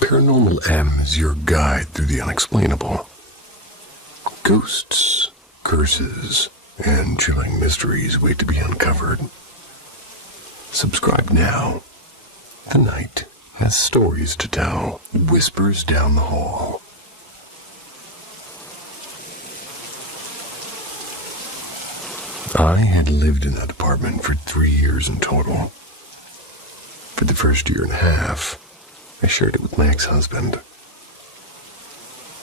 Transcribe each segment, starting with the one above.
Paranormal M is your guide through the unexplainable. Ghosts, curses, and chilling mysteries wait to be uncovered. Subscribe now. The night has stories to tell. Whispers down the hall. I had lived in that apartment for 3 years in total. For the first year and a half, I shared it with my ex-husband.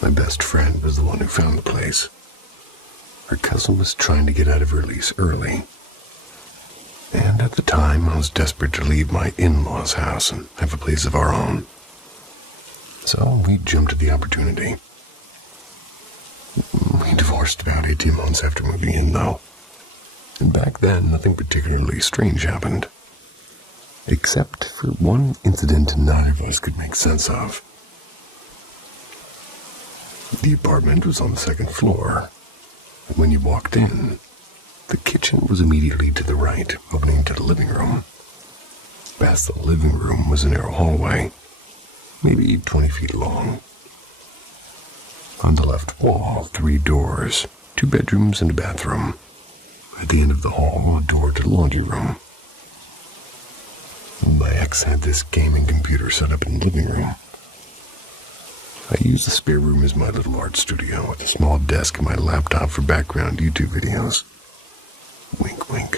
My best friend was the one who found the place. Her cousin was trying to get out of her lease early. And at the time, I was desperate to leave my in-laws' house and have a place of our own. So we jumped at the opportunity. We divorced about 18 months after moving in, though. And back then, nothing particularly strange happened. Except for one incident neither of us could make sense of. The apartment was on the second floor. And when you walked in, the kitchen was immediately to the right, opening to the living room. Past the living room was a narrow hallway, maybe 20 feet long. On the left wall, 3 doors, 2 bedrooms and a bathroom. At the end of the hall, a door to the laundry room. My ex had this gaming computer set up in the living room. I used the spare room as my little art studio with a small desk and my laptop for background YouTube videos. Wink, wink.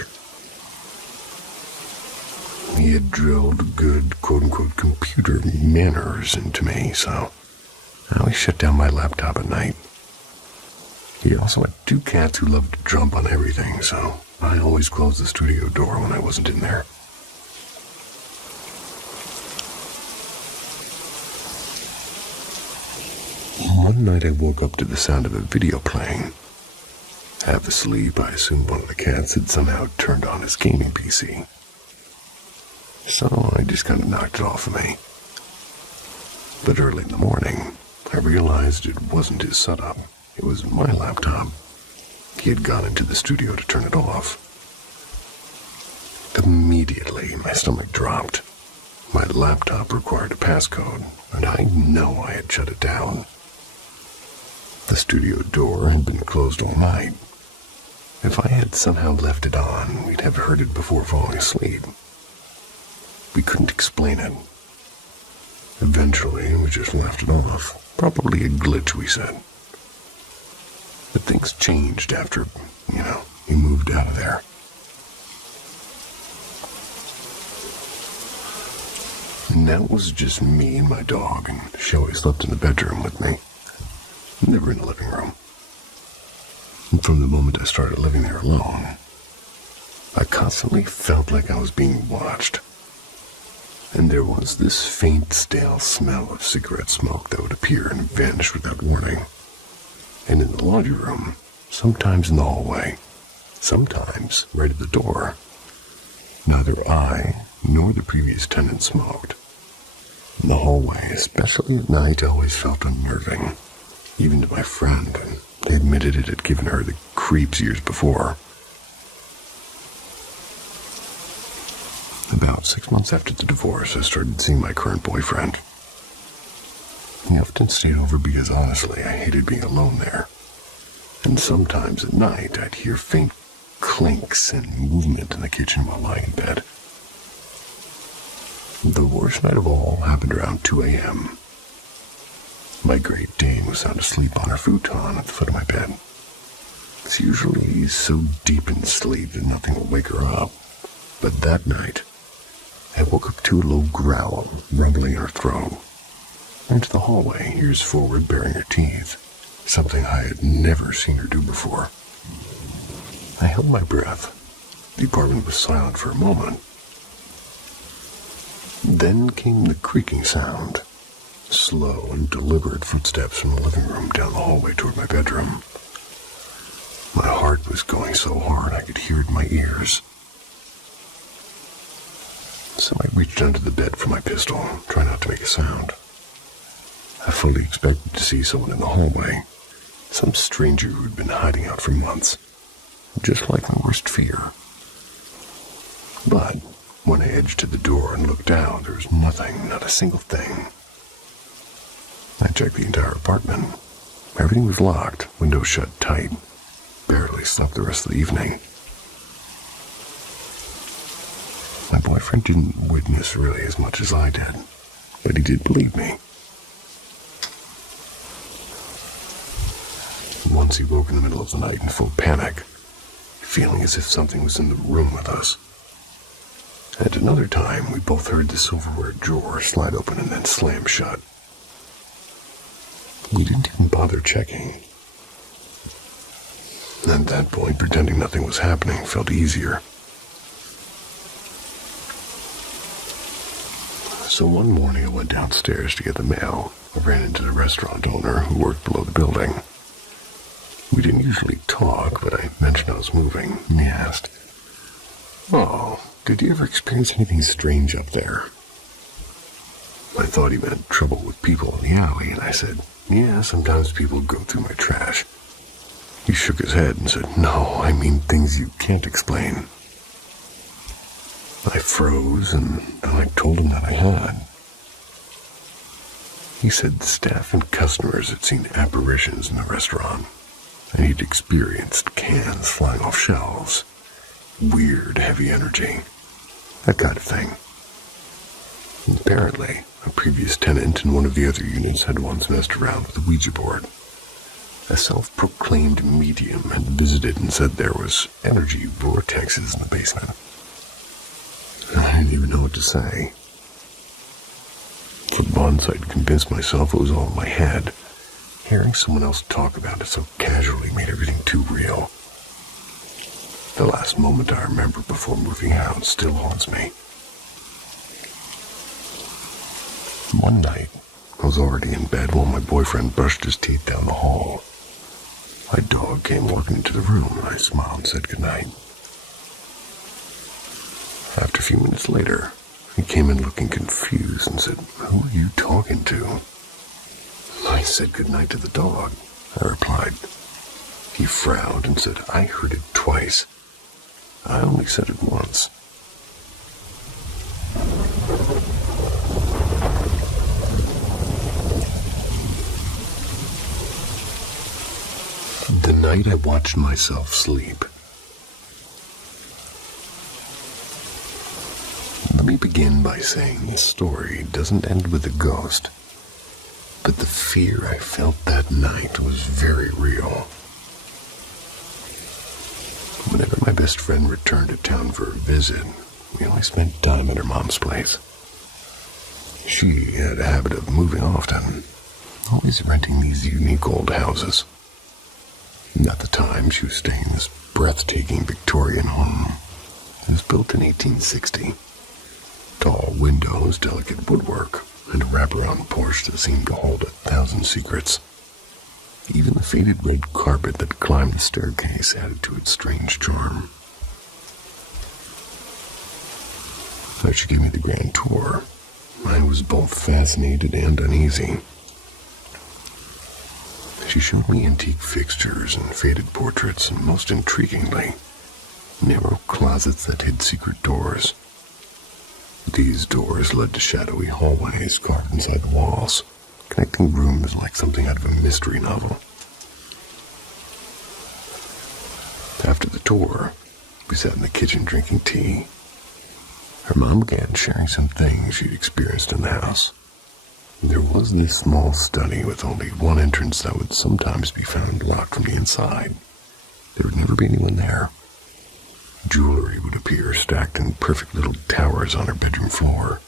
He had drilled good, quote-unquote, computer manners into me, so I always shut down my laptop at night. He also had 2 cats who loved to jump on everything, so I always closed the studio door when I wasn't in there. One night I woke up to the sound of a video playing. Half asleep, I assumed one of the cats had somehow turned on his gaming PC. So I just kind of knocked it off of me. But early in the morning, I realized it wasn't his setup. It was my laptop. He had gone into the studio to turn it off. Immediately, my stomach dropped. My laptop required a passcode, and I know I had shut it down. The studio door had been closed all night. If I had somehow left it on, we'd have heard it before falling asleep. We couldn't explain it. Eventually, we just left it off. Probably a glitch, we said. But things changed after, we moved out of there. And now it was just me and my dog, and she always slept in the bedroom with me. Never in the living room. And from the moment I started living there alone, I constantly felt like I was being watched. And there was this faint, stale smell of cigarette smoke that would appear and vanish without warning. And in the laundry room, sometimes in the hallway, sometimes right at the door. Neither I nor the previous tenant smoked. In the hallway, especially at night, always felt unnerving. Even to my friend, and they admitted it had given her the creeps years before. About 6 months after the divorce, I started seeing my current boyfriend. He often stayed over because, honestly, I hated being alone there. And sometimes at night, I'd hear faint clinks and movement in the kitchen while lying in bed. The worst night of all happened around 2 a.m. My Great Dane was sound asleep on her futon at the foot of my bed. It's usually so deep in sleep that nothing will wake her up. But that night, I woke up to a low growl rumbling in her throat. Into the hallway, ears forward, baring her teeth. Something I had never seen her do before. I held my breath. The apartment was silent for a moment. Then came the creaking sound. Slow and deliberate footsteps from the living room down the hallway toward my bedroom. My heart was going so hard I could hear it in my ears. So I reached under the bed for my pistol, trying not to make a sound. I fully expected to see someone in the hallway, some stranger who had been hiding out for months, just like my worst fear. But when I edged to the door and looked out, there was nothing, not a single thing. I checked the entire apartment. Everything was locked, windows shut tight. Barely slept the rest of the evening. My boyfriend didn't witness really as much as I did, but he did believe me. Once he woke in the middle of the night in full panic, feeling as if something was in the room with us. At another time, we both heard the silverware drawer slide open and then slam shut. We didn't even bother checking. At that point, pretending nothing was happening felt easier. So one morning I went downstairs to get the mail. I ran into the restaurant owner who worked below the building. We didn't usually talk, but I mentioned I was moving, and he asked, "Oh, did you ever experience anything strange up there?" I thought he meant trouble with people in the alley, and I said, "Yeah, sometimes people go through my trash." He shook his head and said, "No, I mean things you can't explain." I froze, and then I told him that I had. He said the staff and customers had seen apparitions in the restaurant, and he'd experienced cans flying off shelves, weird heavy energy, that kind of thing. And apparently, a previous tenant in one of the other units had once messed around with a Ouija board. A self-proclaimed medium had visited and said there was energy vortexes in the basement. I didn't even know what to say. For months, I'd convinced myself it was all in my head. Hearing someone else talk about it so casually made everything too real. The last moment I remember before moving out still haunts me. One night, I was already in bed while my boyfriend brushed his teeth down the hall. My dog came walking into the room, and I smiled and said goodnight. After a few minutes later, he came in looking confused and said, "Who are you talking to?" "I said goodnight to the dog," I replied. He frowned and said, "I heard it twice. I only said it once." The night I watched myself sleep. Let me begin by saying this story doesn't end with a ghost, but the fear I felt that night was very real. Whenever my best friend returned to town for a visit, we always spent time at her mom's place. She had a habit of moving often, always renting these unique old houses. And at the time, she was staying in this breathtaking Victorian home. It was built in 1860. Tall windows, delicate woodwork, and a wraparound porch that seemed to hold 1,000 secrets. Even the faded red carpet that climbed the staircase added to its strange charm. As she gave me the grand tour, I was both fascinated and uneasy. She showed me antique fixtures and faded portraits, and most intriguingly, narrow closets that hid secret doors. These doors led to shadowy hallways carved inside the walls, connecting rooms like something out of a mystery novel. After the tour, we sat in the kitchen drinking tea. Her mom began sharing some things she'd experienced in the house. There was this small study with only one entrance that would sometimes be found locked from the inside. There would never be anyone there. Jewelry would appear stacked in perfect little towers on her bedroom floor.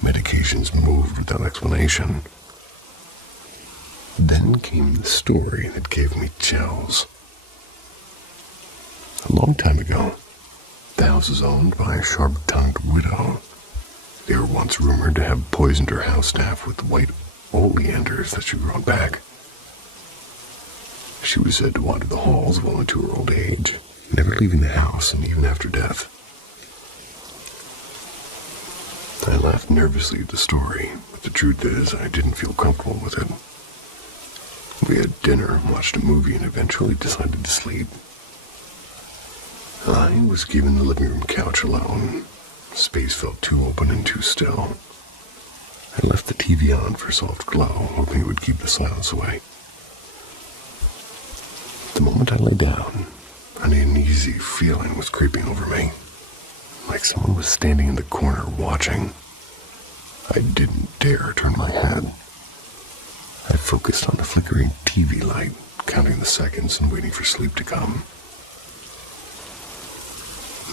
Medications moved without explanation. Then came the story that gave me chills. A long time ago, the house was owned by a sharp-tongued widow. They were once rumored to have poisoned her house staff with white oleanders that she brought back. She was said to wander the halls well into her old age, never leaving the house, and even after death. I laughed nervously at the story, but the truth is I didn't feel comfortable with it. We had dinner, watched a movie, and eventually decided to sleep. I was given the living room couch alone. Space felt too open and too still. I left the TV on for a soft glow, hoping it would keep the silence away. The moment I lay down, an uneasy feeling was creeping over me, like someone was standing in the corner watching. I didn't dare turn my head. I focused on the flickering TV light, counting the seconds and waiting for sleep to come.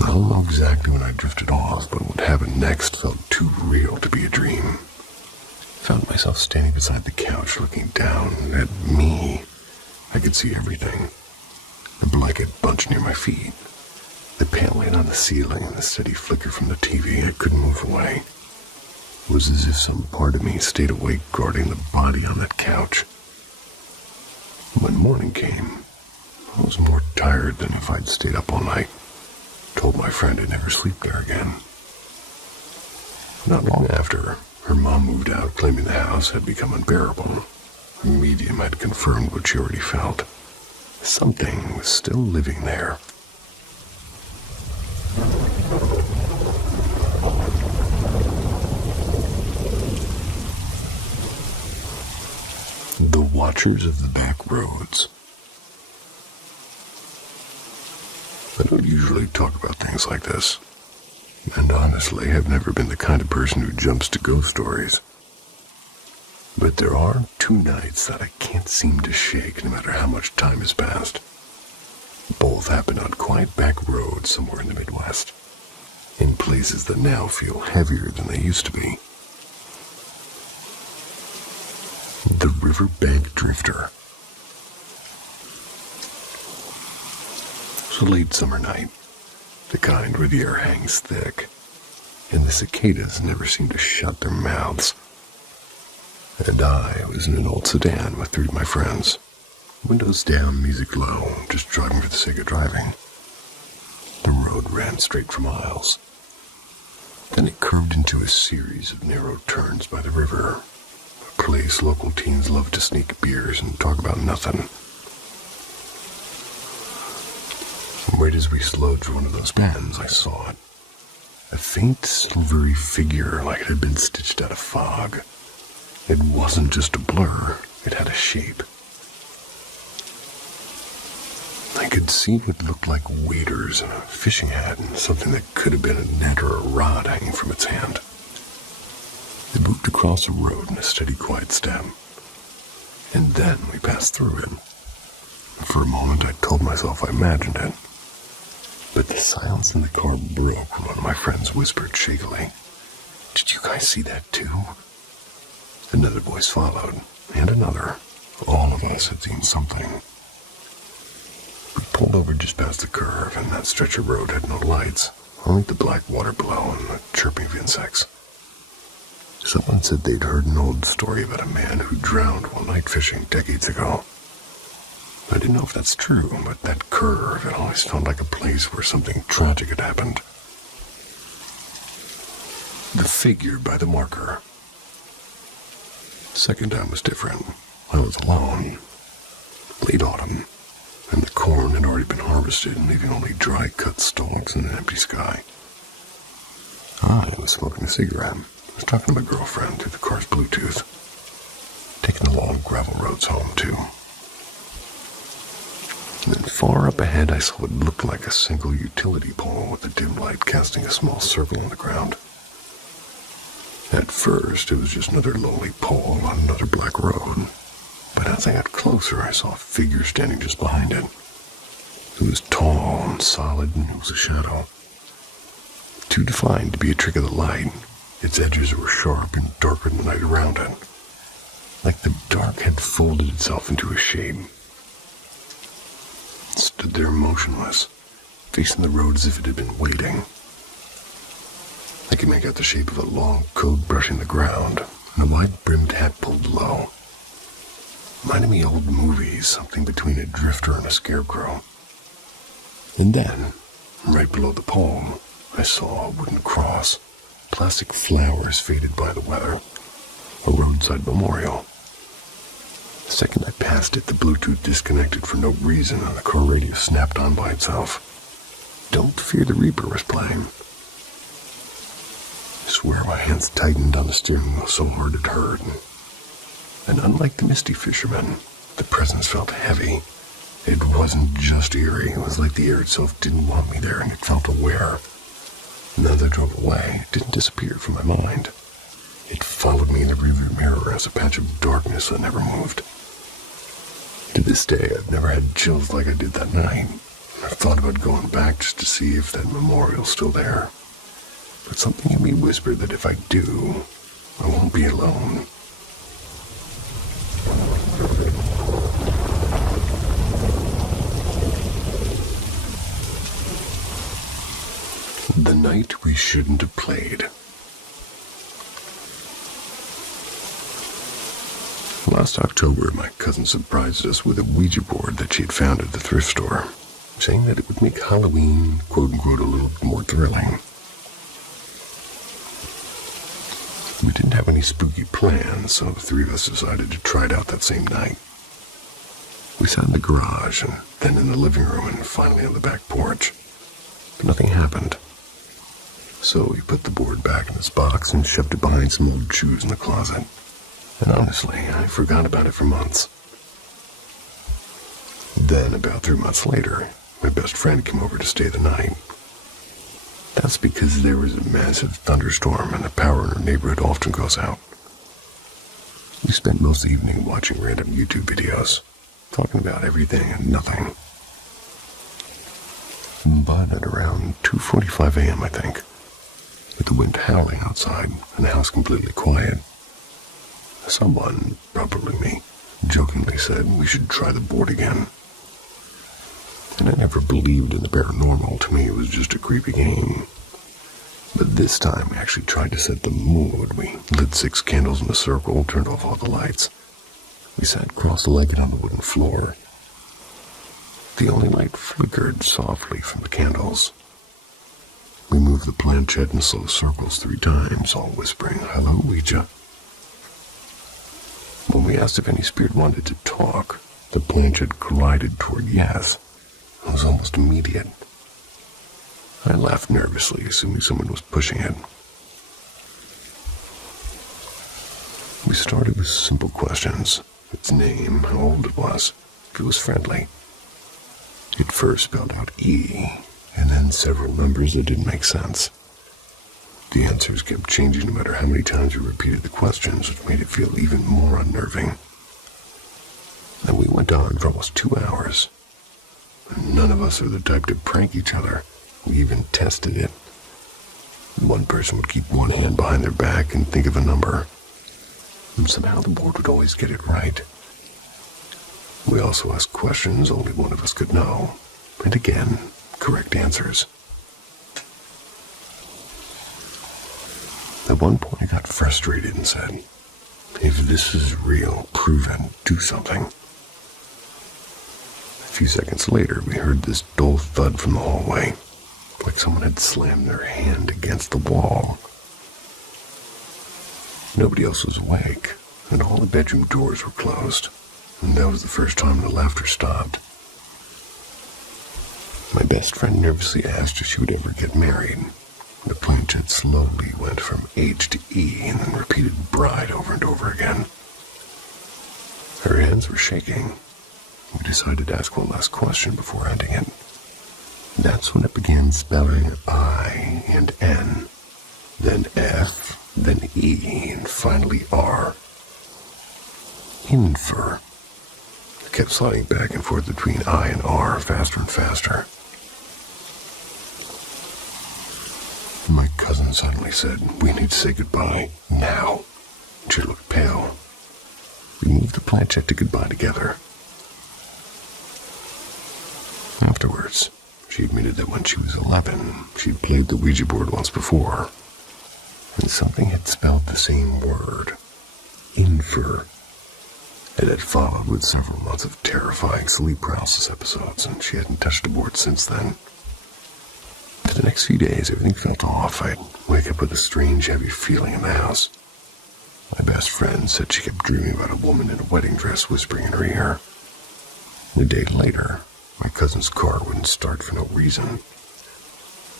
I don't know exactly when I drifted off, but what happened next felt too real to be a dream. I found myself standing beside the couch looking down at me. I could see everything. The blanket bunched near my feet. The pale light on the ceiling and the steady flicker from the TV. I couldn't move away. It was as if some part of me stayed awake guarding the body on that couch. When morning came, I was more tired than if I'd stayed up all night. Told my friend I'd never sleep there again. Not long after, her mom moved out, claiming the house had become unbearable. A medium had confirmed what she already felt. Something was still living there. The Watchers of the Back Roads. I don't usually talk about things like this, and honestly, I've never been the kind of person who jumps to ghost stories. But there are 2 nights that I can't seem to shake no matter how much time has passed. Both happened on quiet back roads somewhere in the Midwest, in places that now feel heavier than they used to be. The Riverbank Drifter. It was a late summer night, the kind where the air hangs thick, and the cicadas never seem to shut their mouths. And I was in an old sedan with 3 of my friends. Windows down, music low, just driving for the sake of driving. The road ran straight for miles. Then it curved into a series of narrow turns by the river, a place local teens love to sneak beers and talk about nothing. Right as we slowed through one of those bends, I saw it. A faint, silvery figure like it had been stitched out of fog. It wasn't just a blur, it had a shape. I could see what looked like waders and a fishing hat and something that could have been a net or a rod hanging from its hand. It moved across the road in a steady, quiet step. And then we passed through it. For a moment I told myself I imagined it. But the silence in the car broke when one of my friends whispered shakily, "Did you guys see that too?" Another voice followed, and another. All of us had seen something. We pulled over just past the curve, and that stretch of road had no lights, only the black water below and the chirping of insects. Someone said they'd heard an old story about a man who drowned while night fishing decades ago. I didn't know if that's true, but that curve, it always felt like a place where something tragic had happened. The figure by the marker. Second time was different. I was alone. Late autumn, and the corn had already been harvested, leaving only dry cut stalks and an empty sky. I was smoking a cigarette. I was talking to my girlfriend through the car's Bluetooth. Taking the long gravel roads home, too. And then far up ahead, I saw what looked like a single utility pole with a dim light casting a small circle on the ground. At first, it was just another lonely pole on another black road. But as I got closer, I saw a figure standing just behind it. It was tall and solid, and it was a shadow. Too defined to be a trick of the light, its edges were sharp and darker than the night around it. Like the dark had folded itself into a shape. It stood there motionless, facing the road as if it had been waiting. I could make out the shape of a long coat brushing the ground, and a wide-brimmed hat pulled low. Reminded me of old movies, something between a drifter and a scarecrow. And then, right below the pole, I saw a wooden cross, plastic flowers faded by the weather, a roadside memorial. The second I passed it, the Bluetooth disconnected for no reason and the car radio snapped on by itself. Don't Fear the Reaper was playing. I swear my hands tightened on the steering wheel so hard it hurt. And unlike the Misty Fisherman, the presence felt heavy. It wasn't just eerie. It was like the air itself didn't want me there, and it felt aware. And as I drove away, it didn't disappear from my mind. It followed me in the rearview mirror as a patch of darkness that never moved. To this day, I've never had chills like I did that night. I've thought about going back just to see if that memorial's still there. But something in me whispered that if I do, I won't be alone. The night we shouldn't have played. Last October, my cousin surprised us with a Ouija board that she had found at the thrift store, saying that it would make Halloween, quote-unquote, a little more thrilling. We didn't have any spooky plans, so the three of us decided to try it out that same night. We sat in the garage, and then in the living room, and finally on the back porch. But nothing happened. So we put the board back in its box and shoved it behind some old shoes in the closet. And honestly, I forgot about it for months. Then, about 3 months later, my best friend came over to stay the night. That's because there was a massive thunderstorm and the power in our neighborhood often goes out. We spent most of the evening watching random YouTube videos, talking about everything and nothing. But at around 2:45 a.m., I think, with the wind howling outside and the house completely quiet, someone, probably me, jokingly said we should try the board again. And I never believed in the paranormal. To me, it was just a creepy game. But this time, we actually tried to set the mood. We lit 6 candles in a circle, turned off all the lights. We sat cross-legged on the wooden floor. The only light flickered softly from the candles. We moved the planchette in slow circles 3 times, all whispering, "Hello, Ouija." When we asked if any spirit wanted to talk, the planchette glided toward yes. It was almost immediate. I laughed nervously, assuming someone was pushing it. We started with simple questions. Its name, how old it was, if it was friendly. It first spelled out E, and then several numbers that didn't make sense. The answers kept changing no matter how many times we repeated the questions, which made it feel even more unnerving. And we went on for almost 2 hours. None of us are the type to prank each other. We even tested it. One person would keep one hand behind their back and think of a number. And somehow the board would always get it right. We also asked questions only one of us could know. And again, correct answers. At one point I got frustrated and said, "If this is real, prove it, do something." A few seconds later, we heard this dull thud from the hallway, like someone had slammed their hand against the wall. Nobody else was awake, and all the bedroom doors were closed, and that was the first time the laughter stopped. My best friend nervously asked if she would ever get married. The planchette slowly went from H to E and then repeated bride over and over again. Her hands were shaking. We decided to ask one last question before ending it. That's when it began spelling I and N, then F, then E, and finally R. Infer. I kept sliding back and forth between I and R, faster and faster. My cousin suddenly said, "We need to say goodbye, now." She looked pale. We moved the planchette to goodbye together. Afterwards, she admitted that when she was 11, she'd played the Ouija board once before, and something had spelled the same word, infer. It had followed with several months of terrifying sleep paralysis episodes, and she hadn't touched the board since then. For the next few days, everything felt off. I'd wake up with a strange, heavy feeling in the house. My best friend said she kept dreaming about a woman in a wedding dress whispering in her ear. A day later, my cousin's car wouldn't start for no reason.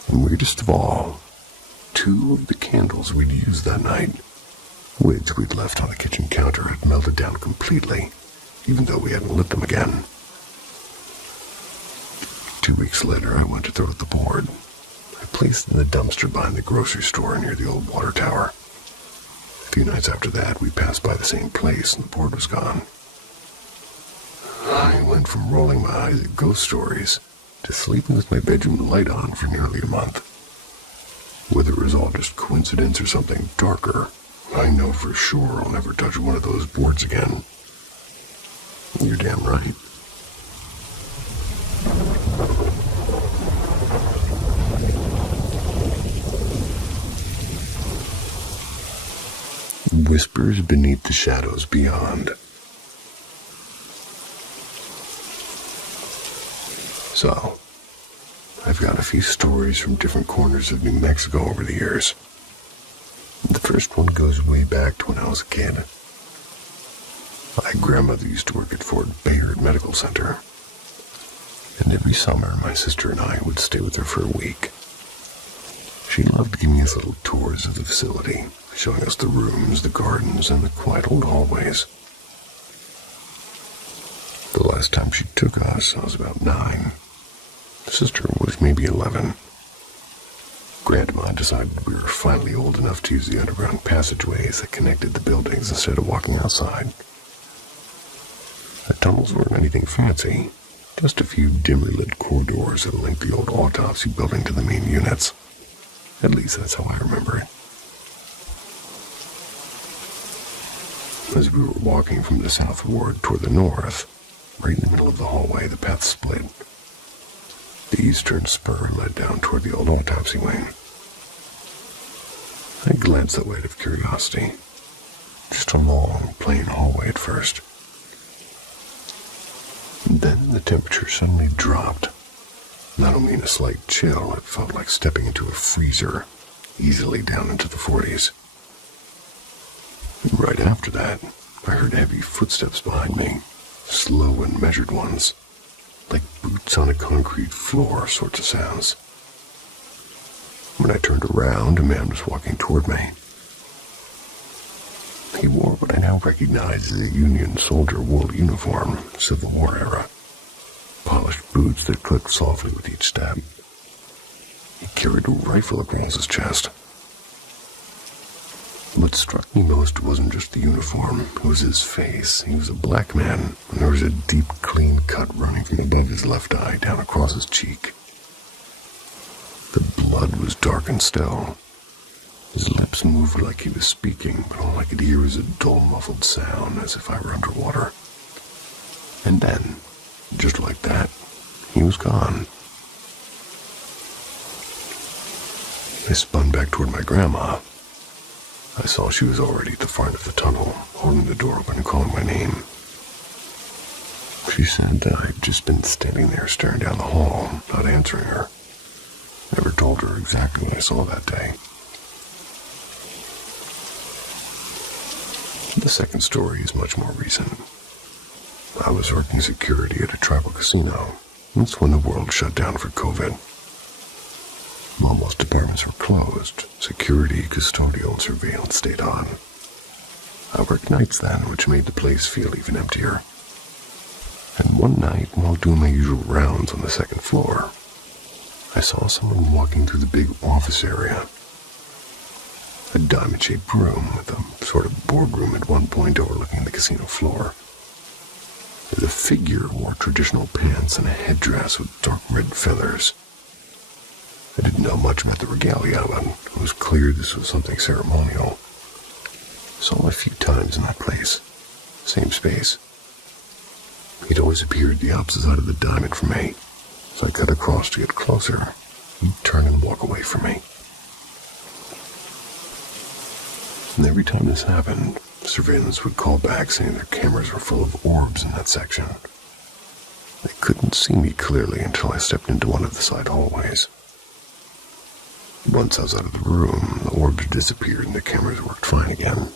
And weirdest of all, 2 of the candles we'd used that night, which we'd left on the kitchen counter, had melted down completely, even though we hadn't lit them again. 2 weeks later, I went to throw out the board. I placed it in the dumpster behind the grocery store near the old water tower. A few nights after that, we passed by the same place and the board was gone. I went from rolling my eyes at ghost stories to sleeping with my bedroom light on for nearly a month. Whether it was all just coincidence or something darker, I know for sure I'll never touch one of those boards again. You're damn right. Whispers beneath the shadows beyond. So, I've got a few stories from different corners of New Mexico over the years. The first one goes way back to when I was a kid. My grandmother used to work at Fort Bayard Medical Center, and every summer my sister and I would stay with her for a week. She loved giving us little tours of the facility, showing us the rooms, the gardens, and the quiet old hallways. The last time she took us, I was about 9. Sister was maybe 11. Grandma decided we were finally old enough to use the underground passageways that connected the buildings instead of walking outside. The tunnels weren't anything fancy, just a few dimly lit corridors that linked the old autopsy building to the main units. At least that's how I remember it. As we were walking from the south ward toward the north, right in the middle of the hallway, the path split. The eastern spur led down toward the old autopsy wing. I glanced that way out of curiosity. Just a long, plain hallway at first. Then the temperature suddenly dropped. Not only in a slight chill, it felt like stepping into a freezer, easily down into the 40s. Right after that, I heard heavy footsteps behind me, slow and measured ones, like boots on a concrete floor sorts of sounds. When I turned around, a man was walking toward me. He wore what I now recognize as a Union soldier wool uniform, Civil War era. Polished boots that clicked softly with each step. He carried a rifle across his chest. What struck me most wasn't just the uniform, it was his face. He was a black man, and there was a deep, clean cut running from above his left eye down across his cheek. The blood was dark and still. His lips moved like he was speaking, but all I could hear was a dull, muffled sound, as if I were underwater. And then, just like that, he was gone. I spun back toward my grandma. I saw she was already at the front of the tunnel, holding the door open and calling my name. She said that I'd just been standing there staring down the hall, not answering her. Never told her exactly what I saw that day. The second story is much more recent. I was working security at a tribal casino. That's when the world shut down for COVID. While most departments were closed, security, custodial, and surveillance stayed on. I worked nights then, which made the place feel even emptier. And one night, while doing my usual rounds on the second floor, I saw someone walking through the big office area. A diamond-shaped room with a sort of boardroom at one point overlooking the casino floor. The figure wore traditional pants and a headdress with dark red feathers. I didn't know much about the regalia, but it was clear this was something ceremonial. Saw him a few times in that place. Same space. He'd always appeared the opposite side of the diamond from me, so I cut across to get closer. He'd turn and walk away from me. And every time this happened, surveillance would call back saying their cameras were full of orbs in that section. They couldn't see me clearly until I stepped into one of the side hallways. Once I was out of the room, the orbs disappeared and the cameras worked fine again.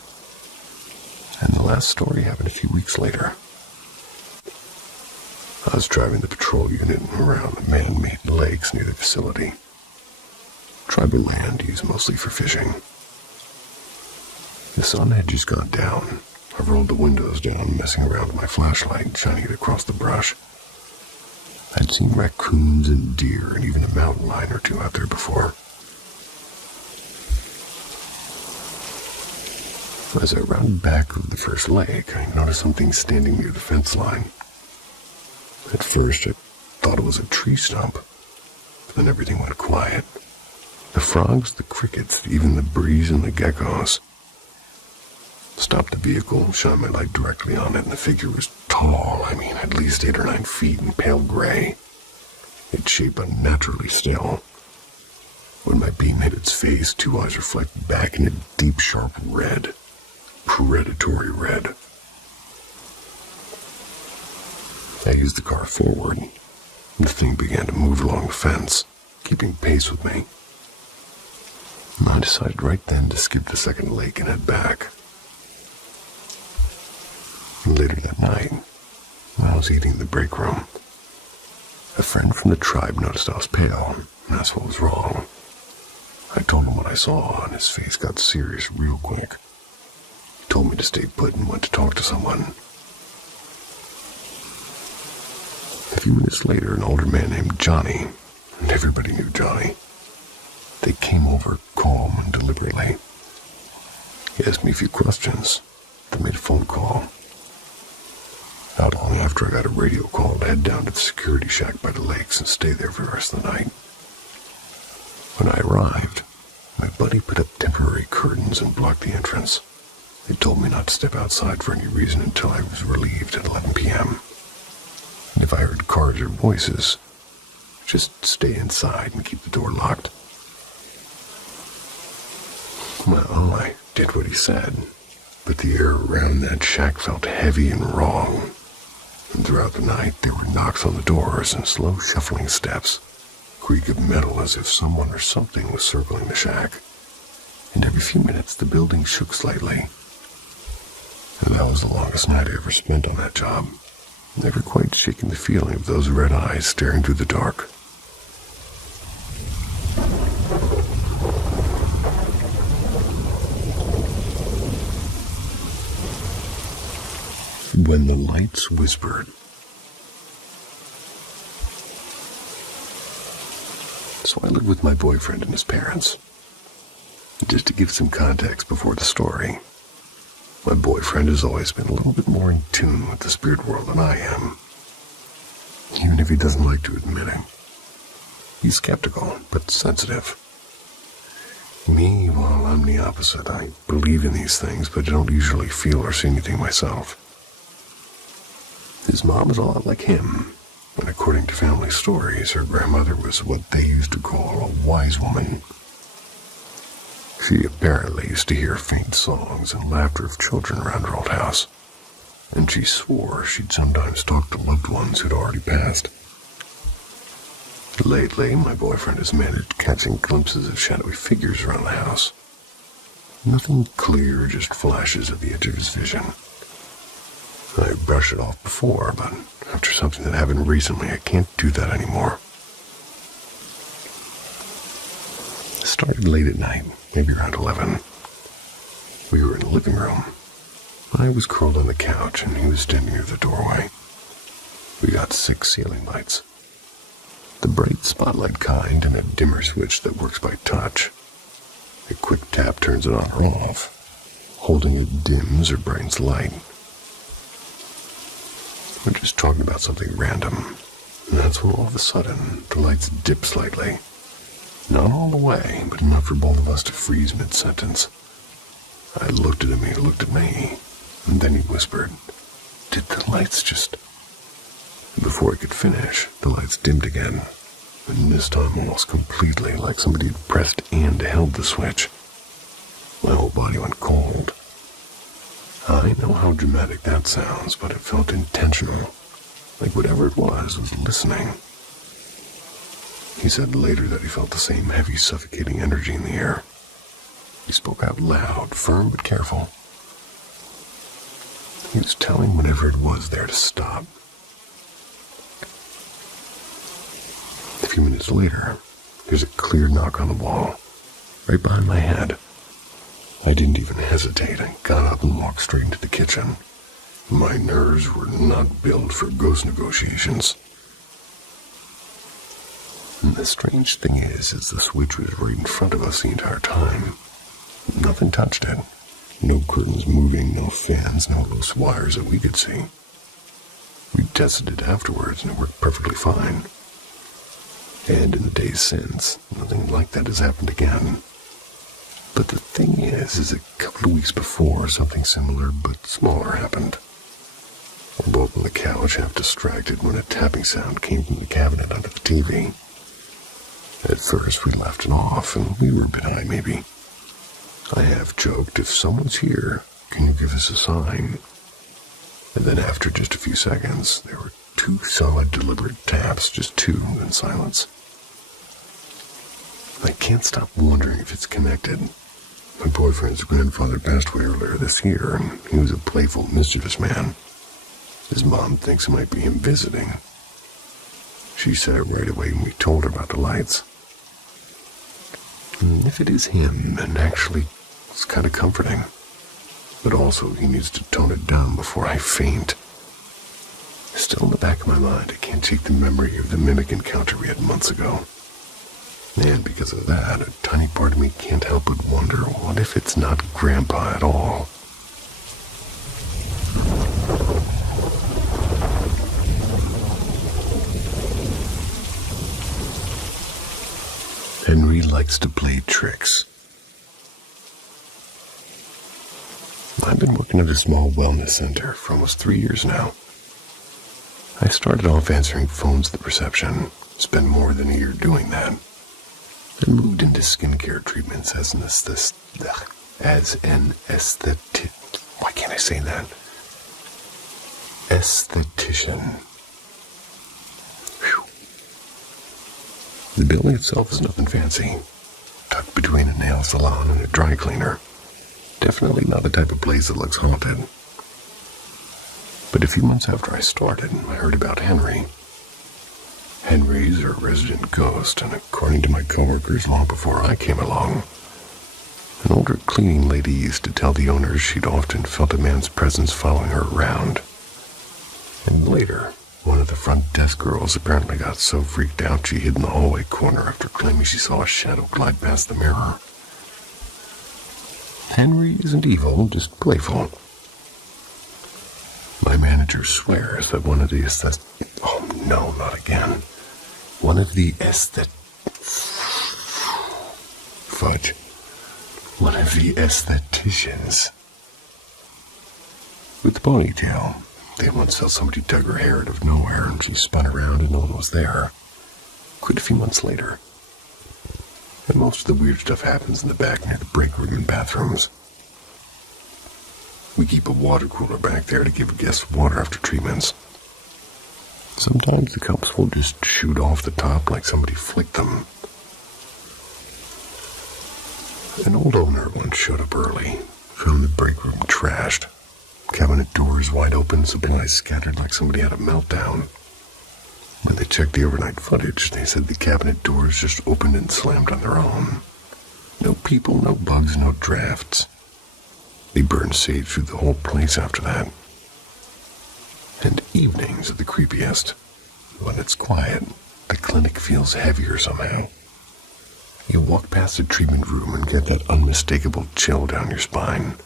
And the last story happened a few weeks later. I was driving the patrol unit around the man-made lakes near the facility. tribal land used mostly for fishing. The sun had just gone down. I rolled the windows down, messing around with my flashlight, shining it across the brush. I'd seen raccoons and deer and even a mountain lion or two out there before. As I rounded back of the first lake, I noticed something standing near the fence line. At first, I thought it was a tree stump, but then everything went quiet. The frogs, the crickets, even the breeze and the geckos. Stopped the vehicle, shone my light directly on it, and the figure was tall, at least 8 or 9 feet and pale gray. Its shape unnaturally still. When my beam hit its face, 2 eyes reflected back in a deep, sharp red. Predatory red. I used the car forward. The thing began to move along the fence, keeping pace with me. I decided right then to skip the second lake and head back. Later that night, I was eating in the break room. A friend from the tribe noticed I was pale and asked what was wrong. I told him what I saw, and his face got serious real quick. He told me to stay put and went to talk to someone. A few minutes later, an older man named Johnny, and everybody knew Johnny, they came over calm and deliberately. He asked me a few questions, then made a phone call. Not long after, I got a radio call to head down to the security shack by the lakes and stay there for the rest of the night. When I arrived, my buddy put up temporary curtains and blocked the entrance. They told me not to step outside for any reason until I was relieved at 11 p.m. And if I heard cars or voices, just stay inside and keep the door locked. Well, I did what he said, but the air around that shack felt heavy and wrong. And throughout the night, there were knocks on the doors and slow shuffling steps, creak of metal as if someone or something was circling the shack. And every few minutes, the building shook slightly. And that was the longest night I ever spent on that job, never quite shaking the feeling of those red eyes staring through the dark. When the lights whispered. So I lived with my boyfriend and his parents. Just to give some context before the story, my boyfriend has always been a little bit more in tune with the spirit world than I am, even if he doesn't like to admit it. He's skeptical, but sensitive. Me, well, I'm the opposite. I believe in these things, but I don't usually feel or see anything myself. His mom is a lot like him, and according to family stories, her grandmother was what they used to call a wise woman. She apparently used to hear faint songs and laughter of children around her old house, and she swore she'd sometimes talk to loved ones who'd already passed. Lately, my boyfriend has managed catching glimpses of shadowy figures around the house. Nothing clear, just flashes at the edge of his vision. I brushed it off before, but after something that happened recently, I can't do that anymore. It started late at night, maybe around 11. We were in the living room. I was curled on the couch, and he was standing near the doorway. We got 6 ceiling lights. The bright spotlight kind and a dimmer switch that works by touch. A quick tap turns it on or off. Holding it dims or brightens light. We're just talking about something random, and that's when all of a sudden the lights dip slightly. Not all the way, but enough for both of us to freeze mid-sentence. I looked at him, he looked at me, and then he whispered, "Did the lights just..." Before he could finish, the lights dimmed again, and this time almost completely, like somebody had pressed and held the switch. My whole body went cold. I know how dramatic that sounds, but it felt intentional, like whatever it was listening. He said later that he felt the same heavy, suffocating energy in the air. He spoke out loud, firm but careful. He was telling whatever it was there to stop. A few minutes later, there's a clear knock on the wall. right behind my head. I didn't even hesitate. I got up and walked straight into the kitchen. My nerves were not built for ghost negotiations. And the strange thing is the switch was right in front of us the entire time. Nothing touched it. No curtains moving, no fans, no loose wires that we could see. We tested it afterwards and it worked perfectly fine. And in the days since, nothing like that has happened again. But the thing is a couple of weeks before, something similar but smaller happened. We're both on the couch, half distracted, when a tapping sound came from the cabinet under the TV. At first, we left it off, and we were a bit high, maybe. I half joked, if someone's here, can you give us a sign? And then after just a few seconds, there were 2 solid, deliberate taps, just 2, in silence. I can't stop wondering if it's connected. My boyfriend's grandfather passed away earlier this year, and he was a playful, mischievous man. His mom thinks it might be him visiting. She said it right away when we told her about the lights. And if it is him, then actually, it's kind of comforting. But also, he needs to tone it down before I faint. Still in the back of my mind, I can't shake the memory of the mimic encounter we had months ago. And because of that, a tiny part of me can't help but wonder, what if it's not Grandpa at all? Henry likes to play tricks. I've been working at a small wellness center for almost 3 years now. I started off answering phones at the reception, spent more than a year doing that, and moved into skincare treatments as an aesthetician. Why can't I say that? Aesthetician. Whew. The building itself is nothing fancy, tucked between a nail salon and a dry cleaner. Definitely not the type of place that looks haunted. But a few months after I started, I heard about Henry. Henry's a resident ghost, and according to my coworkers, long before I came along, an older cleaning lady used to tell the owners she'd often felt a man's presence following her around. And later, one of the front desk girls apparently got so freaked out she hid in the hallway corner after claiming she saw a shadow glide past the mirror. Henry isn't evil, just playful. My manager swears that one of the aestheticians with the ponytail. They once felt somebody dug her hair out of nowhere and she spun around and no one was there. Quite a few months later. And most of the weird stuff happens in the back near the break room and bathrooms. We keep a water cooler back there to give guests water after treatments. Sometimes the cups will just shoot off the top like somebody flicked them. An old owner once showed up early, found the break room trashed, cabinet doors wide open, supplies scattered like somebody had a meltdown. When they checked the overnight footage, they said the cabinet doors just opened and slammed on their own. No people, no bugs, no drafts. They burned sage through the whole place after that. And evenings are the creepiest. When it's quiet, the clinic feels heavier somehow. You walk past the treatment room and get that unmistakable chill down your spine.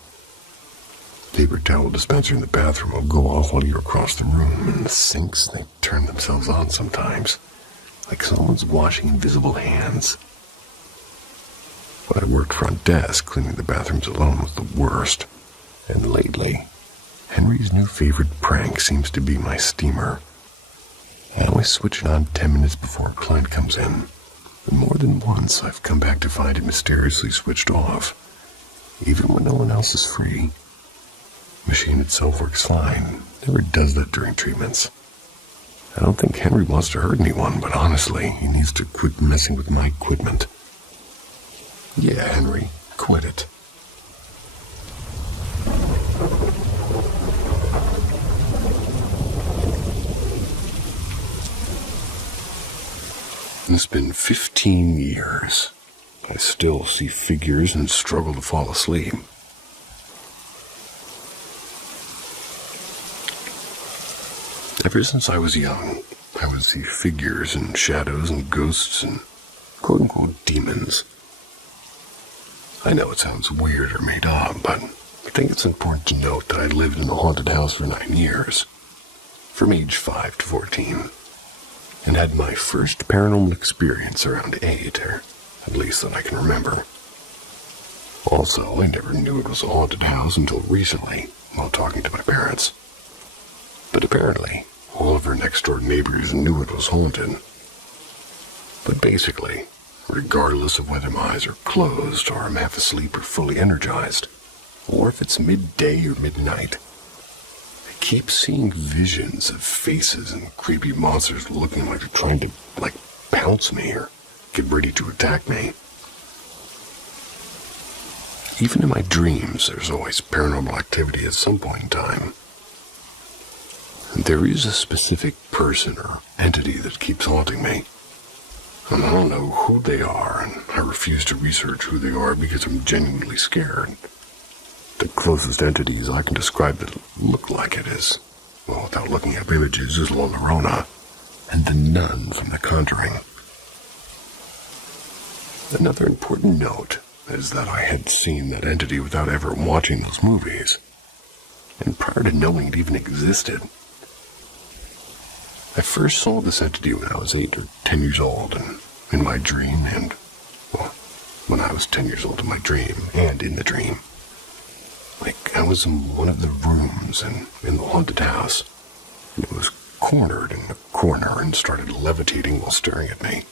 Paper towel dispenser in the bathroom will go off while you're across the room, and the sinks, they turn themselves on sometimes, like someone's washing invisible hands. When I worked front desk, cleaning the bathrooms alone was the worst. And lately, Henry's new favorite prank seems to be my steamer. I always switch it on 10 minutes before a client comes in. And more than once, I've come back to find it mysteriously switched off, even when no one else is free. The machine itself works fine, never does that during treatments. I don't think Henry wants to hurt anyone, but honestly, he needs to quit messing with my equipment. Yeah, Henry, quit it. It's been 15 years. I still see figures and struggle to fall asleep. Ever since I was young, I would see figures and shadows and ghosts and quote-unquote demons. I know it sounds weird or made up, but I think it's important to note that I lived in a haunted house for 9 years, from age 5 to 14, and had my first paranormal experience around 8, or at least that I can remember. Also, I never knew it was a haunted house until recently, while talking to my parents. But apparently, all of our next-door neighbors knew it was haunted. But basically, regardless of whether my eyes are closed, or I'm half asleep or fully energized, or if it's midday or midnight, I keep seeing visions of faces and creepy monsters looking like they're trying to, pounce me or get ready to attack me. Even in my dreams, there's always paranormal activity at some point in time. There is a specific person or entity that keeps haunting me. And I don't know who they are, and I refuse to research who they are because I'm genuinely scared. The closest entities I can describe that look like it is, well, without looking up images, is La Llorona and the nun from The Conjuring. Another important note is that I had seen that entity without ever watching those movies, and prior to knowing it even existed. I first saw this entity when I was 8 or 10 years old, and in my dream, and, well, when I was 10 years old in my dream, and in the dream. I was in one of the rooms in the haunted house, and it was cornered in a corner and started levitating while staring at me.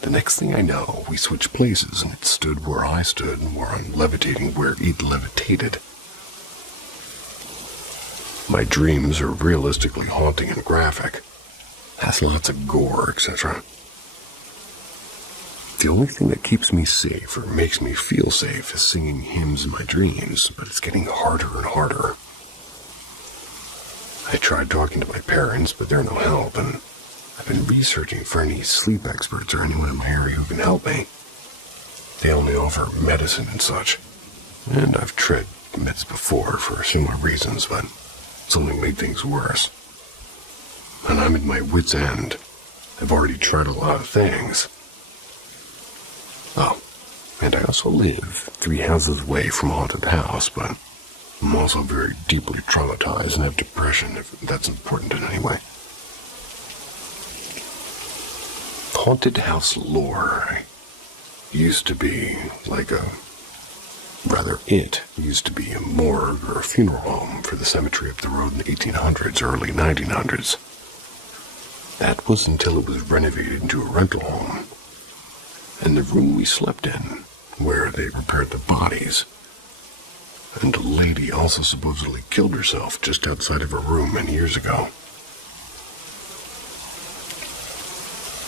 The next thing I know, we switched places, and it stood where I stood, and where I'm levitating where it levitated. My dreams are realistically haunting and graphic. Has lots of gore, etc. The only thing that keeps me safe or makes me feel safe is singing hymns in my dreams, but it's getting harder and harder. I tried talking to my parents, but they're no help, and I've been researching for any sleep experts or anyone in my area who can help me. They only offer medicine and such, and I've tried meds before for similar reasons, but it's only made things worse. And I'm at my wit's end. I've already tried a lot of things. Oh, and I also live 3 houses away from a haunted house, but I'm also very deeply traumatized and have depression, if that's important in any way. Haunted house lore used to be it used to be a morgue or a funeral home for the cemetery up the road in the 1800s, early 1900s. That was until it was renovated into a rental home. And the room we slept in, where they repaired the bodies. And a lady also supposedly killed herself just outside of her room many years ago.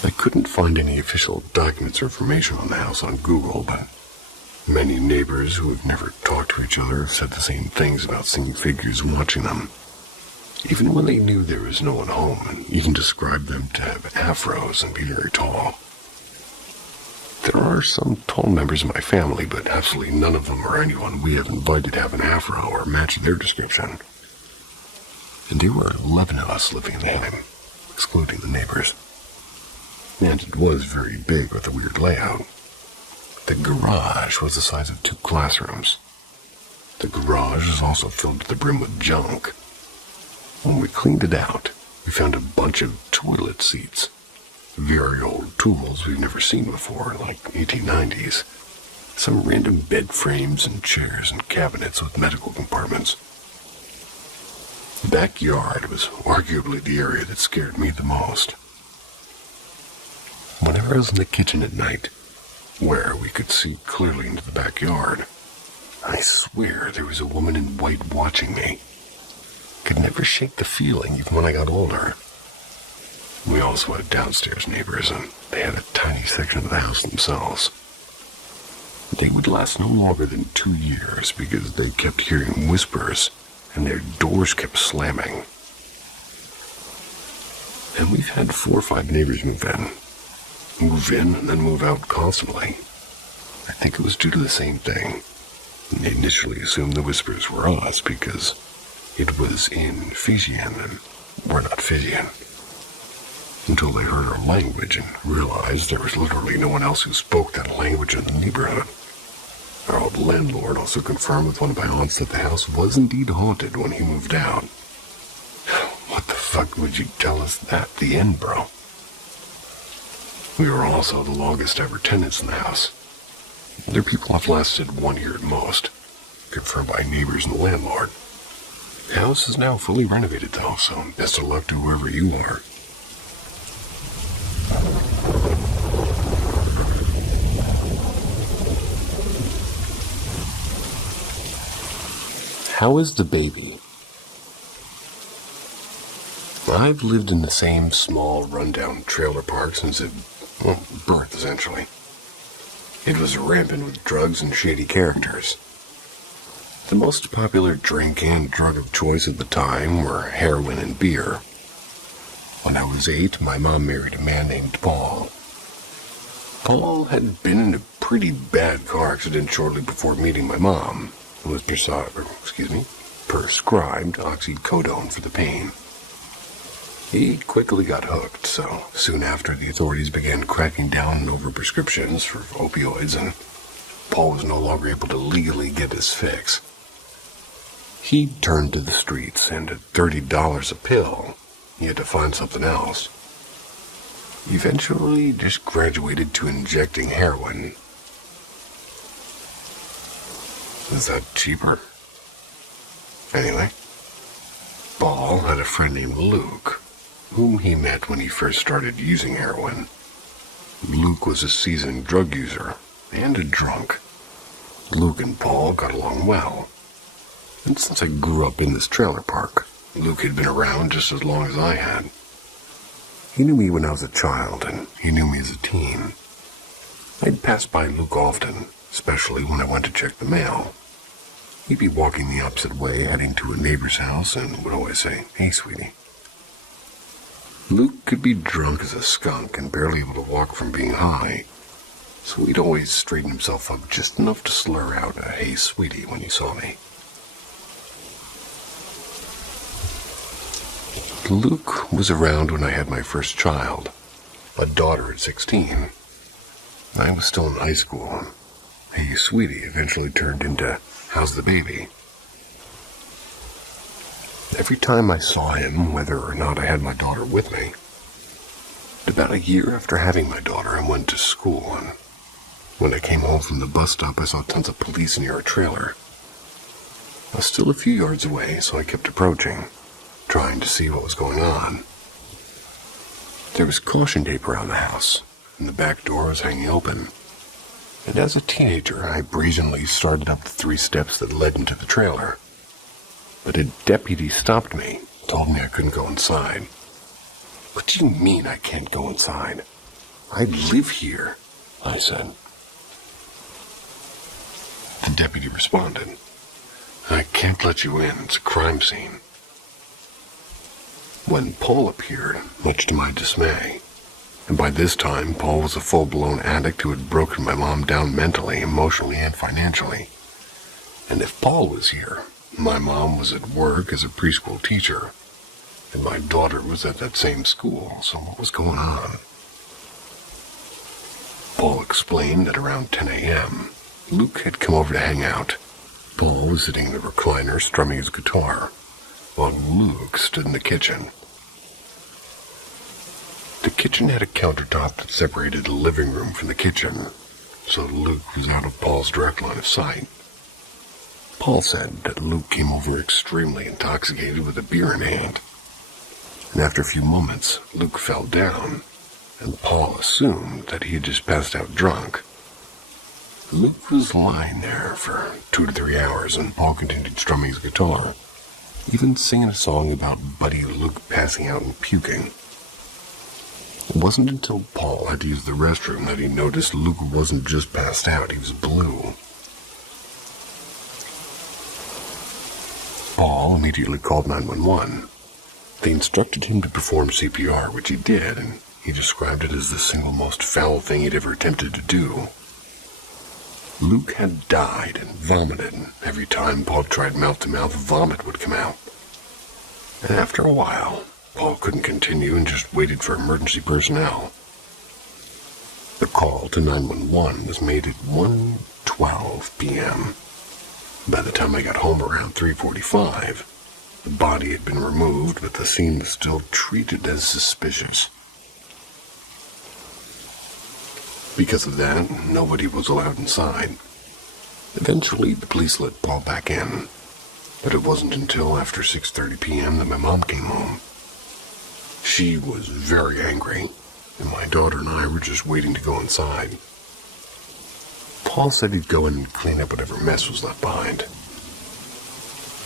I couldn't find any official documents or information on the house on Google, but many neighbors who have never talked to each other have said the same things about seeing figures and watching them, even when they knew there was no one home, and even described them to have afros and be very tall. There are some tall members of my family, but absolutely none of them are anyone we have invited to have an afro or match their description. And there were 11 of us living in the home, excluding the neighbors. And it was very big with a weird layout. The garage was the size of 2 classrooms. The garage was also filled to the brim with junk. When we cleaned it out, we found a bunch of toilet seats. Very old tools we've never seen before, like 1890s. Some random bed frames and chairs and cabinets with medical compartments. The backyard was arguably the area that scared me the most. Whenever I was in the kitchen at night, where we could see clearly into the backyard, I swear there was a woman in white watching me. Could never shake the feeling even when I got older. We also had downstairs neighbors, and they had a tiny section of the house themselves. They would last no longer than 2 years because they kept hearing whispers, and their doors kept slamming. And we've had 4 or 5 neighbors move in and then move out constantly. I think it was due to the same thing. They initially assumed the whispers were us because it was in Fijian and we're not Fijian. Until they heard our language and realized there was literally no one else who spoke that language in the neighborhood. Our old landlord also confirmed with one of my aunts that the house was indeed haunted when he moved out. What the fuck would you tell us at the end, bro? We were also the longest ever tenants in the house. Their people have lasted 1 year at most, confirmed by neighbors and the landlord. The house is now fully renovated though, so best of luck to whoever you are. How is the baby? I've lived in the same small, rundown trailer park since birth, essentially. It was rampant with drugs and shady characters. The most popular drink and drug of choice at the time were heroin and beer. When I was 8, my mom married a man named Paul. Paul had been in a pretty bad car accident shortly before meeting my mom, who was prescribed oxycodone for the pain. He quickly got hooked, so soon after the authorities began cracking down on overprescriptions for opioids, and Paul was no longer able to legally get his fix. He turned to the streets, and at $30 a pill, he had to find something else. He eventually just graduated to injecting heroin. Is that cheaper? Anyway, Paul had a friend named Luke, whom he met when he first started using heroin. Luke was a seasoned drug user and a drunk. Luke and Paul got along well. And since I grew up in this trailer park, Luke had been around just as long as I had. He knew me when I was a child, and he knew me as a teen. I'd pass by Luke often, especially when I went to check the mail. He'd be walking the opposite way, heading to a neighbor's house, and would always say, "Hey, sweetie." Luke could be drunk as a skunk and barely able to walk from being high, so he'd always straighten himself up just enough to slur out a "Hey, sweetie" when he saw me. Luke was around when I had my first child, a daughter at 16. I was still in high school, and "Hey, sweetie" eventually turned into "How's the baby?" Every time I saw him, whether or not I had my daughter with me. About a year after having my daughter, I went to school, and when I came home from the bus stop, I saw tons of police near our trailer. I was still a few yards away, so I kept approaching, trying to see what was going on. There was caution tape around the house, and the back door was hanging open. And as a teenager, I brazenly started up the 3 steps that led into the trailer. But a deputy stopped me, told me I couldn't go inside. "What do you mean I can't go inside? I live here," I said. The deputy responded, "I can't let you in, it's a crime scene." When Paul appeared, much to my dismay, and by this time Paul was a full-blown addict who had broken my mom down mentally, emotionally, and financially. And if Paul was here, my mom was at work as a preschool teacher, and my daughter was at that same school, so what was going on? Paul explained that around 10 a.m., Luke had come over to hang out. Paul was sitting in the recliner strumming his guitar, while Luke stood in the kitchen. The kitchen had a countertop that separated the living room from the kitchen, so Luke was out of Paul's direct line of sight. Paul said that Luke came over extremely intoxicated with a beer in hand, and after a few moments, Luke fell down, and Paul assumed that he had just passed out drunk. Luke was lying there for 2 to 3 hours, and Paul continued strumming his guitar, even singing a song about Buddy Luke passing out and puking. It wasn't until Paul had to use the restroom that he noticed Luke wasn't just passed out, he was blue. Paul immediately called 911. They instructed him to perform CPR, which he did, and he described it as the single most foul thing he'd ever attempted to do. Luke had died and vomited, and every time Paul tried mouth-to-mouth, vomit would come out. And after a while, Paul couldn't continue and just waited for emergency personnel. The call to 911 was made at 1:12 p.m. By the time I got home around 3:45, the body had been removed, but the scene was still treated as suspicious. Because of that, nobody was allowed inside. Eventually, the police let Paul back in, but it wasn't until after 6:30 p.m. that my mom came home. She was very angry, and my daughter and I were just waiting to go inside. Paul said he'd go in and clean up whatever mess was left behind.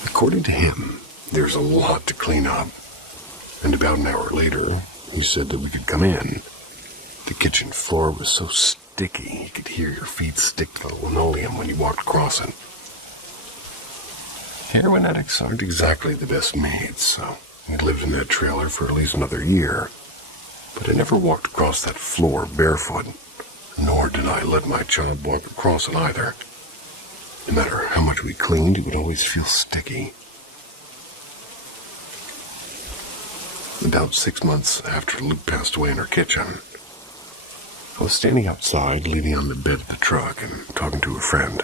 According to him, there's a lot to clean up, and about an hour later, he said that we could come in. The kitchen floor was so sticky you could hear your feet stick to the linoleum when you walked across it. Heroin addicts aren't exactly the best mates, so we lived in that trailer for at least another year. But I never walked across that floor barefoot, nor did I let my child walk across it either. No matter how much we cleaned, it would always feel sticky. About 6 months after Luke passed away in our kitchen, I was standing outside, leaning on the bed of the truck and talking to a friend.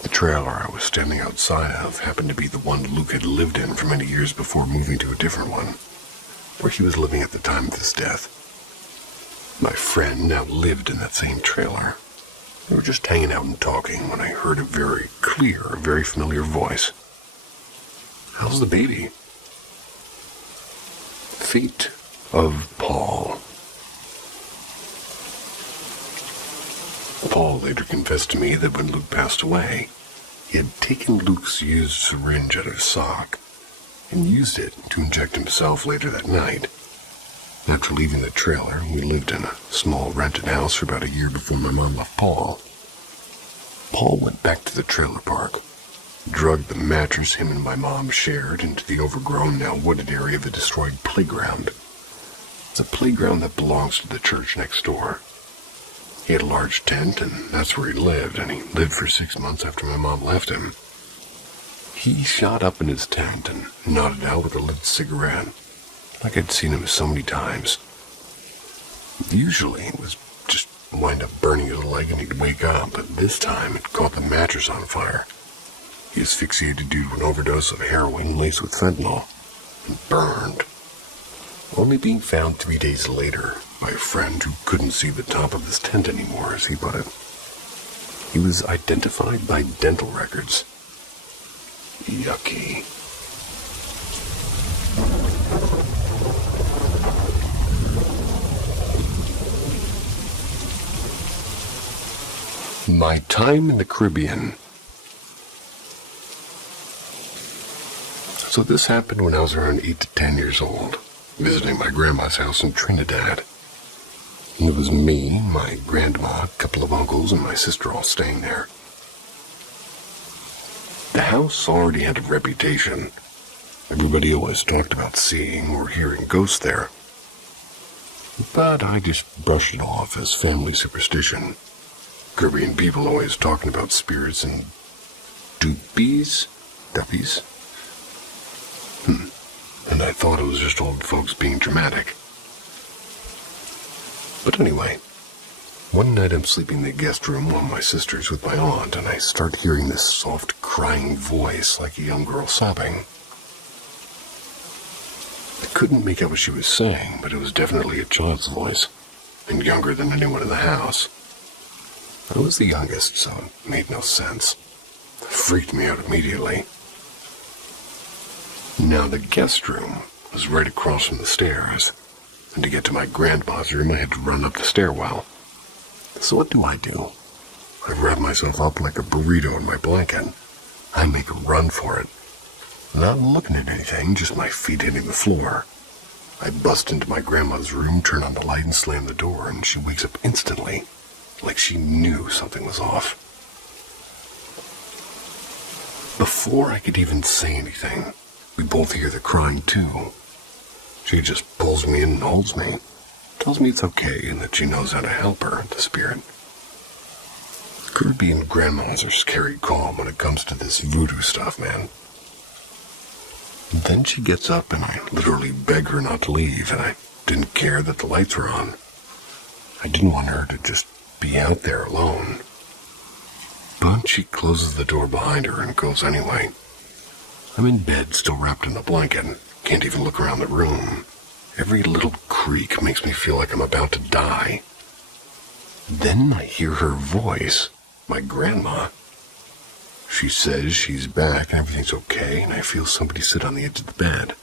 The trailer I was standing outside of happened to be the one Luke had lived in for many years before moving to a different one, where he was living at the time of his death. My friend now lived in that same trailer. We were just hanging out and talking when I heard a very clear, very familiar voice. "How's the baby?" Fate of Paul. Paul later confessed to me that when Luke passed away, he had taken Luke's used syringe out of his sock and used it to inject himself later that night. After leaving the trailer, we lived in a small rented house for about a year before my mom left Paul. Paul went back to the trailer park, drugged the mattress him and my mom shared into the overgrown, now wooded area of the destroyed playground. It's a playground that belongs to the church next door. He had a large tent, and that's where he lived, and he lived for 6 months after my mom left him. He shot up in his tent and nodded out with a lit cigarette, like I'd seen him so many times. Usually it was just wind up burning his leg and he'd wake up, but this time it caught the mattress on fire. He asphyxiated due to an overdose of heroin laced with fentanyl, and burned, only being found 3 days later by a friend who couldn't see the top of his tent anymore, as he put it. He was identified by dental records. Yucky. My time in the Caribbean. So this happened when I was around 8 to 10 years old, visiting my grandma's house in Trinidad. And it was me, my grandma, a couple of uncles, and my sister all staying there. The house already had a reputation. Everybody always talked about seeing or hearing ghosts there. But I just brushed it off as family superstition. Caribbean people always talking about spirits and duppies? And I thought it was just old folks being dramatic. But anyway, one night I'm sleeping in the guest room while my sister's with my aunt, and I start hearing this soft crying voice like a young girl sobbing. I couldn't make out what she was saying, but it was definitely a child's voice, and younger than anyone in the house. I was the youngest, so it made no sense. It freaked me out immediately. Now, the guest room was right across from the stairs, and to get to my grandma's room, I had to run up the stairwell. So what do? I wrap myself up like a burrito in my blanket. I make a run for it. Not looking at anything, just my feet hitting the floor. I bust into my grandma's room, turn on the light, and slam the door, and she wakes up instantly, like she knew something was off. Before I could even say anything, we both hear the crying too. She just pulls me in and holds me, tells me it's okay and that she knows how to help her, the spirit. Caribbean grandmas are scary calm when it comes to this voodoo stuff, man. Then she gets up and I literally beg her not to leave, and I didn't care that the lights were on. I didn't want her to just be out there alone. But she closes the door behind her and goes anyway. I'm in bed, still wrapped in a blanket. Can't even look around the room. Every little creak makes me feel like I'm about to die. Then I hear her voice, my grandma. She says she's back and everything's okay, and I feel somebody sit on the edge of the bed.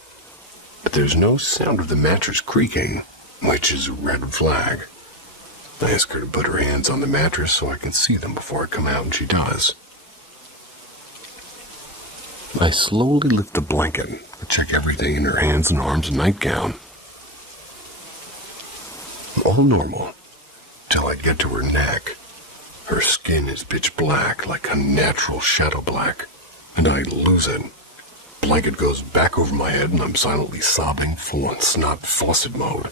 But there's no sound of the mattress creaking, which is a red flag. I ask her to put her hands on the mattress so I can see them before I come out, and she does. I slowly lift the blanket and check everything in her hands and arms and nightgown. All normal, till I get to her neck. Her skin is pitch black, like unnatural shadow black, and I lose it. The blanket goes back over my head and I'm silently sobbing, full on snot faucet mode.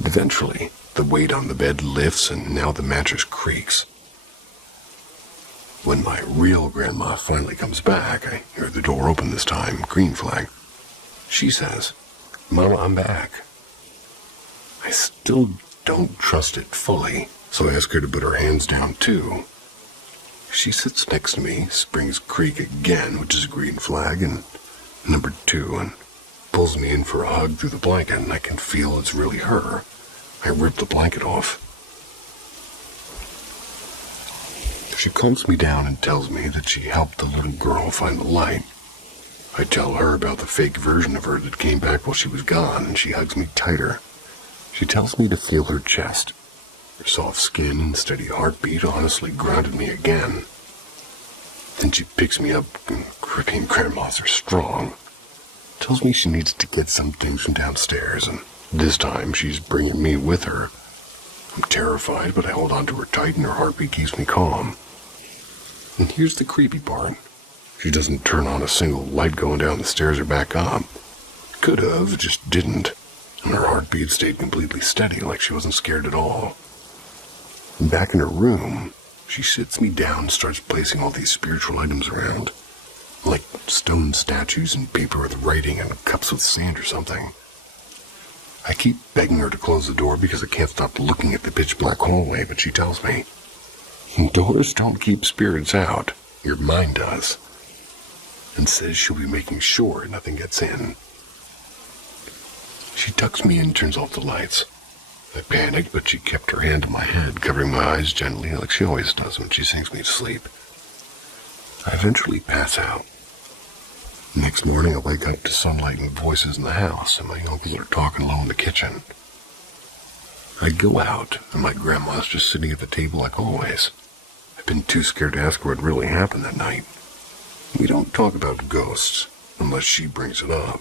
Eventually, the weight on the bed lifts and now the mattress creaks. When my real grandma finally comes back, I hear the door open this time, green flag. She says, "Mama, I'm back." I still don't trust it fully, so I ask her to put her hands down too. She sits next to me, springs creak again, which is a green flag, and number 2, and pulls me in for a hug through the blanket, and I can feel it's really her. I rip the blanket off. She calms me down and tells me that she helped the little girl find the light. I tell her about the fake version of her that came back while she was gone, and she hugs me tighter. She tells me to feel her chest. Her soft skin and steady heartbeat honestly grounded me again. Then she picks me up, and Caribbean grandmas are strong. Tells me she needs to get some things from downstairs, and this time she's bringing me with her. I'm terrified, but I hold on to her tight, and her heartbeat keeps me calm. And here's the creepy part. She doesn't turn on a single light going down the stairs or back up. Could have, just didn't. And her heartbeat stayed completely steady, like she wasn't scared at all. And back in her room, she sits me down and starts placing all these spiritual items around. Like stone statues and paper with writing and cups with sand or something. I keep begging her to close the door because I can't stop looking at the pitch black hallway, but she tells me, "Doors don't keep spirits out, your mind does," and says she'll be making sure nothing gets in. She tucks me in and turns off the lights. I panicked, but she kept her hand on my head, covering my eyes gently like she always does when she sings me to sleep. I eventually pass out. Next morning, I wake up to sunlight and voices in the house, and my uncles are talking low in the kitchen. I go out, and my grandma's just sitting at the table like always. I've been too scared to ask her what really happened that night. We don't talk about ghosts, unless she brings it up.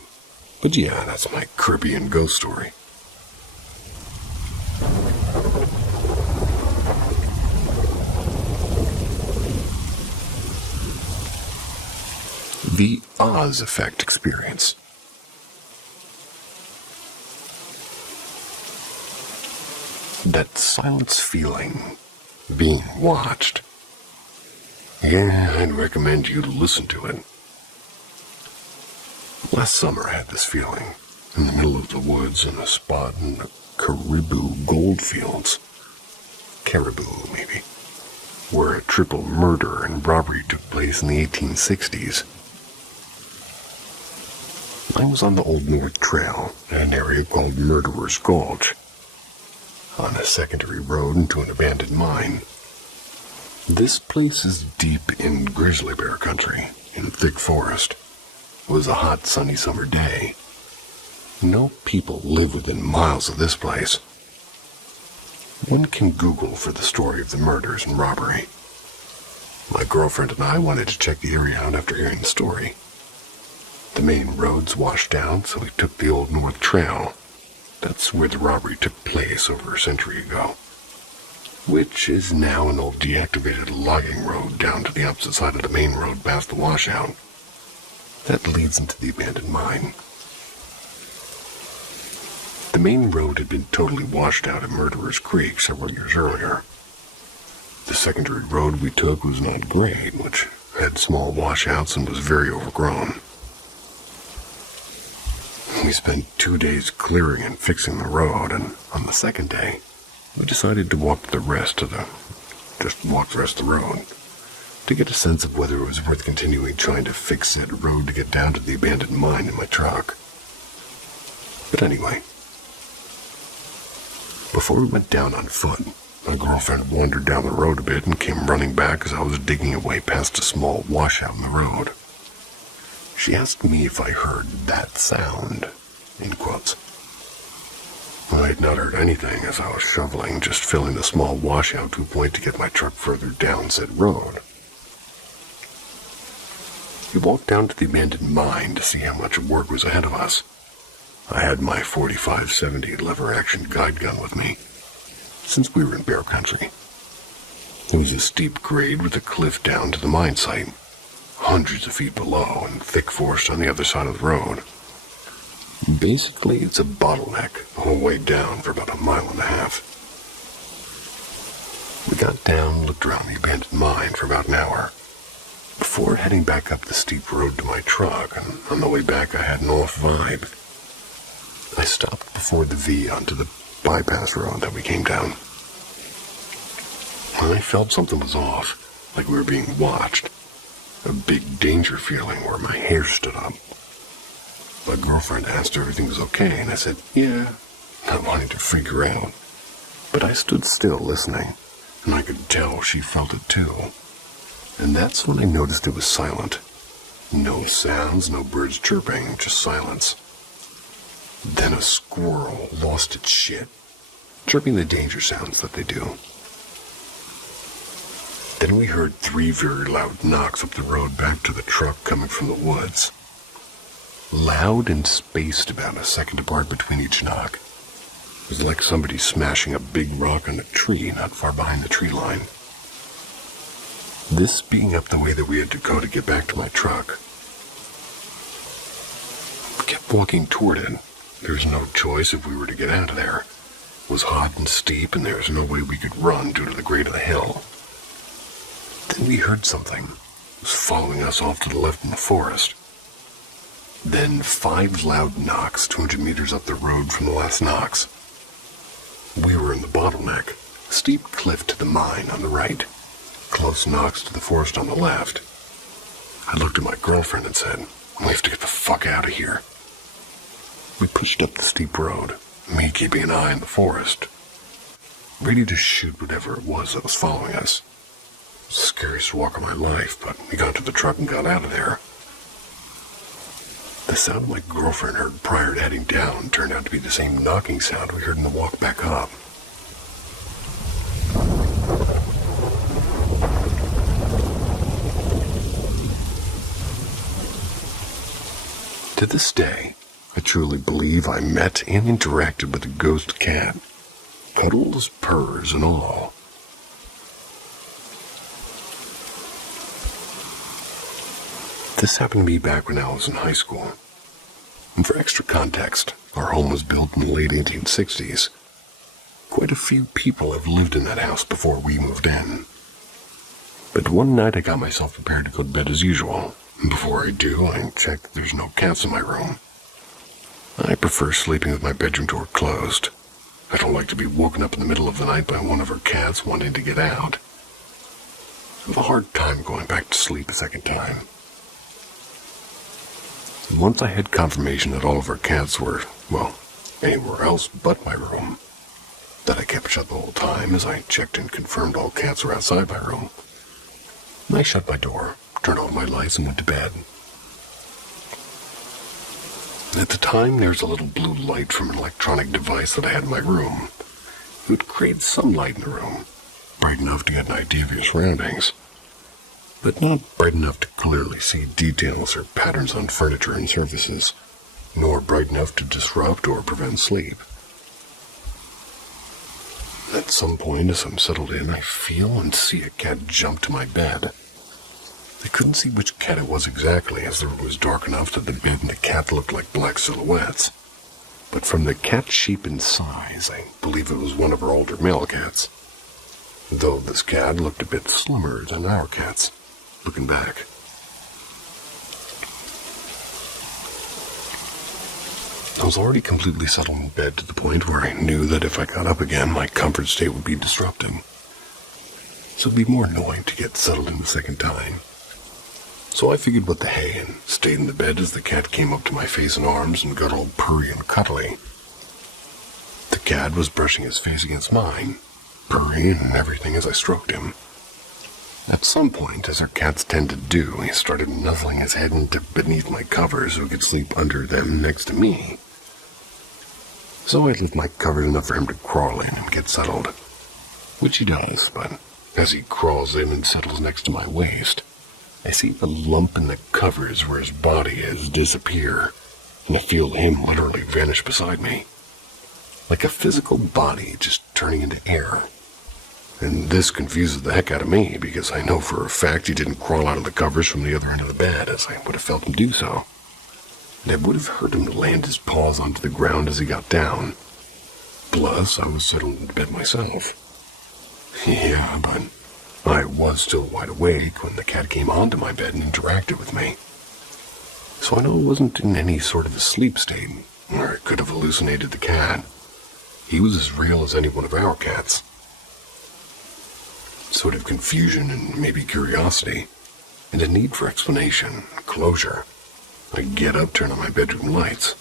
But yeah, that's my Caribbean ghost story. The Oz effect experience. That silence feeling, being watched. Yeah, I'd recommend you to listen to it. Last summer I had this feeling, in the middle of the woods in a spot in the Caribou goldfields. Caribou, maybe. Where a triple murder and robbery took place in the 1860s. I was on the Old North Trail, in an area called Murderer's Gulch, on a secondary road into an abandoned mine. This place is deep in grizzly bear country, in thick forest. It was a hot, sunny summer day. No people live within miles of this place. One can Google for the story of the murders and robbery. My girlfriend and I wanted to check the area out after hearing the story. The main roads washed out, so we took the Old North Trail. That's where the robbery took place over a century ago, which is now an old deactivated logging road down to the opposite side of the main road past the washout. That leads into the abandoned mine. The main road had been totally washed out at Murderer's Creek several years earlier. The secondary road we took was not great, which had small washouts and was very overgrown. We spent 2 days clearing and fixing the road, and on the second day, we decided to walk the rest of the road to get a sense of whether it was worth continuing trying to fix that road to get down to the abandoned mine in my truck. But anyway, before we went down on foot, my girlfriend wandered down the road a bit and came running back as I was digging away past a small washout in the road. She asked me if I heard that sound, in quotes. I had not heard anything as I was shoveling, just filling the small washout to a point to get my truck further down said road. We walked down to the abandoned mine to see how much work was ahead of us. I had my 45-70 lever-action guide gun with me, since we were in bear country. It was a steep grade with a cliff down to the mine site, hundreds of feet below and thick forest on the other side of the road. Basically, it's a bottleneck all the way down for about 1.5 miles. We got down and looked around the abandoned mine for about an hour before heading back up the steep road to my truck, and on the way back I had an off vibe. I stopped before the V onto the bypass road that we came down. I felt something was off, like we were being watched. A big danger feeling where my hair stood up. My girlfriend asked if everything was okay, and I said, yeah, not wanting to freak her out. But I stood still listening, and I could tell she felt it too. And that's when I noticed it was silent. No sounds, no birds chirping, just silence. Then a squirrel lost its shit, chirping the danger sounds that they do. Then we heard 3 very loud knocks up the road back to the truck coming from the woods. Loud and spaced about a second apart between each knock. It was like somebody smashing a big rock on a tree not far behind the tree line. This being up the way that we had to go to get back to my truck. We kept walking toward it. There was no choice if we were to get out of there. It was hot and steep, and there was no way we could run due to the grade of the hill. Then we heard something. It was following us off to the left in the forest. Then 5 loud knocks 200 meters up the road from the last knocks. We were in the bottleneck, a steep cliff to the mine on the right, close knocks to the forest on the left. I looked at my girlfriend and said, we have to get the fuck out of here. We pushed up the steep road, me keeping an eye on the forest, ready to shoot whatever it was that was following us. It was the scariest walk of my life, but we got to the truck and got out of there. The sound my girlfriend heard prior to heading down turned out to be the same knocking sound we heard in the walk back up. To this day, I truly believe I met and interacted with a ghost cat, cuddles, purrs, and all. This happened to me back when I was in high school. And for extra context, our home was built in the late 1860s. Quite a few people have lived in that house before we moved in. But one night I got myself prepared to go to bed as usual. And before I do, I check that there's no cats in my room. I prefer sleeping with my bedroom door closed. I don't like to be woken up in the middle of the night by one of our cats wanting to get out. I have a hard time going back to sleep a second time. And once I had confirmation that all of our cats were, well, anywhere else but my room, that I kept shut the whole time as I checked and confirmed all cats were outside my room, and I shut my door, turned off my lights, and went to bed. At the time, there was a little blue light from an electronic device that I had in my room. It would create some light in the room, bright enough to get an idea of your surroundings, but not bright enough to clearly see details or patterns on furniture and surfaces, nor bright enough to disrupt or prevent sleep. At some point, as I'm settled in, I feel and see a cat jump to my bed. I couldn't see which cat it was exactly, as the room was dark enough that the bed and the cat looked like black silhouettes. But from the cat's shape and size, I believe it was one of our older male cats. though this cat looked a bit slimmer than our cats, looking back. I was already completely settled in bed to the point where I knew that if I got up again, my comfort state would be disrupted. So it'd be more annoying to get settled in the second time. So I figured what the hey and stayed in the bed as the cat came up to my face and arms and got all purry and cuddly. The cat was brushing his face against mine, purry and everything as I stroked him. At some point, as our cats tend to do, he started nuzzling his head into beneath my covers so he could sleep under them next to me. So I lift my covers enough for him to crawl in and get settled, which he does, but as he crawls in and settles next to my waist, I see the lump in the covers where his body is disappear, and I feel him literally vanish beside me. Like a physical body just turning into air. And this confuses the heck out of me, because I know for a fact he didn't crawl out of the covers from the other end of the bed, as I would have felt him do so. And I would have heard him land his paws onto the ground as he got down. Plus, I was settled in bed myself. Yeah, but I was still wide awake when the cat came onto my bed and interacted with me. So I know I wasn't in any sort of a sleep state, or I could have hallucinated the cat. He was as real as any one of our cats. Sort of confusion and maybe curiosity, and a need for explanation, closure. I get up, turn on my bedroom lights.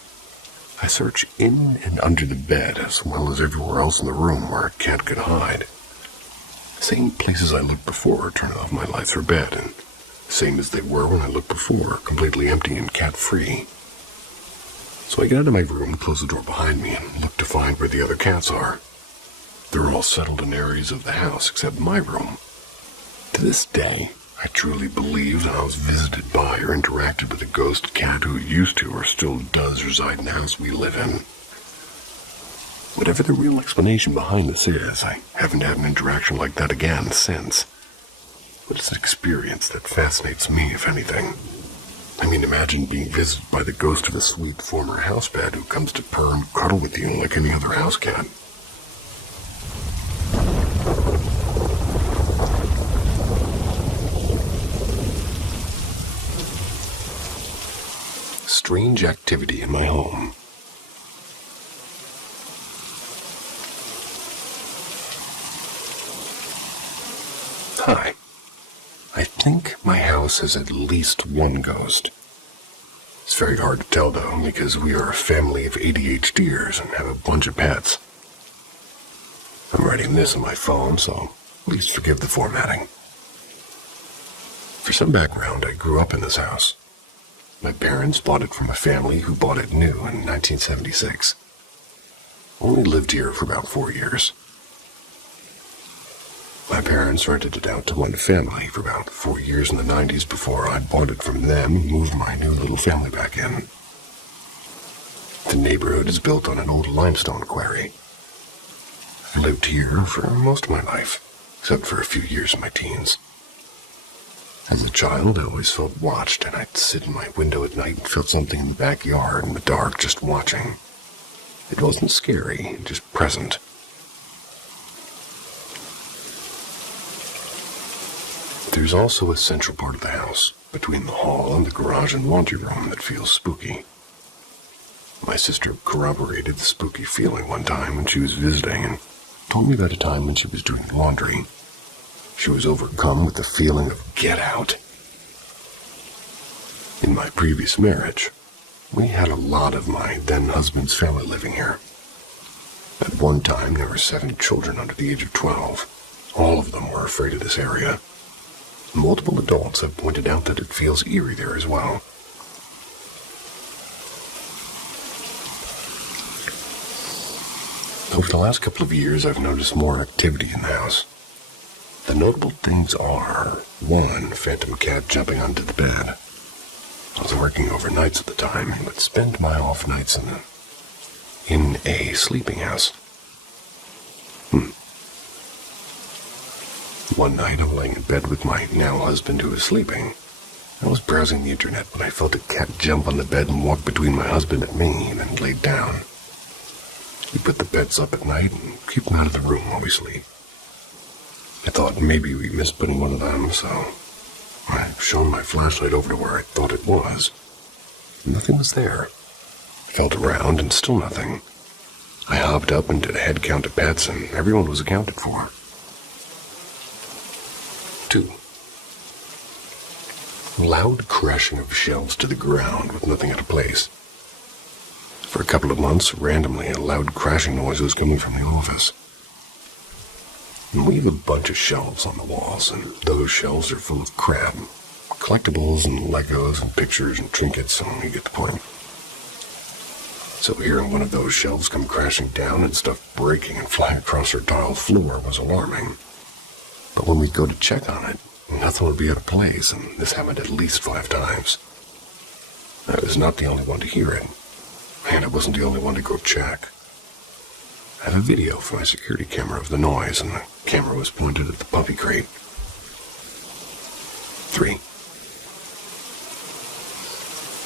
I search in and under the bed, as well as everywhere else in the room where a cat could hide. Same places I looked before, turning off my lights for bed, and same as they were when I looked before, completely empty and cat-free. So I get out of my room, close the door behind me, and look to find where the other cats are. They're all settled in areas of the house except my room. To this day, I truly believe that I was visited by or interacted with a ghost cat who used to or still does reside in the house we live in. Whatever the real explanation behind this is, I haven't had an interaction like that again since. But it's an experience that fascinates me, if anything. I mean, imagine being visited by the ghost of a sweet former house pet who comes to purr and cuddle with you like any other house cat. Strange activity in my home. Hi. I think my house has at least one ghost. It's very hard to tell, though, because we are a family of ADHDers and have a bunch of pets. I'm writing this on my phone, so please forgive the formatting. For some background, I grew up in this house. My parents bought it from a family who bought it new in 1976. Only lived here for about 4 years. My parents rented it out to one family for about 4 years in the 90s before I bought it from them and moved my new little family back in. The neighborhood is built on an old limestone quarry. I've lived here for most of my life, except for a few years in my teens. As a child, I always felt watched, and I'd sit in my window at night and felt something in the backyard in the dark just watching. It wasn't scary, just present. There's also a central part of the house, between the hall and the garage and laundry room, that feels spooky. My sister corroborated the spooky feeling one time when she was visiting and told me about a time when she was doing laundry. She was overcome with the feeling of get out. In my previous marriage, we had a lot of my then-husband's family living here. At one time, there were 7 children under the age of 12. All of them were afraid of this area. Multiple adults have pointed out that it feels eerie there as well. Over the last couple of years, I've noticed more activity in the house. The notable things are, 1, phantom cat jumping onto the bed. I was working overnights at the time and would spend my off nights in a sleeping house. One night, I'm laying in bed with my now husband who was sleeping. I was browsing the internet when I felt a cat jump on the bed and walk between my husband and me, and then laid down. We put the beds up at night and keep them out of the room while we sleep. I thought maybe we missed putting one of them, so I shone my flashlight over to where I thought it was. Nothing was there. I felt around and still nothing. I hopped up and did a head count of pets, and everyone was accounted for. 2. Loud crashing of shelves to the ground with nothing out of place. For a couple of months, randomly, a loud crashing noise was coming from the office. And we have a bunch of shelves on the walls, and those shelves are full of crap. Collectibles and Legos and pictures and trinkets, and you get the point. So hearing one of those shelves come crashing down and stuff breaking and flying across our tile floor was alarming. But when we'd go to check on it, nothing would be out of place, and this happened at least 5 times. I was not the only one to hear it, and I wasn't the only one to go check. I have a video from my security camera of the noise, and the camera was pointed at the puppy crate. 3.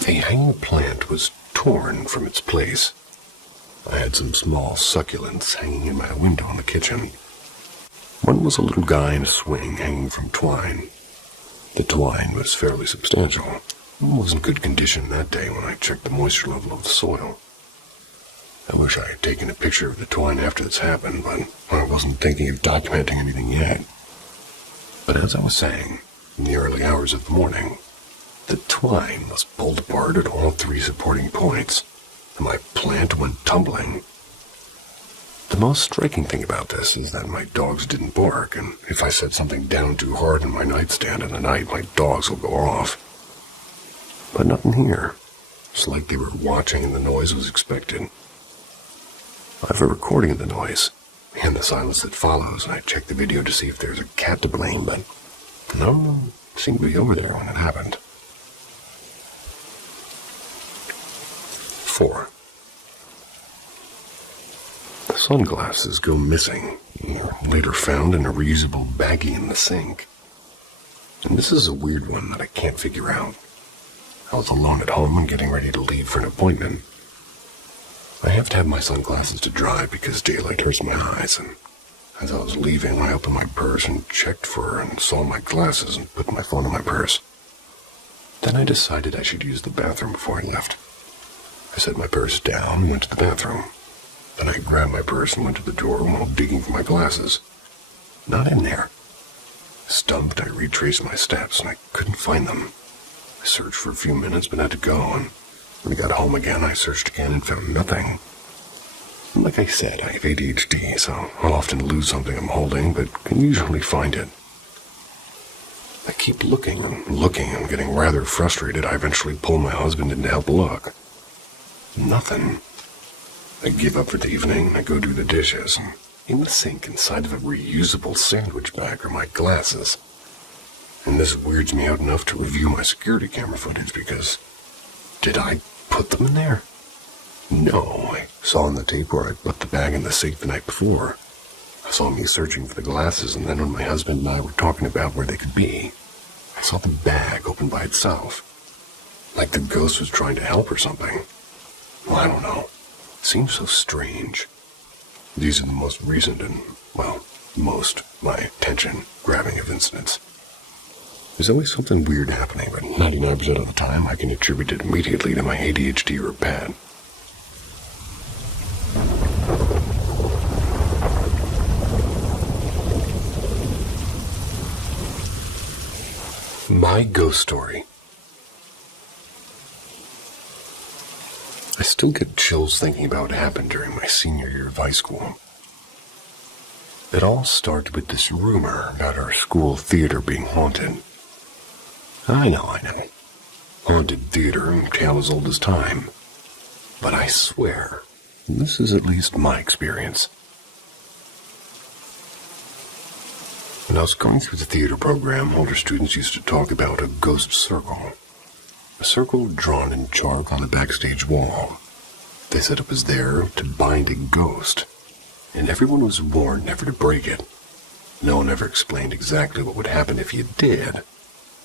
A hanging plant was torn from its place. I had some small succulents hanging in my window in the kitchen. One was a little guy in a swing hanging from twine. The twine was fairly substantial. It was in good condition that day when I checked the moisture level of the soil. I wish I had taken a picture of the twine after this happened, but I wasn't thinking of documenting anything yet. But as I was saying, in the early hours of the morning, the twine was pulled apart at all 3 supporting points, and my plant went tumbling. The most striking thing about this is that my dogs didn't bark, and if I set something down too hard in my nightstand in the night, my dogs will go off. But nothing here. It's like they were watching and the noise was expected. I have a recording of the noise, and the silence that follows, and I checked the video to see if there's a cat to blame, but no, it seemed to be over there when it happened. 4. The sunglasses go missing. They're later found in a reusable baggie in the sink. And this is a weird one that I can't figure out. I was alone at home and getting ready to leave for an appointment. I have to have my sunglasses to dry because daylight hurts my eyes, and as I was leaving, I opened my purse and checked for her and saw my glasses and put my phone in my purse. Then I decided I should use the bathroom before I left. I set my purse down and went to the bathroom. Then I grabbed my purse and went to the door while digging for my glasses. Not in there. Stumped, I retraced my steps, and I couldn't find them. I searched for a few minutes, but had to go, and when I got home again, I searched again and found nothing. Like I said, I have ADHD, so I'll often lose something I'm holding, but can usually find it. I keep looking and getting rather frustrated. I eventually pull my husband in to help look. Nothing. I give up for the evening, and I go do the dishes, and in the sink inside of a reusable sandwich bag are my glasses. And this weirds me out enough to review my security camera footage because did I put them in there? No, I saw on the tape where I put the bag in the sink the night before. I saw me searching for the glasses, and then when my husband and I were talking about where they could be, I saw the bag open by itself. Like the ghost was trying to help or something. Well, I don't know. It seems so strange. These are the most recent and, well, most my attention-grabbing of incidents. There's always something weird happening, but 99% of the time I can attribute it immediately to my ADHD or pad. My ghost story. I still get chills thinking about what happened during my senior year of high school. It all started with this rumor about our school theater being haunted. I know. Haunted theater, a tale as old as time. But I swear, this is at least my experience. When I was going through the theater program, older students used to talk about a ghost circle. A circle drawn in chalk on the backstage wall. They said it was there to bind a ghost, and everyone was warned never to break it. No one ever explained exactly what would happen if you did,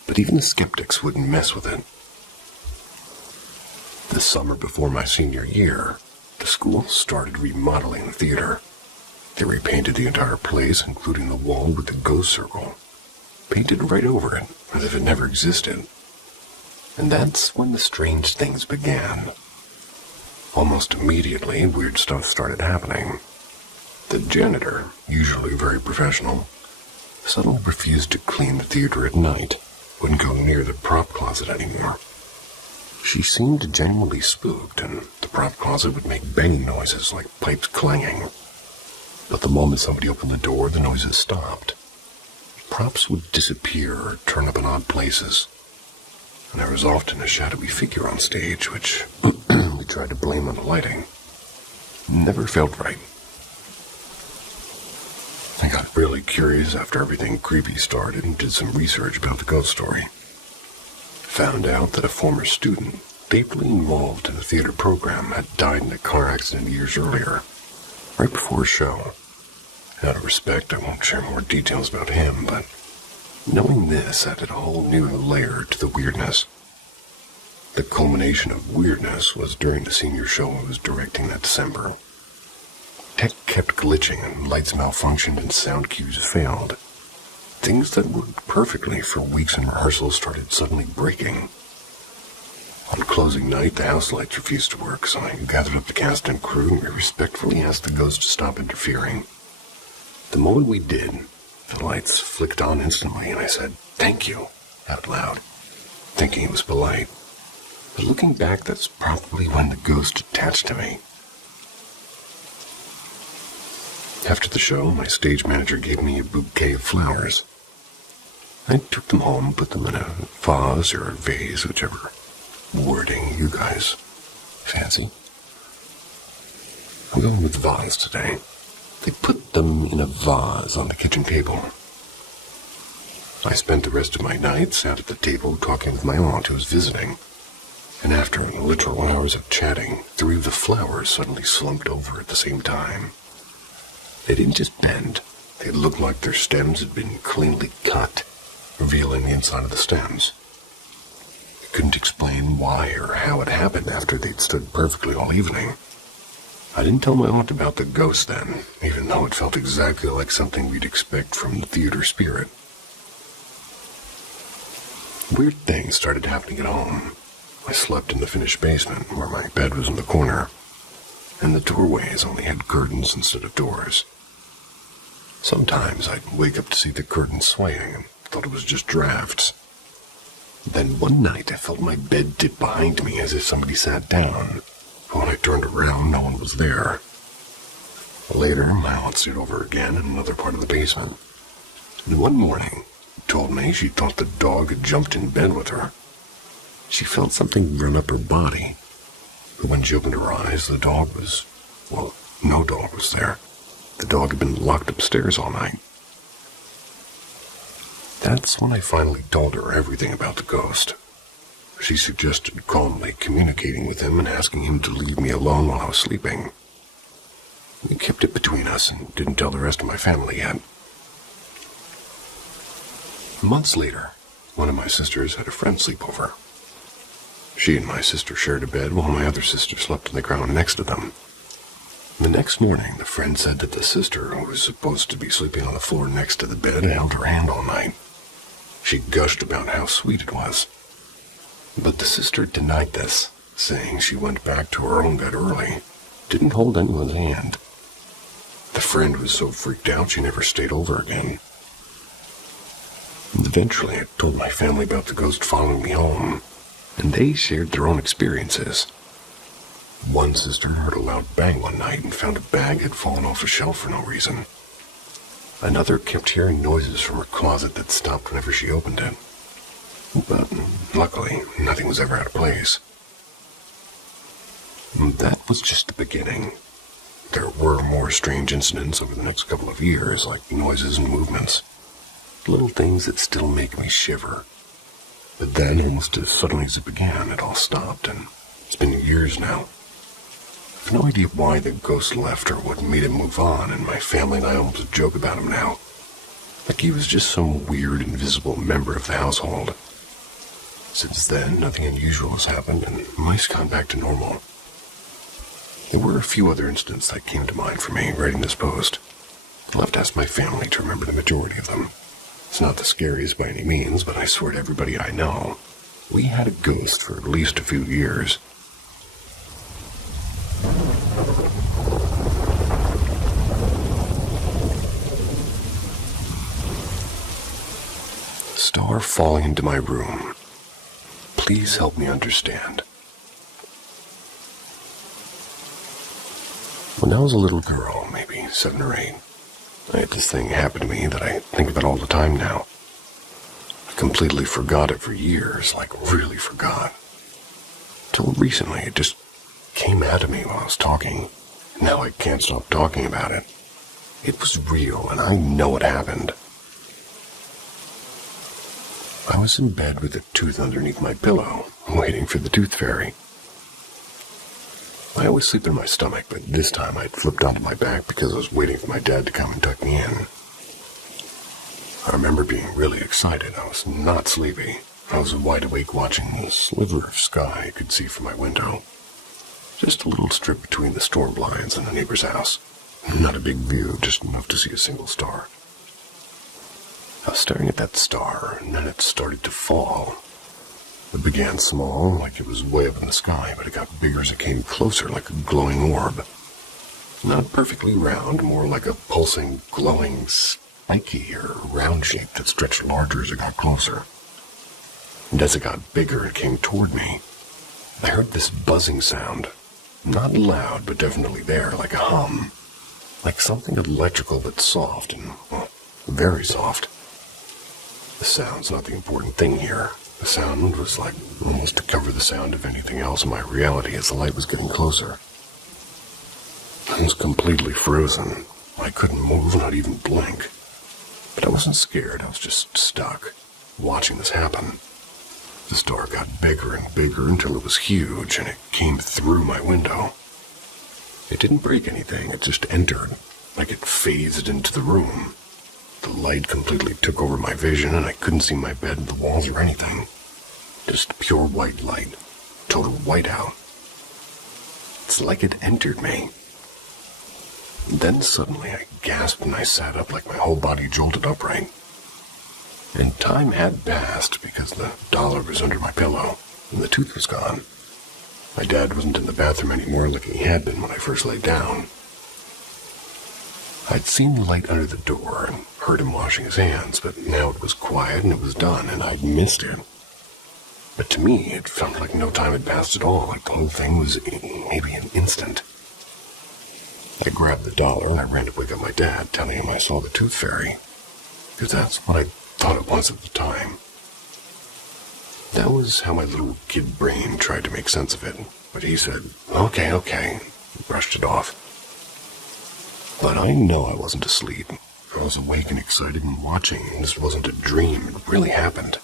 but even the skeptics wouldn't mess with it. The summer before my senior year, the school started remodeling the theater. They repainted the entire place, including the wall with the ghost circle. Painted right over it, as if it never existed. And that's when the strange things began. Almost immediately, weird stuff started happening. The janitor, usually very professional, suddenly refused to clean the theater at night, wouldn't go near the prop closet anymore. She seemed genuinely spooked, and the prop closet would make banging noises like pipes clanging. But the moment somebody opened the door, the noises stopped. Props would disappear or turn up in odd places. And there was often a shadowy figure on stage, which we tried to blame on the lighting. Never felt right. I got really curious after everything creepy started and did some research about the ghost story. Found out that a former student, deeply involved in a theater program, had died in a car accident years earlier, right before a show. Out of respect, I won't share more details about him, but knowing this added a whole new layer to the weirdness. The culmination of weirdness was during the senior show I was directing that December. Tech kept glitching and lights malfunctioned and sound cues failed. Things that worked perfectly for weeks in rehearsal started suddenly breaking. On closing night, the house lights refused to work, so I gathered up the cast and crew and we respectfully asked the ghost to stop interfering. The moment we did, the lights flicked on instantly and I said, "Thank you," out loud, thinking it was polite. But looking back, that's probably when the ghost attached to me. After the show, my stage manager gave me a bouquet of flowers. I took them home, put them in a vase or a vase, whichever wording you guys fancy. I'm going with vase today. They put them in a vase on the kitchen table. I spent the rest of my nights out at the table talking with my aunt who was visiting. And after literal hours of chatting, 3 of the flowers suddenly slumped over at the same time. They didn't just bend. They looked like their stems had been cleanly cut, revealing the inside of the stems. I couldn't explain why or how it happened after they'd stood perfectly all evening. I didn't tell my aunt about the ghost then, even though it felt exactly like something we'd expect from the theater spirit. Weird things started happening at home. I slept in the finished basement, where my bed was in the corner, and the doorways only had curtains instead of doors. Sometimes I'd wake up to see the curtains swaying and thought it was just drafts. Then one night I felt my bed tip behind me as if somebody sat down. When I turned around, no one was there. Later, my aunt stayed over again in another part of the basement. And one morning, she told me she thought the dog had jumped in bed with her. She felt something run up her body. But when she opened her eyes, the dog was... well, no dog was there. The dog had been locked upstairs all night. That's when I finally told her everything about the ghost. She suggested calmly communicating with him and asking him to leave me alone while I was sleeping. We kept it between us and didn't tell the rest of my family yet. Months later, one of my sisters had a friend sleep over. She and my sister shared a bed while my other sister slept on the ground next to them. The next morning, the friend said that the sister, who was supposed to be sleeping on the floor next to the bed, held her hand all night. She gushed about how sweet it was. But the sister denied this, saying she went back to her own bed early, didn't hold anyone's hand. The friend was so freaked out she never stayed over again. And eventually, I told my family about the ghost following me home, and they shared their own experiences. One sister heard a loud bang one night and found a bag had fallen off a shelf for no reason. Another kept hearing noises from her closet that stopped whenever she opened it. But luckily, nothing was ever out of place. That was just the beginning. There were more strange incidents over the next couple of years, like noises and movements. Little things that still make me shiver. But then, almost as suddenly as it began, it all stopped, and it's been years now. I have no idea why the ghost left or what made him move on, and my family and I almost joke about him now. Like he was just some weird, invisible member of the household. Since then, nothing unusual has happened, and life's gone back to normal. There were a few other incidents that came to mind for me writing this post. I'll have to ask my family to remember the majority of them. It's not the scariest by any means, but I swear to everybody I know, we had a ghost for at least a few years. Star falling into my room. Please help me understand. When I was a little girl, maybe 7 or 8, I had this thing happen to me that I think about all the time now. I completely forgot it for years, like really forgot. Till recently, it just came out of me while I was talking. Now I can't stop talking about it. It was real, and I know it happened. I was in bed with a tooth underneath my pillow, waiting for the tooth fairy. I always sleep in my stomach, but this time I'd flipped onto my back because I was waiting for my dad to come and tuck me in. I remember being really excited. I was not sleepy. I was wide awake watching the sliver of sky I could see from my window. Just a little strip between the storm blinds and the neighbor's house. Not a big view, just enough to see a single star. I was staring at that star, and then it started to fall. It began small, like it was way up in the sky, but it got bigger as it came closer, like a glowing orb. Not perfectly round, more like a pulsing, glowing, spiky or round shape that stretched larger as it got closer. And as it got bigger, it came toward me. I heard this buzzing sound. Not loud, but definitely there, like a hum. Like something electrical but soft, and, well, very soft. The sound's not the important thing here. The sound was like almost to cover the sound of anything else in my reality as the light was getting closer. I was completely frozen. I couldn't move, not even blink. But I wasn't scared, I was just stuck, watching this happen. The star got bigger and bigger until it was huge, and it came through my window. It didn't break anything, it just entered, like it phased into the room. The light completely took over my vision, and I couldn't see my bed, the walls, or anything. Just pure white light. Total whiteout. It's like it entered me. And then suddenly I gasped and I sat up like my whole body jolted upright. And time had passed because the dollar was under my pillow and the tooth was gone. My dad wasn't in the bathroom anymore like he had been when I first lay down. I'd seen the light under the door and heard him washing his hands, but now it was quiet and it was done, and I'd missed it. But to me, it felt like no time had passed at all, like the whole thing was maybe an instant. I grabbed the dollar and I ran to wake up my dad, telling him I saw the tooth fairy, because that's what I thought it was at the time. That was how my little kid brain tried to make sense of it, but he said, okay, and brushed it off. But I know I wasn't asleep. I was awake and excited and watching, and this wasn't a dream. It really happened.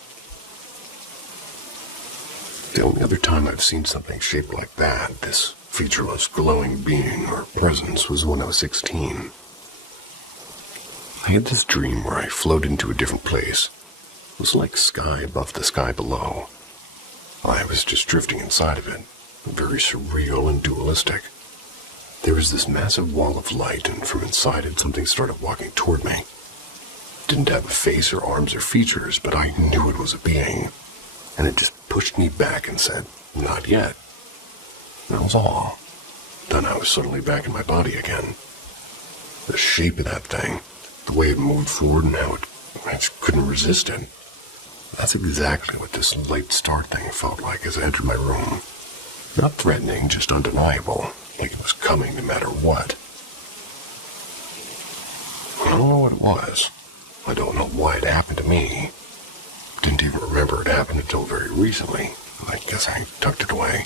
The only other time I've seen something shaped like that, this featureless glowing being or presence, was when I was 16. I had this dream where I floated into a different place. It was like sky above the sky below. I was just drifting inside of it, very surreal and dualistic. There was this massive wall of light, and from inside it, something started walking toward me. It didn't have a face or arms or features, but I knew it was a being, and it just pushed me back and said, not yet. That was all. Then I was suddenly back in my body again. The shape of that thing, the way it moved forward and how I just couldn't resist it. That's exactly what this light star thing felt like as I entered my room. Not threatening, just undeniable. Like it was coming no matter what. I don't know what it was. I don't know why it happened to me. Didn't even remember it happened until very recently. I guess I tucked it away.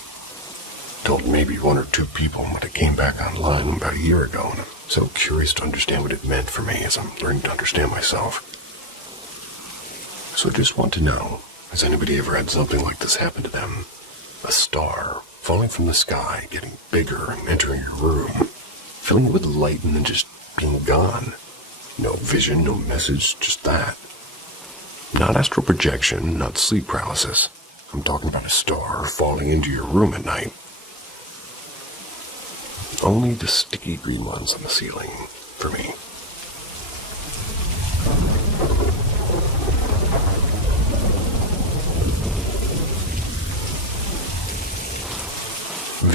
Told maybe 1 or 2 people when it came back online about a year ago, and I'm so curious to understand what it meant for me as I'm learning to understand myself. So I just want to know, has anybody ever had something like this happen to them? A star falling from the sky, getting bigger and entering your room, filling it with light and then just being gone. No vision, no message, just that. Not astral projection, not sleep paralysis. I'm talking about a star falling into your room at night. Only the sticky green ones on the ceiling, for me.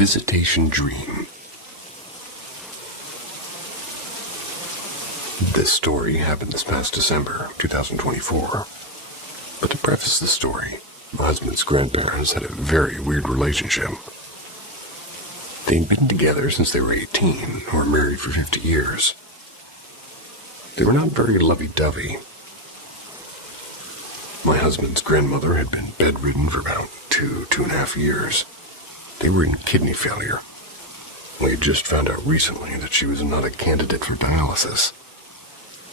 visitation dream. This story happened this past December 2024. But to preface the story, my husband's grandparents had a very weird relationship. They'd been together since they were 18 and were married for 50 years. They were not very lovey-dovey. My husband's grandmother had been bedridden for about 2.5 years. They were in kidney failure. We had just found out recently that she was not a candidate for dialysis.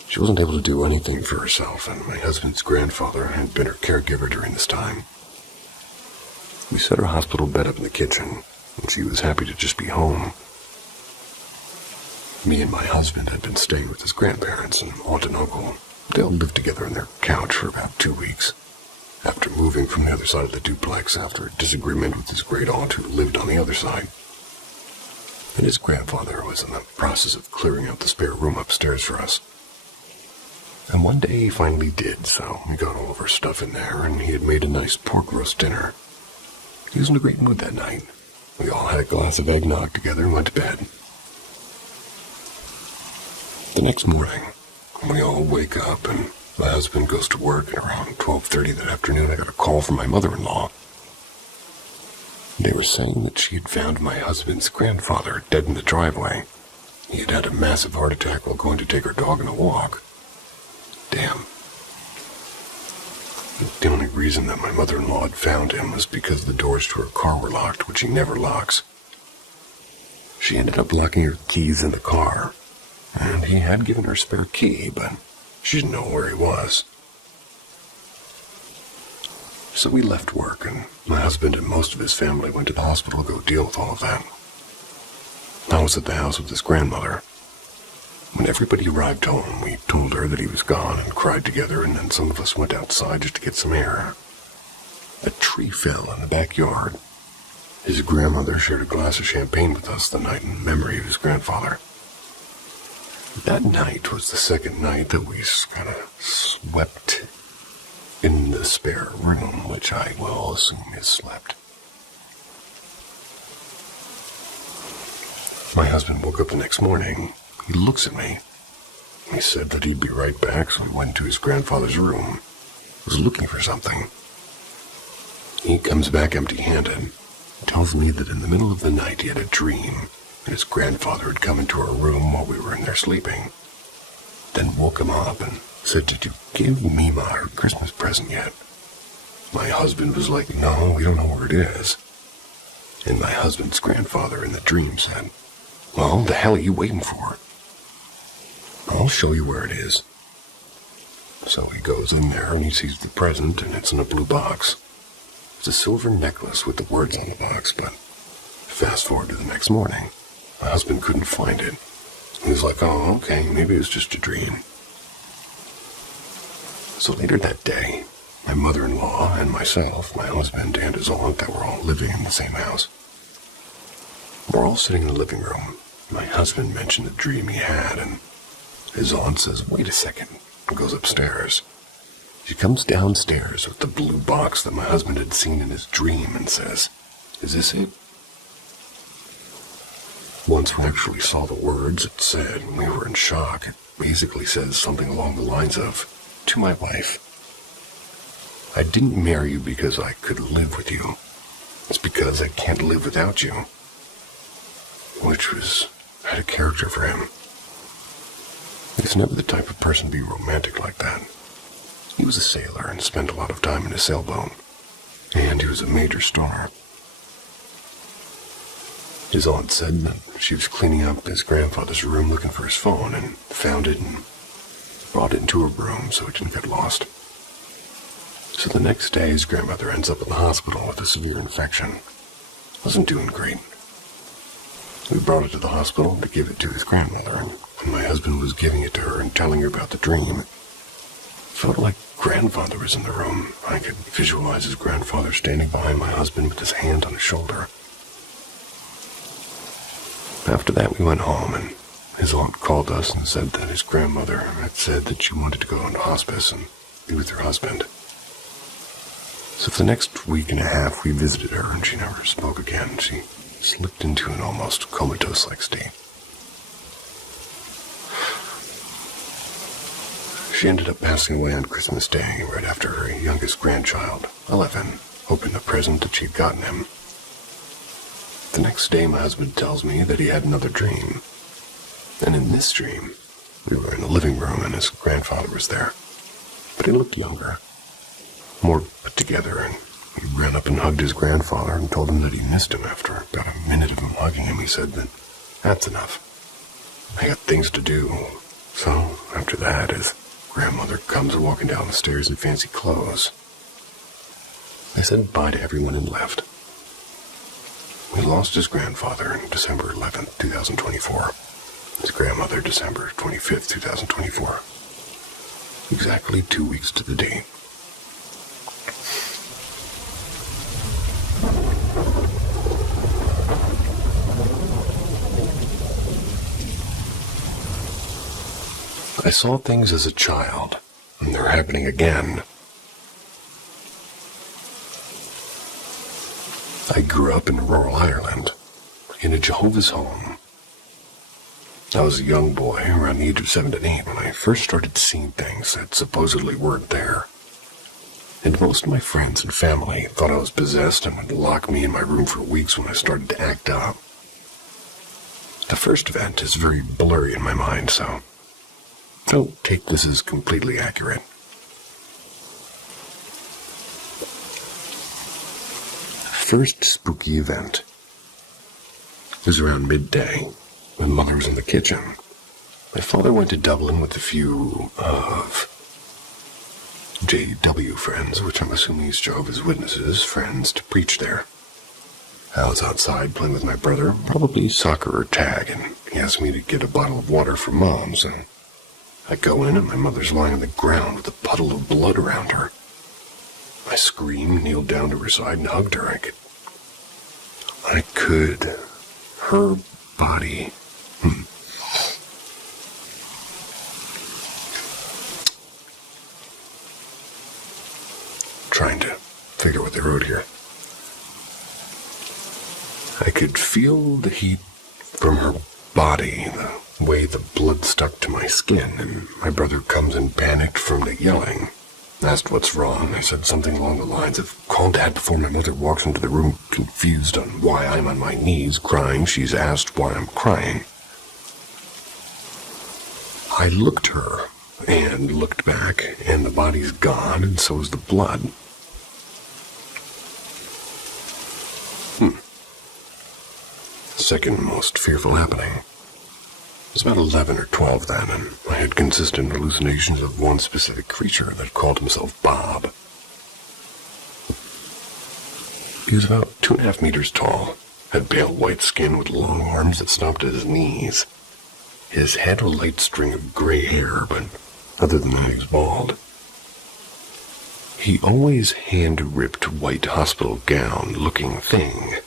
She wasn't able to do anything for herself, and my husband's grandfather had been her caregiver during this time. We set her hospital bed up in the kitchen, and she was happy to just be home. Me and my husband had been staying with his grandparents and aunt and uncle. They all lived together on their couch for about 2 weeks, after moving from the other side of the duplex after a disagreement with his great aunt who lived on the other side. And his grandfather was in the process of clearing out the spare room upstairs for us. And one day he finally did, so we got all of our stuff in there, and he had made a nice pork roast dinner. He was in a great mood that night. We all had a glass of eggnog together and went to bed. The next morning, we all wake up, and my husband goes to work, and around 12:30 that afternoon I got a call from my mother-in-law. They were saying that she had found my husband's grandfather dead in the driveway. He had had a massive heart attack while going to take her dog on a walk. Damn. The only reason that my mother-in-law had found him was because the doors to her car were locked, which he never locks. She ended up locking her keys in the car, and he had given her a spare key, but she didn't know where he was. So we left work, and my husband and most of his family went to the hospital to go deal with all of that. I was at the house with his grandmother. When everybody arrived home, we told her that he was gone and cried together, and then some of us went outside just to get some air. A tree fell in the backyard. His grandmother shared a glass of champagne with us the night in memory of his grandfather. That night was the second night that we kind of swept in the spare room, which I will assume is slept. My husband woke up the next morning. He looks at me. He said that he'd be right back, so we went to his grandfather's room. He was looking for something. He comes back empty-handed. Tells me that in the middle of the night he had a dream, and his grandfather had come into our room while we were in there sleeping. Then woke him up and said, "Did you give Mima her Christmas present yet?" My husband was like, "No, we don't know where it is." And my husband's grandfather in the dream said, "Well, the hell are you waiting for? I'll show you where it is." So he goes in there and he sees the present, and it's in a blue box. It's a silver necklace with the words on the box, but fast forward to the next morning. My husband couldn't find it. He was like, "Oh, okay, maybe it was just a dream." So later that day, my mother-in-law and myself, my husband and his aunt that were all living in the same house, we're all sitting in the living room. My husband mentioned the dream he had, and his aunt says, "Wait a second," and goes upstairs. She comes downstairs with the blue box that my husband had seen in his dream and says, "Is this it?" Once we actually saw the words it said, and we were in shock. It basically says something along the lines of, "To my wife, I didn't marry you because I could live with you. It's because I can't live without you." Which had a character for him. He was never the type of person to be romantic like that. He was a sailor and spent a lot of time in a sailboat, and he was a major star. His aunt said that she was cleaning up his grandfather's room looking for his phone and found it and brought it into her room so it didn't get lost. So the next day, his grandmother ends up in the hospital with a severe infection. Wasn't doing great. We brought it to the hospital to give it to his grandmother, and my husband was giving it to her and telling her about the dream. It felt like grandfather was in the room. I could visualize his grandfather standing behind my husband with his hand on his shoulder. After that, we went home, and his aunt called us and said that his grandmother had said that she wanted to go into hospice and be with her husband. So for the next week and a half, we visited her, and she never spoke again. She slipped into an almost comatose-like state. She ended up passing away on Christmas Day, right after her youngest grandchild, 11, opened a present that she'd gotten him. The next day, my husband tells me that he had another dream. And in this dream, we were in the living room and his grandfather was there. But he looked younger, more put together, and he ran up and hugged his grandfather and told him that he missed him. After about a minute of him hugging him, he said that that's enough. I got things to do. So, after that, his grandmother comes walking down the stairs in fancy clothes. I said bye to everyone and left. We lost his grandfather on December 11th, 2024. His grandmother, December 25th, 2024. Exactly 2 weeks to the date. I saw things as a child, and they're happening again. I grew up in rural Ireland, in a Jehovah's home. I was a young boy, around the age of 7 to 8, when I first started seeing things that supposedly weren't there. And most of my friends and family thought I was possessed and would lock me in my room for weeks when I started to act up. The first event is very blurry in my mind, so don't take this as completely accurate. First spooky event was around midday. My mother was in the kitchen. My father went to Dublin with a few of JW friends, which I'm assuming is Jehovah's Witnesses, friends, to preach there. I was outside playing with my brother, probably soccer or tag, and he asked me to get a bottle of water for Mom's, and I go in and my mother's lying on the ground with a puddle of blood around her. I screamed, kneeled down to her side, and hugged her. Her body. Trying to figure what they wrote here. I could feel the heat from her body, the way the blood stuck to my skin, and my brother comes in panicked from the yelling. Asked what's wrong. I said something along the lines of, "Call Dad," before my mother walks into the room, confused on why I'm on my knees crying. She's asked why I'm crying. I looked her and looked back, and the body's gone, and so is the blood. Second most fearful happening. I was about 11 or 12 then, and I had consistent hallucinations of one specific creature that called himself Bob. He was about 2.5 meters tall, had pale white skin with long arms that stopped at his knees. His head was a light string of gray hair, but other than that, he was bald. He always hand-ripped white hospital gown-looking thing.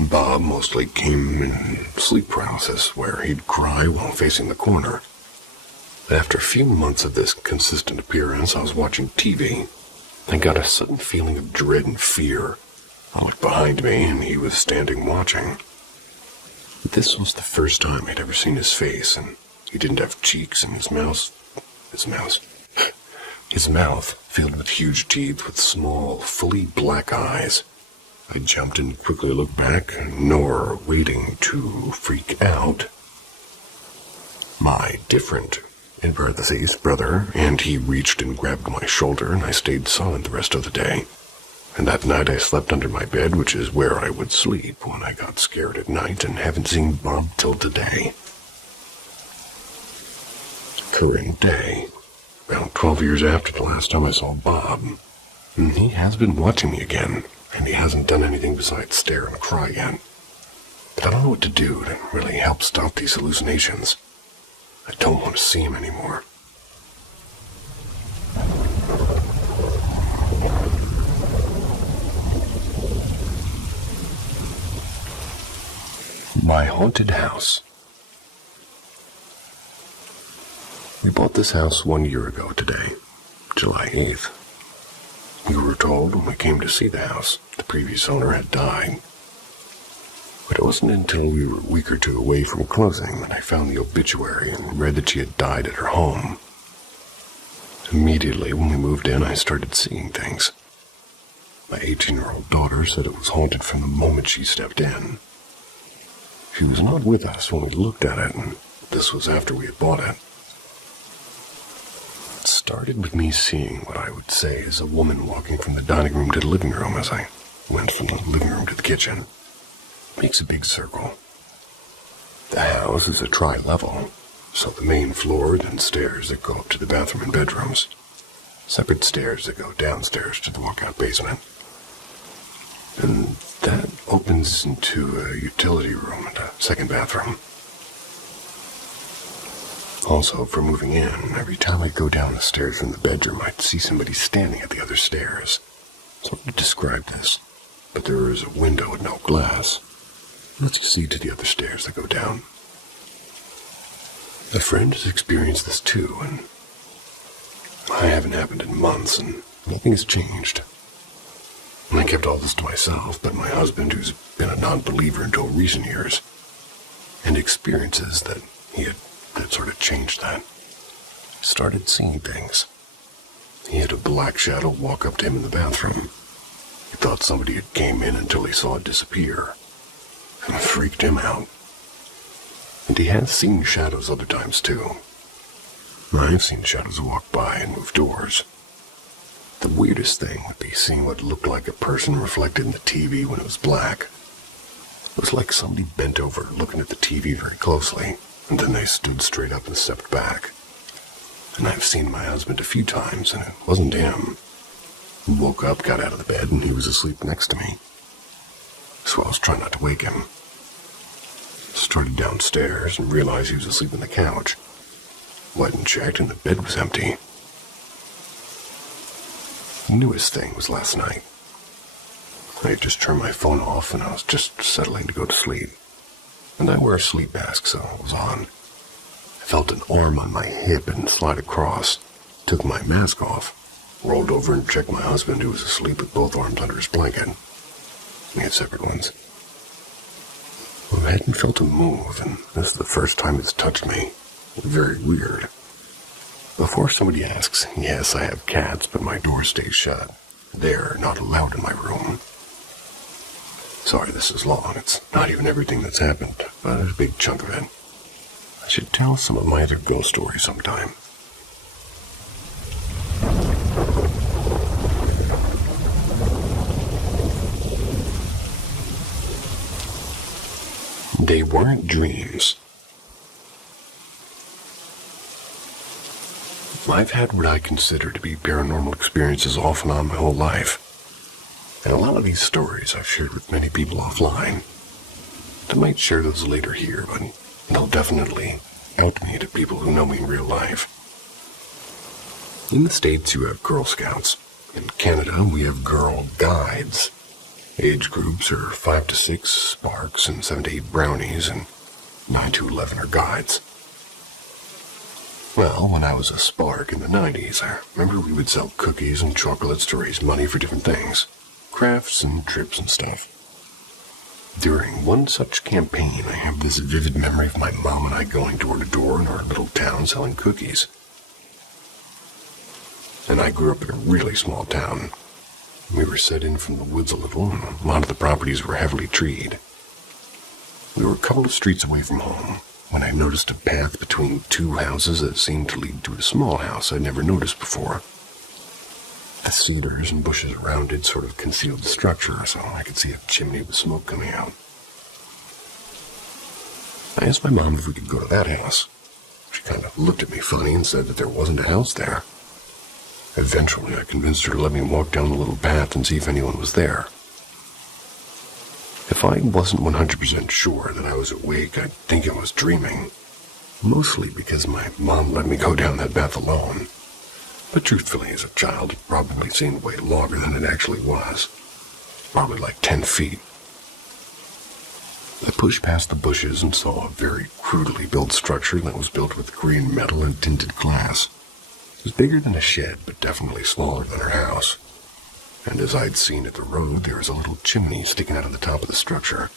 Bob mostly came in sleep paralysis, where he'd cry while facing the corner. After a few months of this consistent appearance, I was watching TV and got a sudden feeling of dread and fear. I looked behind me, and he was standing watching. This was the first time I'd ever seen his face, and he didn't have cheeks, and his mouth filled with huge teeth with small, fully black eyes. I jumped and quickly looked back, nor waiting to freak out. My different, in parentheses, brother, and he reached and grabbed my shoulder, and I stayed silent the rest of the day. And that night I slept under my bed, which is where I would sleep when I got scared at night, and haven't seen Bob till today. Current day, about 12 years after the last time I saw Bob, and he has been watching me again. And he hasn't done anything besides stare and cry yet. But I don't know what to do to really help stop these hallucinations. I don't want to see him anymore. My haunted house. We bought this house 1 year ago today, July 8th. We were told when we came to see the house, the previous owner had died. But it wasn't until we were a week or two away from closing that I found the obituary and read that she had died at her home. Immediately when we moved in, I started seeing things. My 18-year-old daughter said it was haunted from the moment she stepped in. She was not with us when we looked at it, and this was after we had bought it. It started with me seeing what I would say is a woman walking from the dining room to the living room as I went from the living room to the kitchen. Makes a big circle. The house is a tri-level, so the main floor, then stairs that go up to the bathroom and bedrooms. Separate stairs that go downstairs to the walkout basement. And that opens into a utility room and a second bathroom. Also, for moving in, every time I'd go down the stairs from the bedroom, I'd see somebody standing at the other stairs. It's hard to describe this, but there is a window with no glass. It lets you see to the other stairs that go down. A friend has experienced this too, and I haven't happened in months, and nothing has changed. And I kept all this to myself, but my husband, who's been a non-believer until recent years, and experiences that sort of changed that, started seeing things. He had a black shadow walk up to him in the bathroom. He thought somebody had came in until he saw it disappear, and it freaked him out. And he has seen shadows other times too. I've seen shadows walk by and move doors. The weirdest thing would be seeing what looked like a person reflected in the TV when it was black. It was like somebody bent over looking at the TV very closely, and then they stood straight up and stepped back. And I've seen my husband a few times, and it wasn't him. He woke up, got out of the bed, and he was asleep next to me. So I was trying not to wake him. Started downstairs and realized he was asleep on the couch. Went and checked, and the bed was empty. The newest thing was last night. I had just turned my phone off, and I was just settling to go to sleep. And I wear a sleep mask, so it was on. I felt an arm on my hip and slide across. Took my mask off. Rolled over and checked my husband, who was asleep with both arms under his blanket. We had separate ones. Well, I hadn't felt him move, and this is the first time it's touched me. Very weird. Before somebody asks, yes, I have cats, but my door stays shut. They're not allowed in my room. Sorry this is long. It's not even everything that's happened, but a big chunk of it. I should tell some of my other ghost stories sometime. They weren't dreams. I've had what I consider to be paranormal experiences off and on my whole life. And a lot of these stories I've shared with many people offline. I might share those later here, but they'll definitely out me to people who know me in real life. In the States, you have Girl Scouts. In Canada, we have Girl Guides. Age groups are 5 to 6 Sparks and 7 to 8 Brownies, and 9 to 11 are Guides. Well, when I was a Spark in the 90s, I remember we would sell cookies and chocolates to raise money for different things. Crafts and trips and stuff. During one such campaign, I have this vivid memory of my mom and I going door to door in our little town selling cookies. And I grew up in a really small town. We were set in from the woods a little, and a lot of the properties were heavily treed. We were a couple of streets away from home when I noticed a path between two houses that seemed to lead to a small house I'd never noticed before. The cedars and bushes around it sort of concealed the structure, so I could see a chimney with smoke coming out. I asked my mom if we could go to that house. She kind of looked at me funny and said that there wasn't a house there. Eventually, I convinced her to let me walk down the little path and see if anyone was there. If I wasn't 100% sure that I was awake, I'd think I was dreaming. Mostly because my mom let me go down that path alone. But truthfully, as a child, it probably seemed way longer than it actually was. Probably like 10 feet. I pushed past the bushes and saw a very crudely built structure that was built with green metal and tinted glass. It was bigger than a shed, but definitely smaller than her house. And as I'd seen at the road, there was a little chimney sticking out of the top of the structure.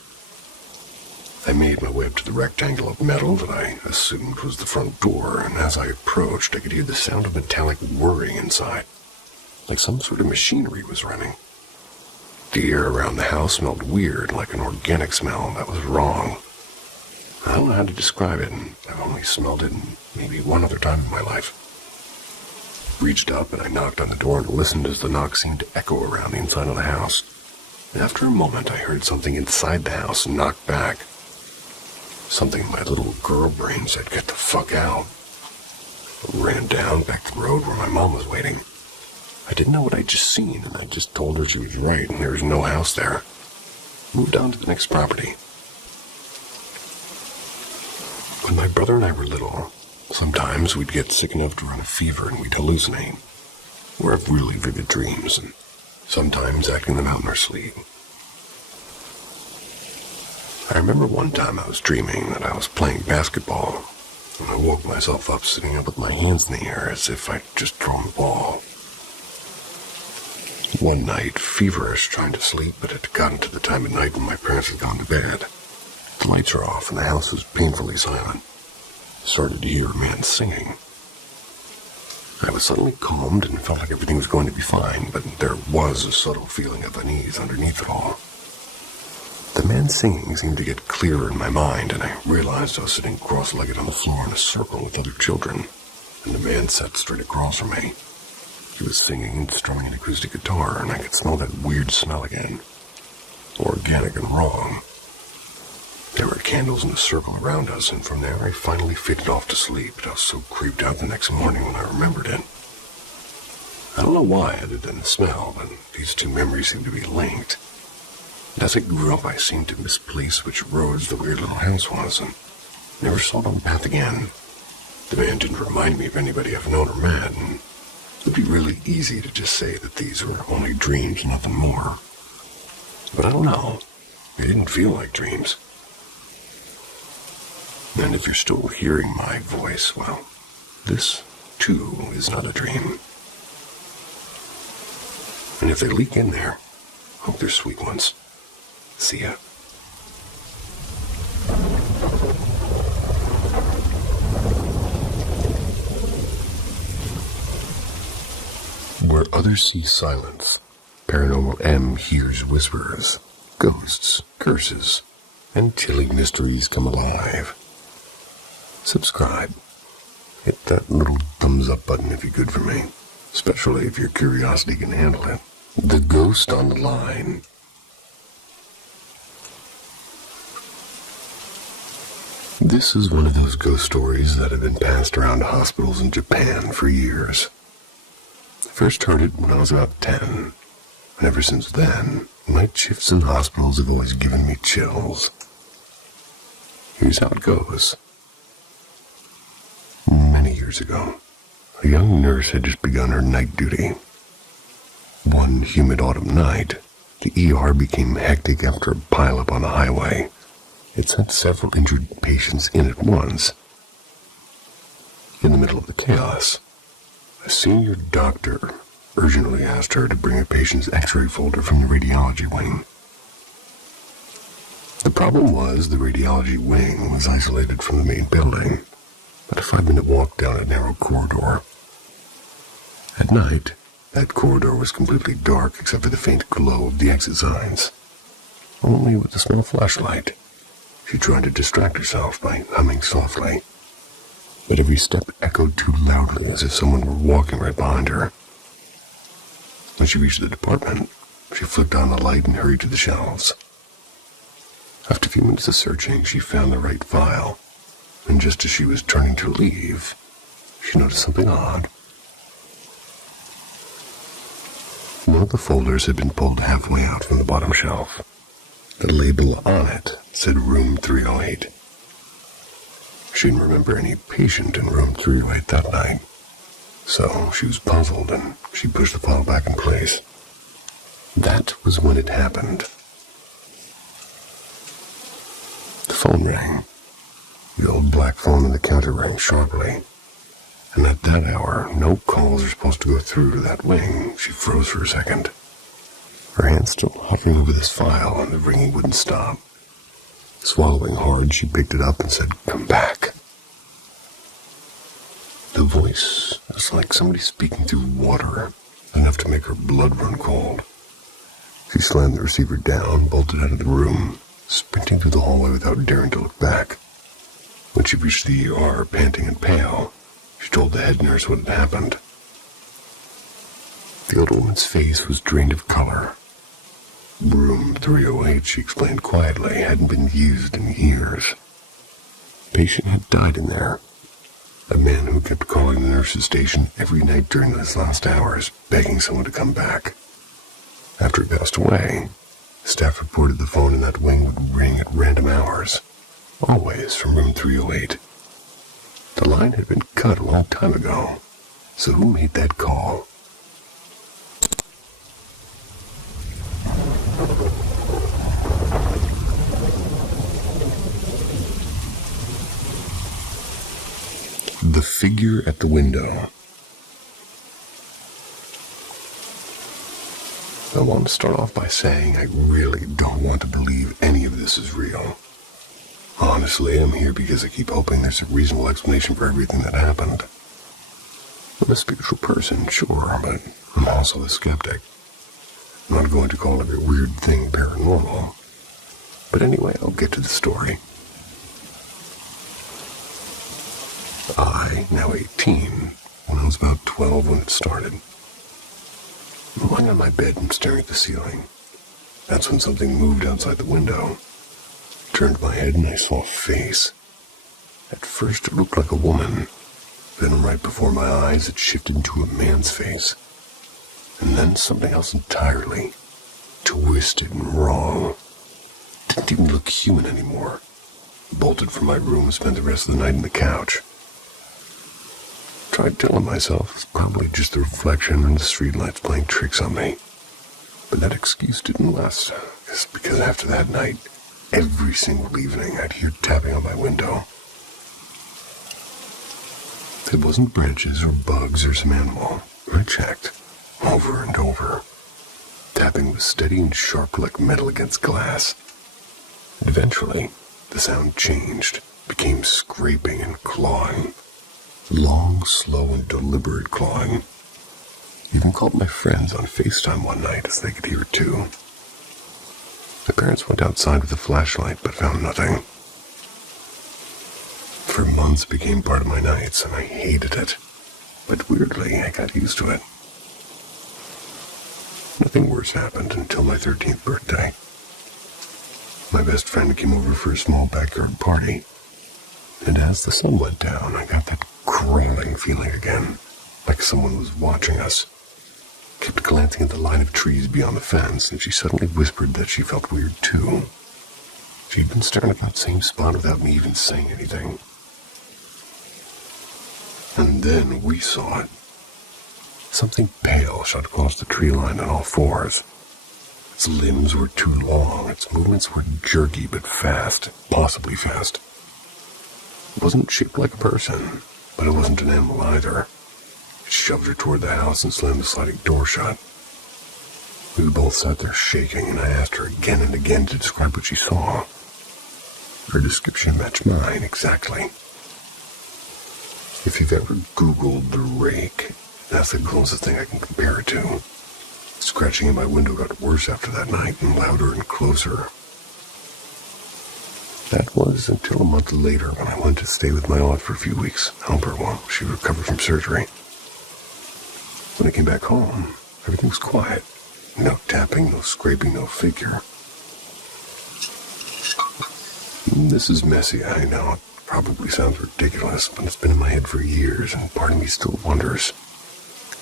I made my way up to the rectangle of metal that I assumed was the front door, and as I approached, I could hear the sound of metallic whirring inside, like some sort of machinery was running. The air around the house smelled weird, like an organic smell that was wrong. I don't know how to describe it, and I've only smelled it maybe one other time in my life. Reached up and I knocked on the door and listened as the knock seemed to echo around the inside of the house. And after a moment, I heard something inside the house knock back. Something my little girl brain said, "Get the fuck out." I ran down back the road where my mom was waiting. I didn't know what I'd just seen, and I just told her she was right and there was no house there. Moved on to the next property. When my brother and I were little, sometimes we'd get sick enough to run a fever and we'd hallucinate, or have really vivid dreams, and sometimes acting them out in our sleep. I remember one time I was dreaming that I was playing basketball, and I woke myself up sitting up with my hands in the air as if I'd just thrown the ball. One night, feverish, trying to sleep, but it had gotten to the time of night when my parents had gone to bed. The lights were off and the house was painfully silent. I started to hear a man singing. I was suddenly calmed and felt like everything was going to be fine, but there was a subtle feeling of unease underneath it all. The man singing seemed to get clearer in my mind, and I realized I was sitting cross-legged on the floor in a circle with other children, and the man sat straight across from me. He was singing and strumming an acoustic guitar, and I could smell that weird smell again. Organic and wrong. There were candles in a circle around us, and from there I finally faded off to sleep, but I was so creeped out the next morning when I remembered it. I don't know why, other than the smell, but these two memories seem to be linked. And as I grew up, I seemed to misplace which roads the weird little house was, and never saw it on the path again. The man didn't remind me of anybody I've known or met, and it would be really easy to just say that these were only dreams, nothing more. But I don't know. They didn't feel like dreams. And if you're still hearing my voice, well, this, too, is not a dream. And if they leak in there, hope they're sweet ones. See ya. Where others see silence, Paranormal M hears whispers, ghosts, curses, and chilling mysteries come alive. Subscribe. Hit that little thumbs up button if you're good for me, especially if your curiosity can handle it. The Ghost on the Line. This is one of those ghost stories that have been passed around hospitals in Japan for years. I first heard it when I was about 10, and ever since then, night shifts in hospitals have always given me chills. Here's how it goes. Many years ago, a young nurse had just begun her night duty. One humid autumn night, the ER became hectic after a pileup on the highway. It sent several injured patients in at once. In the middle of the chaos, a senior doctor urgently asked her to bring a patient's x-ray folder from the radiology wing. The problem was the radiology wing was isolated from the main building, about a 5-minute walk down a narrow corridor. At night, that corridor was completely dark except for the faint glow of the exit signs. Only with a small flashlight, she tried to distract herself by humming softly, but every step echoed too loudly as if someone were walking right behind her. When she reached the department, she flipped on the light and hurried to the shelves. After a few minutes of searching, she found the right file, and just as she was turning to leave, she noticed something odd. One of the folders had been pulled halfway out from the bottom shelf. The label on it said Room 308. She didn't remember any patient in Room 308 that night, so she was puzzled and she pushed the file back in place. That was when it happened. The phone rang. The old black phone on the counter rang sharply, and at that hour, no calls are supposed to go through to that wing. She froze for a second. Her hand still hovering over this file, and the ringing wouldn't stop. Swallowing hard, she picked it up and said, "Come back." The voice was like somebody speaking through water, enough to make her blood run cold. She slammed the receiver down, bolted out of the room, sprinting through the hallway without daring to look back. When she reached the ER, panting and pale, she told the head nurse what had happened. The old woman's face was drained of color. Room 308, she explained quietly, hadn't been used in years. The patient had died in there. A man who kept calling the nurse's station every night during his last hours, begging someone to come back. After he passed away, staff reported the phone in that wing would ring at random hours, always from room 308. The line had been cut a long time ago, so who made that call? The figure at the window. I want to start off by saying I really don't want to believe any of this is real. Honestly, I'm here because I keep hoping there's a reasonable explanation for everything that happened. I'm a spiritual person, sure, but I'm also a skeptic. I'm not going to call every weird thing paranormal. But anyway, I'll get to the story. I, now 18, when I was about 12 when it started. I'm lying on my bed and staring at the ceiling. That's when something moved outside the window. I turned my head and I saw a face. At first it looked like a woman. Then right before my eyes it shifted into a man's face. And then something else entirely. Twisted and wrong. Didn't even look human anymore. Bolted from my room and spent the rest of the night on the couch. Tried telling myself it's probably just the reflection and the streetlights playing tricks on me. But that excuse didn't last, just because after that night, every single evening I'd hear tapping on my window. It wasn't branches or bugs or some animal. I checked, over and over. Tapping was steady and sharp like metal against glass. And eventually, the sound changed, became scraping and clawing. Long, slow, and deliberate clawing. Even called my friends on FaceTime one night as they could hear it too. My parents went outside with a flashlight but found nothing. For months it became part of my nights and I hated it. But weirdly, I got used to it. Nothing worse happened until my 13th birthday. My best friend came over for a small backyard party. And as the sun went down, I got that crawling feeling again, like someone was watching us. Kept glancing at the line of trees beyond the fence, and she suddenly whispered that she felt weird too. She'd been staring at that same spot without me even saying anything. And then we saw it. Something pale shot across the tree line on all fours. Its limbs were too long, its movements were jerky but fast, possibly fast. It wasn't shaped like a person, but it wasn't an animal either. It shoved her toward the house and slammed the sliding door shut. We both sat there shaking, and I asked her again and again to describe what she saw. Her description matched mine exactly. If you've ever Googled the rake, that's the closest thing I can compare it to. Scratching in my window got worse after that night, and louder and closer. That was until a month later when I went to stay with my aunt for a few weeks, help her while she recovered from surgery. When I came back home, everything was quiet. No tapping, no scraping, no figure. This is messy, I know. It probably sounds ridiculous, but it's been in my head for years, and part of me still wonders,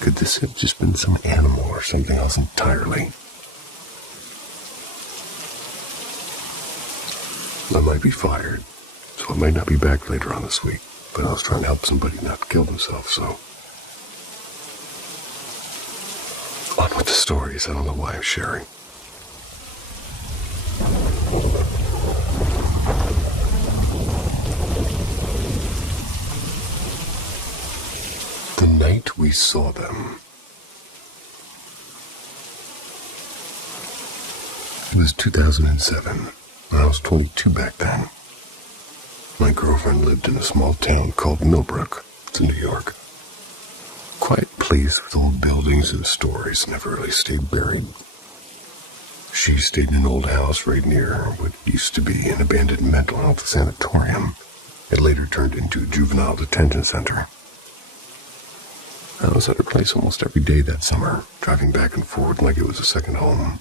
could this have just been some animal or something else entirely? I might be fired, so I might not be back later on this week, but I was trying to help somebody not kill themselves, so... On with the stories, I don't know why I'm sharing. The night we saw them. It was 2007. I was 22 back then. My girlfriend lived in a small town called Millbrook. It's in New York. Quiet place with old buildings and stories never really stayed buried. She stayed in an old house right near what used to be an abandoned mental health sanatorium. It later turned into a juvenile detention center. I was at her place almost every day that summer, driving back and forth like it was a second home.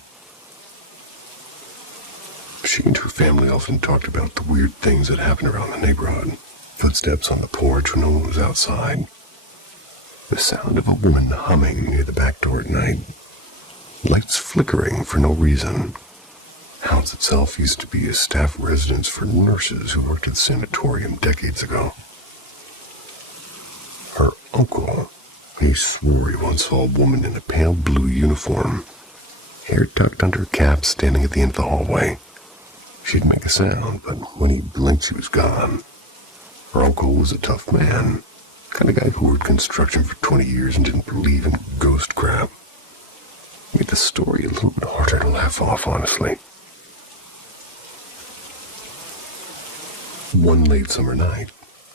She and her family often talked about the weird things that happened around the neighborhood. Footsteps on the porch when no one was outside. The sound of a woman humming near the back door at night. Lights flickering for no reason. The house itself used to be a staff residence for nurses who worked at the sanatorium decades ago. Her uncle, he swore he once saw a woman in a pale blue uniform, hair tucked under a cap, standing at the end of the hallway. She'd make a sound, but when he blinked she was gone. Her uncle was a tough man, the kind of guy who worked construction for 20 years and didn't believe in ghost crap. Made the story a little bit harder to laugh off, honestly. One late summer night,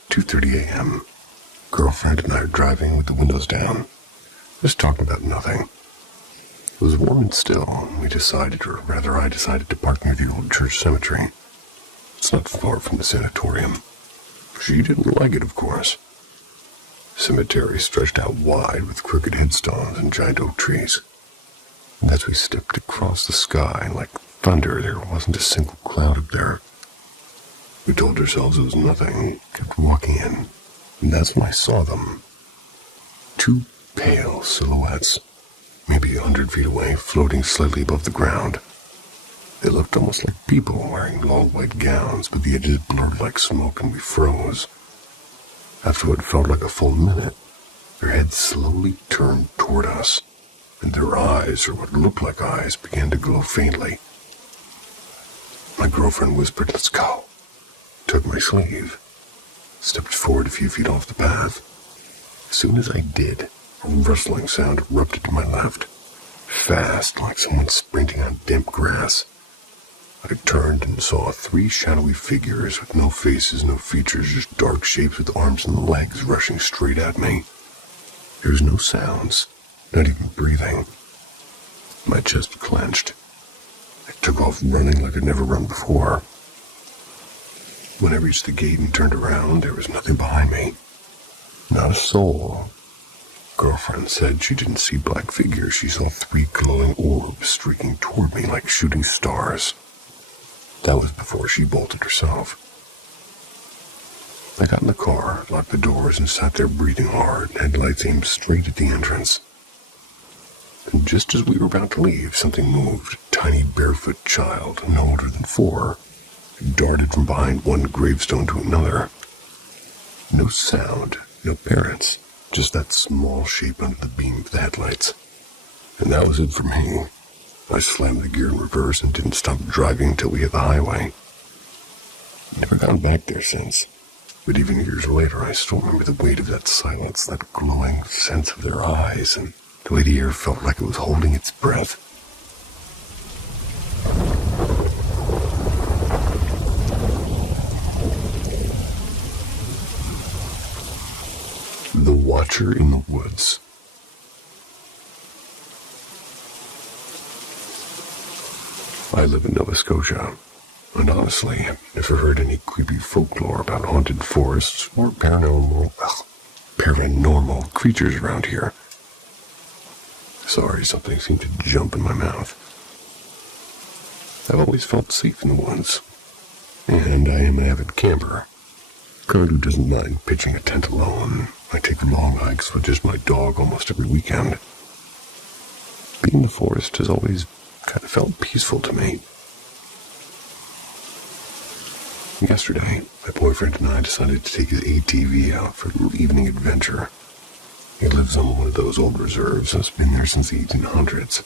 2:30 a.m., girlfriend and I are driving with the windows down, just talking about nothing. It was warm and still, and we decided, or rather I decided, to park near the old church cemetery. It's not far from the sanatorium. She didn't like it, of course. The cemetery stretched out wide with crooked headstones and giant oak trees. And as we stepped across the sky like thunder, there wasn't a single cloud up there. We told ourselves it was nothing, kept walking in, and that's when I saw them. Two pale silhouettes, maybe 100 feet away, floating slightly above the ground. They looked almost like people wearing long white gowns, but the edges blurred like smoke, and we froze. After what felt like a full minute, their heads slowly turned toward us, and their eyes, or what looked like eyes, began to glow faintly. My girlfriend whispered, "Let's go." Took my sleeve, stepped forward a few feet off the path. As soon as I did, a rustling sound erupted to my left, fast, like someone sprinting on damp grass. I turned and saw three shadowy figures with no faces, no features, just dark shapes with arms and legs rushing straight at me. There was no sounds, not even breathing. My chest clenched. I took off running like I'd never run before. When I reached the gate and turned around, there was nothing behind me. Not a soul. Girlfriend said she didn't see black figures. She saw three glowing orbs streaking toward me like shooting stars. That was before she bolted herself. I got in the car, locked the doors, and sat there breathing hard, headlights aimed straight at the entrance. And just as we were about to leave, something moved. A tiny barefoot child, no older than 4, darted from behind one gravestone to another. No sound, no parents, just that small shape under the beam of the headlights. And that was it for me. I slammed the gear in reverse and didn't stop driving until we hit the highway. Never gone back there since, but even years later I still remember the weight of that silence, that glowing sense of their eyes, and the way the air felt like it was holding its breath. The Watcher in the Woods. I live in Nova Scotia, and honestly, I've never heard any creepy folklore about haunted forests or paranormal creatures around here. Sorry, something seemed to jump in my mouth. I've always felt safe in the woods, and I am an avid camper. Kind who doesn't mind pitching a tent alone. I take long hikes with just my dog almost every weekend. Being in the forest has always kind of felt peaceful to me. Yesterday, my boyfriend and I decided to take his ATV out for a little evening adventure. He lives on one of those old reserves and has been there since the 1800s.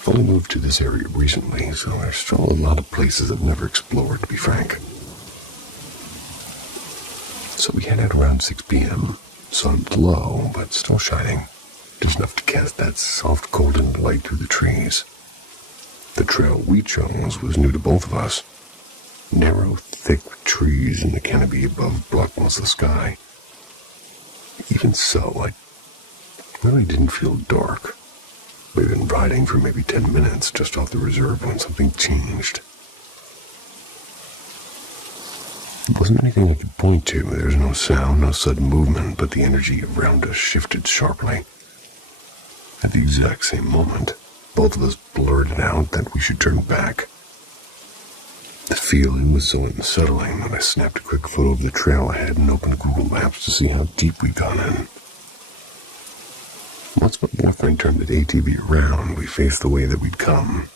I've only moved to this area recently, so there's still a lot of places I've never explored, to be frank. So we head out around 6 p.m. Sun's low, but still shining, just enough to cast that soft golden light through the trees. The trail we chose was new to both of us. Narrow, thick trees and the canopy above blocked most of the sky. Even so, I really didn't feel dark. We'd been riding for maybe 10 minutes just off the reserve when something changed. There wasn't anything I could point to. There was no sound, no sudden movement, but the energy around us shifted sharply. At the exact same moment, both of us blurted out that we should turn back. The feeling was so unsettling that I snapped a quick photo of the trail ahead and opened Google Maps to see how deep we'd gone in. Once my boyfriend turned the ATV around, we faced the way that we'd come.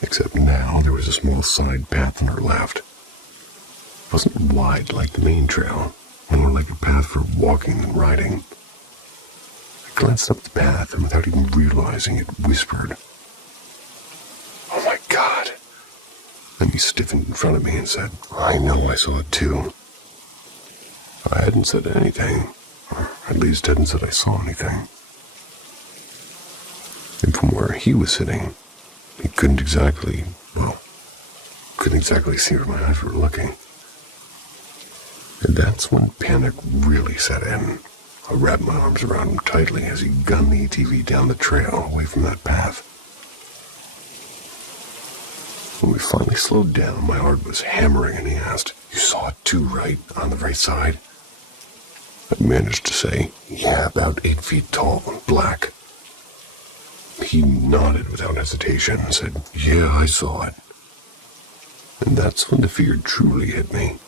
Except now there was a small side path on our left. It wasn't wide like the main trail, more like a path for walking and riding. I glanced up the path and without even realizing it, whispered, "Oh my God." Then he stiffened in front of me and said, "I know, I saw it too." I hadn't said anything, or at least hadn't said I saw anything. And from where he was sitting, he couldn't exactly see where my eyes were looking. And that's when panic really set in. I wrapped my arms around him tightly as he gunned the ATV down the trail away from that path. When we finally slowed down, my heart was hammering and he asked, "You saw it too, right? On the right side?" I managed to say, "Yeah, about 8 feet tall and black." He nodded without hesitation and said, "Yeah, I saw it." And that's when the fear truly hit me.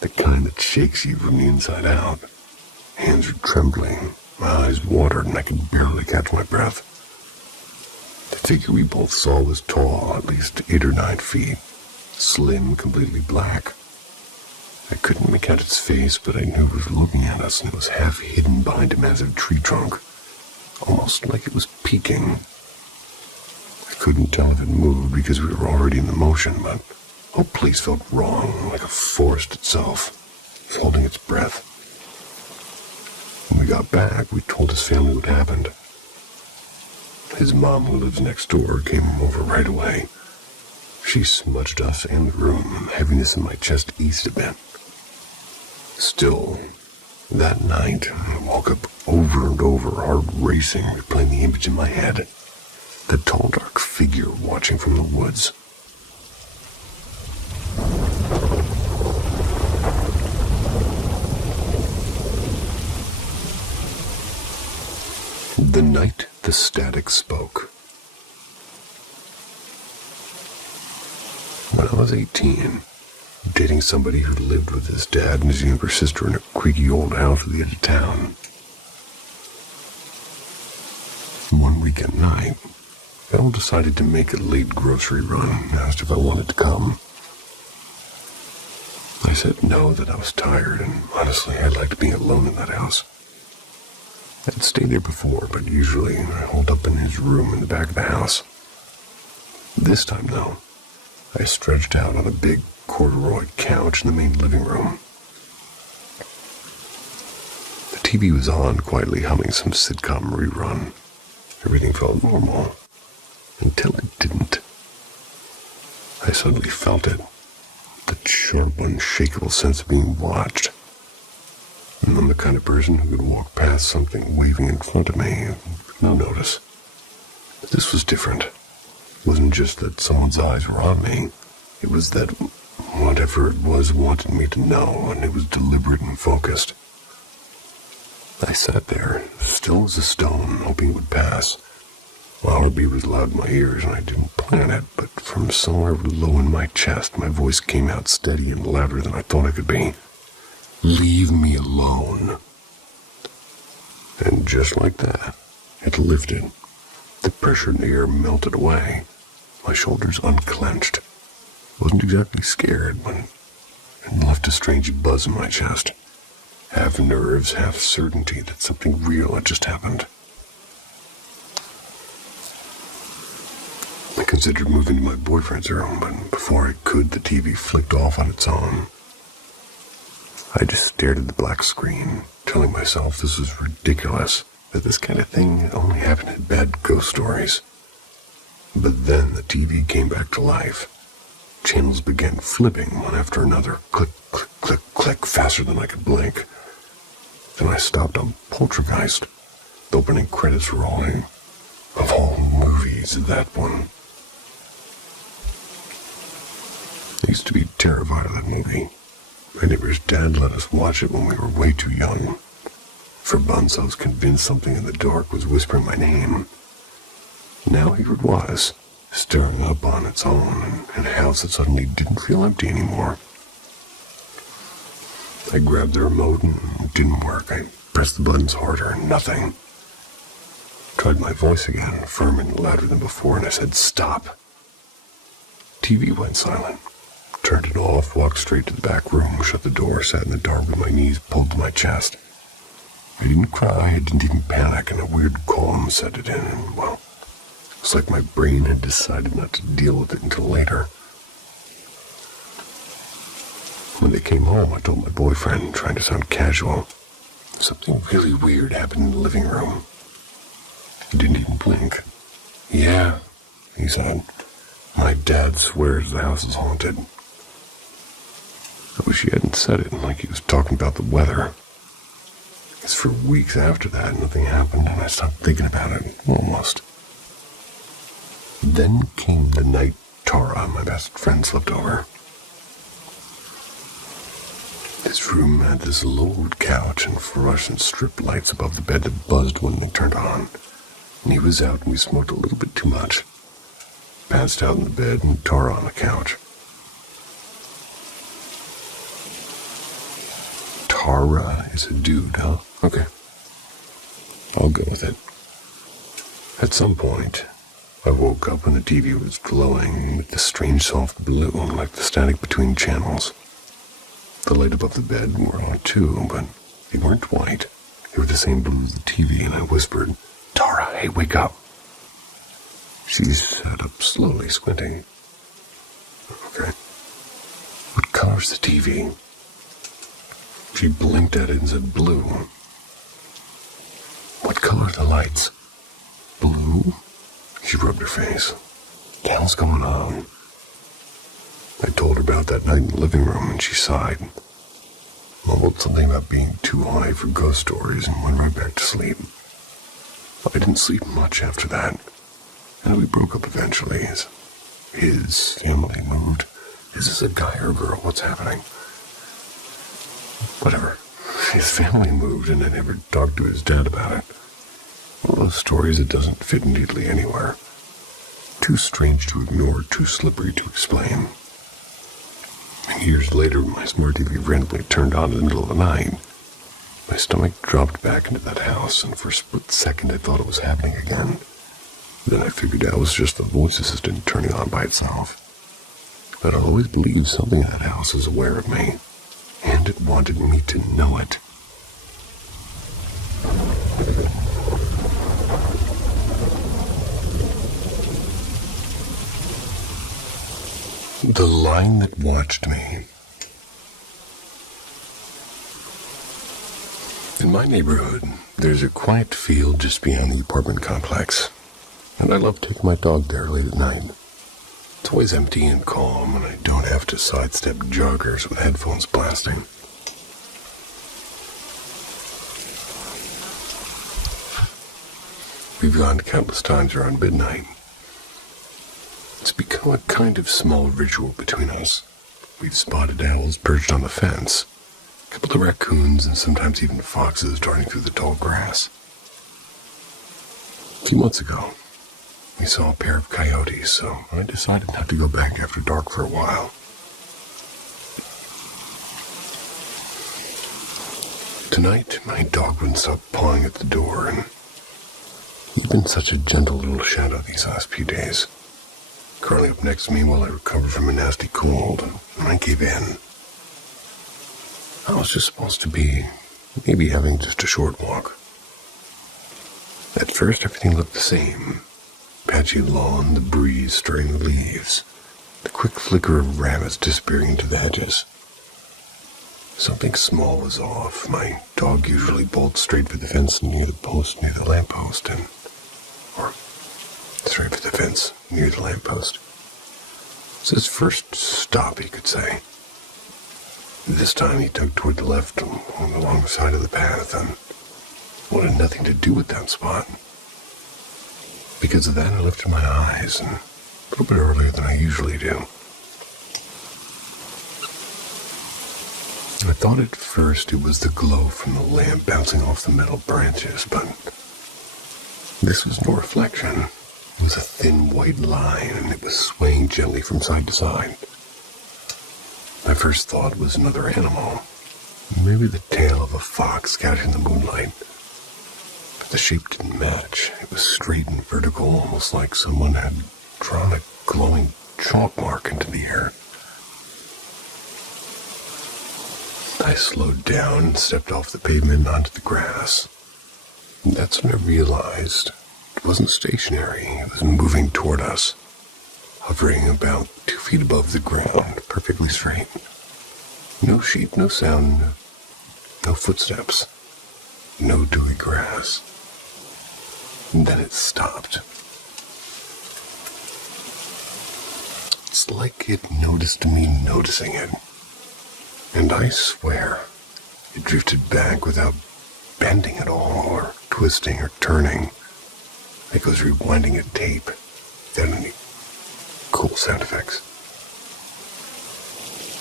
The kind that shakes you from the inside out. Hands were trembling, my eyes watered, and I could barely catch my breath. The figure we both saw was tall, at least 8 or 9 feet, slim, completely black. I couldn't make out its face, but I knew it was looking at us, and it was half hidden behind a massive tree trunk, almost like it was peeking. I couldn't tell if it moved because we were already in the motion, but the whole place felt wrong, like a forest itself, holding its breath. When we got back, we told his family what happened. His mom, who lives next door, came over right away. She smudged us and the room, and the heaviness in my chest eased a bit. Still, that night, I woke up over and over, heart racing, replaying the image in my head. The tall, dark figure watching from the woods. The night the static spoke. When I was 18, dating somebody who lived with his dad and his younger sister in a creaky old house at the edge of town. One weekend night, I all decided to make a late grocery run and asked if I wanted to come. I said no, that I was tired, and honestly, I liked being alone in that house. I'd stayed there before, but usually I holed up in his room in the back of the house. This time, though, I stretched out on a big corduroy couch in the main living room. The TV was on, quietly humming some sitcom rerun. Everything felt normal, until it didn't. I suddenly felt it, that sharp, unshakable sense of being watched. And I'm the kind of person who could walk past something waving in front of me with no notice. But this was different. It wasn't just that someone's eyes were on me. It was that whatever it was wanted me to know, and it was deliberate and focused. I sat there, still as a stone, hoping it would pass. A heartbeat was loud in my ears, and I didn't plan it, but from somewhere low in my chest, my voice came out steady and louder than I thought it could be. "Leave me alone." And just like that, it lifted. The pressure in the air melted away. My shoulders unclenched. I wasn't exactly scared, but it left a strange buzz in my chest. Half nerves, half certainty that something real had just happened. I considered moving to my boyfriend's room, but before I could, the TV flicked off on its own. I just stared at the black screen, telling myself this was ridiculous, that this kind of thing only happened in bad ghost stories. But then the TV came back to life. Channels began flipping one after another, click, click, click, click, faster than I could blink. Then I stopped on Poltergeist. The opening credits rolling. Of all movies, that one. I used to be terrified of that movie. My neighbor's dad let us watch it when we were way too young. For months I was convinced something in the dark was whispering my name. Now here it was, stirring up on its own in a house that suddenly didn't feel empty anymore. I grabbed the remote and it didn't work. I pressed the buttons harder and nothing. Tried my voice again, firm and louder than before, and I said, "Stop." TV went silent. Turned it off, walked straight to the back room, shut the door, sat in the dark with my knees pulled to my chest. I didn't cry, I didn't even panic, and a weird calm set it in, and, well, it's like my brain had decided not to deal with it until later. When they came home, I told my boyfriend, trying to sound casual. Something really weird happened in the living room. He didn't even blink. "Yeah," he said. "My dad swears the house is haunted." I wish he hadn't said it like he was talking about the weather. Because for weeks after that, nothing happened, and I stopped thinking about it, almost. Then came the night Tara, my best friend, slept over. His room had this low-wood couch and fluorescent strip lights above the bed that buzzed when they turned on. And he was out and we smoked a little bit too much. Passed out in the bed and Tara on the couch. Tara is a dude, huh? Okay. I'll go with it. At some point, I woke up and the TV was glowing with the strange soft blue, like the static between channels. The light above the bed were on too, but they weren't white. They were the same blue as the TV, and I whispered, "Tara, hey, wake up." She sat up slowly, squinting. Okay. "What color's the TV?" She blinked at it and said, "Blue." "What color are the lights?" "Blue?" She rubbed her face. "What the hell's going on?" I told her about that night in the living room, and she sighed. Mumbled something about being too high for ghost stories and went right back to sleep. I didn't sleep much after that, and we broke up eventually. His family moved. Is this a guy or a girl? What's happening? Whatever. His family moved, and I never talked to his dad about it. One of those stories that doesn't fit neatly anywhere. Too strange to ignore, too slippery to explain. And years later, my smart TV randomly turned on in the middle of the night. My stomach dropped back into that house, and for a split second I thought it was happening again. Then I figured out it was just the voice assistant turning on by itself. But I always believed something in that house was aware of me, and it wanted me to know it. The line that watched me. In my neighborhood, there's a quiet field just beyond the apartment complex, and I love taking my dog there late at night. It's always empty and calm, and I don't have to sidestep joggers with headphones blasting. We've gone countless times around midnight. It's become a kind of small ritual between us. We've spotted owls perched on the fence, a couple of raccoons, and sometimes even foxes darting through the tall grass. A few months ago, we saw a pair of coyotes, so I decided not to go back after dark for a while. Tonight, my dog wouldn't stop pawing at the door, and he's been such a gentle little shadow these last few days. Curling up next to me while I recovered from a nasty cold, and I gave in. I was just supposed to be maybe having just a short walk. At first, everything looked the same. Patchy lawn, the breeze stirring the leaves, the quick flicker of rabbits disappearing into the hedges. Something small was off. My dog usually bolts straight for the fence near the lamppost, or It's right by the fence, near the lamppost. It's his first stop, he could say. This time he took toward the left along the side of the path and wanted nothing to do with that spot. Because of that, I lifted my eyes, and a little bit earlier than I usually do. I thought at first it was the glow from the lamp bouncing off the metal branches, but this was no reflection. It was a thin white line, and it was swaying gently from side to side. My first thought was another animal, maybe the tail of a fox catching the moonlight. But the shape didn't match. It was straight and vertical, almost like someone had drawn a glowing chalk mark into the air. I slowed down and stepped off the pavement onto the grass. And that's when I realized it wasn't stationary. It was moving toward us, hovering about 2 feet above the ground, perfectly straight. No sheep, no sound, no footsteps, no dewy grass. And then it stopped. It's like it noticed me noticing it. And I swear, it drifted back without bending at all, or twisting or turning, like it was rewinding a tape without any cool sound effects.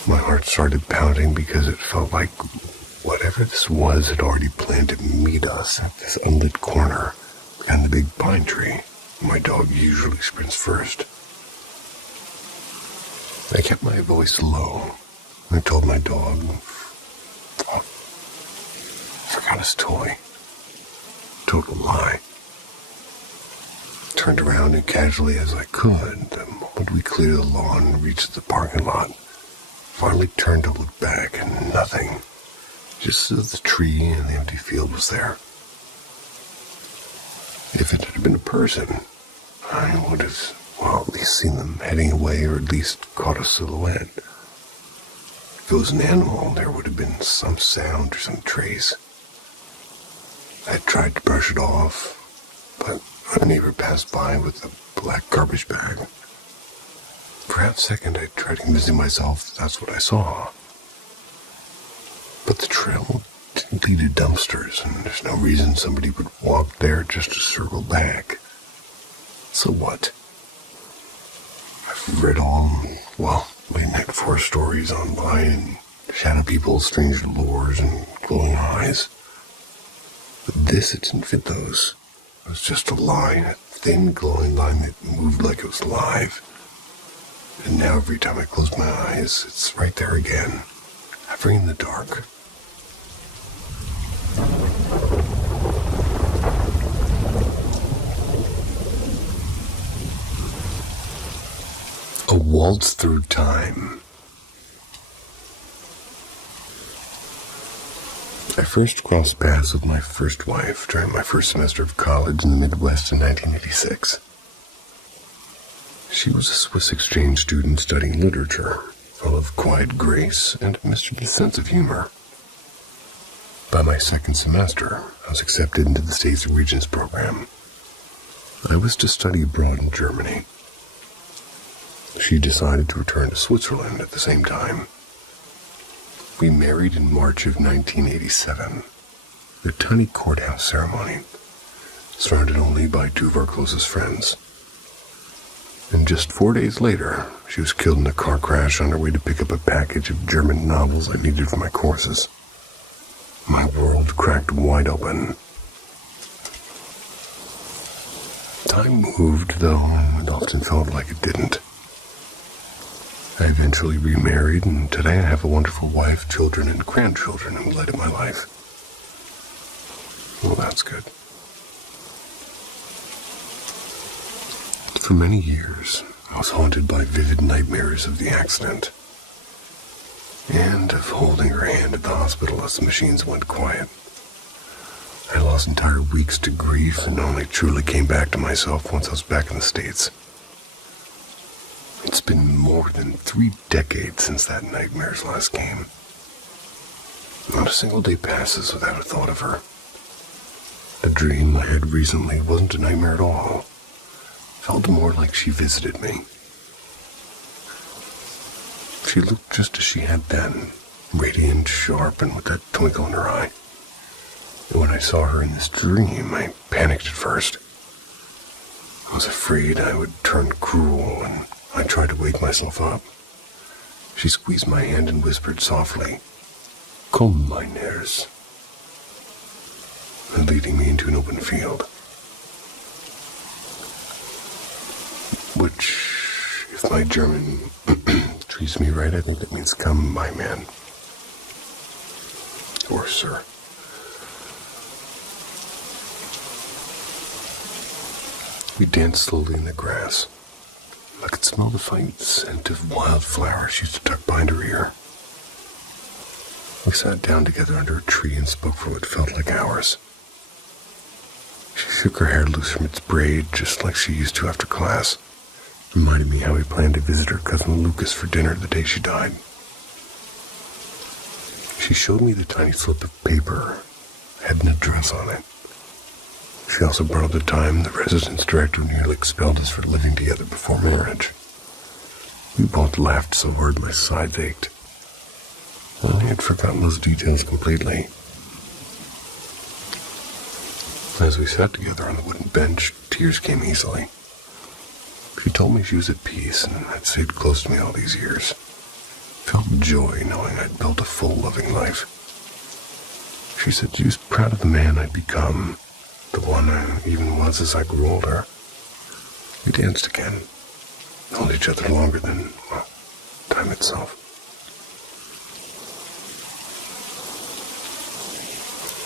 My heart started pounding because it felt like whatever this was had already planned to meet us at this unlit corner behind the big pine tree. My dog usually sprints first. I kept my voice low. I told my dog, I forgot his toy. Total lie. Turned around and casually as I could, the moment we cleared the lawn and reached the parking lot, finally turned to look back and nothing. Just as the tree and the empty field was there. If it had been a person, I would have, at least seen them heading away or at least caught a silhouette. If it was an animal, there would have been some sound or some trace. I tried to brush it off, but a neighbor passed by with a black garbage bag. For half a second, I tried convincing myself that's what I saw. But the trail didn't lead to dumpsters, and there's no reason somebody would walk there just to circle back. So what? I've read all, late-night forest stories online, and shadow people, strange lures, and glowing eyes. But this, it didn't fit those. It was just a line, a thin, glowing line that moved like it was alive. And now every time I close my eyes, it's right there again, hovering in the dark. A waltz through time. I first crossed paths with my first wife during my first semester of college in the Midwest in 1986. She was a Swiss exchange student studying literature, full of quiet grace and a mischievous sense of humor. By my second semester, I was accepted into the States Regents program. I was to study abroad in Germany. She decided to return to Switzerland at the same time. We married in March of 1987. The tiny courthouse ceremony, surrounded only by 2 of our closest friends. And just 4 days later, she was killed in a car crash on her way to pick up a package of German novels I needed for my courses. My world cracked wide open. Time moved, though it often felt like it didn't. I eventually remarried, and today I have a wonderful wife, children, and grandchildren in the light of my life. Well, that's good. For many years, I was haunted by vivid nightmares of the accident, and of holding her hand at the hospital as the machines went quiet. I lost entire weeks to grief and only truly came back to myself once I was back in the States. It's been more than 3 decades since that nightmare's last came. Not a single day passes without a thought of her. The dream I had recently wasn't a nightmare at all. felt more like she visited me. She looked just as she had then, radiant, sharp, and with that twinkle in her eye. And when I saw her in this dream, I panicked at first. I was afraid I would turn cruel, and I tried to wake myself up. She squeezed my hand and whispered softly, "Komm, mein Herz," and leading me into an open field. Which, if my German treats me right, I think that means "Come, my man," or "Sir." We danced slowly in the grass. I could smell the faint scent of wildflowers she used to tuck behind her ear. We sat down together under a tree and spoke for what felt like hours. She shook her hair loose from its braid, just like she used to after class, reminding me how we planned to visit her cousin Lucas for dinner the day she died. She showed me the tiny slip of paper, had an address on it. She also borrowed the time the residence director nearly expelled us for living together before marriage. We both laughed so hard my sides ached. I had forgotten those details completely. As we sat together on the wooden bench, tears came easily. She told me she was at peace and had stayed close to me all these years. Felt joy knowing I'd built a full, loving life. She said she was proud of the man I'd become, the one I even was as I grew older. We danced again, held each other longer than, well, time itself.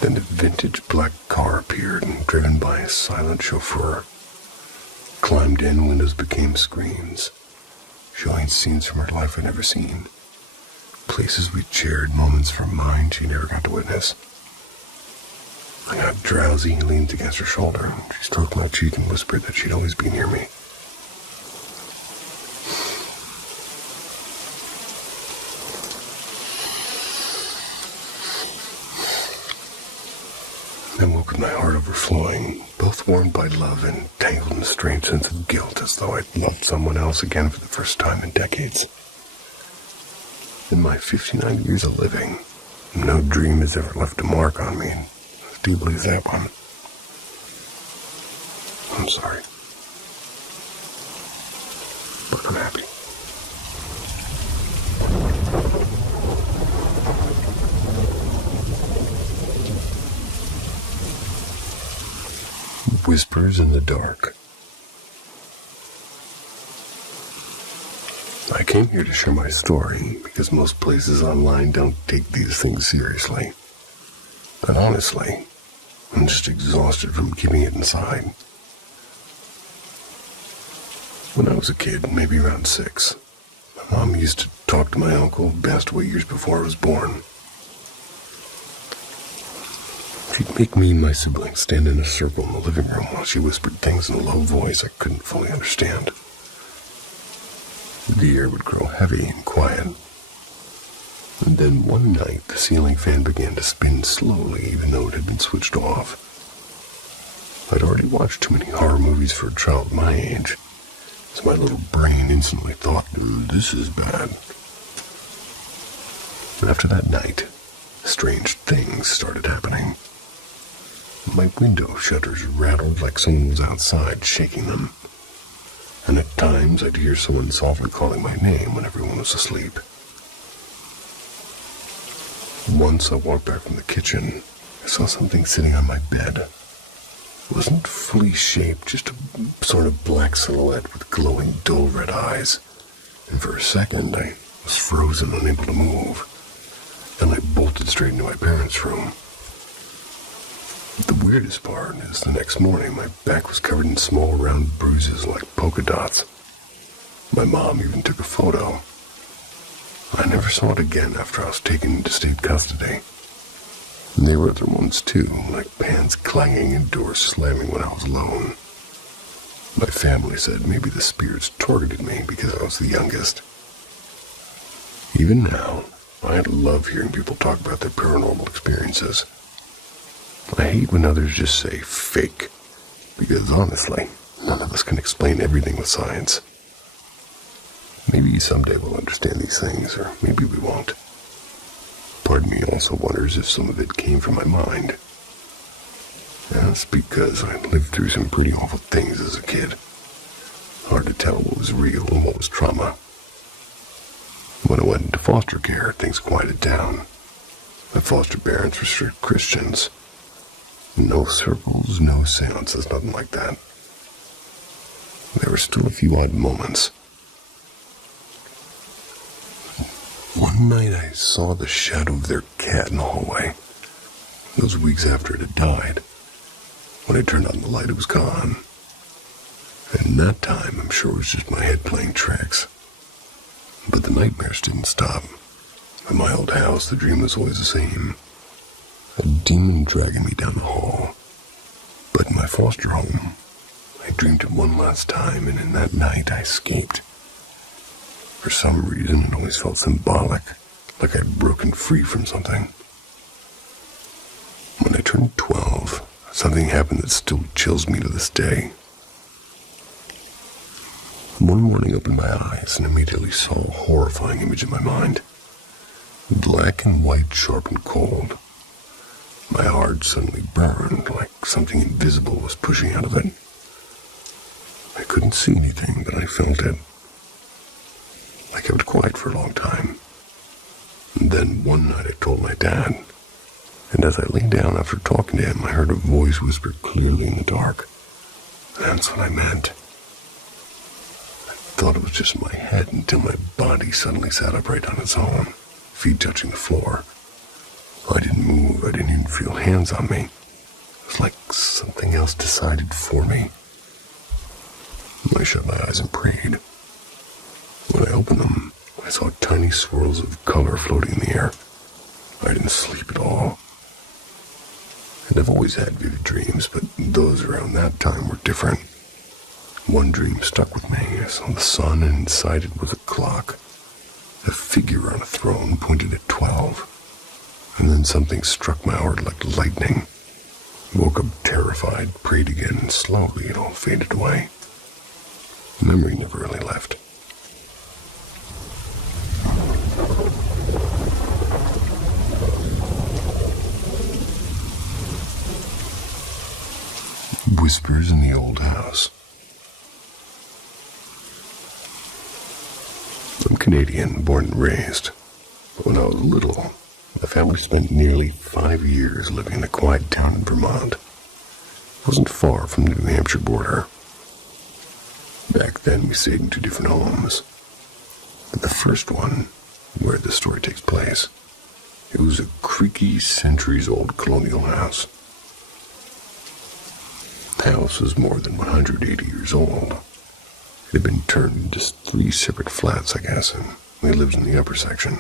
Then a vintage black car appeared, and driven by a silent chauffeur. Climbed in, windows became screens, showing scenes from her life I'd never seen. Places we'd shared, moments from mine she never got to witness. I got drowsy and leaned against her shoulder, and she stroked my cheek and whispered that she'd always be near me. I woke with my heart overflowing, both warmed by love and tangled in a strange sense of guilt, as though I'd loved someone else again for the first time in decades. In my 59 years of living, no dream has ever left a mark on me, and as deeply as that one. I'm sorry. But I'm happy. Whispers in the dark. I came here to share my story because most places online don't take these things seriously. But honestly, I'm just exhausted from keeping it inside. When I was a kid, maybe around 6, my mom used to talk to my uncle, who passed away years before I was born. She'd make me and my siblings stand in a circle in the living room while she whispered things in a low voice I couldn't fully understand. The air would grow heavy and quiet. And then one night, the ceiling fan began to spin slowly, even though it had been switched off. I'd already watched too many horror movies for a child my age, so my little brain instantly thought, this is bad. After that night, strange things started happening. My window shutters rattled like someone was outside, shaking them. And at times I'd hear someone softly calling my name when everyone was asleep. Once I walked back from the kitchen, I saw something sitting on my bed. It wasn't fully shaped, just a sort of black silhouette with glowing dull red eyes. And for a second I was frozen, unable to move. Then I bolted straight into my parents' room. The weirdest part is the next morning my back was covered in small round bruises like polka dots. My mom even took a photo. I never saw it again after I was taken into state custody. And there were other ones too, like pans clanging and doors slamming when I was alone. My family said maybe the spirits targeted me because I was the youngest. Even now, I love hearing people talk about their paranormal experiences. I hate when others just say fake, because honestly, None of us can explain everything with science. Maybe someday we'll understand these things, or maybe we won't. Part of me also wonders if some of it came from my mind. That's because I lived through some pretty awful things as a kid. Hard to tell what was real and what was trauma. When I went into foster care, things quieted down. My foster parents were strict Christians. No circles, no seances, nothing like that. There were still a few odd moments. One night I saw the shadow of their cat in the hallway. Those weeks after it had died. When I turned on the light, it was gone. And that time, I'm sure it was just my head playing tricks. But the nightmares didn't stop. At my old house, the dream was always the same. A demon dragging me down the hall. But in my foster home, I dreamed it one last time, and in that night I escaped. For some reason, it always felt symbolic, like I'd broken free from something. When I turned 12, something happened that still chills me to this day. One morning I opened my eyes and immediately saw a horrifying image in my mind. Black and white, sharp and cold. My heart suddenly burned, like something invisible was pushing out of it. I couldn't see anything, but I felt it. I kept quiet for a long time. And then one night I told my dad. And as I lay down after talking to him, I heard a voice whisper clearly in the dark. That's what I meant. I thought it was just my head until my body suddenly sat upright on its own, feet touching the floor. I didn't move. I didn't even feel hands on me. It was like something else decided for me. I shut my eyes and prayed. When I opened them, I saw tiny swirls of color floating in the air. I didn't sleep at all. And I've always had vivid dreams, but those around that time were different. One dream stuck with me. I saw the sun, and inside it was a clock. A figure on a throne pointed at 12. And then something struck my heart like lightning. Woke up terrified, prayed again, and slowly it all faded away. Memory never really left. Whispers in the old house. I'm Canadian, born and raised. But when I was little, my family spent nearly 5 years living in a quiet town in Vermont. It wasn't far from the New Hampshire border. Back then, we stayed in 2 different homes. But the first one, where the story takes place, it was a creaky, centuries-old colonial house. The house was more than 180 years old. It had been turned into 3 separate flats, I guess, and we lived in the upper section.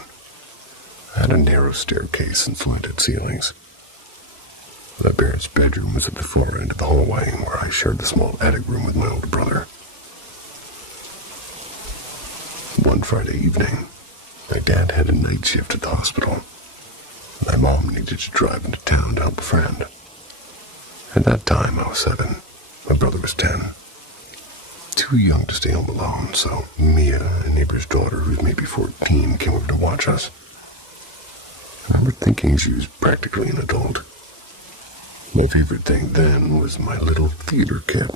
I had a narrow staircase and slanted ceilings. My parents' bedroom was at the far end of the hallway, where I shared the small attic room with my older brother. One Friday evening, my dad had a night shift at the hospital. My mom needed to drive into town to help a friend. At that time, I was 7. My brother was 10. Too young to stay home alone, so Mia, a neighbor's daughter who's maybe 14, came over to watch us. I remember thinking she was practically an adult. My favorite thing then was my little theater kit.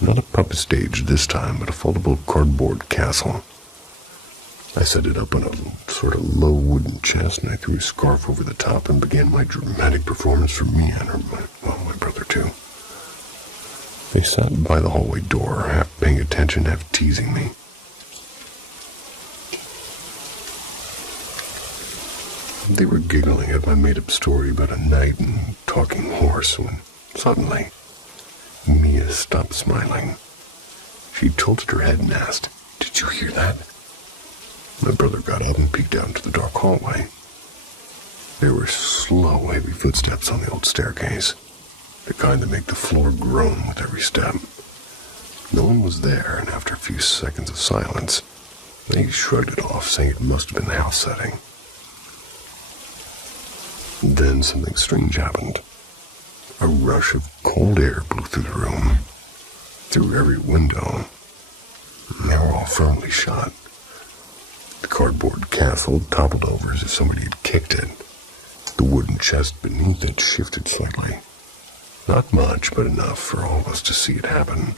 Not a puppet stage this time, but a foldable cardboard castle. I set it up on a sort of low wooden chest, and I threw a scarf over the top and began my dramatic performance for Mia and my brother too. They sat by the hallway door, half paying attention, half teasing me. They were giggling at my made-up story about a knight and talking horse when suddenly Mia stopped smiling. She tilted her head and asked, "Did you hear that?" My brother got up and peeked out into the dark hallway. There were slow, heavy footsteps on the old staircase, the kind that make the floor groan with every step. No one was there, and after a few seconds of silence, they shrugged it off, saying it must have been the house setting. Then something strange happened. A rush of cold air blew through the room. through every window. They were all firmly shut. The cardboard castle toppled over as if somebody had kicked it. The wooden chest beneath it shifted slightly. Not much, but enough for all of us to see it happen.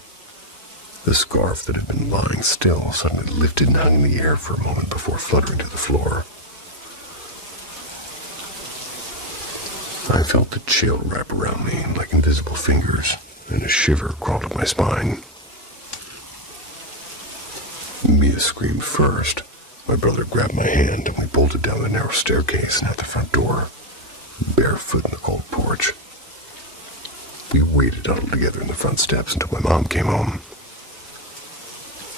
The scarf that had been lying still suddenly lifted and hung in the air for a moment before fluttering to the floor. I felt the chill wrap around me like invisible fingers, and a shiver crawled up my spine. Mia screamed first. My brother grabbed my hand and we bolted down the narrow staircase and out the front door, barefoot in the cold porch. We waited huddled together in the front steps until my mom came home.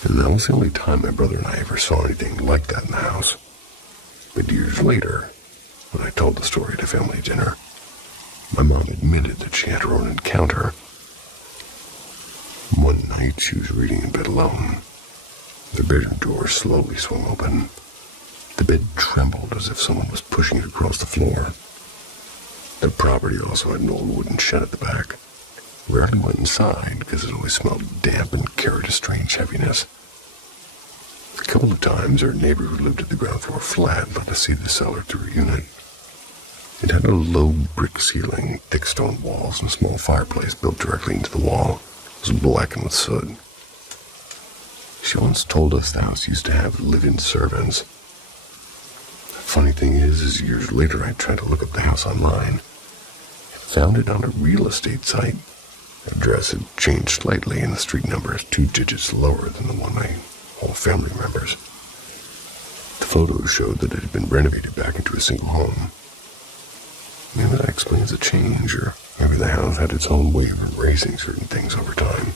And that was the only time my brother and I ever saw anything like that in the house. But years later, when I told the story at a family dinner, my mom admitted that she had her own encounter. One night she was reading in bed alone. The bedroom door slowly swung open. The bed trembled as if someone was pushing it across the floor. The property also had an old wooden shed at the back. Rarely went inside because it always smelled damp and carried a strange heaviness. A couple of times our neighbor who lived at the ground floor flat let us see the cellar through a unit. It had a low brick ceiling, thick stone walls, and a small fireplace built directly into the wall. It was blackened with soot. She once told us the house used to have live-in servants. The funny thing is years later I tried to look up the house online. I found it on a real estate site. The address had changed slightly and the street number is 2 digits lower than the one my whole family remembers. The photos showed that it had been renovated back into a single home. Maybe that explains the change, or maybe the house had its own way of erasing certain things over time.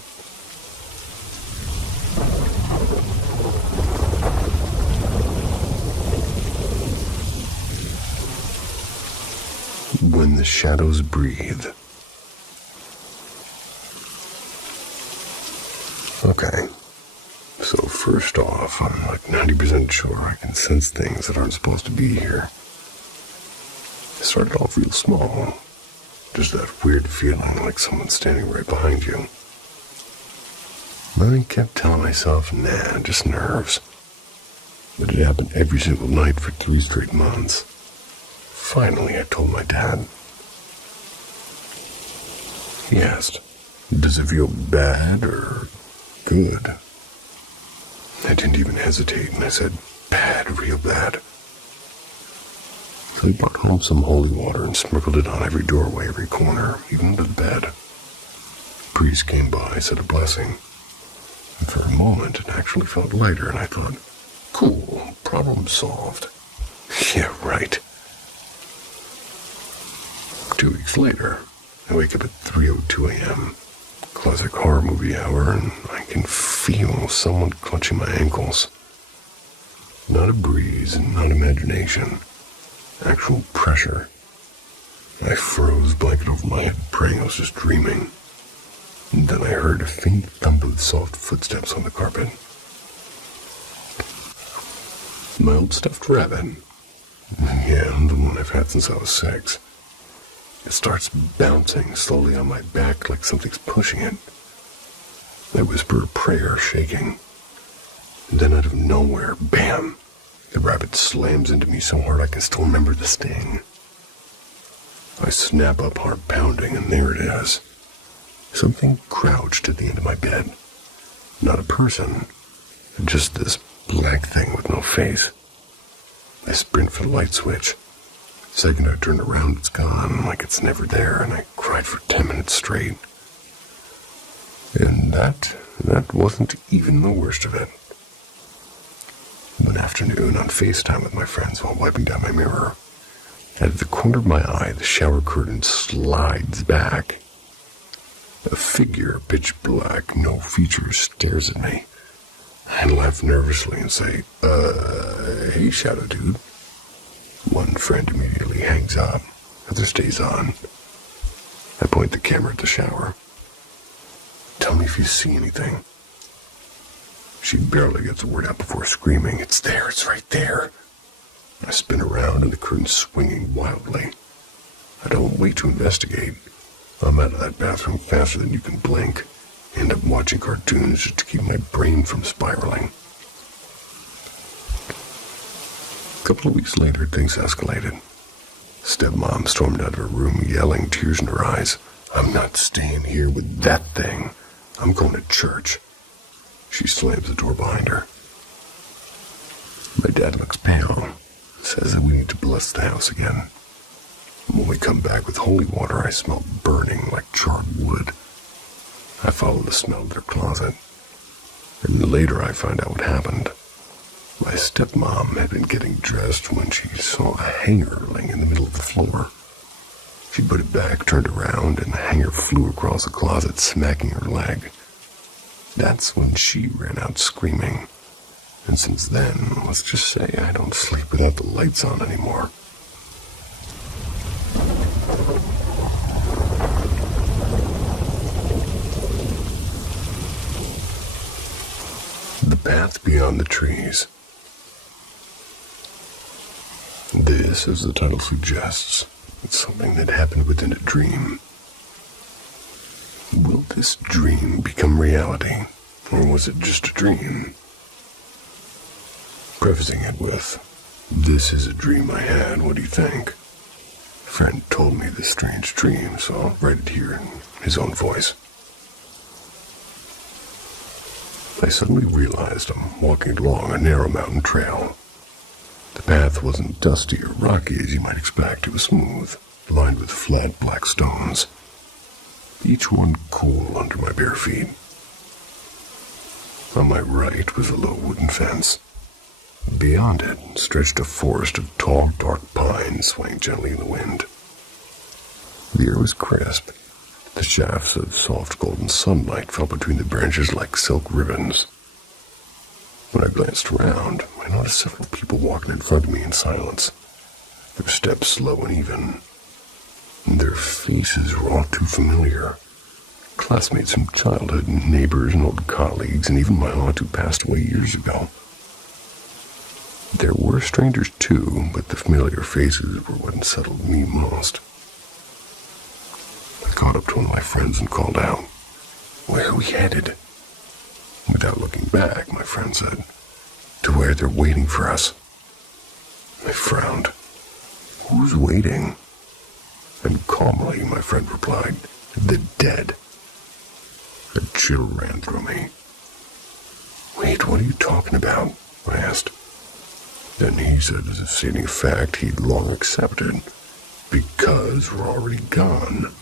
When the shadows breathe. Okay, so first off, I'm like 90% sure I can sense things that aren't supposed to be here. It started off real small, just that weird feeling like someone's standing right behind you. I kept telling myself, nah, just nerves. But it happened every single night for 3 straight months. Finally, I told my dad. He asked, does it feel bad or good? I didn't even hesitate, and I said, bad, real bad. So he brought home some holy water and sprinkled it on every doorway, every corner, even under the bed. The priest came by, said a blessing. And for a moment, it actually felt lighter, and I thought, cool, problem solved. Yeah, right. 2 weeks later, I wake up at 3:02 a.m., classic horror movie hour, and I can feel someone clutching my ankles. Not a breeze and not imagination. Actual pressure. I froze, blanket over my head, praying I was just dreaming. And then I heard a faint thump of soft footsteps on the carpet. My old stuffed rabbit. Yeah, the one I've had since I was 6. It starts bouncing slowly on my back like something's pushing it. I whisper a prayer, shaking. And then out of nowhere, bam! The rabbit slams into me so hard I can still remember the sting. I snap up, heart pounding, and there it is. Something crouched at the end of my bed. Not a person, just this black thing with no face. I sprint for the light switch. The second I turn around, it's gone, like it's never there, and I cried for 10 minutes straight. And that wasn't even the worst of it. One afternoon, on FaceTime with my friends while wiping down my mirror, out of the corner of my eye, the shower curtain slides back. A figure, pitch black, no features, stares at me. I laugh nervously and say, hey, Shadow Dude. One friend immediately hangs up, other stays on. I point the camera at the shower. Tell me if you see anything. She barely gets a word out before screaming, it's there, it's right there. I spin around and the curtain's swinging wildly. I don't wait to investigate. I'm out of that bathroom faster than you can blink. end up watching cartoons just to keep my brain from spiraling. A couple of weeks later, things escalated. Stepmom stormed out of her room, yelling, tears in her eyes. "I'm not staying here with that thing. I'm going to church." She slams the door behind her. My dad looks pale, says that we need to bless the house again. When we come back with holy water, I smell burning like charred wood. I follow the smell to their closet, and later I find out what happened. My stepmom had been getting dressed when she saw a hanger laying in the middle of the floor. She put it back, turned around, and the hanger flew across the closet, smacking her leg. That's when she ran out screaming. And since then, let's just say I don't sleep without the lights on anymore. The path beyond the trees. This, as the title suggests, it's something that happened within a dream. Will this dream become reality, or was it just a dream? Prefacing it with, "This is a dream I had, what do you think?" A friend told me this strange dream, so I'll write it here in his own voice. I suddenly realized I'm walking along a narrow mountain trail. The path wasn't dusty or rocky as you might expect. It was smooth, lined with flat black stones, each one cool under my bare feet. On my right was a low wooden fence. Beyond it stretched a forest of tall, dark pines swaying gently in the wind. The air was crisp. The shafts of soft golden sunlight fell between the branches like silk ribbons. When I glanced around, I noticed several people walking in front of me in silence, their steps slow and even. And their faces were all too familiar. Classmates from childhood, neighbors and old colleagues, and even my aunt who passed away years ago. There were strangers too, but the familiar faces were what unsettled me most. I caught up to one of my friends and called out, "Where are we headed?" Without looking back, my friend said, "To where they're waiting for us." I frowned. "Who's waiting?" And calmly, my friend replied, "The dead." A chill ran through me. "Wait, what are you talking about?" I asked. Then he said, as if stating a fact he'd long accepted, "Because we're already gone."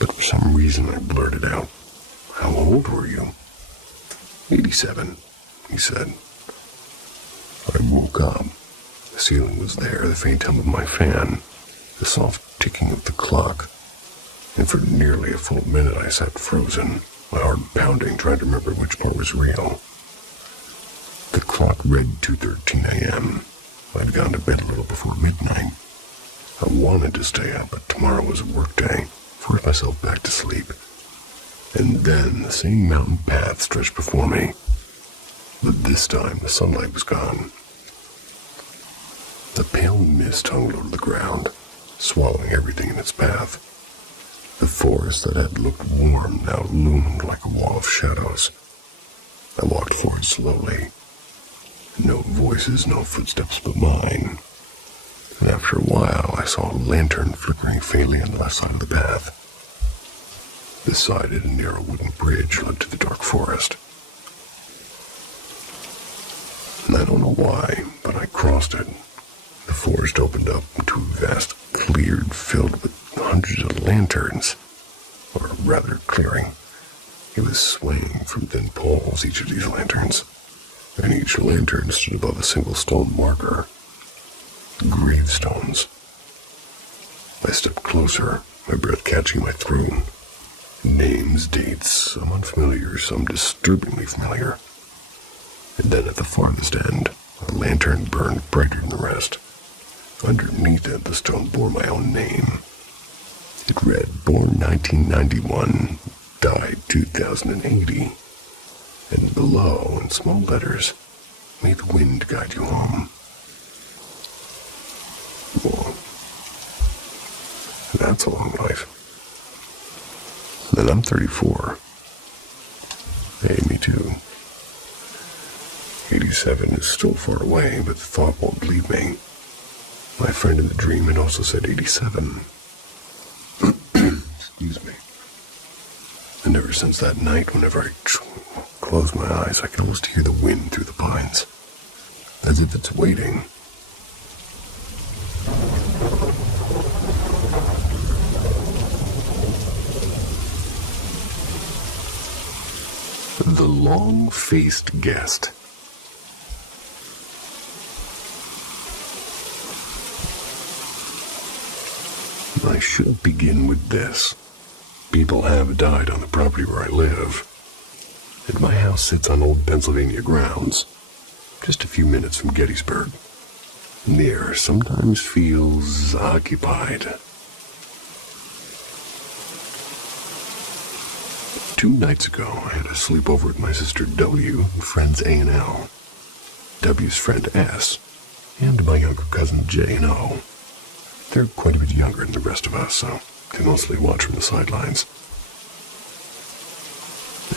But for some reason I blurted out, "How old were you?" 87, he said. I woke up. The ceiling was there, the faint hum of my fan, the soft ticking of the clock. And for nearly a full minute I sat frozen, my heart pounding, trying to remember which part was real. The clock read 2:13 a.m. I'd gone to bed a little before midnight. I wanted to stay up, but tomorrow was a work day. Forced myself back to sleep. And then the same mountain path stretched before me. But this time the sunlight was gone. The pale mist hung low to the ground, swallowing everything in its path. The forest that had looked warm now loomed like a wall of shadows. I walked forward slowly. No voices, no footsteps but mine. And after a while, I saw a lantern flickering faintly on the left side of the path. Beside it, a narrow wooden bridge led to the dark forest. And I don't know why, but I crossed it. The forest opened up into a vast clearing filled with hundreds of lanterns, or rather clearing. It was swaying from thin poles, each of these lanterns, and each lantern stood above a single stone marker. Gravestones. I stepped closer, my breath catching my throat. Names, dates, some unfamiliar, some disturbingly familiar. And then at the farthest end, a lantern burned brighter than the rest. Underneath it, the stone bore my own name. It read, "Born 1991, died 2080. And below, in small letters, "May the wind guide you home." Well, that's a long life. And I'm 34. Hey, me too. 87 is still far away, but the thought won't leave me. My friend in the dream had also said 87. Excuse me. And ever since that night, whenever I close my eyes, I can almost hear the wind through the pines, as if it's waiting. The long-faced guest. I should begin with this. People have died on the property where I live. And my house sits on old Pennsylvania grounds, just a few minutes from Gettysburg. And the air sometimes feels occupied. 2 nights ago, I had a sleepover with my sister W, friends A and L, W's friend S, and my younger cousin J and O. They're quite a bit younger than the rest of us, so they mostly watch from the sidelines.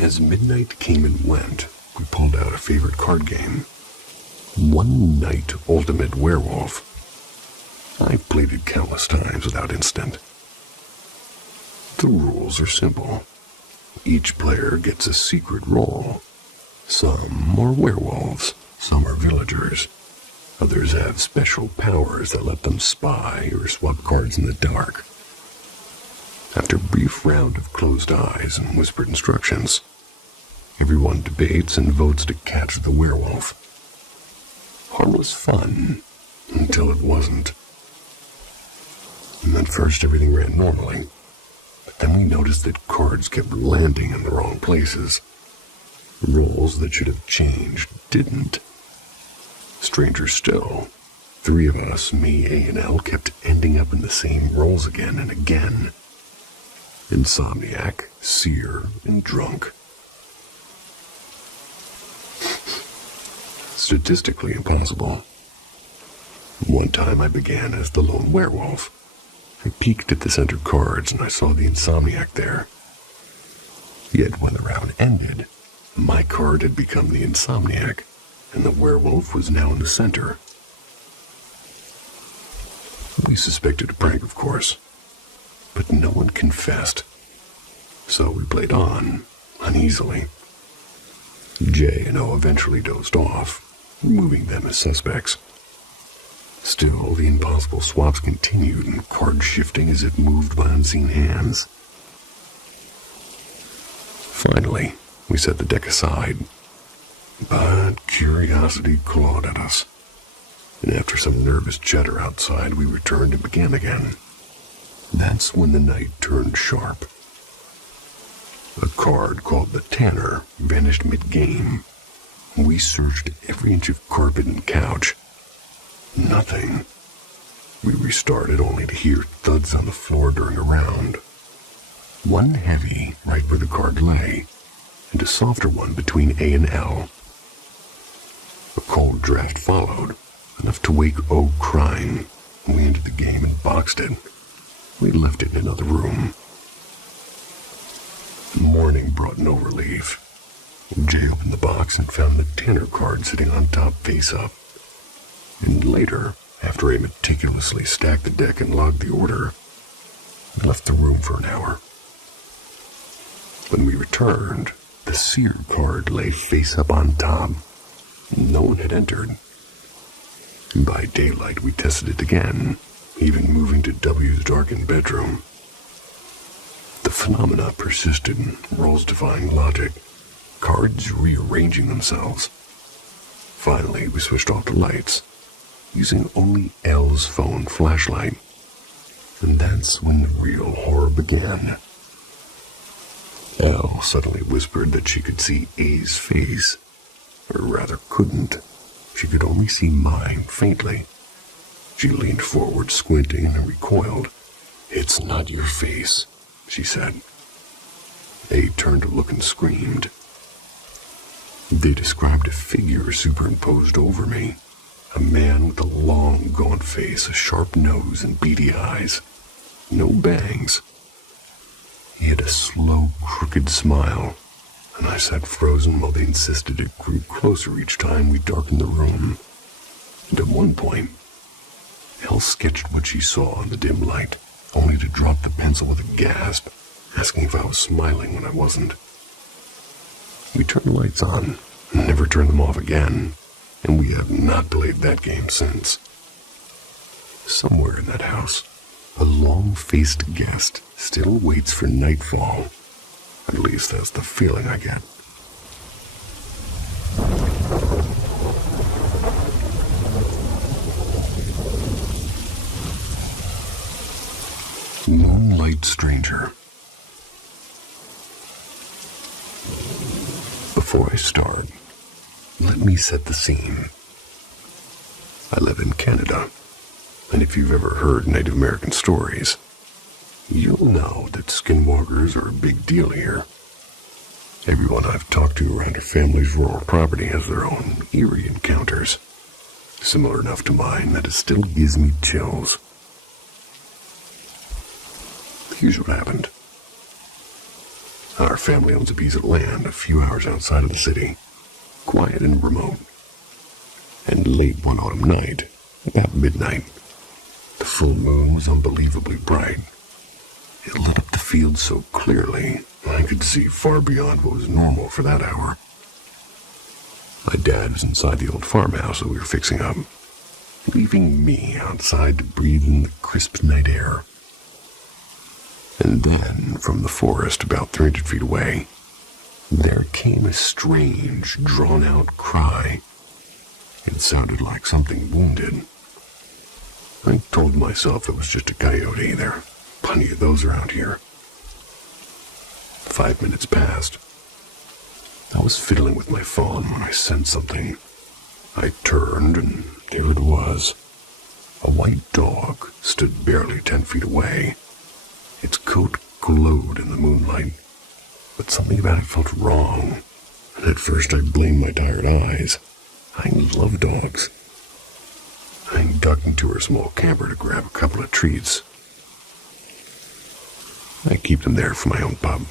As midnight came and went, we pulled out a favorite card game, One Night Ultimate Werewolf. I played it countless times without incident. The rules are simple. Each player gets a secret role. Some are werewolves, some are villagers. Others have special powers that let them spy or swap cards in the dark. After a brief round of closed eyes and whispered instructions, everyone debates and votes to catch the werewolf. Harmless fun, until it wasn't. And at first everything ran normally, but then we noticed that cards kept landing in the wrong places. Roles that should have changed didn't. Stranger still, 3 of us, me, A, and L, kept ending up in the same roles again and again. Insomniac, seer, and drunk. Statistically impossible. One time I began as the lone werewolf. I peeked at the center cards and I saw the insomniac there. Yet when the round ended, my card had become the insomniac, and the werewolf was now in the center. We suspected a prank, of course, but no one confessed. So we played on, uneasily. J and O eventually dozed off, removing them as suspects. Still, the impossible swaps continued and card shifting as if moved by unseen hands. Finally, we set the deck aside, but curiosity clawed at us, and after some nervous chatter outside, we returned and began again. That's when the night turned sharp. A card called the Tanner vanished mid-game. We searched every inch of carpet and couch. Nothing. We restarted only to hear thuds on the floor during a round. One heavy right where the card lay, and a softer one between A and L. A cold draft followed, enough to wake O crying. We entered the game and boxed it. We left it in another room. Morning brought no relief. Jay opened the box and found the Tanner card sitting on top face up. And later, after I meticulously stacked the deck and logged the order, I left the room for an hour. When we returned, the seer card lay face up on top. No one had entered. By daylight, we tested it again, even moving to W's darkened bedroom. The phenomena persisted, roles defying logic, cards rearranging themselves. Finally, we switched off the lights, using only L's phone flashlight. And that's when the real horror began. L suddenly whispered that she could see A's face, or rather couldn't. She could only see mine faintly. She leaned forward, squinting, and recoiled. "It's not your face," she said. A turned to look and screamed. They described a figure superimposed over me. A man with a long, gaunt face, a sharp nose, and beady eyes. No bangs. He had a slow, crooked smile, and I sat frozen while they insisted it grew closer each time we darkened the room. And at one point, Elle sketched what she saw in the dim light, only to drop the pencil with a gasp, asking if I was smiling when I wasn't. We turned the lights on, and never turned them off again, and we have not played that game since. Somewhere in that house, a long-faced guest still waits for nightfall. At least that's the feeling I get. Moonlight Stranger. Before I start, let me set the scene. I live in Canada, and if you've ever heard Native American stories, you'll know that skinwalkers are a big deal here. Everyone I've talked to around a family's rural property has their own eerie encounters, similar enough to mine that it still gives me chills. Here's what happened. Our family owns a piece of land a few hours outside of the city, quiet and remote. And late one autumn night, about midnight, the full moon was unbelievably bright. It lit up the field so clearly, I could see far beyond what was normal for that hour. My dad was inside the old farmhouse that we were fixing up, leaving me outside to breathe in the crisp night air. And then, from the forest about 300 feet away, there came a strange, drawn-out cry. It sounded like something wounded. I told myself it was just a coyote. There are plenty of those around here. 5 minutes passed. I was fiddling with my phone when I sensed something. I turned, and there it was. A white dog stood barely 10 feet away. Its coat glowed in the moonlight, but something about it felt wrong. And at first I blamed my tired eyes. I love dogs. I ducked into her small camper to grab a couple of treats. I keep them there for my own pub.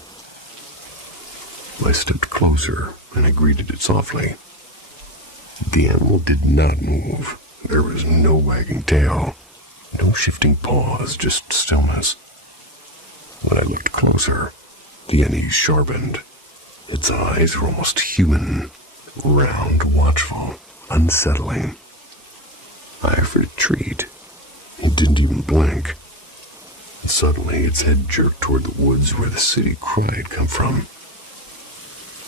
I stepped closer, and I greeted it softly. The animal did not move. There was no wagging tail, no shifting paws, just stillness. When I looked closer, the unease sharpened. Its eyes were almost human, round, watchful, unsettling. I offered a treat. It didn't even blink. And suddenly, its head jerked toward the woods where the city cry had come from.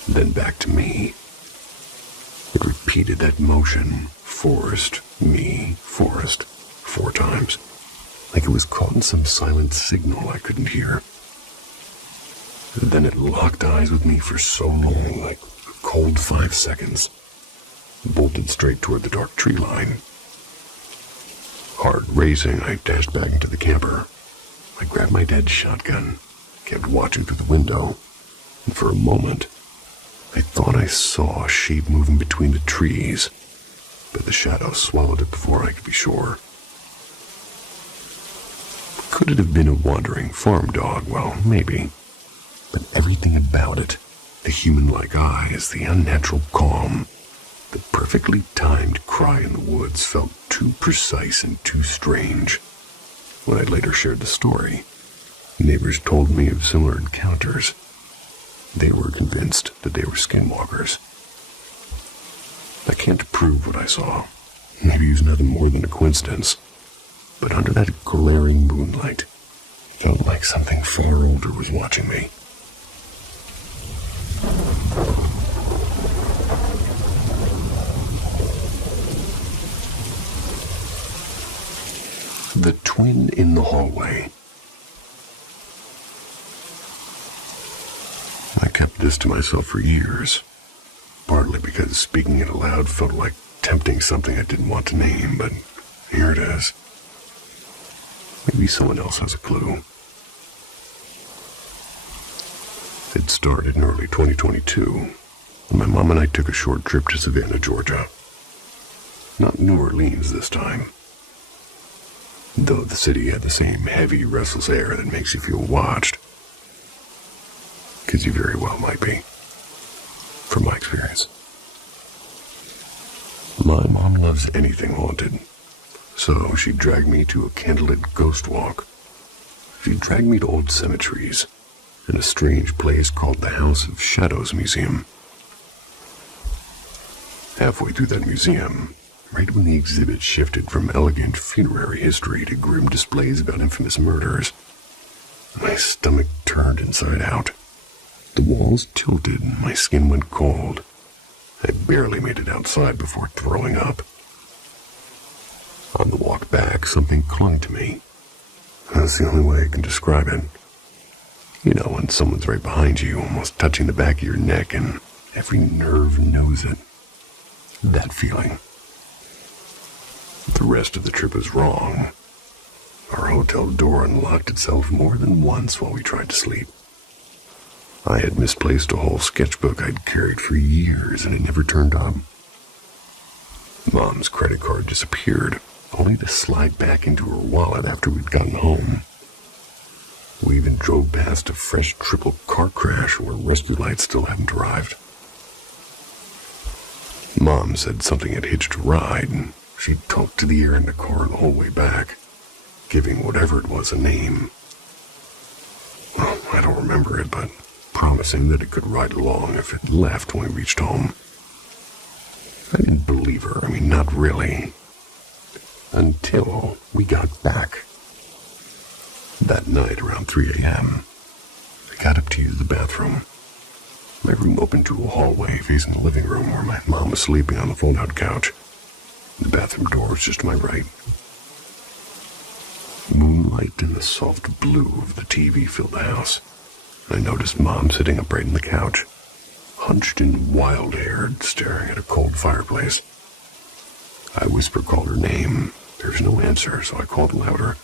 Then back to me. It repeated that motion, forest, me, forest, 4 times, like it was caught in some silent signal I couldn't hear. Then it locked eyes with me for so long, like a cold 5 seconds, bolted straight toward the dark tree line. Heart racing, I dashed back into the camper. I grabbed my dad's shotgun, kept watching through the window, and for a moment, I thought I saw a shape moving between the trees, but the shadow swallowed it before I could be sure. Could it have been a wandering farm dog? Well, maybe. But everything about it, the human-like eyes, the unnatural calm, the perfectly timed cry in the woods felt too precise and too strange. When I later shared the story, neighbors told me of similar encounters. They were convinced that they were skinwalkers. I can't prove what I saw. Maybe it was nothing more than a coincidence. But under that glaring moonlight, it felt like something far older was watching me. The twin in the hallway. I kept this to myself for years, partly because speaking it aloud felt like tempting something I didn't want to name, but here it is. Maybe someone else has a clue. It started in early 2022, when my mom and I took a short trip to Savannah, Georgia. Not New Orleans this time, though the city had the same heavy, restless air that makes you feel watched. Because you very well might be. from my experience. My mom loves anything haunted, so she dragged me to a candlelit ghost walk. She dragged me to old cemeteries and a strange place called the House of Shadows Museum. Halfway through that museum, right when the exhibit shifted from elegant funerary history to grim displays about infamous murders, my stomach turned inside out. The walls tilted and my skin went cold. I barely made it outside before throwing up. On the walk back, something clung to me. That's the only way I can describe it. You know, when someone's right behind you, almost touching the back of your neck, and every nerve knows it. That feeling. The rest of the trip was wrong. Our hotel door unlocked itself more than once while we tried to sleep. I had misplaced a whole sketchbook I'd carried for years and it never turned up. Mom's credit card disappeared, only to slide back into her wallet after we'd gotten home. We even drove past a fresh triple car crash where rescue lights still hadn't arrived. Mom said something had hitched a ride, and she talked to the air in the car the whole way back, giving whatever it was a name. Well, I don't remember it, but promising that it could ride along if it left when we reached home. I didn't believe her, not really. Until we got back. That night around 3 a.m., I got up to use the bathroom. My room opened to a hallway facing the living room where my mom was sleeping on the fold-out couch. The bathroom door was just to my right. Moonlight and the soft blue of the TV filled the house. I noticed Mom sitting upright on the couch, hunched and wild-haired, staring at a cold fireplace. I whisper-called her name. There was no answer, so I called louder.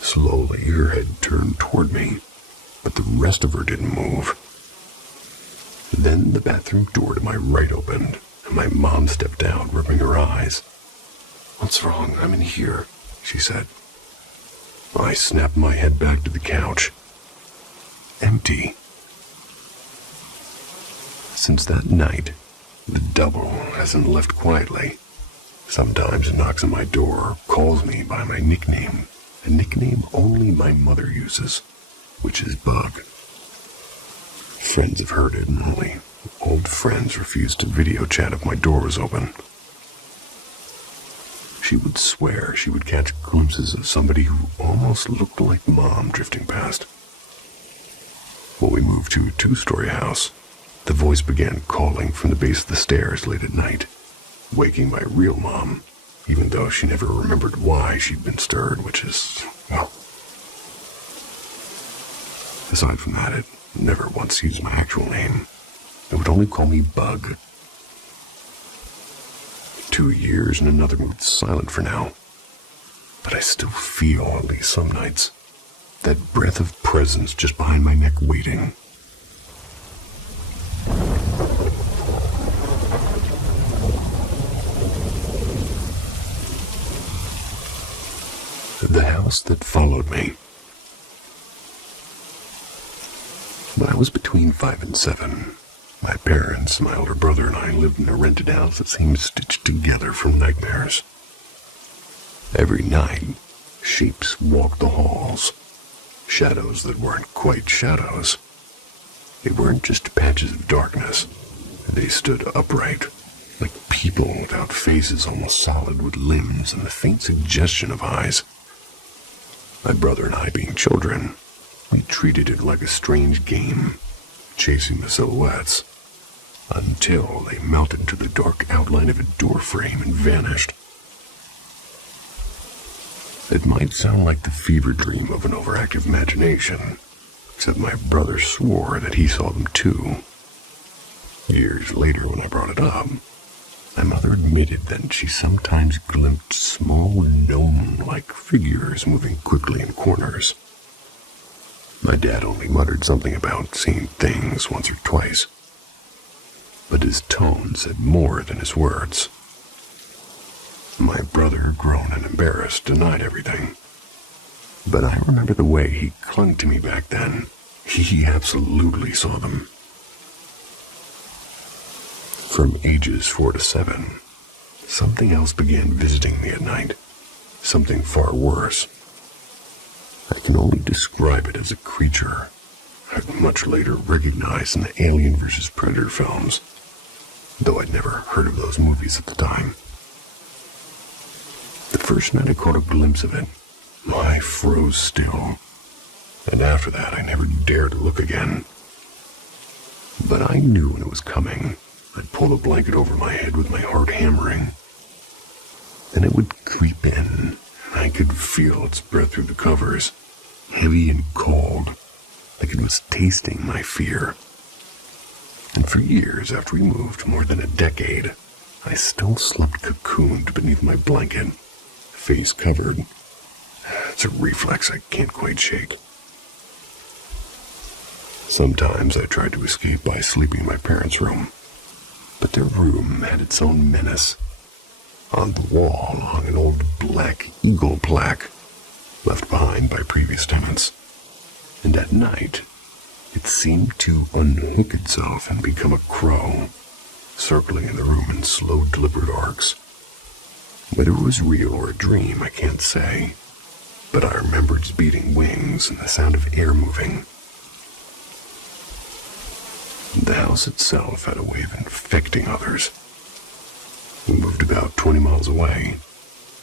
Slowly, her head turned toward me, but the rest of her didn't move. Then the bathroom door to my right opened, and my mom stepped out, rubbing her eyes. "What's wrong? I'm in here," she said. I snapped my head back to the couch. Empty. Since that night, the double hasn't left quietly. Sometimes it knocks on my door, calls me by my nickname, a nickname only my mother uses, which is Bug. Friends have heard it, and only old friends refused to video chat if my door was open. She would swear she would catch glimpses of somebody who almost looked like Mom drifting past. When we moved to a 2-story house, the voice began calling from the base of the stairs late at night, waking my real mom, even though she never remembered why she'd been stirred, which is, well... Aside from that, it never once used my actual name. It would only call me Bug. 2 years and another moved silent for now. But I still feel, at least some nights, that breath of presence just behind my neck waiting. The house that followed me. When I was between 5 and 7, my parents, my older brother, and I lived in a rented house that seemed stitched together from nightmares. Every night, shapes walked the halls. Shadows that weren't quite shadows. They weren't just patches of darkness. They stood upright, like people without faces, almost solid with limbs and the faint suggestion of eyes. My brother and I, being children, we treated it like a strange game, chasing the silhouettes, until they melted into the dark outline of a door frame and vanished. It might sound like the fever dream of an overactive imagination, except my brother swore that he saw them too. Years later, when I brought it up, my mother admitted that she sometimes glimpsed small gnome-like figures moving quickly in corners. My dad only muttered something about seeing things once or twice, but his tone said more than his words. My brother, grown and embarrassed, denied everything. But I remember the way he clung to me back then. He absolutely saw them. From ages 4 to 7, something else began visiting me at night. Something far worse. I can only describe it as a creature I'd much later recognized in the Alien vs. Predator films, though I'd never heard of those movies at the time. The first night I caught a glimpse of it, I froze still, and after that I never dared to look again. But I knew when it was coming. I'd pull a blanket over my head with my heart hammering. Then it would creep in, and I could feel its breath through the covers, heavy and cold, like it was tasting my fear. And for years after we moved, more than a decade, I still slept cocooned beneath my blanket, face covered. It's a reflex I can't quite shake. Sometimes I tried to escape by sleeping in my parents' room, but their room had its own menace. On the wall hung an old black eagle plaque, left behind by previous tenants, and at night it seemed to unhook itself and become a crow, circling in the room in slow, deliberate arcs. Whether it was real or a dream, I can't say, but I remember its beating wings and the sound of air moving. The house itself had a way of infecting others. We moved about 20 miles away,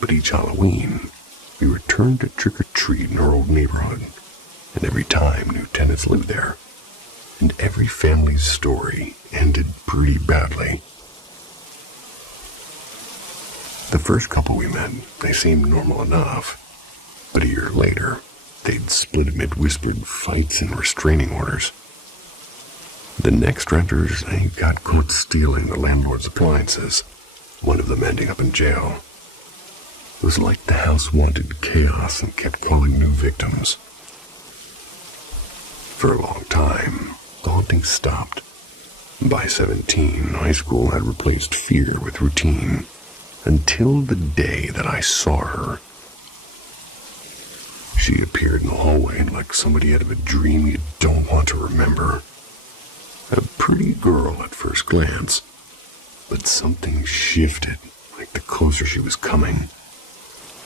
but each Halloween, we returned to trick-or-treat in our old neighborhood, and every time new tenants lived there, and every family's story ended pretty badly. The first couple we met, they seemed normal enough, but a year later, they'd split amid whispered fights and restraining orders. The next renters, they got caught stealing the landlord's appliances, one of them ending up in jail. It was like the house wanted chaos and kept calling new victims. For a long time, the haunting stopped. By 17, high school had replaced fear with routine, until the day that I saw her. She appeared in the hallway like somebody out of a dream you don't want to remember. A pretty girl at first glance, but something shifted, like the closer she was coming.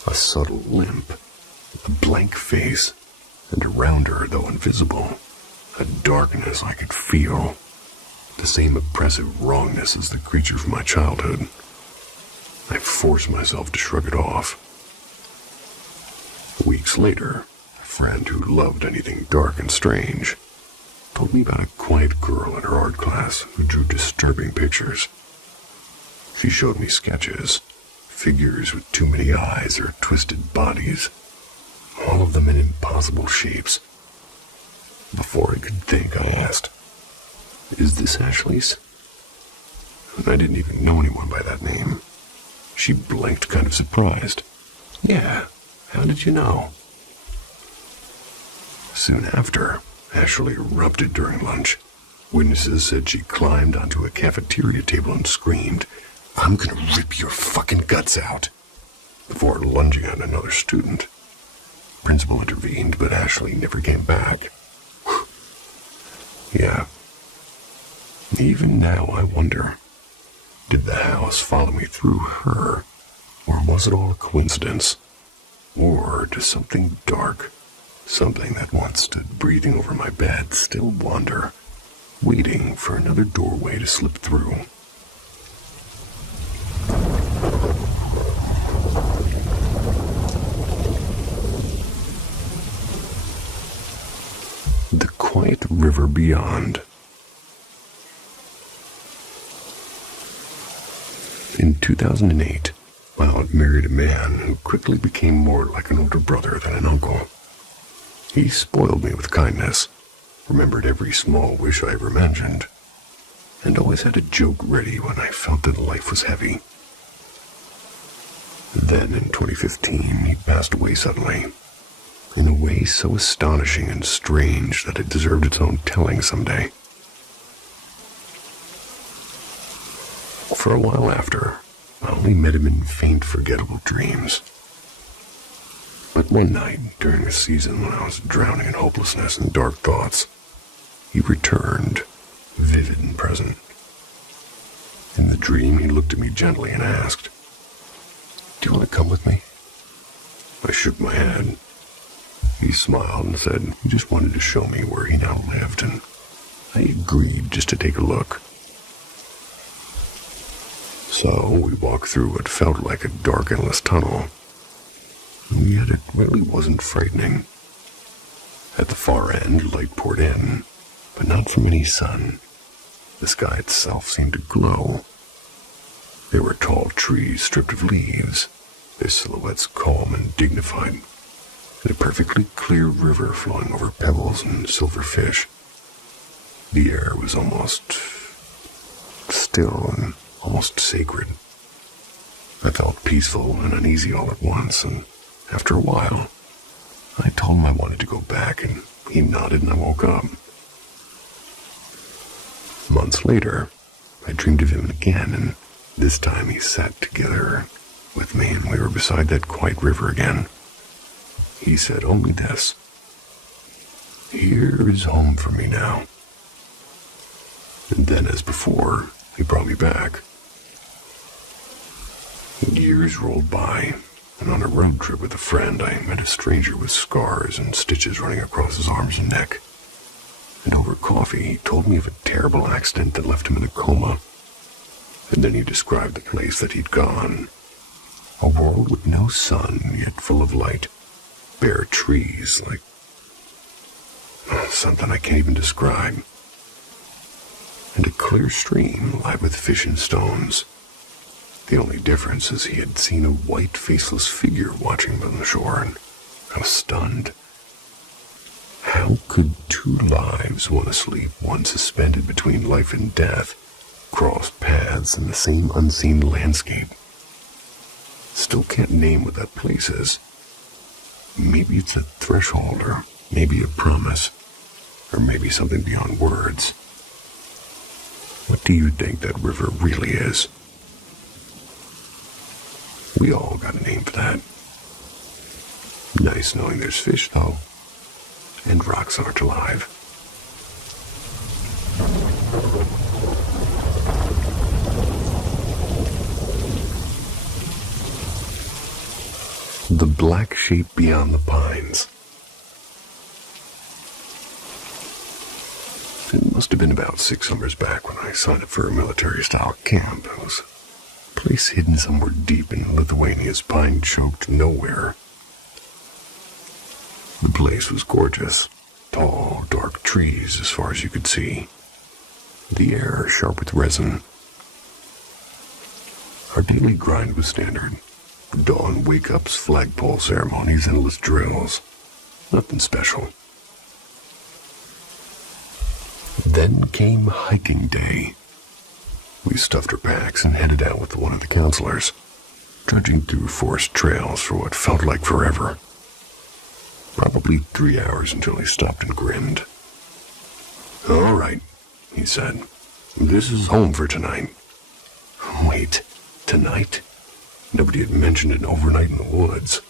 A subtle limp, a blank face, and around her, though invisible, a darkness I could feel. The same oppressive wrongness as the creature from my childhood. I forced myself to shrug it off. Weeks later, a friend who loved anything dark and strange told me about a quiet girl in her art class who drew disturbing pictures. She showed me sketches, figures with too many eyes or twisted bodies, all of them in impossible shapes. Before I could think, I asked, "Is this Ashley's?" And I didn't even know anyone by that name. She blinked, kind of surprised. "Yeah, how did you know?" Soon after, Ashley erupted during lunch. Witnesses said she climbed onto a cafeteria table and screamed, "I'm gonna rip your fucking guts out," before lunging at another student. Principal intervened, but Ashley never came back. Yeah. Even now I wonder, did the house follow me through her, or was it all a coincidence? Or does something dark, something that once stood breathing over my bed, still wander, waiting for another doorway to slip through? The quiet river beyond. In 2008, my aunt married a man who quickly became more like an older brother than an uncle. He spoiled me with kindness, remembered every small wish I ever mentioned, and always had a joke ready when I felt that life was heavy. Then in 2015, he passed away suddenly, in a way so astonishing and strange that it deserved its own telling someday. For a while after, I only met him in faint, forgettable dreams. But one night, during a season when I was drowning in hopelessness and dark thoughts, he returned, vivid and present. In the dream, he looked at me gently and asked, "Do you want to come with me?" I shook my head. He smiled and said he just wanted to show me where he now lived, and I agreed just to take a look. So we walked through what felt like a dark, endless tunnel, and yet it really wasn't frightening. At the far end, light poured in, but not from any sun. The sky itself seemed to glow. There were tall trees stripped of leaves, their silhouettes calm and dignified, and a perfectly clear river flowing over pebbles and silver fish. The air was almost still and almost sacred. I felt peaceful and uneasy all at once, and after a while, I told him I wanted to go back, and he nodded and I woke up. Months later, I dreamed of him again, and this time he sat together with me and we were beside that quiet river again. He said only this: "Here is home for me now." And then, as before, he brought me back. Years rolled by, and on a road trip with a friend, I met a stranger with scars and stitches running across his arms and neck. And over coffee, he told me of a terrible accident that left him in a coma. And then he described the place that he'd gone. A world with no sun, yet full of light. Bare trees, like something I can't even describe. And a clear stream lined with fish and stones. The only difference is he had seen a white, faceless figure watching him on the shore, and I was stunned. How could two lives, one asleep, one suspended between life and death, cross paths in the same unseen landscape? Still can't name what that place is. Maybe it's a threshold, or maybe a promise, or maybe something beyond words. What do you think that river really is? We all got a name for that. Nice knowing there's fish, though, and rocks aren't alive. The black shape beyond the pines. It must have been about 6 summers back when I signed up for a military-style camp. It was a place hidden somewhere deep in Lithuania's pine-choked nowhere. The place was gorgeous. Tall, dark trees as far as you could see. The air sharp with resin. Our daily grind was standard. Dawn wake-ups, flagpole ceremonies, endless drills. Nothing special. Then came hiking day. We stuffed our packs and headed out with one of the counselors, trudging through forest trails for what felt like forever. Probably 3 hours until he stopped and grinned. "All right," he said. "This is home for tonight." Wait, tonight? Nobody had mentioned an overnight in the woods.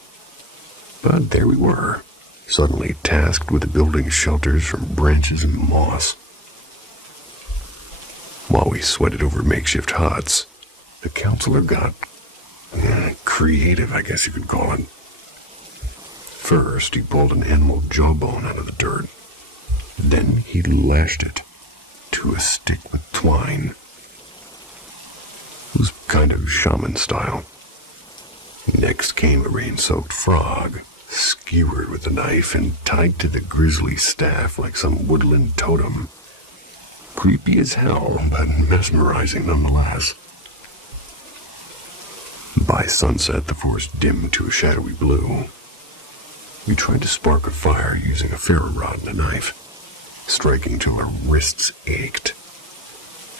But there we were, suddenly tasked with building shelters from branches and moss. While we sweated over makeshift huts, the counselor got creative, I guess you could call it. First, he pulled an animal jawbone out of the dirt. Then he lashed it to a stick with twine. It was kind of shaman style. Next came a rain-soaked frog, skewered with a knife and tied to the grisly staff like some woodland totem. Creepy as hell, but mesmerizing nonetheless. By sunset, the forest dimmed to a shadowy blue. We tried to spark a fire using a ferro rod and a knife, striking till our wrists ached.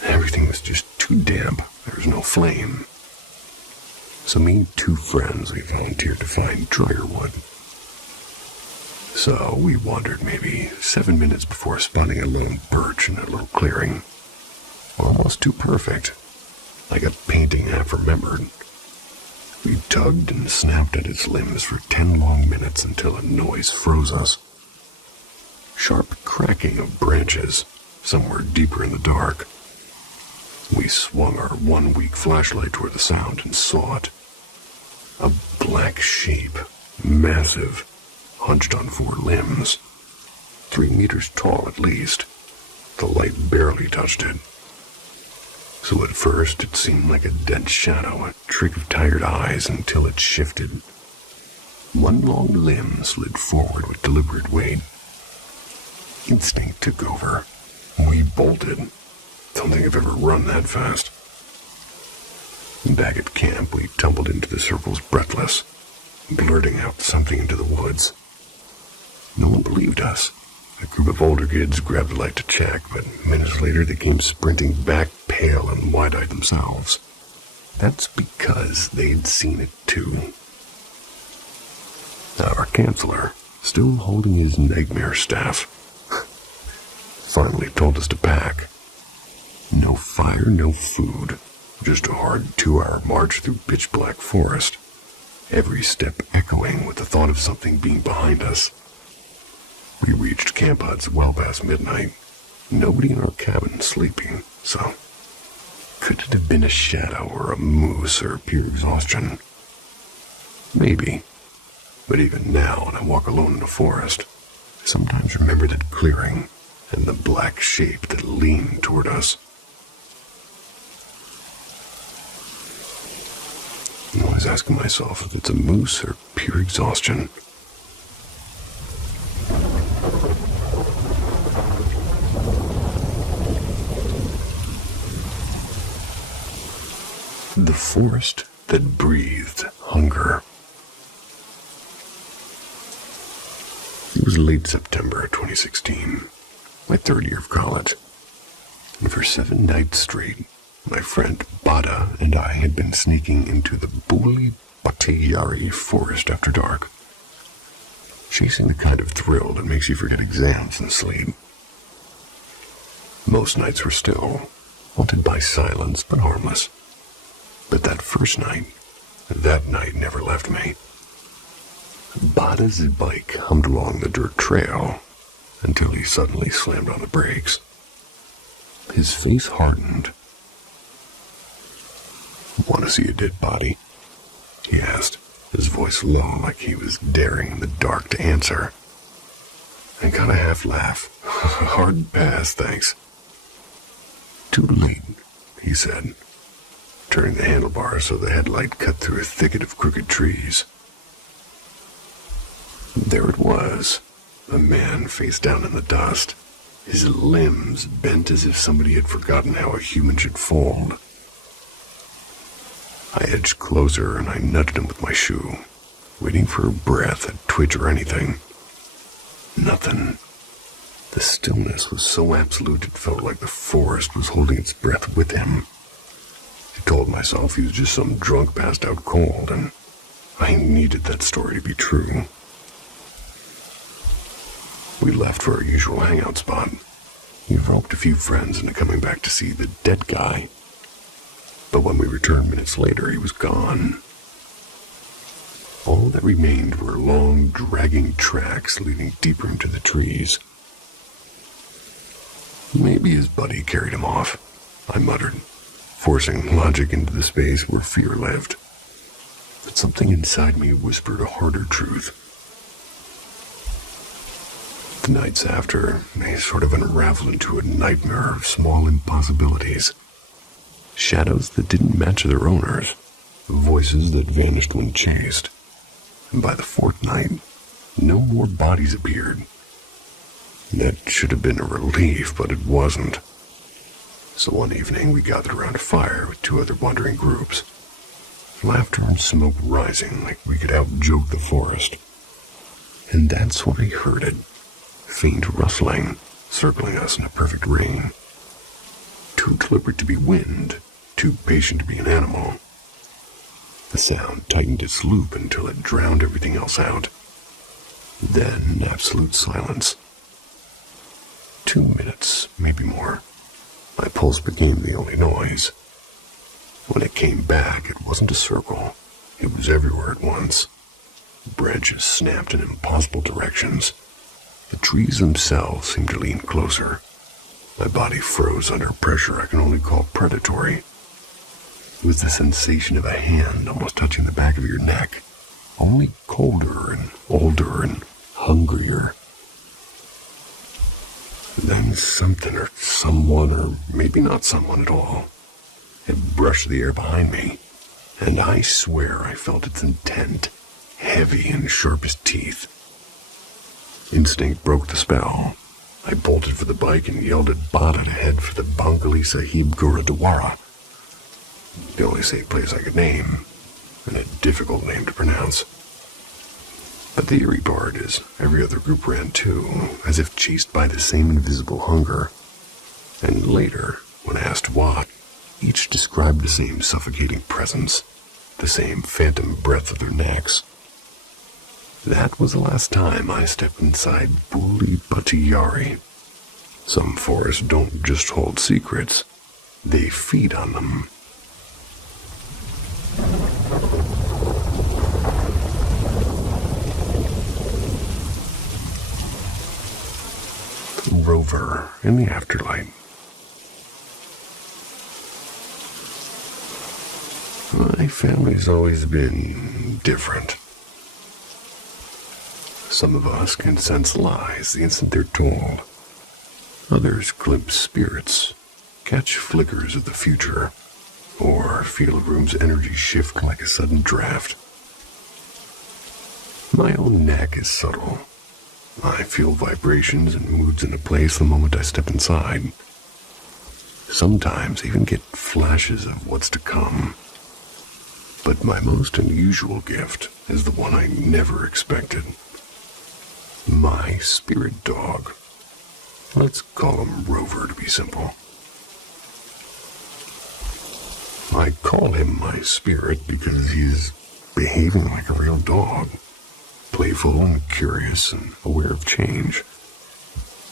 Everything was just too damp. There was no flame. So me and 2 friends, we volunteered to find drier wood. So we wandered maybe 7 minutes before spotting a lone birch in a little clearing. Almost too perfect, like a painting half remembered. We tugged and snapped at its limbs for 10 long minutes until a noise froze us. Sharp cracking of branches, somewhere deeper in the dark. We swung our one-week flashlight toward the sound and saw it. A black shape, massive, hunched on 4 limbs, 3 meters tall at least. The light barely touched it. So at first it seemed like a dense shadow, a trick of tired eyes, until it shifted. One long limb slid forward with deliberate weight. Instinct took over. We bolted. Don't think I've ever run that fast. Back at camp, we tumbled into the circles breathless, blurting out something into the woods. No one believed us. A group of older kids grabbed the light to check, but minutes later they came sprinting back, pale and wide-eyed themselves. That's because they'd seen it too. Our counselor, still holding his nightmare staff, finally told us to pack. No fire, no food. Just a hard 2-hour march through pitch-black forest. Every step echoing with the thought of something being behind us. We reached camp huts well past midnight. Nobody in our cabin sleeping, so could it have been a shadow or a moose or pure exhaustion? Maybe. But even now, when I walk alone in the forest, I sometimes remember that clearing and the black shape that leaned toward us. I'm always asking myself if it's a moose or pure exhaustion. The forest that breathed hunger. It was late September 2016, my 3rd year of college, and for 7 nights straight, my friend Bada and I had been sneaking into the Buli Batayari forest after dark, chasing the kind of thrill that makes you forget exams and sleep. Most nights were still, haunted by silence but harmless. But that first night, that night never left me. Bada's bike hummed along the dirt trail until he suddenly slammed on the brakes. His face hardened. "Want to see a dead body?" he asked, his voice low like he was daring in the dark to answer. I got a half laugh. "Hard pass, thanks." "Too late," he said, turning the handlebars so the headlight cut through a thicket of crooked trees. There it was, a man face down in the dust, his limbs bent as if somebody had forgotten how a human should fold. I edged closer and I nudged him with my shoe, waiting for a breath, a twitch or anything. Nothing. The stillness was so absolute it felt like the forest was holding its breath with him. I told myself he was just some drunk passed out cold, and I needed that story to be true. We left for our usual hangout spot. We roped a few friends into coming back to see the dead guy. But when we returned minutes later, he was gone. All that remained were long, dragging tracks leading deeper into the trees. Maybe his buddy carried him off, I muttered, forcing logic into the space where fear lived. But something inside me whispered a harder truth. The nights after, they sort of unraveled into a nightmare of small impossibilities. Shadows that didn't match their owners, voices that vanished when chased. And by the 4th night, no more bodies appeared. That should have been a relief, but it wasn't. So one evening we gathered around a fire with 2 other wandering groups. Laughter and smoke rising like we could out-joke the forest. And that's when I heard it. Faint rustling, circling us in a perfect ring. Too deliberate to be wind, too patient to be an animal. The sound tightened its loop until it drowned everything else out. Then absolute silence. 2 minutes, maybe more. My pulse became the only noise. When it came back, it wasn't a circle. It was everywhere at once. Branches snapped in impossible directions. The trees themselves seemed to lean closer. My body froze under pressure I can only call predatory. It was the sensation of a hand almost touching the back of your neck, only colder and older and hungrier. Then something or someone, or maybe not someone at all, had brushed the air behind me, and I swear I felt its intent, heavy and sharp as teeth. Instinct broke the spell. I bolted for the bike and yelled at Bada to head for the Bangali Sahib Gurudwara, the only safe place I could name, and a difficult name to pronounce. But the eerie part is every other group ran too, as if chased by the same invisible hunger. And later, when asked why, each described the same suffocating presence, the same phantom breath of their necks. That was the last time I stepped inside Buli Patiyari. Some forests don't just hold secrets, they feed on them. Rover in the afterlife. My family's always been different. Some of us can sense lies the instant they're told. Others glimpse spirits, catch flickers of the future, or feel a room's energy shift like a sudden draft. My own knack is subtle. I feel vibrations and moods in a place the moment I step inside. Sometimes even get flashes of what's to come. But my most unusual gift is the one I never expected. My spirit dog. Let's call him Rover to be simple. I call him my spirit because he's behaving like a real dog, playful and curious and aware of change,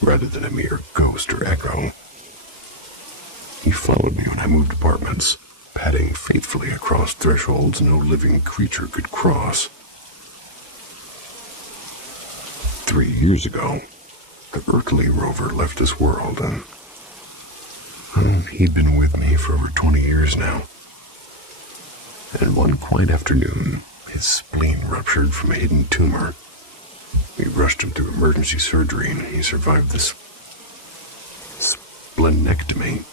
rather than a mere ghost or echo. He followed me when I moved apartments, padding faithfully across thresholds no living creature could cross. 3 years ago, the earthly Rover left this world, and he'd been with me for over 20 years now. And one quiet afternoon, his spleen ruptured from a hidden tumor. We rushed him through emergency surgery, and he survived this splenectomy.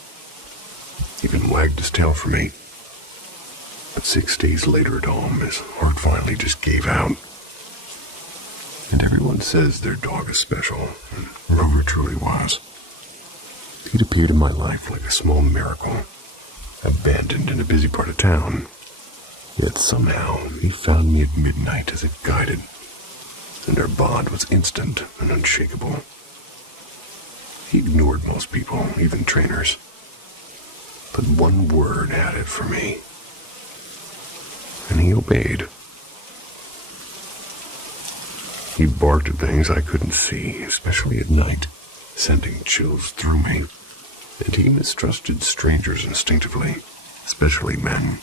Even wagged his tail for me. But 6 days later at home, his heart finally just gave out. And everyone says their dog is special, and Rover truly was. He'd appeared in my life like a small miracle, abandoned in a busy part of town. Yet somehow he found me at midnight as if guided, and our bond was instant and unshakable. He ignored most people, even trainers. But one word had it for me, and he obeyed. He barked at things I couldn't see, especially at night, sending chills through me. And he mistrusted strangers instinctively, especially men.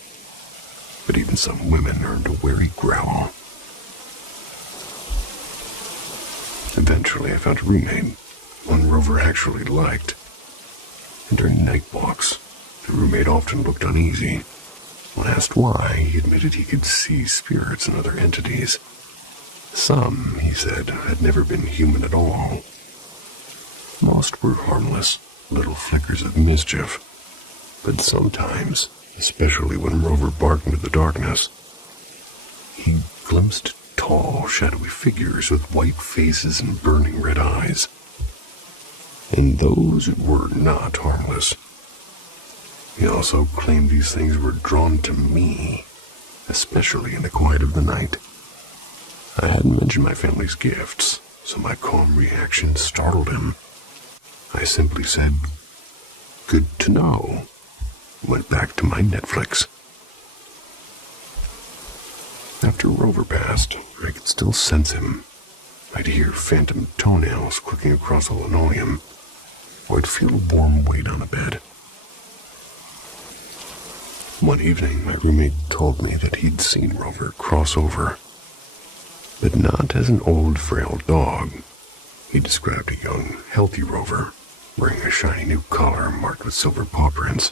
But even some women earned a wary growl. Eventually I found a roommate, one Rover actually liked. And during night walks, the roommate often looked uneasy. When asked why, he admitted he could see spirits and other entities. Some, he said, had never been human at all. Most were harmless, little flickers of mischief. But sometimes, especially when Rover barked into the darkness, he glimpsed tall, shadowy figures with white faces and burning red eyes. And those were not harmless. He also claimed these things were drawn to me, especially in the quiet of the night. I hadn't mentioned my family's gifts, so my calm reaction startled him. I simply said, "Good to know," went back to my Netflix. After Rover passed, I could still sense him. I'd hear phantom toenails clicking across the linoleum, or I'd feel a warm weight on a bed. One evening, my roommate told me that he'd seen Rover cross over, but not as an old, frail dog. He described a young, healthy Rover, wearing a shiny new collar marked with silver paw prints.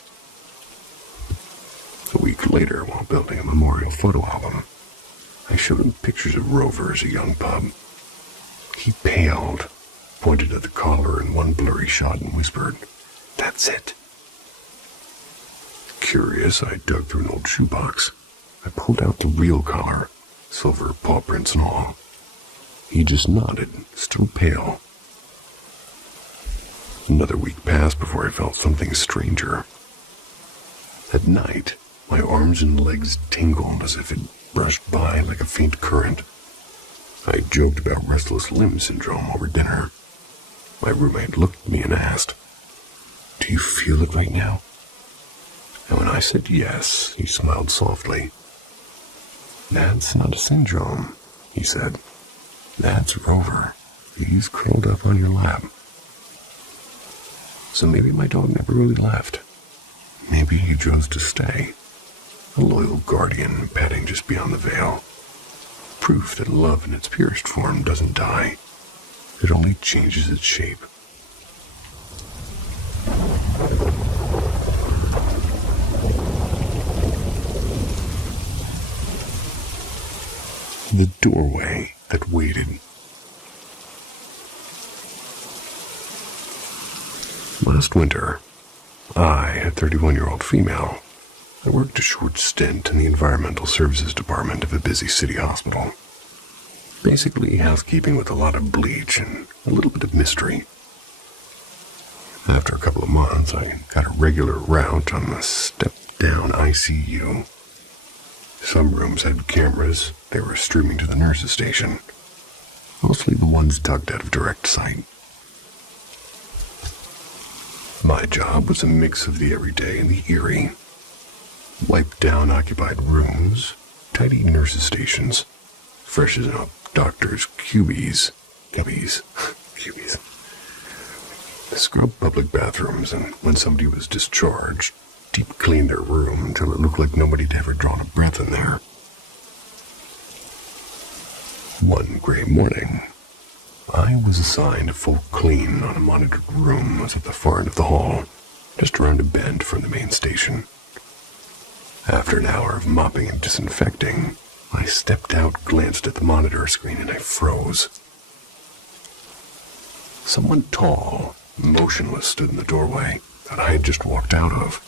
A week later, while building a memorial photo album, I showed him pictures of Rover as a young pup. He paled, pointed at the collar in one blurry shot and whispered, "That's it." Curious, I dug through an old shoebox. I pulled out the real collar, silver paw prints and all. He just nodded, still pale. Another week passed before I felt something stranger. At night, my arms and legs tingled as if it brushed by like a faint current. I joked about restless limb syndrome over dinner. My roommate looked at me and asked, "Do you feel it right now?" And when I said yes, he smiled softly. "That's not a syndrome," he said. "That's Rover. He's curled up on your lap." So maybe my dog never really left. Maybe he chose to stay. A loyal guardian padding just beyond the veil. Proof that love in its purest form doesn't die. It only changes its shape. The doorway that waited. Last winter, I, a 31-year-old female, I worked a short stint in the environmental services department of a busy city hospital. Basically housekeeping with a lot of bleach and a little bit of mystery. After a couple of months, I got a regular route on the step-down ICU. Some rooms had cameras. They were streaming to the nurses' station. Mostly the ones tucked out of direct sight. My job was a mix of the everyday and the eerie. Wiped down occupied rooms, tidy nurses' stations, freshen up doctors' cubies, scrub public bathrooms, and when somebody was discharged, deep clean their room until it looked like nobody had ever drawn a breath in there. One gray morning, I was assigned a full clean on a monitored room that was at the far end of the hall, just around a bend from the main station. After an hour of mopping and disinfecting, I stepped out, glanced at the monitor screen, and I froze. Someone tall, motionless, stood in the doorway that I had just walked out of.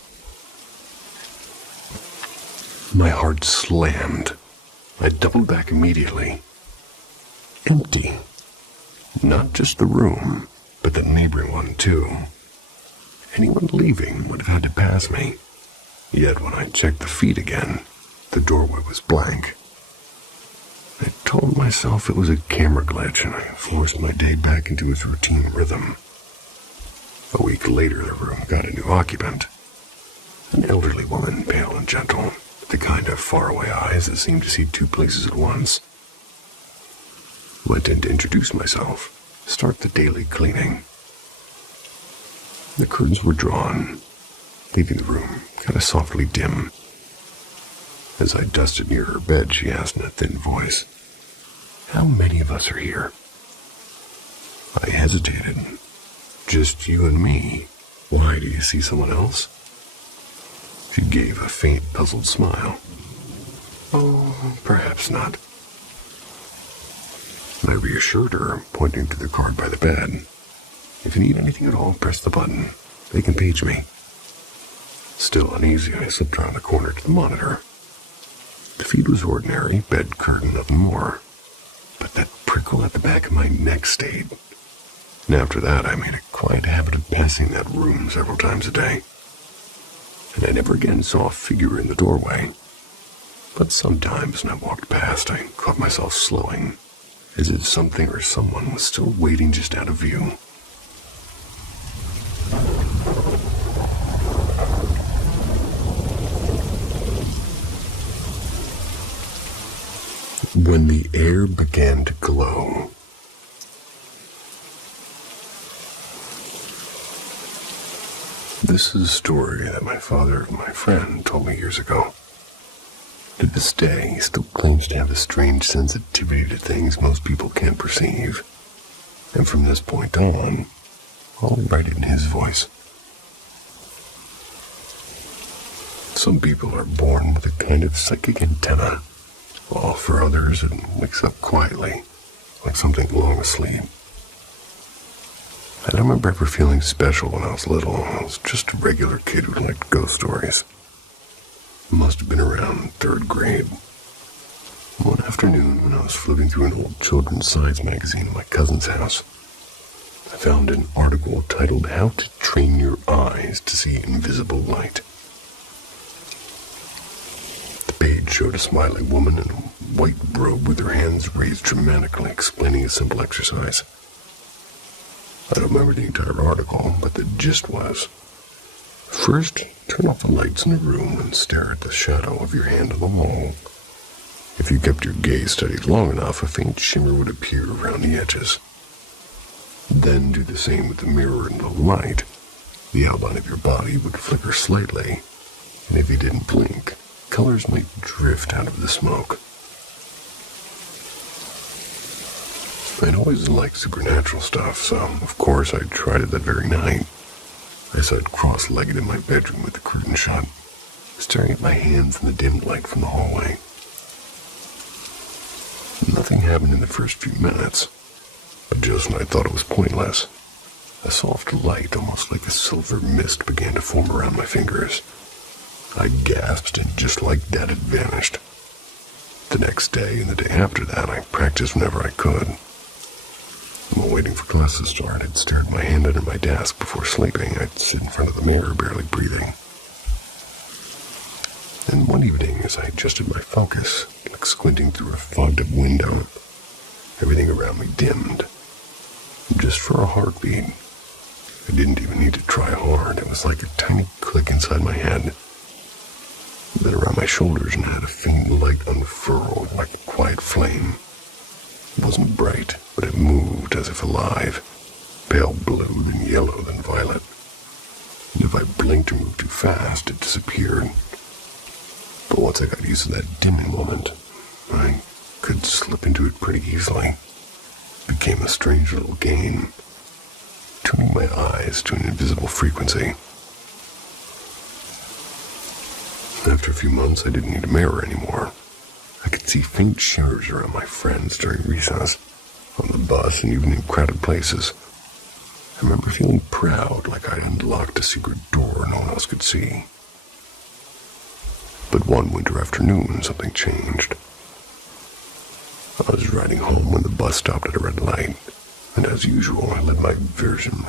My heart slammed. I doubled back immediately. Empty. Not just the room, but the neighboring one, too. Anyone leaving would have had to pass me. Yet when I checked the feed again, the doorway was blank. I told myself it was a camera glitch, and I forced my day back into its routine rhythm. A week later, the room got a new occupant. An elderly woman, pale and gentle, with the kind of faraway eyes that seemed to see two places at once. Went in to introduce myself, start the daily cleaning. The curtains were drawn, leaving the room kind of softly dim. As I dusted near her bed, she asked in a thin voice, "How many of us are here?" I hesitated. "Just you and me. Why, do you see someone else?" She gave a faint, puzzled smile. "Oh, perhaps not." I reassured her, pointing to the card by the bed. "If you need anything at all, press the button. They can page me." Still uneasy, I slipped around the corner to the monitor. The feed was ordinary, bed curtain, nothing more. But that prickle at the back of my neck stayed. And after that, I made a quiet habit of passing that room several times a day. And I never again saw a figure in the doorway. But sometimes when I walked past, I caught myself slowing, as if something or someone was still waiting just out of view. When the air began to glow. This is a story that my father of my friend told me years ago. To this day, he still claims to have a strange sensitivity to things most people can't perceive. And from this point on, I'll write it in his voice. Some people are born with a kind of psychic antenna, while for others it wakes up quietly, like something long asleep. I don't remember ever feeling special when I was little. I was just a regular kid who liked ghost stories. It must have been around 3rd grade. One afternoon, when I was flipping through an old children's science magazine at my cousin's house, I found an article titled "How to Train Your Eyes to See Invisible Light." The page showed a smiling woman in a white robe with her hands raised dramatically, explaining a simple exercise. I don't remember the entire article, but the gist was, first, turn off the lights in the room and stare at the shadow of your hand on the wall. If you kept your gaze steadied long enough, a faint shimmer would appear around the edges. Then do the same with the mirror and the light. The outline of your body would flicker slightly, and if you didn't blink, colors might drift out of the smoke. I'd always liked supernatural stuff, so of course I tried it that very night. I sat cross-legged in my bedroom with the curtain shut, staring at my hands in the dim light from the hallway. Nothing happened in the first few minutes, but just when I thought it was pointless, a soft light, almost like a silver mist, began to form around my fingers. I gasped, and just like that, it vanished. The next day and the day after that, I practiced whenever I could. While waiting for class to start, I'd stare at my hand under my desk. Before sleeping, I'd sit in front of the mirror, barely breathing. And one evening, as I adjusted my focus, like squinting through a fogged-up window, everything around me dimmed. Just for a heartbeat. I didn't even need to try hard. It was like a tiny click inside my head. Then around my shoulders, and I had a faint light unfurl like a quiet flame. It wasn't bright, but it moved as if alive, pale blue, then yellow, then violet. And if I blinked or moved too fast, it disappeared. But once I got used to that dimming moment, I could slip into it pretty easily. It became a strange little game, tuning my eyes to an invisible frequency. After a few months, I didn't need a mirror anymore. I could see faint shimmers around my friends during recess, on the bus, and even in crowded places. I remember feeling proud, like I had unlocked a secret door no one else could see. But one winter afternoon, something changed. I was riding home when the bus stopped at a red light, and as usual, I let my vision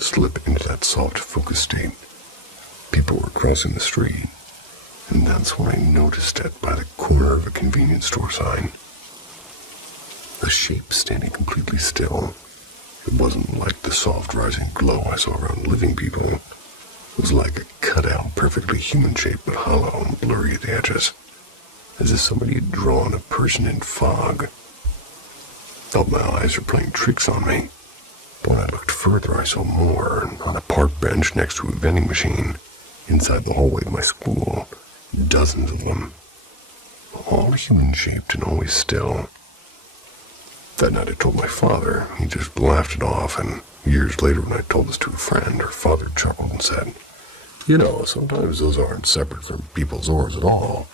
slip into that soft focus state. People were crossing the street, and that's when I noticed it by the corner of a convenience store sign. A shape standing completely still. It wasn't like the soft rising glow I saw around living people. It was like a cut-out, perfectly human shape, but hollow and blurry at the edges, as if somebody had drawn a person in fog. Felt my eyes were playing tricks on me. But when I looked further, I saw more, and on a park bench next to a vending machine, inside the hallway of my school, dozens of them, all human-shaped and always still. That night I told my father. He just laughed it off, and years later when I told this to a friend, her father chuckled and said, "You know, sometimes those aren't separate from people's auras at all.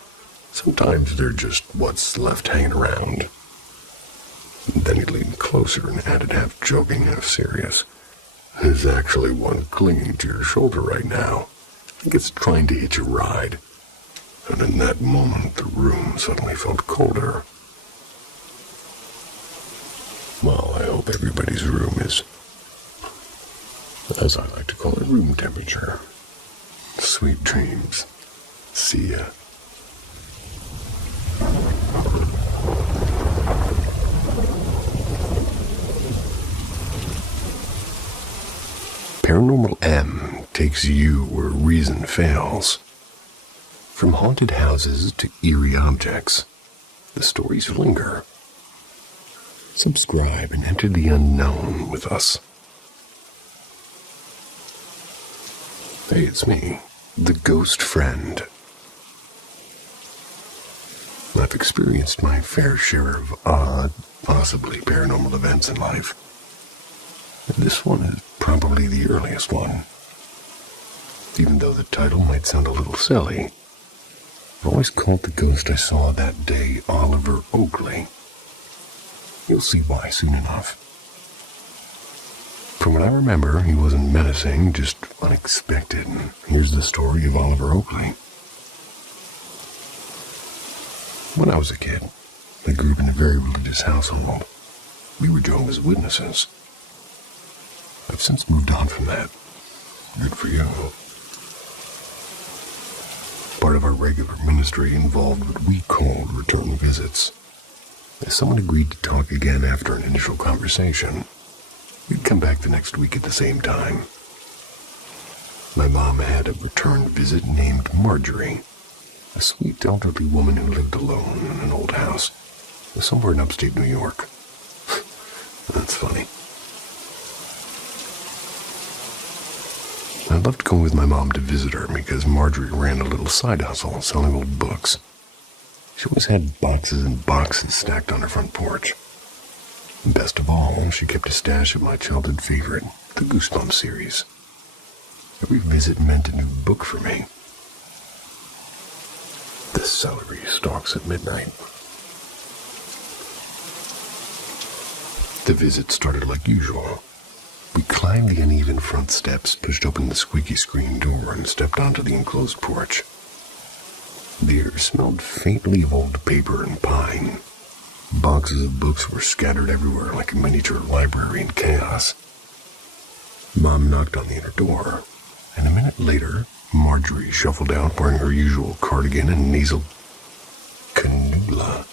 Sometimes they're just what's left hanging around." And then he leaned closer and added, half joking, half serious, "There's actually one clinging to your shoulder right now. I think it's trying to hitch a ride." And in that moment, the room suddenly felt colder. Well, I hope everybody's room is, as I like to call it, room temperature. Sweet dreams. See ya. Paranormal M takes you where reason fails. From haunted houses to eerie objects, the stories linger. Subscribe and enter the unknown with us. Hey, it's me, the ghost friend. I've experienced my fair share of odd, possibly paranormal events in life. This one is probably the earliest one. Even though the title might sound a little silly, I've always called the ghost I saw that day Oliver Oakley. You'll see why soon enough. From what I remember, he wasn't menacing, just unexpected. Here's the story of Oliver Oakley. When I was a kid, I grew up in a very religious household. We were Jehovah's Witnesses. I've since moved on from that. Good for you. Part of our regular ministry involved what we called return visits. If someone agreed to talk again after an initial conversation, we'd come back the next week at the same time. My mom had a return visit named Marjorie, a sweet elderly woman who lived alone in an old house somewhere in upstate New York. That's funny. I loved going with my mom to visit her because Marjorie ran a little side hustle selling old books. She always had boxes and boxes stacked on her front porch. And best of all, she kept a stash of my childhood favorite, the Goosebumps series. Every visit meant a new book for me. The celery stalks at midnight. The visit started like usual. We climbed the uneven front steps, pushed open the squeaky screen door, and stepped onto the enclosed porch. The air smelled faintly of old paper and pine. Boxes of books were scattered everywhere like a miniature library in chaos. Mom knocked on the inner door, and a minute later, Marjorie shuffled out wearing her usual cardigan and nasal cannula.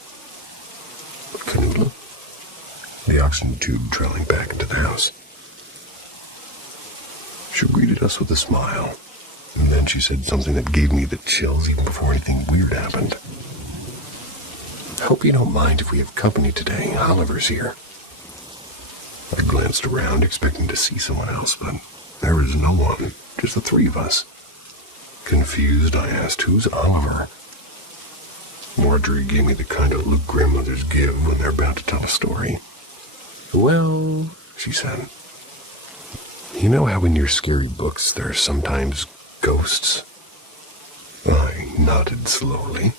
Cannula? The oxygen tube trailing back into the house. She greeted us with a smile, and then she said something that gave me the chills even before anything weird happened. I hope you don't mind if we have company today. Oliver's here. I glanced around, expecting to see someone else, but there was no one, just the three of us. Confused, I asked, "Who's Oliver?" Marjorie gave me the kind of look grandmothers give when they're about to tell a story. "Well," she said, "you know how in your scary books there are sometimes ghosts?" I nodded slowly.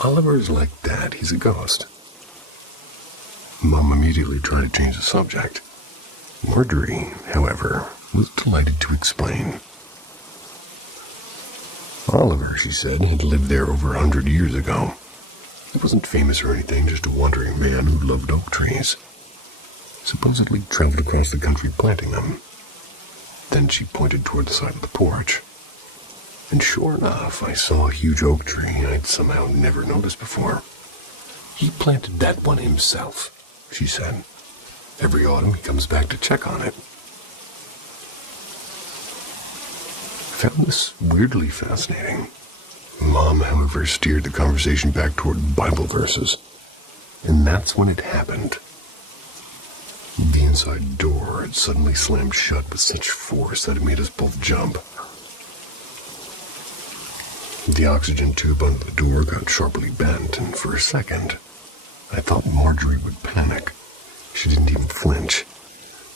"Oliver's like that. He's a ghost." Mom immediately tried to change the subject. Marjorie, however, was delighted to explain. Oliver, she said, had lived there over 100 years ago. He wasn't famous or anything, just a wandering man who loved oak trees. Supposedly traveled across the country planting them. Then she pointed toward the side of the porch. And sure enough, I saw a huge oak tree I'd somehow never noticed before. "He planted that one himself," she said. "Every autumn he comes back to check on it." I found this weirdly fascinating. Mom, however, steered the conversation back toward Bible verses. And that's when it happened. The inside door had suddenly slammed shut with such force that it made us both jump. The oxygen tube under the door got sharply bent, and for a second, I thought Marjorie would panic. She didn't even flinch.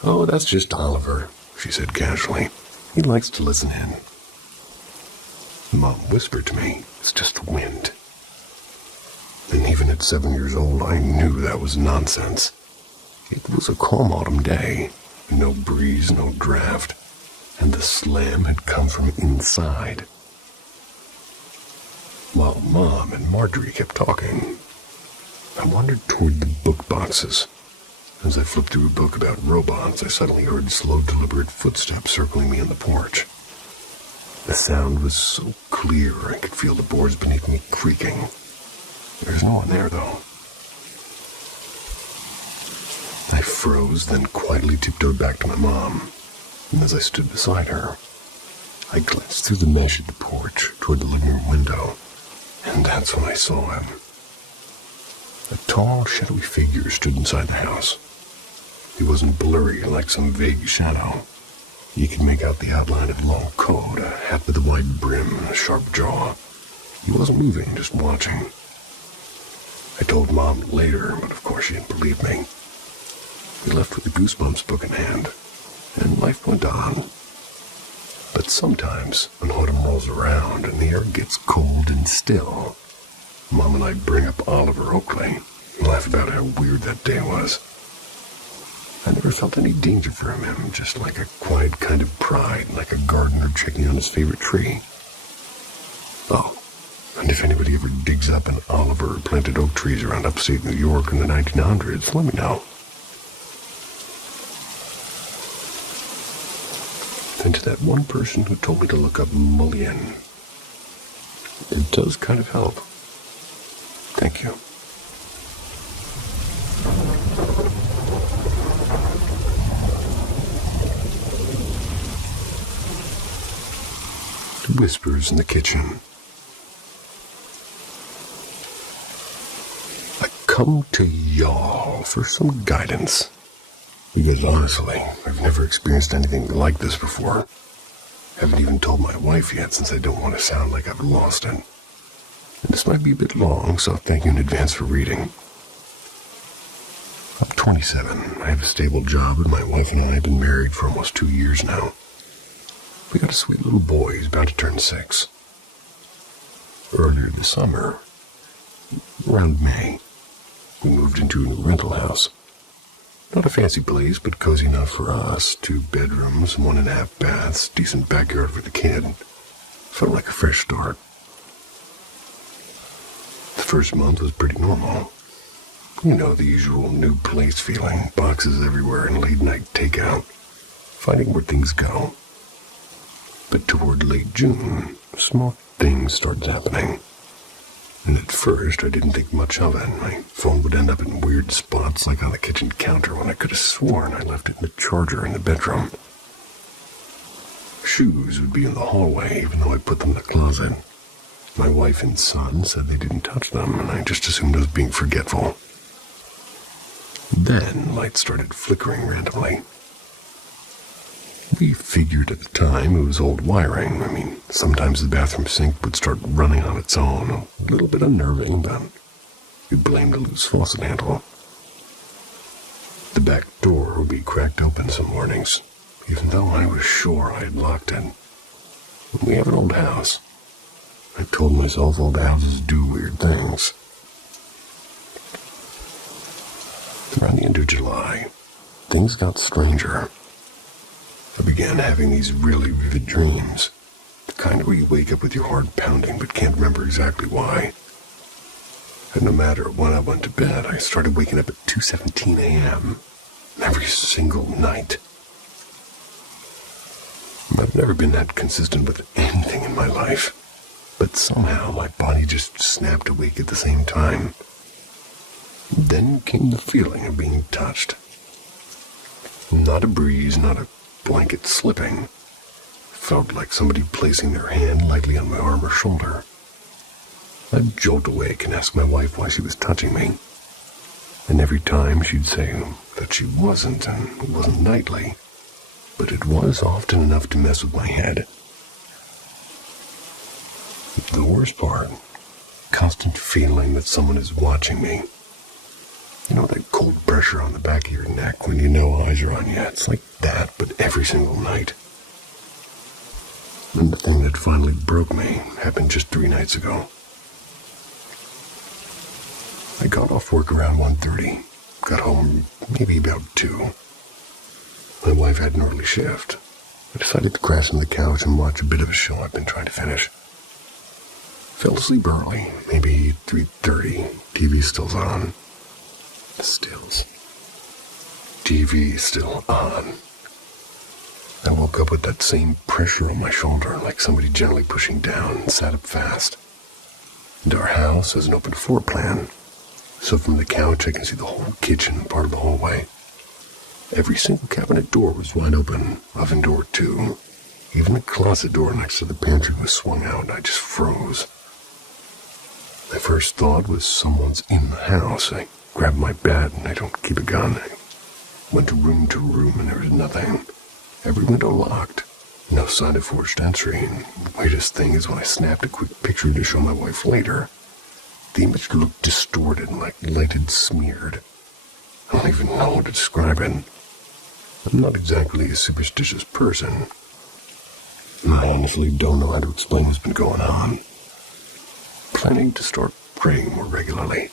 "Oh, that's just Oliver," she said casually. "He likes to listen in." Mom whispered to me, "It's just the wind." And even at 7 years old, I knew that was nonsense. It was a calm autumn day, no breeze, no draft, and the slam had come from inside. While Mom and Marjorie kept talking, I wandered toward the book boxes. As I flipped through a book about robots, I suddenly heard slow, deliberate footsteps circling me on the porch. The sound was so clear I could feel the boards beneath me creaking. There's no one there, though. I froze, then quietly tiptoed back to my mom, and as I stood beside her, I glanced through the mesh at the porch toward the living room window, and that's when I saw him. A tall, shadowy figure stood inside the house. He wasn't blurry like some vague shadow. You could make out the outline of a long coat, a hat with a wide brim, and a sharp jaw. He wasn't moving, just watching. I told Mom later, but of course she didn't believe me. We left with the Goosebumps book in hand, and life went on. But sometimes, when autumn rolls around and the air gets cold and still, Mom and I bring up Oliver Oakley and laugh about how weird that day was. I never felt any danger from him, just like a quiet kind of pride, like a gardener checking on his favorite tree. Oh, and if anybody ever digs up an Oliver or planted oak trees around upstate New York in the 1900s, let me know. And to that one person who told me to look up mullion, it does kind of help. Thank you. Whispers in the kitchen. I come to y'all for some guidance. Because honestly, I've never experienced anything like this before. Haven't even told my wife yet since I don't want to sound like I've lost it. And this might be a bit long, so thank you in advance for reading. I'm 27. I have a stable job, and my wife and I have been married for almost 2 years now. We got a sweet little boy who's about to turn 6. Earlier this summer, around May, we moved into a new rental house. Not a fancy place, but cozy enough for us. 2 bedrooms, 1.5 baths, decent backyard for the kid. Felt like a fresh start. The first month was pretty normal. You know, the usual new place feeling, boxes everywhere and late night takeout. Finding where things go. But toward late June, small things started happening. And at first, I didn't think much of it. My phone would end up in weird spots, like on the kitchen counter, when I could have sworn I left it in the charger in the bedroom. Shoes would be in the hallway, even though I put them in the closet. My wife and son said they didn't touch them, and I just assumed I was being forgetful. Then, lights started flickering randomly. We figured at the time it was old wiring. I mean, sometimes the bathroom sink would start running on its own. A little bit unnerving, but we blamed the loose faucet handle. The back door would be cracked open some mornings, even though I was sure I had locked it. We have an old house. I told myself old houses do weird things. Around the end of July, things got stranger. I began having these really vivid dreams, the kind where you wake up with your heart pounding but can't remember exactly why. And no matter when I went to bed, I started waking up at 2:17 a.m. every single night. I've never been that consistent with anything in my life, but somehow my body just snapped awake at the same time. Then came the feeling of being touched. Not a breeze, not a blanket slipping. Felt like somebody placing their hand lightly on my arm or shoulder. I'd jolt awake and ask my wife why she was touching me. And every time she'd say that she wasn't, and it wasn't nightly, but it was often enough to mess with my head. The worst part, constant feeling that someone is watching me. You know, that cold pressure on the back of your neck when you know eyes are on you. It's like that, but every single night. And the thing that finally broke me happened just 3 nights ago. I got off work around 1:30. Got home maybe about 2. My wife had an early shift. I decided to crash on the couch and watch a bit of a show I've been trying to finish. Fell asleep early, maybe 3:30. TV's still on. Stills. TV still on. I woke up with that same pressure on my shoulder, like somebody gently pushing down, and sat up fast. And our house has an open floor plan, so from the couch I can see the whole kitchen and part of the hallway. Every single cabinet door was wide open, oven door too. Even the closet door next to the pantry was swung out, and I just froze. My first thought was someone's in the house. I grabbed my bat, and I don't keep a gun. I went to room, and there was nothing. Every window locked. No sign of forced entry. And the weirdest thing is when I snapped a quick picture to show my wife later, the image looked distorted, like light had smeared. I don't even know how to describe it. I'm not exactly a superstitious person. I honestly don't know how to explain what's been going on. Planning to start praying more regularly.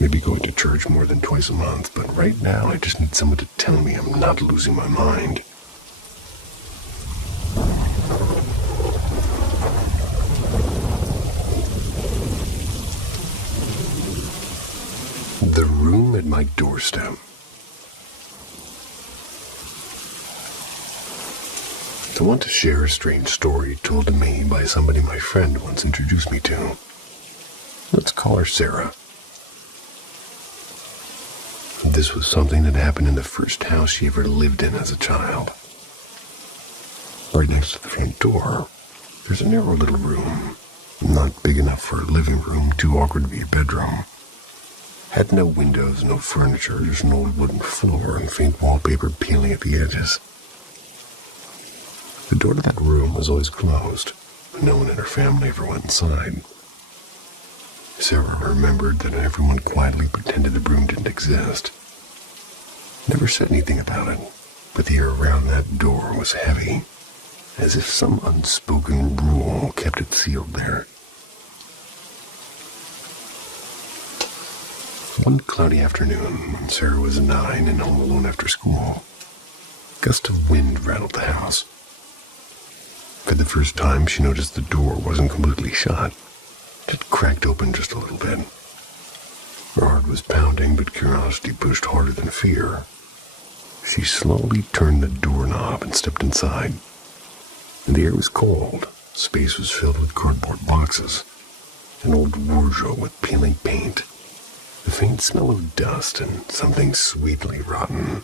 Maybe going to church more than twice a month, but right now I just need someone to tell me I'm not losing my mind. The room at my doorstep. I want to share a strange story told to me by somebody my friend once introduced me to. Let's call her Sarah. This was something that happened in the first house she ever lived in as a child. Right next to the front door, there's a narrow little room, not big enough for a living room, too awkward to be a bedroom. Had no windows, no furniture, just an old wooden floor and faint wallpaper peeling at the edges. The door to that room was always closed, but no one in her family ever went inside. Sarah remembered that everyone quietly pretended the room didn't exist. Never said anything about it, but the air around that door was heavy, as if some unspoken rule kept it sealed there. One cloudy afternoon, when Sarah was 9 and home alone after school, a gust of wind rattled the house. For the first time, she noticed the door wasn't completely shut. It had cracked open just a little bit. Her heart was pounding, but curiosity pushed harder than fear. She slowly turned the doorknob and stepped inside. The air was cold. Space was filled with cardboard boxes, an old wardrobe with peeling paint, the faint smell of dust, and something sweetly rotten.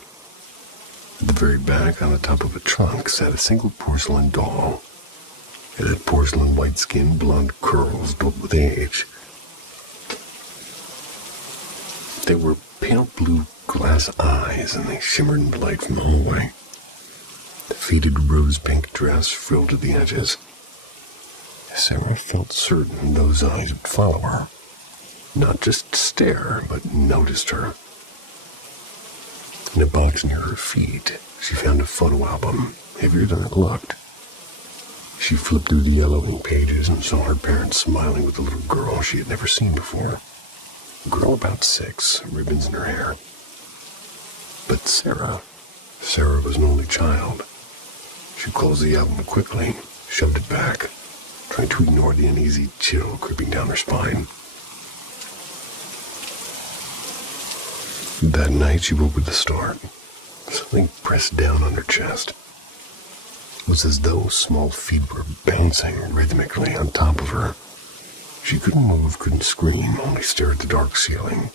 At the very back, on the top of a trunk, sat a single porcelain doll. It had porcelain white skin, blonde curls dulled with age. They were pale blue glass eyes, and they shimmered in the light from the hallway. The faded rose-pink dress frilled at the edges. Sarah felt certain those eyes would follow her. Not just stare, but noticed her. In a box near her feet, she found a photo album, heavier than it looked. She flipped through the yellowing pages and saw her parents smiling with a little girl she had never seen before. A girl about 6, ribbons in her hair. But Sarah was an only child. She closed the album quickly, shoved it back, trying to ignore the uneasy chill creeping down her spine. That night she woke with a start. Something pressed down on her chest. It was as though small feet were bouncing rhythmically on top of her. She couldn't move, couldn't scream, only stare at the dark ceiling,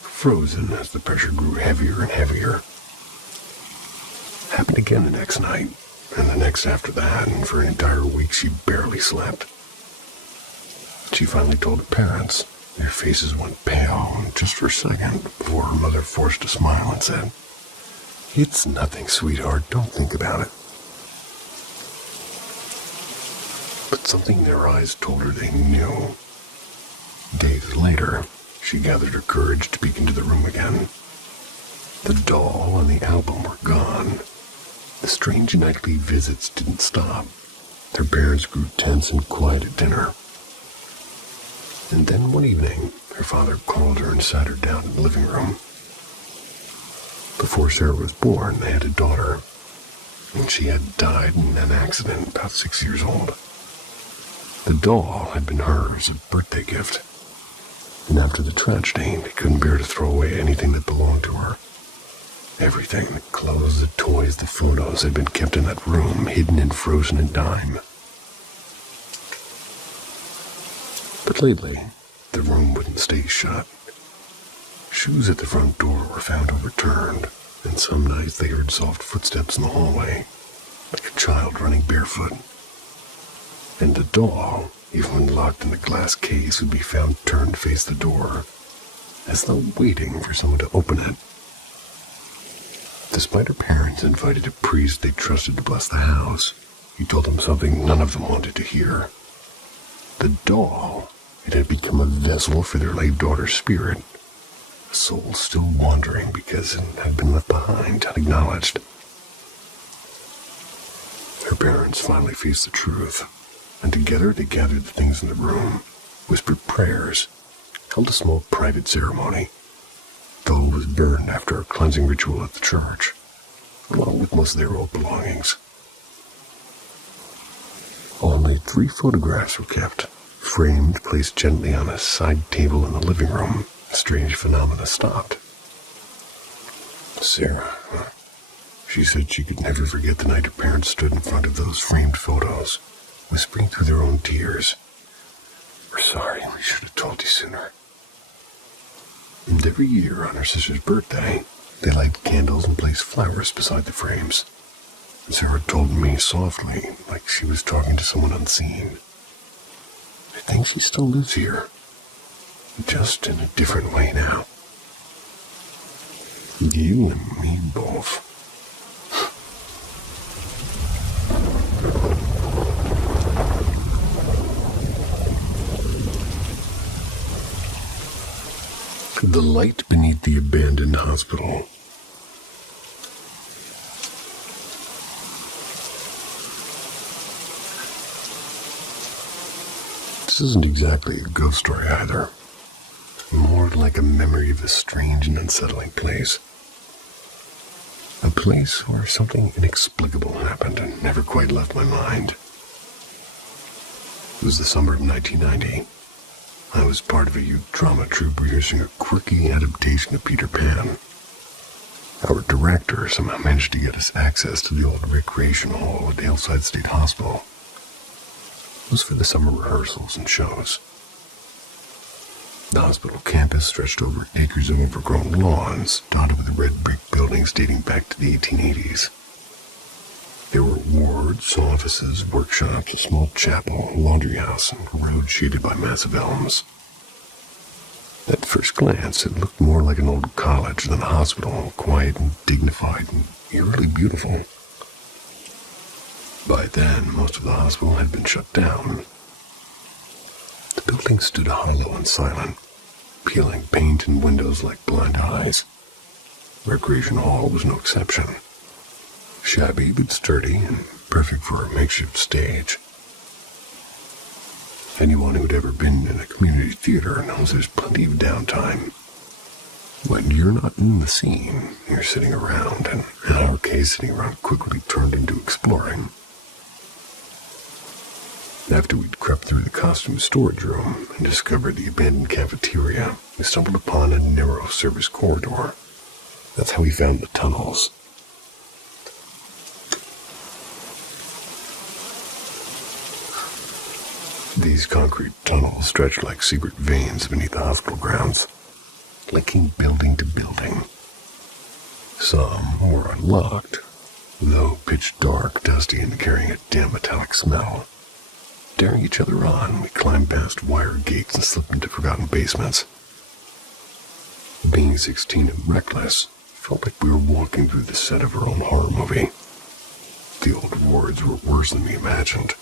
frozen as the pressure grew heavier and heavier. Happened again the next night, and the next after that, and for an entire week she barely slept. She finally told her parents. Their faces went pale, just for a second, before her mother forced a smile and said, "It's nothing, sweetheart, don't think about it." But something in their eyes told her they knew. Days later, she gathered her courage to peek into the room again. The doll and the album were gone. The strange nightly visits didn't stop. Their parents grew tense and quiet at dinner. And then one evening, her father called her and sat her down in the living room. Before Sarah was born, they had a daughter, and she had died in an accident about 6 years old. The doll had been hers, a birthday gift, and after the tragedy, they couldn't bear to throw away anything that belonged to her. Everything, the clothes, the toys, the photos, had been kept in that room, hidden and frozen in time. But lately, the room wouldn't stay shut. Shoes at the front door were found overturned, and some nights they heard soft footsteps in the hallway, like a child running barefoot. And the doll, even when locked in the glass case, would be found turned to face the door, as though waiting for someone to open it. Despite her parents invited a priest they trusted to bless the house, he told them something none of them wanted to hear. The doll, it had become a vessel for their late daughter's spirit. a soul still wandering because it had been left behind, unacknowledged. Her parents finally faced the truth, and together they gathered the things in the room, whispered prayers, held a small private ceremony. The hole was burned after a cleansing ritual at the church, along with most of their old belongings. Only 3 photographs were kept, framed, placed gently on a side table in the living room. A strange phenomena stopped. Sarah, she said she could never forget the night her parents stood in front of those framed photos, whispering through their own tears, "We're sorry, we should have told you sooner." And every year on her sister's birthday, they lighted candles and placed flowers beside the frames. And Sarah told me softly, like she was talking to someone unseen, "I think she still lives here, just in a different way now." You and me both. The light beneath the abandoned hospital. This isn't exactly a ghost story either. More like a memory of a strange and unsettling place. A place where something inexplicable happened and never quite left my mind. It was the summer of 1990. I was part of a youth drama troupe rehearsing a quirky adaptation of Peter Pan. Our director somehow managed to get us access to the old recreation hall at Hillside State Hospital. It was for the summer rehearsals and shows. The hospital campus stretched over acres of overgrown lawns, dotted with red brick buildings dating back to the 1880s. There were wards, offices, workshops, a small chapel, a laundry house, and a road shaded by massive elms. At first glance, it looked more like an old college than a hospital, quiet and dignified and eerily beautiful. By then, most of the hospital had been shut down. The building stood hollow and silent, peeling paint and windows like blind eyes. Recreation Hall was no exception. Shabby but sturdy and perfect for a makeshift stage. Anyone who'd ever been in a community theater knows there's plenty of downtime. When you're not in the scene, you're sitting around, and in our case, sitting around quickly turned into exploring. After we'd crept through the costume storage room and discovered the abandoned cafeteria, we stumbled upon a narrow service corridor. That's how we found the tunnels. These concrete tunnels stretched like secret veins beneath the hospital grounds, linking building to building. Some were unlocked, though pitch dark, dusty, and carrying a damp metallic smell. Daring each other on, we climbed past wire gates and slipped into forgotten basements. Being 16 and reckless, felt like we were walking through the set of our own horror movie. The old wards were worse than we imagined.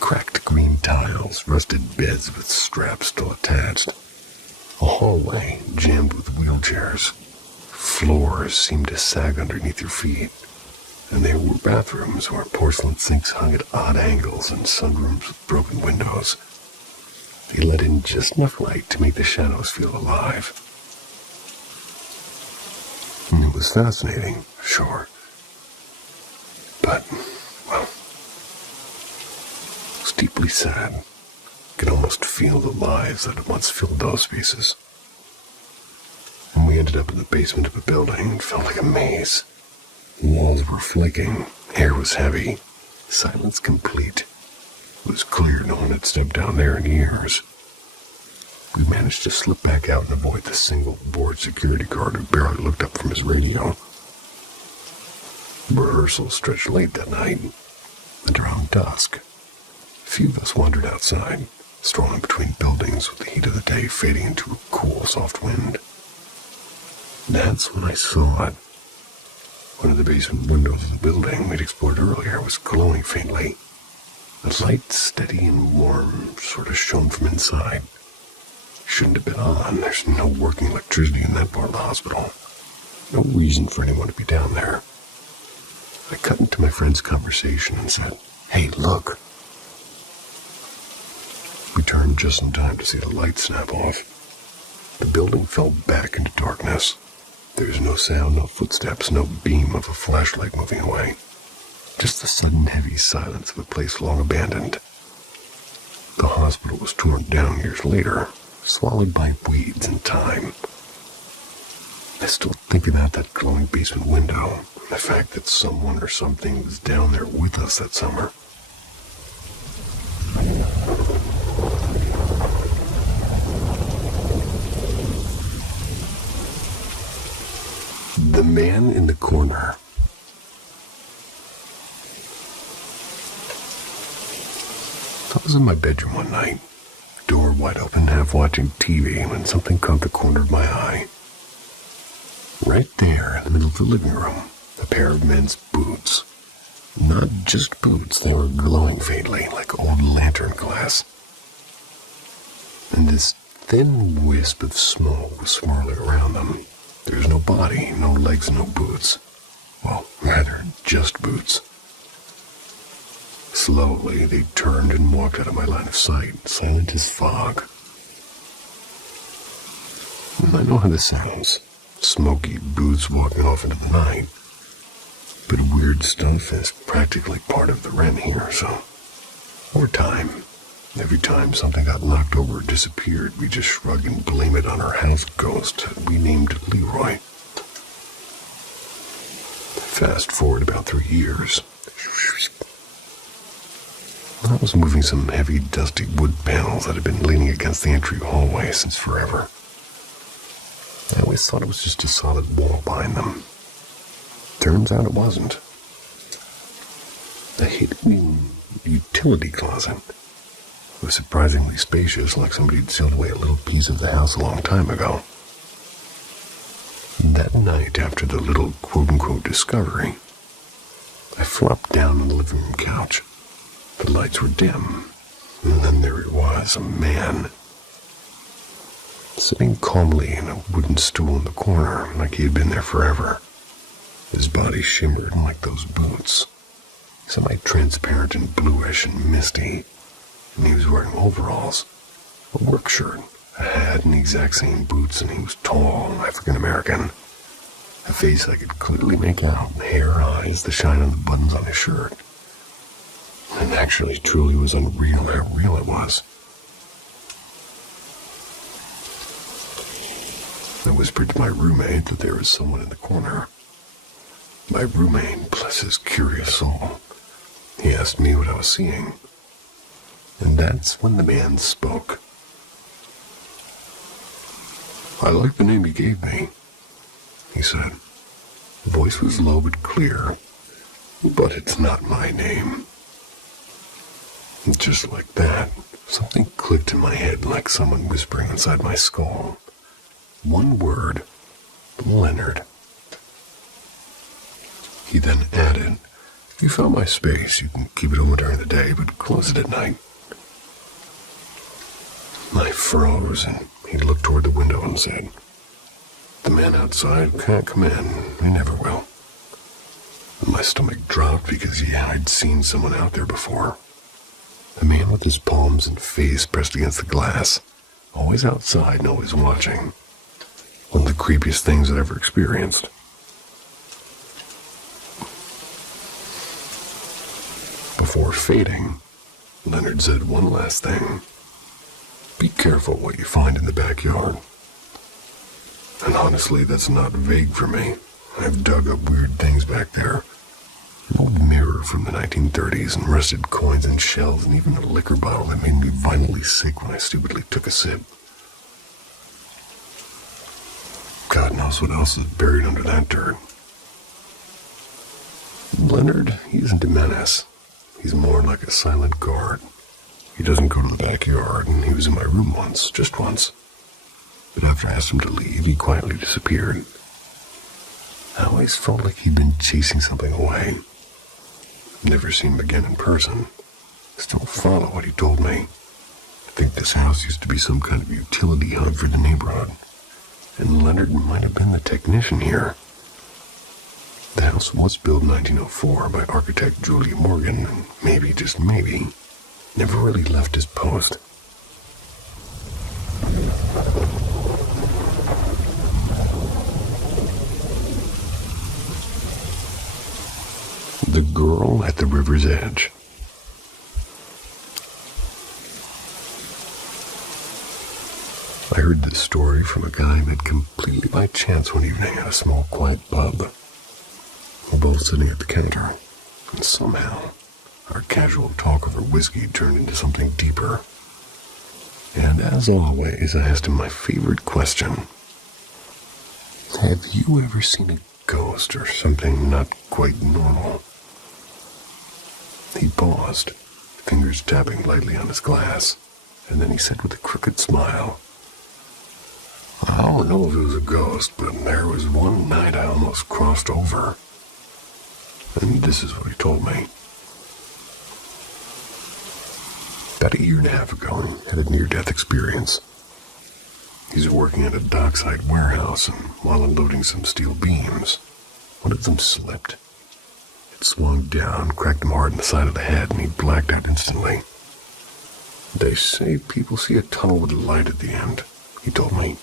Cracked green tiles, rusted beds with straps still attached. A hallway jammed with wheelchairs. Floors seemed to sag underneath your feet. And there were bathrooms where porcelain sinks hung at odd angles and sunrooms with broken windows. They let in just enough light to make the shadows feel alive. And it was fascinating, sure. But, well, it was deeply sad. I could almost feel the lives that had once filled those spaces. And we ended up in the basement of a building. It felt like a maze. The walls were flaking, air was heavy, silence complete. It was clear no one had stepped down there in years. We managed to slip back out and avoid the single bored security guard who barely looked up from his radio. Rehearsal stretched late that night, and around dusk, a few of us wandered outside, strolling between buildings with the heat of the day fading into a cool, soft wind. That's when I saw it. One of the basement windows of the building we'd explored earlier was glowing faintly. The light, steady and warm, sort of shone from inside. Shouldn't have been on. There's no working electricity in that part of the hospital. No reason for anyone to be down there. I cut into my friend's conversation and said, "Hey, look." We turned just in time to see the light snap off. The building fell back into darkness. There was no sound, no footsteps, no beam of a flashlight moving away. Just the sudden heavy silence of a place long abandoned. The hospital was torn down years later, swallowed by weeds and time. I still think about that glowing basement window, and the fact that someone or something was down there with us that summer. The man in the corner. I was in my bedroom one night, door wide open, half watching TV, when something caught the corner of my eye. Right there in the middle of the living room, a pair of men's boots. Not just boots, they were glowing faintly like old lantern glass. And this thin wisp of smoke was swirling around them. There was no body, no legs, no boots. Well, rather, just boots. Slowly, they turned and walked out of my line of sight, silent as fog. And I know how this sounds. Smoky boots walking off into the night. But weird stuff is practically part of the rent here, so... Over time, every time something got knocked over or disappeared, we just shrug and blame it on our house ghost we named Leroy. Fast forward about 3 years. I was moving some heavy, dusty wood panels that had been leaning against the entry hallway since forever. I always thought it was just a solid wall behind them. Turns out it wasn't. A hidden utility closet. It was surprisingly spacious, like somebody had sealed away a little piece of the house a long time ago. That night, after the little quote-unquote discovery, I flopped down on the living room couch. The lights were dim, and then there it was, a man, sitting calmly in a wooden stool in the corner, like he had been there forever. His body shimmered like those boots, semi-transparent and bluish and misty, and he was wearing overalls, a work shirt, a hat, and the exact same boots, and he was tall, African-American. A face I could clearly make out, hair, eyes, the shine on the buttons on his shirt. And actually, truly was unreal how real it was. I whispered to my roommate that there was someone in the corner. My roommate, bless his curious soul, he asked me what I was seeing. And that's when the man spoke. "I like the name you gave me," he said. The voice was low but clear. "But it's not my name." And just like that, something clicked in my head like someone whispering inside my skull. One word, Leonard. He then added, "If you found my space, you can keep it open during the day, but close it at night." I froze, and he looked toward the window and said, "The man outside can't come in. He never will." And my stomach dropped because, yeah, I'd seen someone out there before. A man with his palms and face pressed against the glass, always outside and always watching. One of the creepiest things I'd ever experienced. Before fading, Leonard said one last thing. "Be careful what you find in the backyard." And honestly, that's not vague for me. I've dug up weird things back there. An old mirror from the 1930s and rusted coins and shells and even a liquor bottle that made me violently sick when I stupidly took a sip. God knows what else is buried under that dirt. Leonard, he isn't a menace. He's more like a silent guard. He doesn't go to the backyard, and he was in my room once, just once. But after I asked him to leave, he quietly disappeared. I always felt like he'd been chasing something away. Never seen him again in person. Still follow what he told me. think this house used to be some kind of utility hub for the neighborhood, and Leonard might have been the technician here. The house was built in 1904 by architect Julia Morgan, and maybe, just maybe, never really left his post. The Girl at the River's Edge. I heard this story from a guy I met completely by chance one evening at a small, quiet pub. We're both sitting at the counter, and somehow our casual talk over whiskey turned into something deeper. And as always, I asked him my favorite question. Have you ever seen a ghost or something not quite normal? He paused, fingers tapping lightly on his glass, and then he said with a crooked smile, I don't know if it was a ghost, but there was one night I almost crossed over. And this is what he told me. About a year and a half ago, he had a near-death experience. He was working at a dockside warehouse, and while unloading some steel beams, one of them slipped. It swung down, cracked him hard in the side of the head, and he blacked out instantly. They say people see a tunnel with a light at the end, he told me.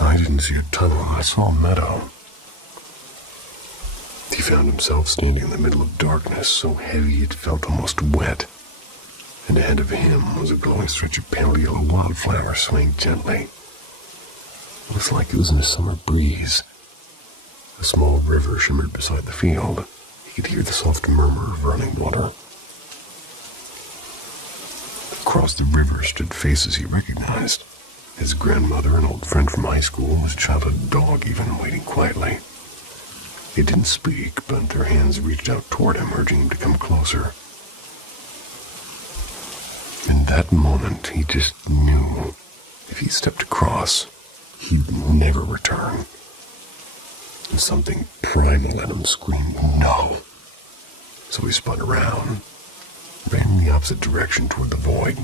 I didn't see a tunnel, I saw a meadow. He found himself standing in the middle of darkness, so heavy it felt almost wet. And ahead of him was a glowing stretch of pale yellow wildflower swaying gently. It was like it was in a summer breeze. A small river shimmered beside the field. He could hear the soft murmur of running water. Across the river stood faces he recognized. His grandmother, an old friend from high school, his childhood dog even, waiting quietly. They didn't speak, but their hands reached out toward him, urging him to come closer. In that moment, he just knew if he stepped across, he'd never return. And something primal in him screamed, no. So he spun around, ran in the opposite direction toward the void.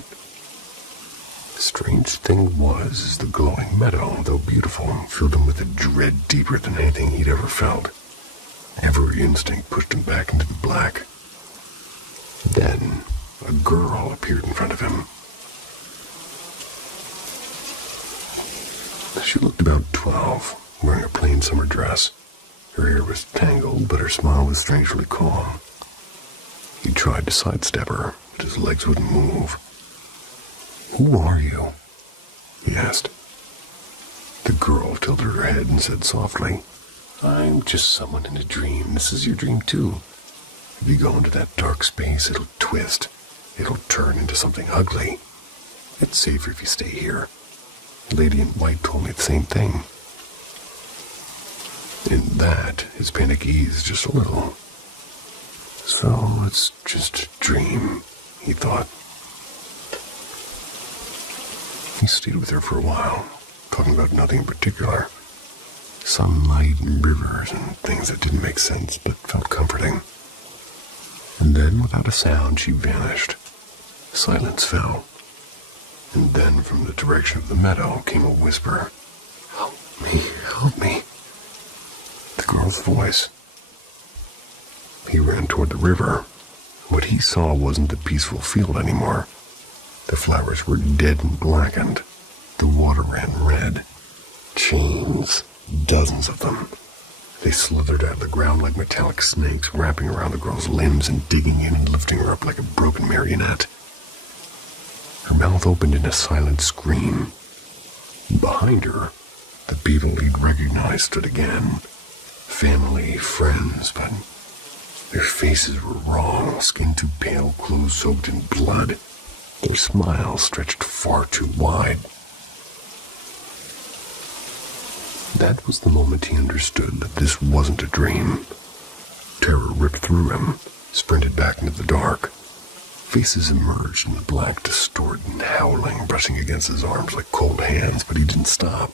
The strange thing was, the glowing meadow, though beautiful, filled him with a dread deeper than anything he'd ever felt. Every instinct pushed him back into the black. Then, a girl appeared in front of him. She looked about 12, wearing a plain summer dress. Her hair was tangled, but her smile was strangely calm. He tried to sidestep her, but his legs wouldn't move. Who are you? He asked. The girl tilted her head and said softly, I'm just someone in a dream. This is your dream too. If you go into that dark space, it'll twist. It'll turn into something ugly. It's safer if you stay here. The lady in white told me the same thing. In that, his panic eased just a little. So it's just a dream, he thought. He stayed with her for a while, talking about nothing in particular. Sunlight and rivers and things that didn't make sense but felt comforting. And then, without a sound, she vanished. Silence fell. And then, from the direction of the meadow, came a whisper. Help me, help me. The girl's voice. He ran toward the river. What he saw wasn't the peaceful field anymore. The flowers were dead and blackened. The water ran red. Chains. Dozens of them. They slithered out of the ground like metallic snakes, wrapping around the girl's limbs and digging in and lifting her up like a broken marionette. Her mouth opened in a silent scream. Behind her, the people he'd recognized stood again. Family, friends, but their faces were wrong, skin too pale, clothes soaked in blood. Their smiles stretched far too wide. That was the moment he understood that this wasn't a dream. Terror ripped through him, sprinted back into the dark. Faces emerged in the black, distorted and howling, brushing against his arms like cold hands, but he didn't stop.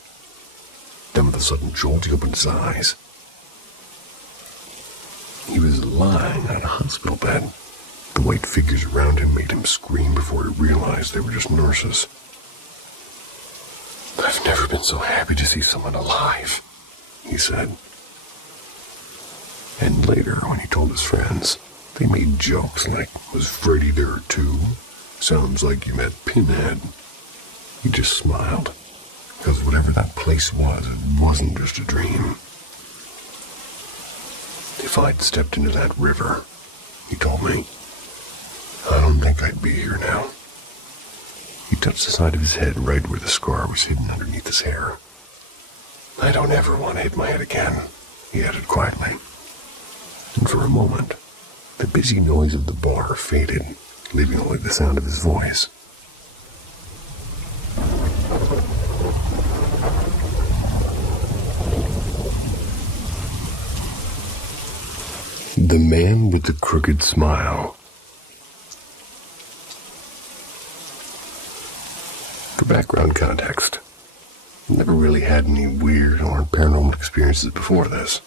Then with a sudden jolt, he opened his eyes. He was lying on a hospital bed, The white figures around him made him scream before he realized they were just nurses. "I've never been so happy to see someone alive," he said. And later, when he told his friends, they made jokes like, "Was Freddy there too? Sounds like you met Pinhead." He just smiled, because whatever that place was, it wasn't just a dream. "If I'd stepped into that river," he told me, "I don't think I'd be here now." He touched the side of his head right where the scar was hidden underneath his hair. "I don't ever want to hit my head again," he added quietly. And for a moment, the busy noise of the bar faded, leaving only the sound of his voice. The Man with the Crooked Smile. For background context, I never really had any weird or paranormal experiences before this.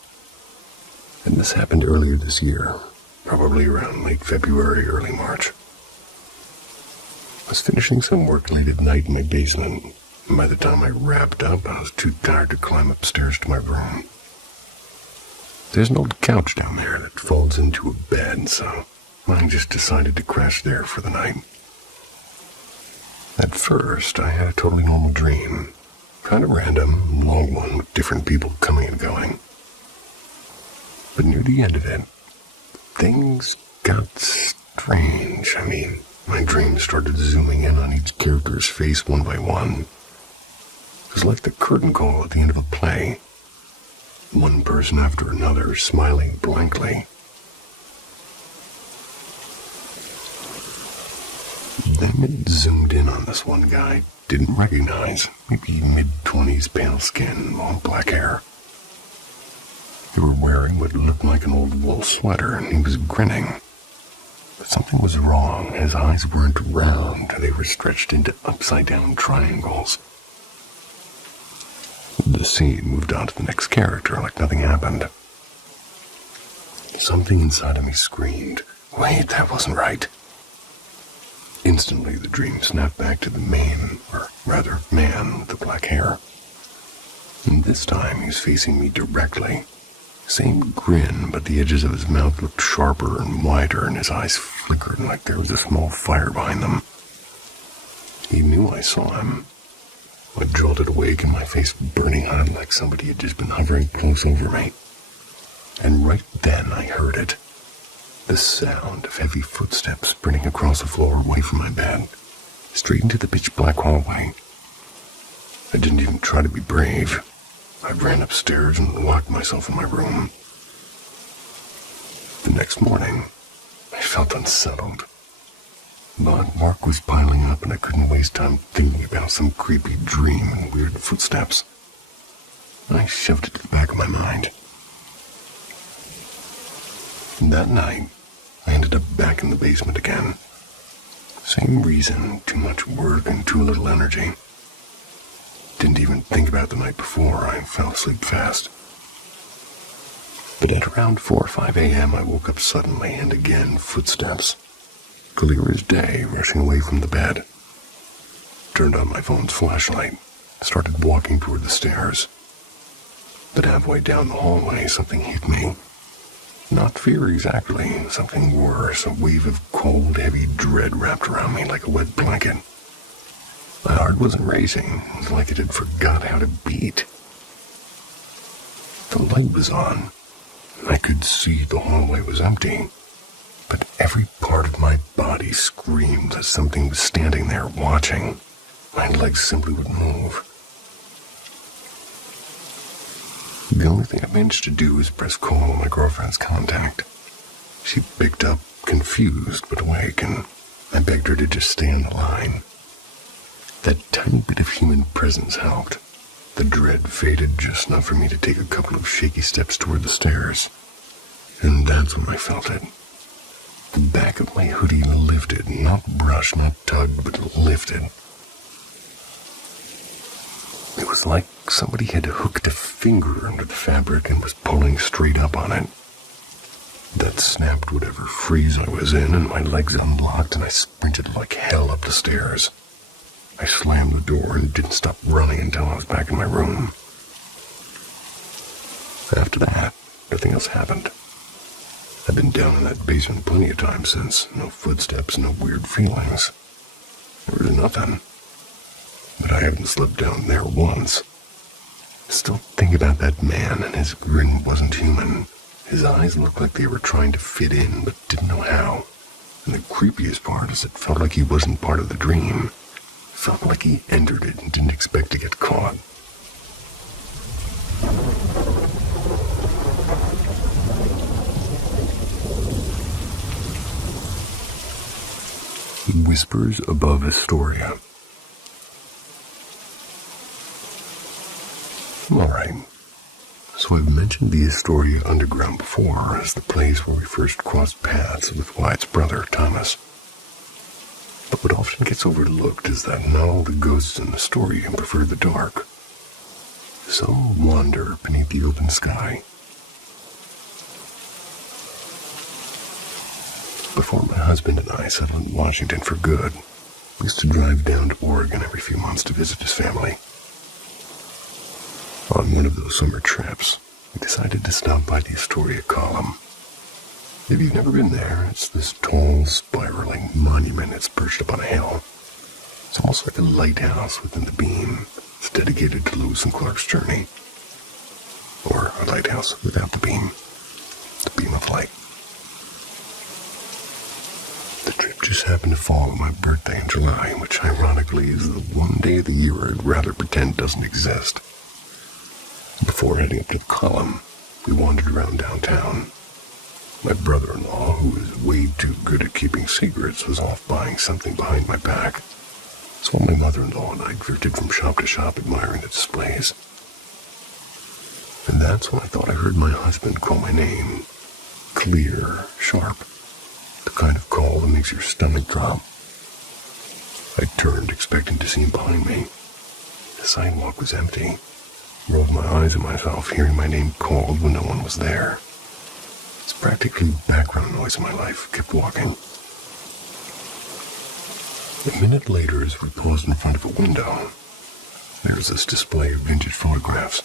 And this happened earlier this year, probably around late February, early March. I was finishing some work late at night in my basement, and by the time I wrapped up, I was too tired to climb upstairs to my room. There's an old couch down there that folds into a bed, so I just decided to crash there for the night. At first, I had a totally normal dream. Kind of random, long one with different people coming and going. But near the end of it, things got strange. My dream started zooming in on each character's face one by one. It was like the curtain call at the end of a play. One person after another smiling blankly. Then it zoomed in on this one guy I didn't recognize. Maybe mid-20s, pale skin, long black hair. They were wearing what looked like an old wool sweater, and he was grinning. But something was wrong. His eyes weren't round. They were stretched into upside-down triangles. The scene moved on to the next character like nothing happened. Something inside of me screamed, "Wait, that wasn't right." Instantly, the dream snapped back to the man with the black hair. And this time, he was facing me directly. Same grin, but the edges of his mouth looked sharper and wider, and his eyes flickered like there was a small fire behind them. He knew I saw him. I jolted awake and my face burning hot like somebody had just been hovering close over me. And right then I heard it. The sound of heavy footsteps sprinting across the floor away from my bed, straight into the pitch-black hallway. I didn't even try to be brave. I ran upstairs and locked myself in my room. The next morning, I felt unsettled. But work was piling up and I couldn't waste time thinking about some creepy dream and weird footsteps. I shoved it to the back of my mind. And that night, I ended up back in the basement again. Same reason, too much work and too little energy. Didn't even think about the night before, I fell asleep fast. But at around 4 or 5 a.m. I woke up suddenly, and again footsteps. Clear as day, rushing away from the bed. Turned on my phone's flashlight, started walking toward the stairs. But halfway down the hallway, something hit me. Not fear exactly, something worse, a wave of cold, heavy dread wrapped around me like a wet blanket. My heart wasn't racing, it was like it had forgot how to beat. The light was on, and I could see the hallway was empty, but every part of my body screamed that something was standing there watching. My legs simply wouldn't move. The only thing I managed to do was press call on my girlfriend's contact. She picked up, confused but awake, and I begged her to just stay on the line. That tiny bit of human presence helped. The dread faded just enough for me to take a couple of shaky steps toward the stairs. And that's when I felt it. The back of my hoodie lifted, not brushed, not tugged, but lifted. It was like somebody had hooked a finger under the fabric and was pulling straight up on it. That snapped whatever freeze I was in, and my legs unlocked, and I sprinted like hell up the stairs. I slammed the door and didn't stop running until I was back in my room. After that, nothing else happened. I've been down in that basement plenty of times since. No footsteps, no weird feelings. There was nothing. But I haven't slept down there once. I still think about that man, and his grin wasn't human. His eyes looked like they were trying to fit in, but didn't know how. And the creepiest part is it felt like he wasn't part of the dream. It felt like he entered it and didn't expect to get caught. Whispers above Astoria. Alright, so I've mentioned the Astoria Underground before as the place where we first crossed paths with Wyatt's brother, Thomas. But what often gets overlooked is that not all the ghosts in Astoria prefer the dark. Some wander beneath the open sky. Before my husband and I settled in Washington for good, we used to drive down to Oregon every few months to visit his family. On one of those summer trips, we decided to stop by the Astoria Column. If you've never been there, it's this tall, spiraling monument that's perched up on a hill. It's almost like a lighthouse within the beam. It's dedicated to Lewis and Clark's journey. Or a lighthouse without the beam of light. The trip just happened to fall on my birthday in July, which ironically is the one day of the year I'd rather pretend doesn't exist. Before heading up to the column, we wandered around downtown. My brother-in-law, who is way too good at keeping secrets, was off buying something behind my back. So my mother-in-law and I drifted from shop to shop admiring the displays. And that's when I thought I heard my husband call my name. Clear, sharp. The kind of call that makes your stomach drop. I turned, expecting to see him behind me. The sidewalk was empty. Rolled my eyes at myself, hearing my name called when no one was there. It's practically background noise in my life. Kept walking. A minute later, as we paused in front of a window, there was this display of vintage photographs.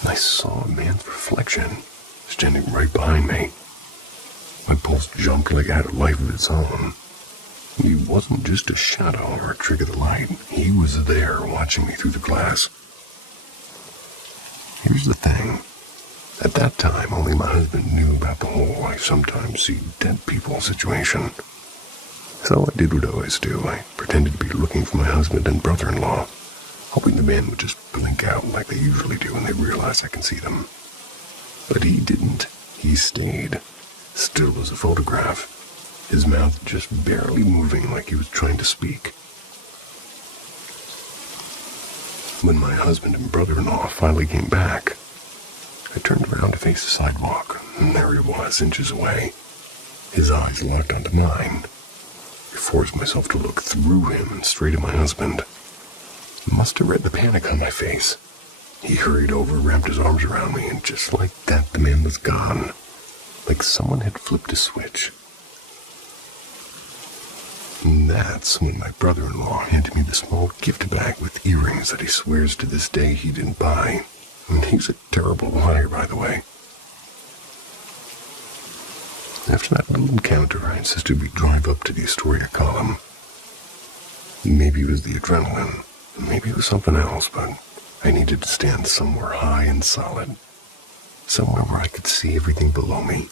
And I saw a man's reflection standing right behind me. My pulse jumped like it had a life of its own. He wasn't just a shadow or a trick of the light. He was there watching me through the glass. Here's the thing. At that time, only my husband knew about the whole I sometimes see dead people situation. So I did what I always do. I pretended to be looking for my husband and brother-in-law, hoping the man would just blink out like they usually do when they realize I can see them. But he didn't. He stayed. Still as a photograph, his mouth just barely moving like he was trying to speak. When my husband and brother-in-law finally came back, I turned around to face the sidewalk, and there he was, inches away. His eyes locked onto mine. I forced myself to look through him and straight at my husband. He must have read the panic on my face. He hurried over, wrapped his arms around me, and just like that, the man was gone. Like someone had flipped a switch. And that's when my brother-in-law handed me the small gift bag with earrings that he swears to this day he didn't buy. And he's a terrible liar, by the way. After that little encounter, I insisted we drive up to the Astoria Column. Maybe it was the adrenaline, maybe it was something else, but I needed to stand somewhere high and solid. Somewhere where I could see everything below me.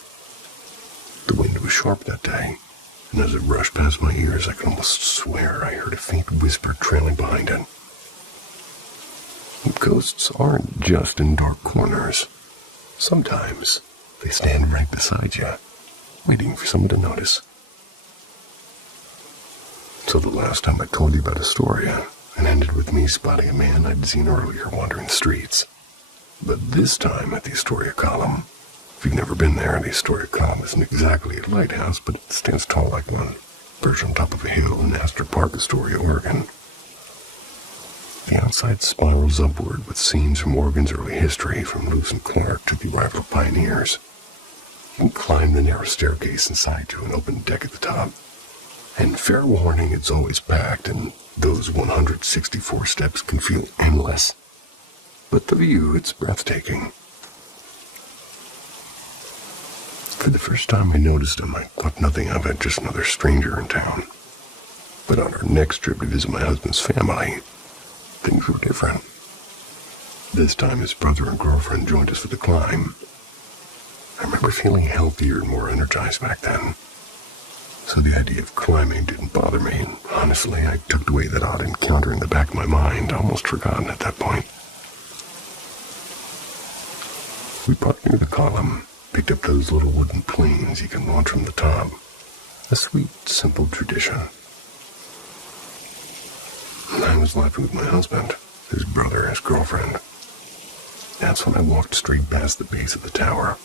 The wind was sharp that day, and as it rushed past my ears, I could almost swear I heard a faint whisper trailing behind it. Ghosts aren't just in dark corners. Sometimes they stand right beside you, waiting for someone to notice. So the last time I told you about Astoria, it ended with me spotting a man I'd seen earlier wandering the streets. But this time at the Astoria Column. If you've never been there, the Astoria Column isn't exactly a lighthouse, but it stands tall like one, perched on top of a hill in Astor Park, Astoria, Oregon. The outside spirals upward with scenes from Oregon's early history, from Lewis and Clark to the arrival of pioneers. and climbed the narrow staircase inside to an open deck at the top. And fair warning, it's always packed, and those 164 steps can feel endless. But the view, it's breathtaking. For the first time I noticed him, I thought nothing of it, just another stranger in town. But on our next trip to visit my husband's family, things were different. This time his brother and girlfriend joined us for the climb. I remember feeling healthier and more energized back then. So the idea of climbing didn't bother me. Honestly, I tucked away that odd encounter in the back of my mind, almost forgotten at that point. We parked near the column, picked up those little wooden planes you can launch from the top. A sweet, simple tradition. And I was laughing with my husband, his brother, his girlfriend. That's when I walked straight past the base of the tower,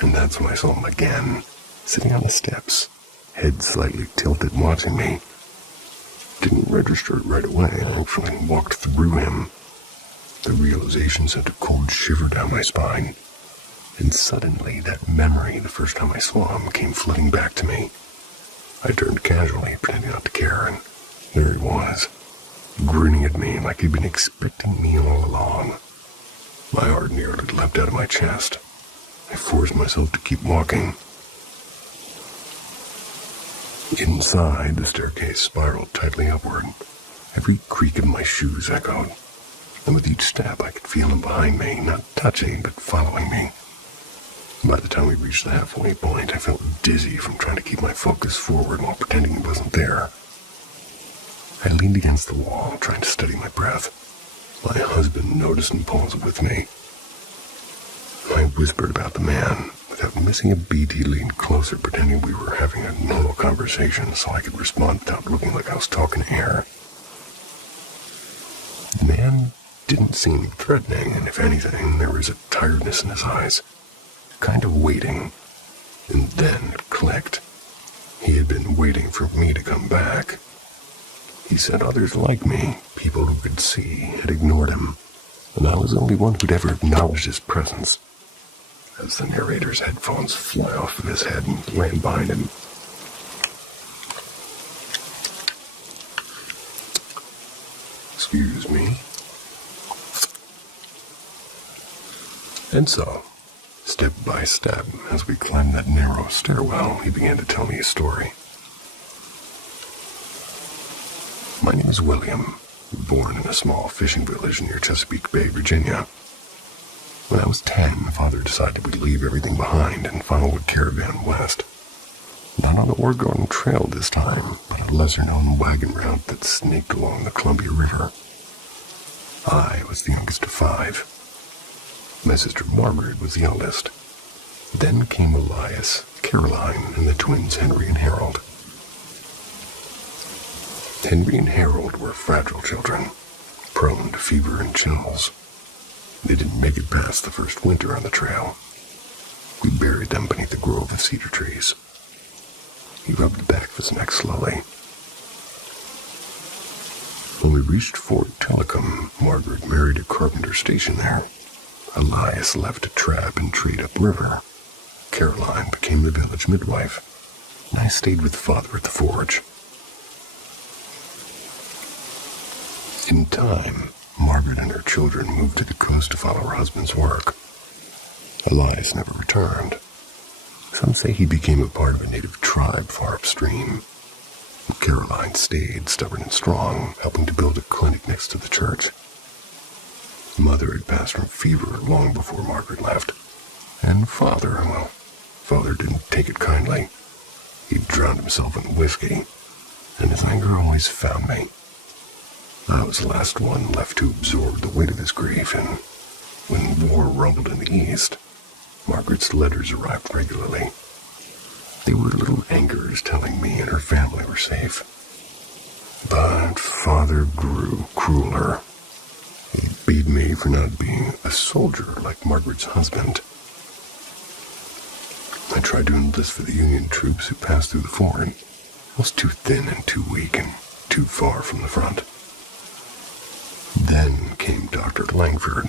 and that's when I saw him again, sitting on the steps, head slightly tilted, watching me. Didn't register it right away. I actually walked through him. The realization sent a cold shiver down my spine. And suddenly, that memory, the first time I saw him, came flooding back to me. I turned casually, pretending not to care, and there he was, grinning at me like he'd been expecting me all along. My heart nearly leapt out of my chest. I forced myself to keep walking. Inside, the staircase spiraled tightly upward. Every creak of my shoes echoed, and with each step I could feel him behind me, not touching, but following me. By the time we reached the halfway point, I felt dizzy from trying to keep my focus forward while pretending he wasn't there. I leaned against the wall, trying to steady my breath. My husband noticed and paused with me. I whispered about the man. Without missing a beat, he leaned closer, pretending we were having a normal conversation so I could respond without looking like I was talking to air. The man didn't seem threatening, and if anything, there was a tiredness in his eyes. Kind of waiting. And then it clicked. He had been waiting for me to come back. He said others like me, people who could see, had ignored him, and I was the only one who'd ever acknowledged his presence. As the narrator's headphones fly off of his head and land behind him. Excuse me. And so, step by step, as we climbed that narrow stairwell, he began to tell me a story. My name is William, born in a small fishing village near Chesapeake Bay, Virginia. When I was 10, my father decided we'd leave everything behind and follow a caravan west. Not on the Oregon Trail this time, but a lesser-known wagon route that snaked along the Columbia River. I was the youngest of 5. My sister Margaret was the eldest. Then came Elias, Caroline, and the twins Henry and Harold. Henry and Harold were fragile children, prone to fever and chills. They didn't make it past the first winter on the trail. We buried them beneath a grove of cedar trees. He rubbed the back of his neck slowly. When we reached Fort Telecom, Margaret married a carpenter stationed there. Elias left to trap and trade upriver. Caroline became the village midwife, and I stayed with father at the forge. In time, Margaret and her children moved to the coast to follow her husband's work. Elias never returned. Some say he became a part of a native tribe far upstream. Caroline stayed, stubborn and strong, helping to build a clinic next to the church. Mother had passed from fever long before Margaret left. And father didn't take it kindly. He drowned himself in whiskey, and his anger always found me. I was the last one left to absorb the weight of his grief, and when war rumbled in the east, Margaret's letters arrived regularly. They were little anchors telling me and her family were safe. But father grew crueler. He beat me for not being a soldier like Margaret's husband. I tried to enlist for the Union troops who passed through the fort. I was too thin and too weak and too far from the front. Then came Dr. Langford,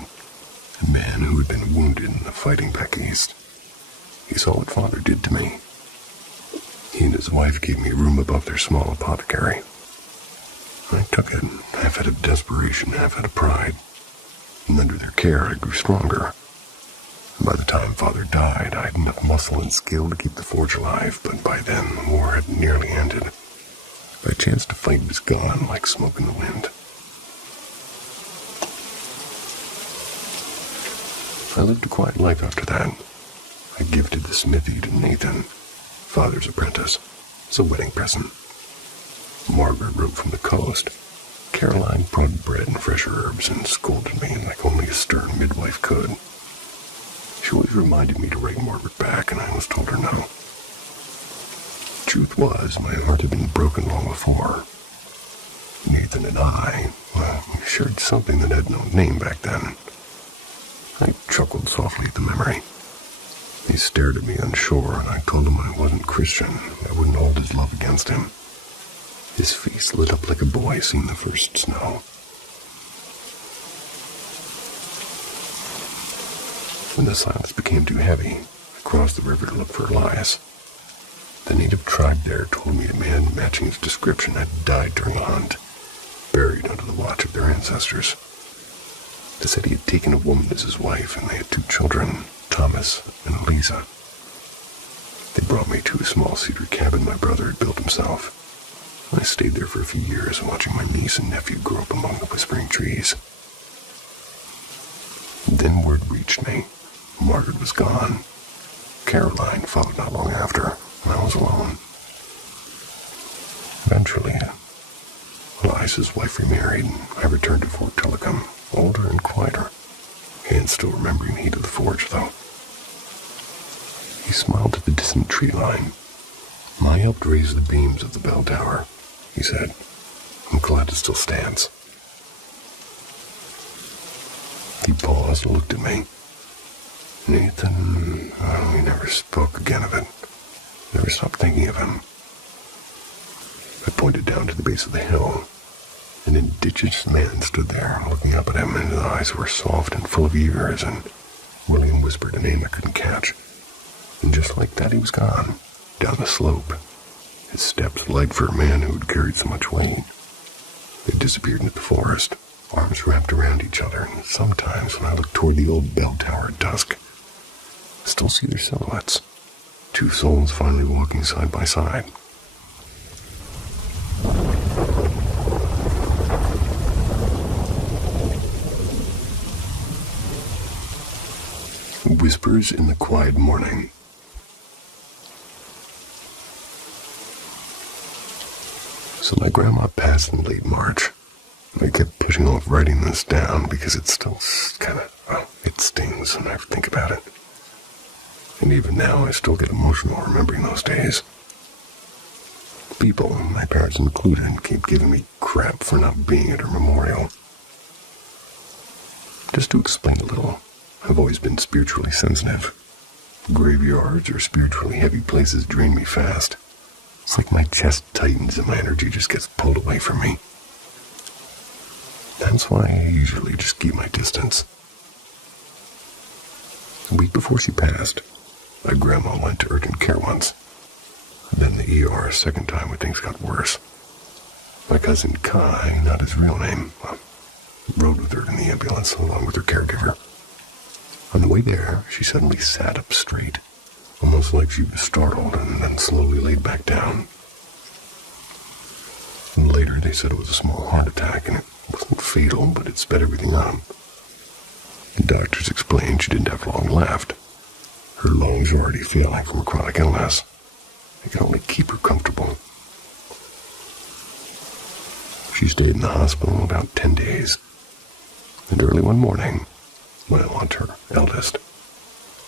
a man who had been wounded in the fighting back east. He saw what Father did to me. He and his wife gave me room above their small apothecary. I took it, half out of desperation, half out of pride. And under their care, I grew stronger. And by the time Father died, I had enough muscle and skill to keep the forge alive, but by then, the war had nearly ended. My chance to fight was gone like smoke in the wind. I lived a quiet life after that. I gifted the smithy to Nathan, Father's apprentice, as a wedding present. Margaret wrote from the coast. Caroline brought bread and fresh herbs and scolded me like only a stern midwife could. She always reminded me to write Margaret back, and I always told her no. Truth was, my heart had been broken long before. Nathan and I, we shared something that had no name back then. I chuckled softly at the memory. He stared at me unsure, and I told him I wasn't Christian. I wouldn't hold his love against him. His face lit up like a boy seeing the first snow. When the silence became too heavy, I crossed the river to look for Elias. The native tribe there told me a man matching his description had died during a hunt, buried under the watch of their ancestors. They said he had taken a woman as his wife, and they had 2 children, Thomas and Lisa. They brought me to a small cedar cabin my brother had built himself. I stayed there for a few years, watching my niece and nephew grow up among the whispering trees. Then word reached me. Margaret was gone. Caroline followed not long after, and I was alone. Eventually, Elias's wife remarried, and I returned to Fort Telecom, older and quieter, and still remembering the heat of the forge, though. He smiled at the distant tree line. I helped raise the beams of the bell tower, he said. I'm glad it still stands. He paused and looked at me. Nathan, we never spoke again of it. Never stopped thinking of him. I pointed down to the base of the hill. An indigenous man stood there, looking up at him, and his eyes were soft and full of years, and William whispered a name I couldn't catch. And just like that, he was gone, down the slope. His steps light for a man who had carried so much weight. They disappeared into the forest, arms wrapped around each other, and sometimes when I look toward the old bell tower at dusk, I still see their silhouettes, 2 souls finally walking side by side. Whispers in the quiet morning. So my grandma passed in late March. I kept pushing off writing this down because it still it stings when I think about it. And even now I still get emotional remembering those days. People, my parents included, keep giving me crap for not being at her memorial. Just to explain a little, I've always been spiritually sensitive. Graveyards or spiritually heavy places drain me fast. It's like my chest tightens and my energy just gets pulled away from me. That's why I usually just keep my distance. A week before she passed, my grandma went to urgent care once. Then the ER a second time when things got worse. My cousin Kai, not his real name, rode with her in the ambulance along with her caregiver. On the way there, she suddenly sat up straight, almost like she was startled, and then slowly laid back down. And later they said it was a small heart attack, and it wasn't fatal, but it sped everything up. The doctors explained she didn't have long left. Her lungs were already failing from a chronic illness. They could only keep her comfortable. She stayed in the hospital about 10 days. And early one morning, my aunt, her eldest,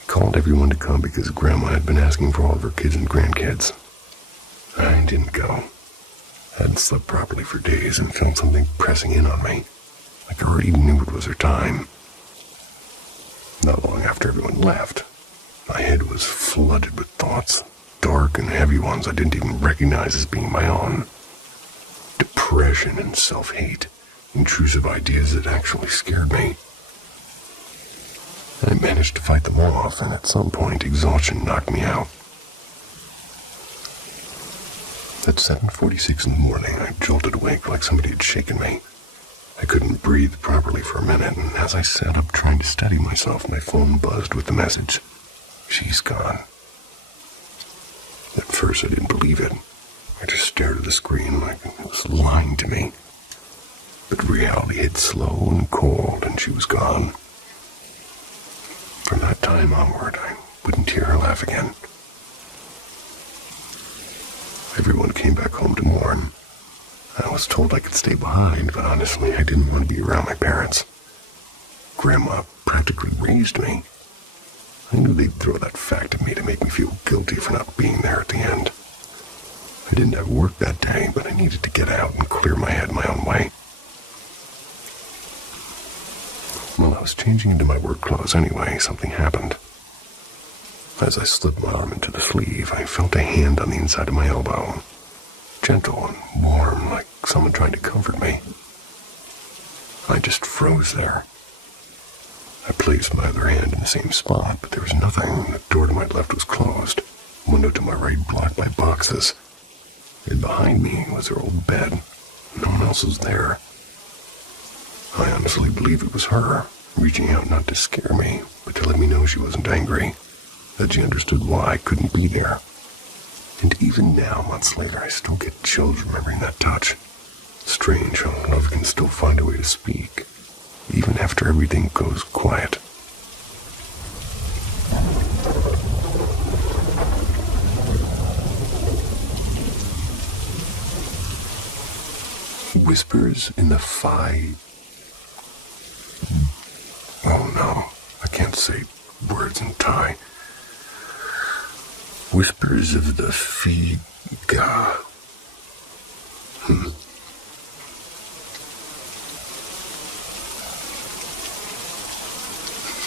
called everyone to come because Grandma had been asking for all of her kids and grandkids. I didn't go. I hadn't slept properly for days and felt something pressing in on me, like I already knew it was her time. Not long after everyone left, my head was flooded with thoughts, dark and heavy ones I didn't even recognize as being my own. Depression and self-hate, intrusive ideas that actually scared me. I managed to fight them off, and at some point, exhaustion knocked me out. At 7:46 in the morning, I jolted awake like somebody had shaken me. I couldn't breathe properly for a minute, and as I sat up trying to steady myself, my phone buzzed with the message, "She's gone." At first, I didn't believe it. I just stared at the screen like it was lying to me. But reality hit slow and cold, and she was gone. From that time onward, I wouldn't hear her laugh again. Everyone came back home to mourn. I was told I could stay behind, but honestly, I didn't want to be around my parents. Grandma practically raised me. I knew they'd throw that fact at me to make me feel guilty for not being there at the end. I didn't have work that day, but I needed to get out and clear my head my own way. While I was changing into my work clothes anyway, something happened. As I slipped my arm into the sleeve, I felt a hand on the inside of my elbow. Gentle and warm, like someone trying to comfort me. I just froze there. I placed my other hand in the same spot, but there was nothing. The door to my left was closed. The window to my right blocked by boxes. And behind me was her old bed. No one else was there. I honestly believe it was her, reaching out not to scare me, but to let me know she wasn't angry, that she understood why I couldn't be there. And even now, months later, I still get chills remembering that touch. Strange how love can still find a way to speak, even after everything goes quiet. Whispers in the Oh no, I can't say words in Thai. Whispers of the Figa.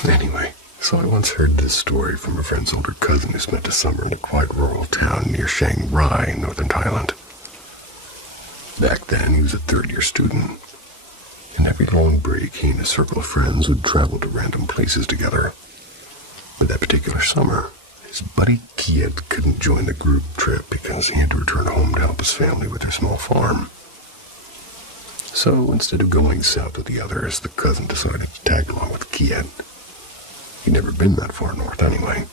Anyway, so I once heard this story from a friend's older cousin who spent a summer in a quiet rural town near Chiang Rai in northern Thailand. Back then, he was a third-year student, and every long break, he and a circle of friends would travel to random places together. But that particular summer, his buddy Kiet couldn't join the group trip because he had to return home to help his family with their small farm. So instead of going south with the others, the cousin decided to tag along with Kiet. He'd never been that far north anyway.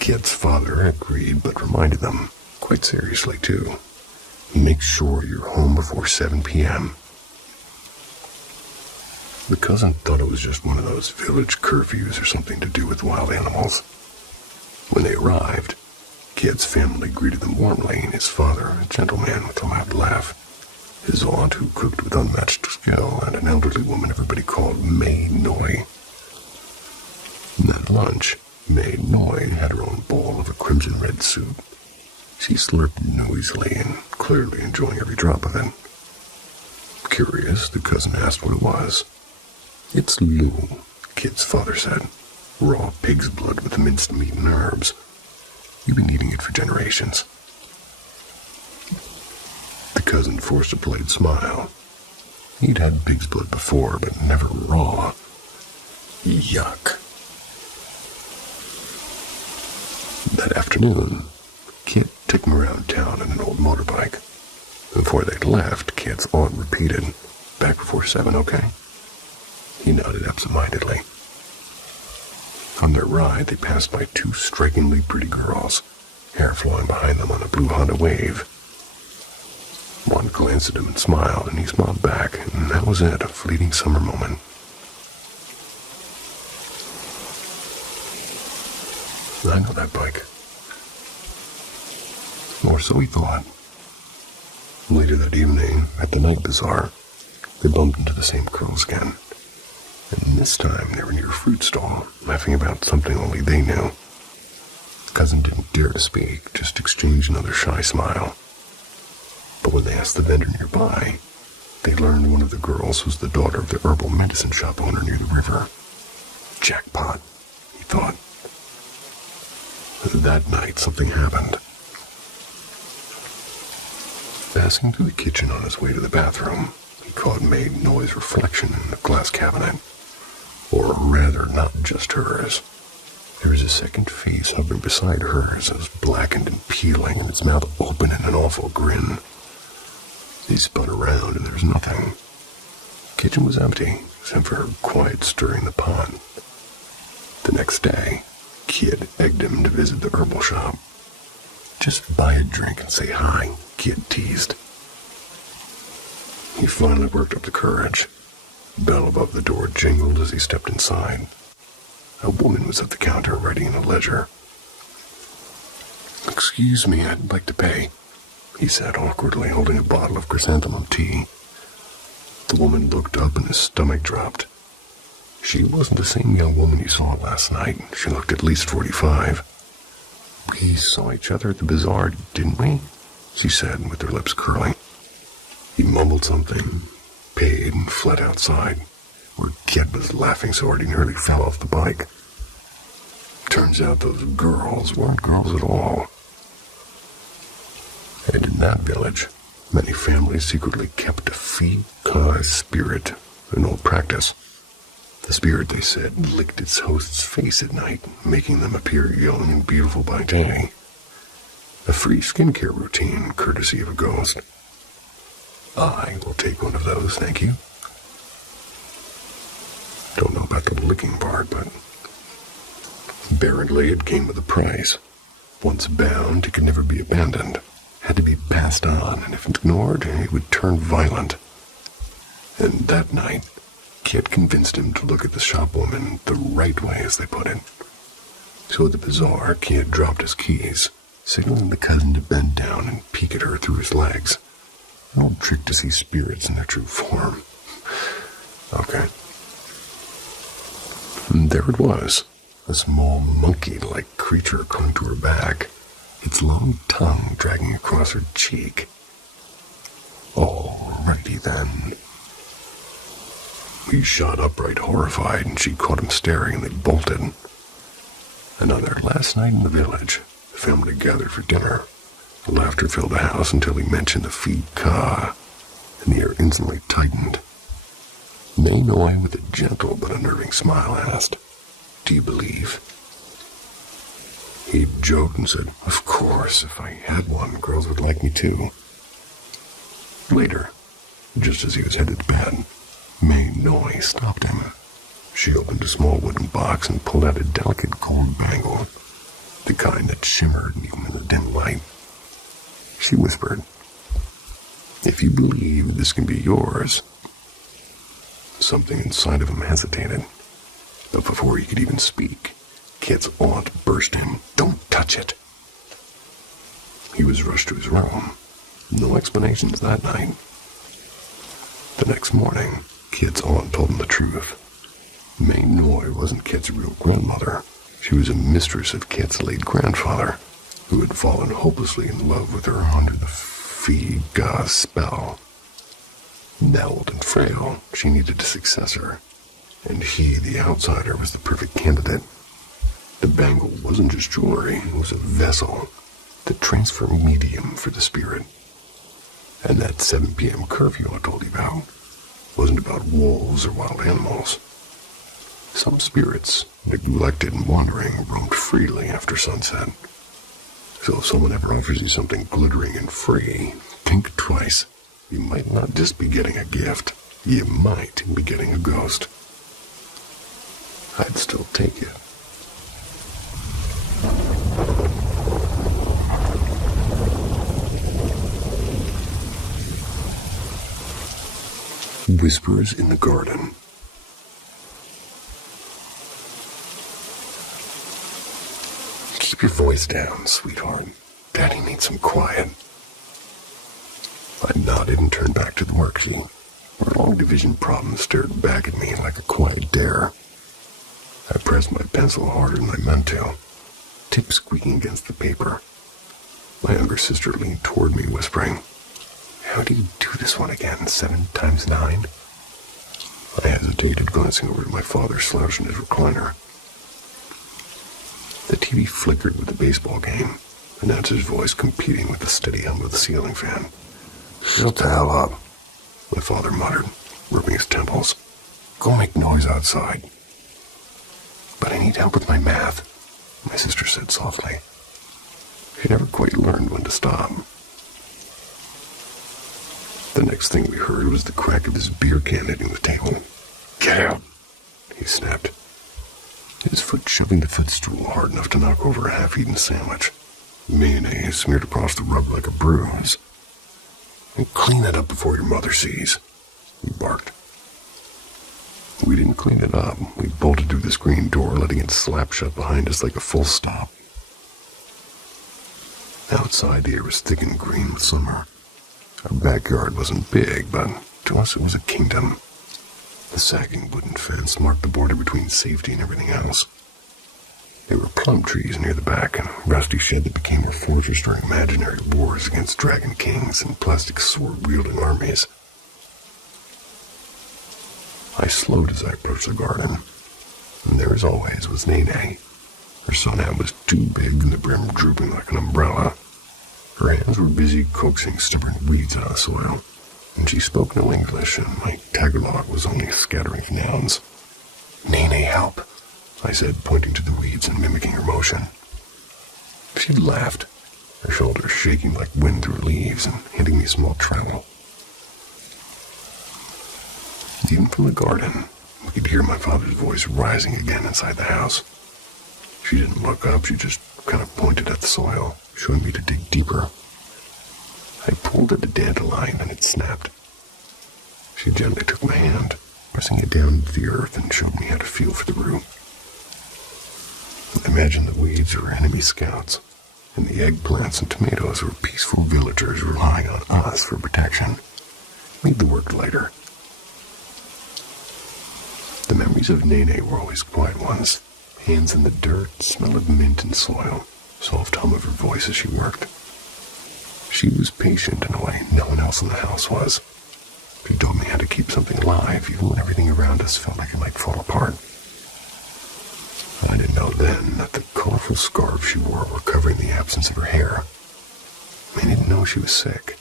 Kiet's father agreed, but reminded them, quite seriously too, make sure you're home before 7 p.m. The cousin thought it was just one of those village curfews or something to do with wild animals. When they arrived, Kiet's family greeted them warmly, and his father, a gentleman with a loud laugh, his aunt, who cooked with unmatched skill, and an elderly woman everybody called May Noi. And at lunch, May Noi had her own bowl of a crimson-red soup. She slurped noisily and clearly enjoying every drop of it. Curious, the cousin asked what it was. "It's Lu," Kiet's father said. "Raw pig's blood with minced meat and herbs. You've been eating it for generations." The cousin forced a polite smile. He'd had pig's blood before, but never raw. Yuck. That afternoon, Kiet took him around town on an old motorbike. Before they left, Kiet's aunt repeated, "Back before 7, okay?" He nodded absent-mindedly. On their ride, they passed by two strikingly pretty girls, hair flowing behind them on a blue Honda Wave. One glanced at him and smiled, and he smiled back, and that was it, a fleeting summer moment. I know that bike. Or so he thought. Later that evening, at the night bazaar, they bumped into the same girls again. And this time they were near a fruit stall, laughing about something only they knew. The cousin didn't dare to speak, just exchanged another shy smile. But when they asked the vendor nearby, they learned one of the girls was the daughter of the herbal medicine shop owner near the river. Jackpot, he thought. That night, something happened. Passing through the kitchen on his way to the bathroom, he caught May Noi's reflection in the glass cabinet. Or rather, not just hers. There was a second face hovering beside hers. It was blackened and peeling, and its mouth open in an awful grin. They spun around, and there was nothing. The kitchen was empty, except for her quiet stirring the pot. The next day, Kid egged him to visit the herbal shop. Just buy a drink and say hi, Kid teased. He finally worked up the courage. The bell above the door jingled as he stepped inside. A woman was at the counter writing in a ledger. "Excuse me, I'd like to pay," he said awkwardly, holding a bottle of chrysanthemum tea. The woman looked up and his stomach dropped. She wasn't the same young woman you saw last night. She looked at least 45. "We saw each other at the bazaar, didn't we?" she said, with her lips curling. He mumbled something, paid, and fled outside, where Kid was laughing so hard he nearly fell off the bike. Turns out those girls weren't girls at all. And in that village, many families secretly kept a fee-ka spirit, an old practice. The spirit, they said, licked its host's face at night, making them appear young and beautiful by day. A free skincare routine, courtesy of a ghost. "I will take one of those, thank you." Don't know about the licking part, but apparently it came with a price. Once bound, it could never be abandoned. Had to be passed on, and if ignored, it would turn violent. And that night, Kid convinced him to look at the shopwoman the right way, as they put it. So at the bazaar, Kid dropped his keys, signaling the cousin to bend down and peek at her through his legs. An old trick to see spirits in their true form. Okay. And there it was, a small monkey-like creature clung to her back, its long tongue dragging across her cheek. Alrighty then. He shot upright, horrified, and she caught him staring, and they bolted. And on their last night in the village, the family gathered for dinner. Laughter filled the house until he mentioned the fee-ka, and the air instantly tightened. May-Noi, with a gentle but unnerving smile, asked, "Do you believe?" He joked and said, "Of course, if I had one, girls would like me too." Later, just as he was headed to bed, May-Noi stopped him. She opened a small wooden box and pulled out a delicate gold bangle, the kind that shimmered even in the dim light. She whispered, "If you believe this can be yours." Something inside of him hesitated, but before he could even speak, Kid's aunt burst him, "Don't touch it!" He was rushed to his room. No explanations that night. The next morning, Kid's aunt told him the truth. May-Noi wasn't Kid's real grandmother. She was a mistress of Kid's late grandfather, who had fallen hopelessly in love with her under the fee-ka spell. Now old and frail, she needed a successor, and he, the outsider, was the perfect candidate. The bangle wasn't just jewelry, it was a vessel, the transfer medium for the spirit. And that 7 p.m. curfew I told you about wasn't about wolves or wild animals. Some spirits, neglected and wandering, roamed freely after sunset. So if someone ever offers you something glittering and free, think twice. You might not just be getting a gift. You might be getting a ghost. I'd still take it. Whispers in the Garden. Keep your voice down, sweetheart. Daddy needs some quiet. I nodded and turned back to the worksheet. A long division problem stared back at me like a quiet dare. I pressed my pencil harder than I meant to, tip squeaking against the paper. My younger sister leaned toward me, whispering, "How do you do this one again, 7 times 9? I hesitated, glancing over to my father slouched in his recliner. The TV flickered with the baseball game, announcer's voice competing with the steady hum of the ceiling fan. "Shut the hell up," my father muttered, rubbing his temples. "Go make noise outside. But I need help with my math, my sister said softly. She never quite learned when to stop. The next thing we heard was the crack of his beer can hitting the table. Get out, he snapped, his foot shoving the footstool hard enough to knock over a half-eaten sandwich. Mayonnaise smeared across the rug like a bruise. And clean that up before your mother sees, he barked. We didn't clean it up. We bolted through the screen door, letting it slap shut behind us like a full stop. Outside, the air was thick and green with summer. Our backyard wasn't big, but to us it was a kingdom. The sagging wooden fence marked the border between safety and everything else. There were plum trees near the back and a rusty shed that became our fortress during imaginary wars against dragon kings and plastic sword-wielding armies. I slowed as I approached the garden, and there as always was Nene. Her sun hat was too big and the brim drooping like an umbrella. Her hands were busy coaxing stubborn weeds out of the soil, and she spoke no English, and my Tagalog was only a scattering of nouns. Nene, help, I said, pointing to the weeds and mimicking her motion. She laughed, her shoulders shaking like wind through leaves, and handing me a small trowel. Even from the garden, we could hear my father's voice rising again inside the house. She didn't look up, she just kind of pointed at the soil, showing me to dig deeper. I pulled at the dandelion and it snapped. She gently took my hand, pressing it down into the earth, and showed me how to feel for the root. I imagined the weeds were enemy scouts, and the eggplants and tomatoes were peaceful villagers relying on us for protection. Made the work lighter. The memories of Nene were always quiet ones. Hands in the dirt, smell of mint and soil, soft hum of her voice as she worked. She was patient in a way no one else in the house was. She taught me how to keep something alive, even when everything around us felt like it might fall apart. I didn't know then that the colorful scarves she wore were covering the absence of her hair. I didn't know she was sick.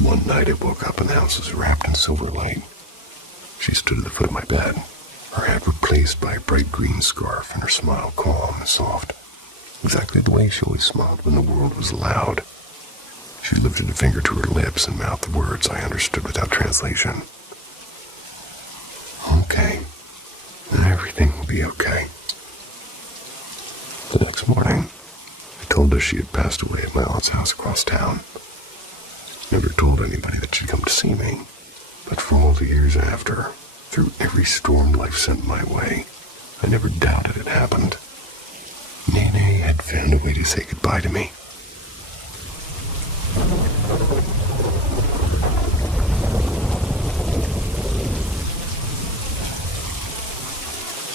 One night I woke up and the house was wrapped in silver light. She stood at the foot of my bed, her hat replaced by a bright green scarf, and her smile calm and soft, exactly the way she always smiled when the world was loud. She lifted a finger to her lips and mouthed the words I understood without translation. Okay. Everything will be okay. The next morning, I told her she had passed away at my aunt's house across town. Never told anybody that she'd come to see me, but for all the years after, through every storm life sent my way, I never doubted it happened. Nene had found a way to say goodbye to me.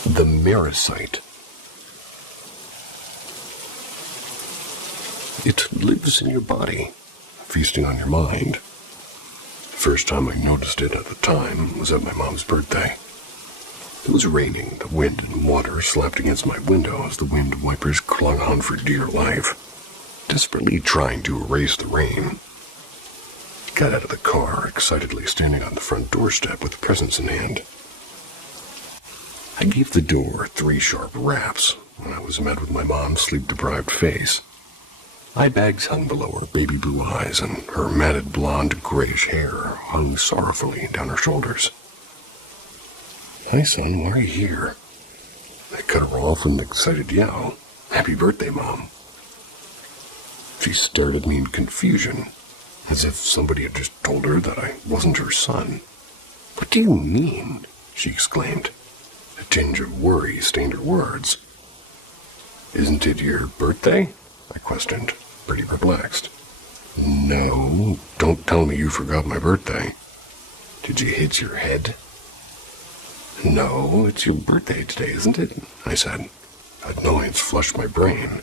The Mirror-site. It lives in your body, feasting on your mind. The first time I noticed it at the time was at my mom's birthday. It was raining. The wind and water slapped against my window as the wind wipers clung on for dear life, desperately trying to erase the rain. I got out of the car, excitedly standing on the front doorstep with presents in hand. I gave the door 3 sharp raps when I was met with my mom's sleep-deprived face. Eye bags hung below her baby blue eyes, and her matted blonde grayish hair hung sorrowfully down her shoulders. Hi, son, why are you here? I cut her off with an excited yell. Happy birthday, Mom. She stared at me in confusion, as if somebody had just told her that I wasn't her son. What do you mean? She exclaimed. A tinge of worry stained her words. Isn't it your birthday? I questioned, pretty perplexed. No, don't tell me you forgot my birthday. Did you hit your head? No, it's your birthday today, isn't it? I said. Annoyance flushed my brain.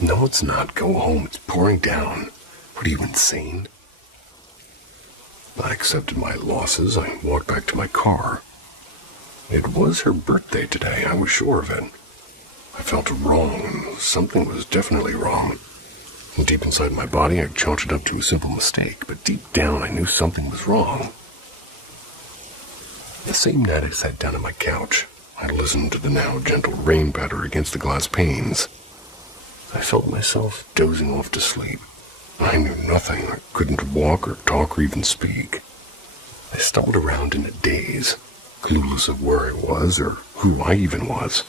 No, it's not. Go home. It's pouring down. What are you, insane? I accepted my losses. I walked back to my car. It was her birthday today. I was sure of it. I felt wrong. Something was definitely wrong. And deep inside my body, I chalked it up to a simple mistake. But deep down, I knew something was wrong. The same night I sat down on my couch, I listened to the now gentle rain patter against the glass panes. I felt myself dozing off to sleep. I knew nothing. I couldn't walk or talk or even speak. I stumbled around in a daze, clueless of where I was or who I even was.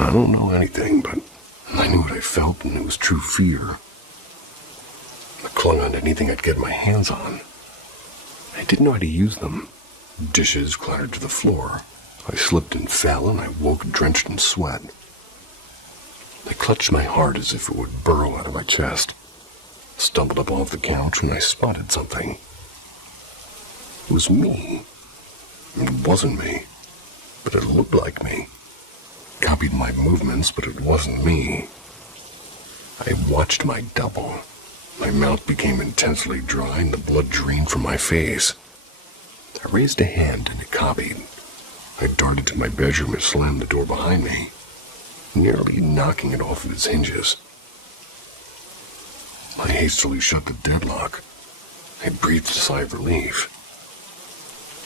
I don't know anything, but I knew what I felt, and it was true fear. I clung on to anything I'd get my hands on. I didn't know how to use them. Dishes clattered to the floor. I slipped and fell, and I woke drenched in sweat. I clutched my heart as if it would burrow out of my chest. Stumbled up off the couch when I spotted something. It was me. It wasn't me, but it looked like me. Copied my movements, but it wasn't me. I watched my double. My mouth became intensely dry and the blood drained from my face. I raised a hand and it copied. I darted to my bedroom and slammed the door behind me, nearly knocking it off of its hinges. I hastily shut the deadlock. I breathed a sigh of relief.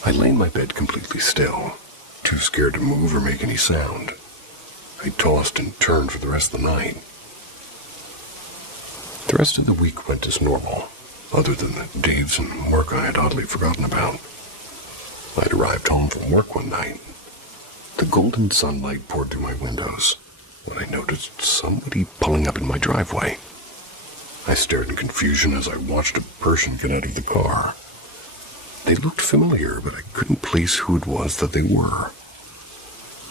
I lay in my bed completely still, too scared to move or make any sound. I tossed and turned for the rest of the night. The rest of the week went as normal, other than the days and work I had oddly forgotten about. I'd arrived home from work one night. The golden sunlight poured through my windows when I noticed somebody pulling up in my driveway. I stared in confusion as I watched a person get out of the car. They looked familiar, but I couldn't place who it was that they were.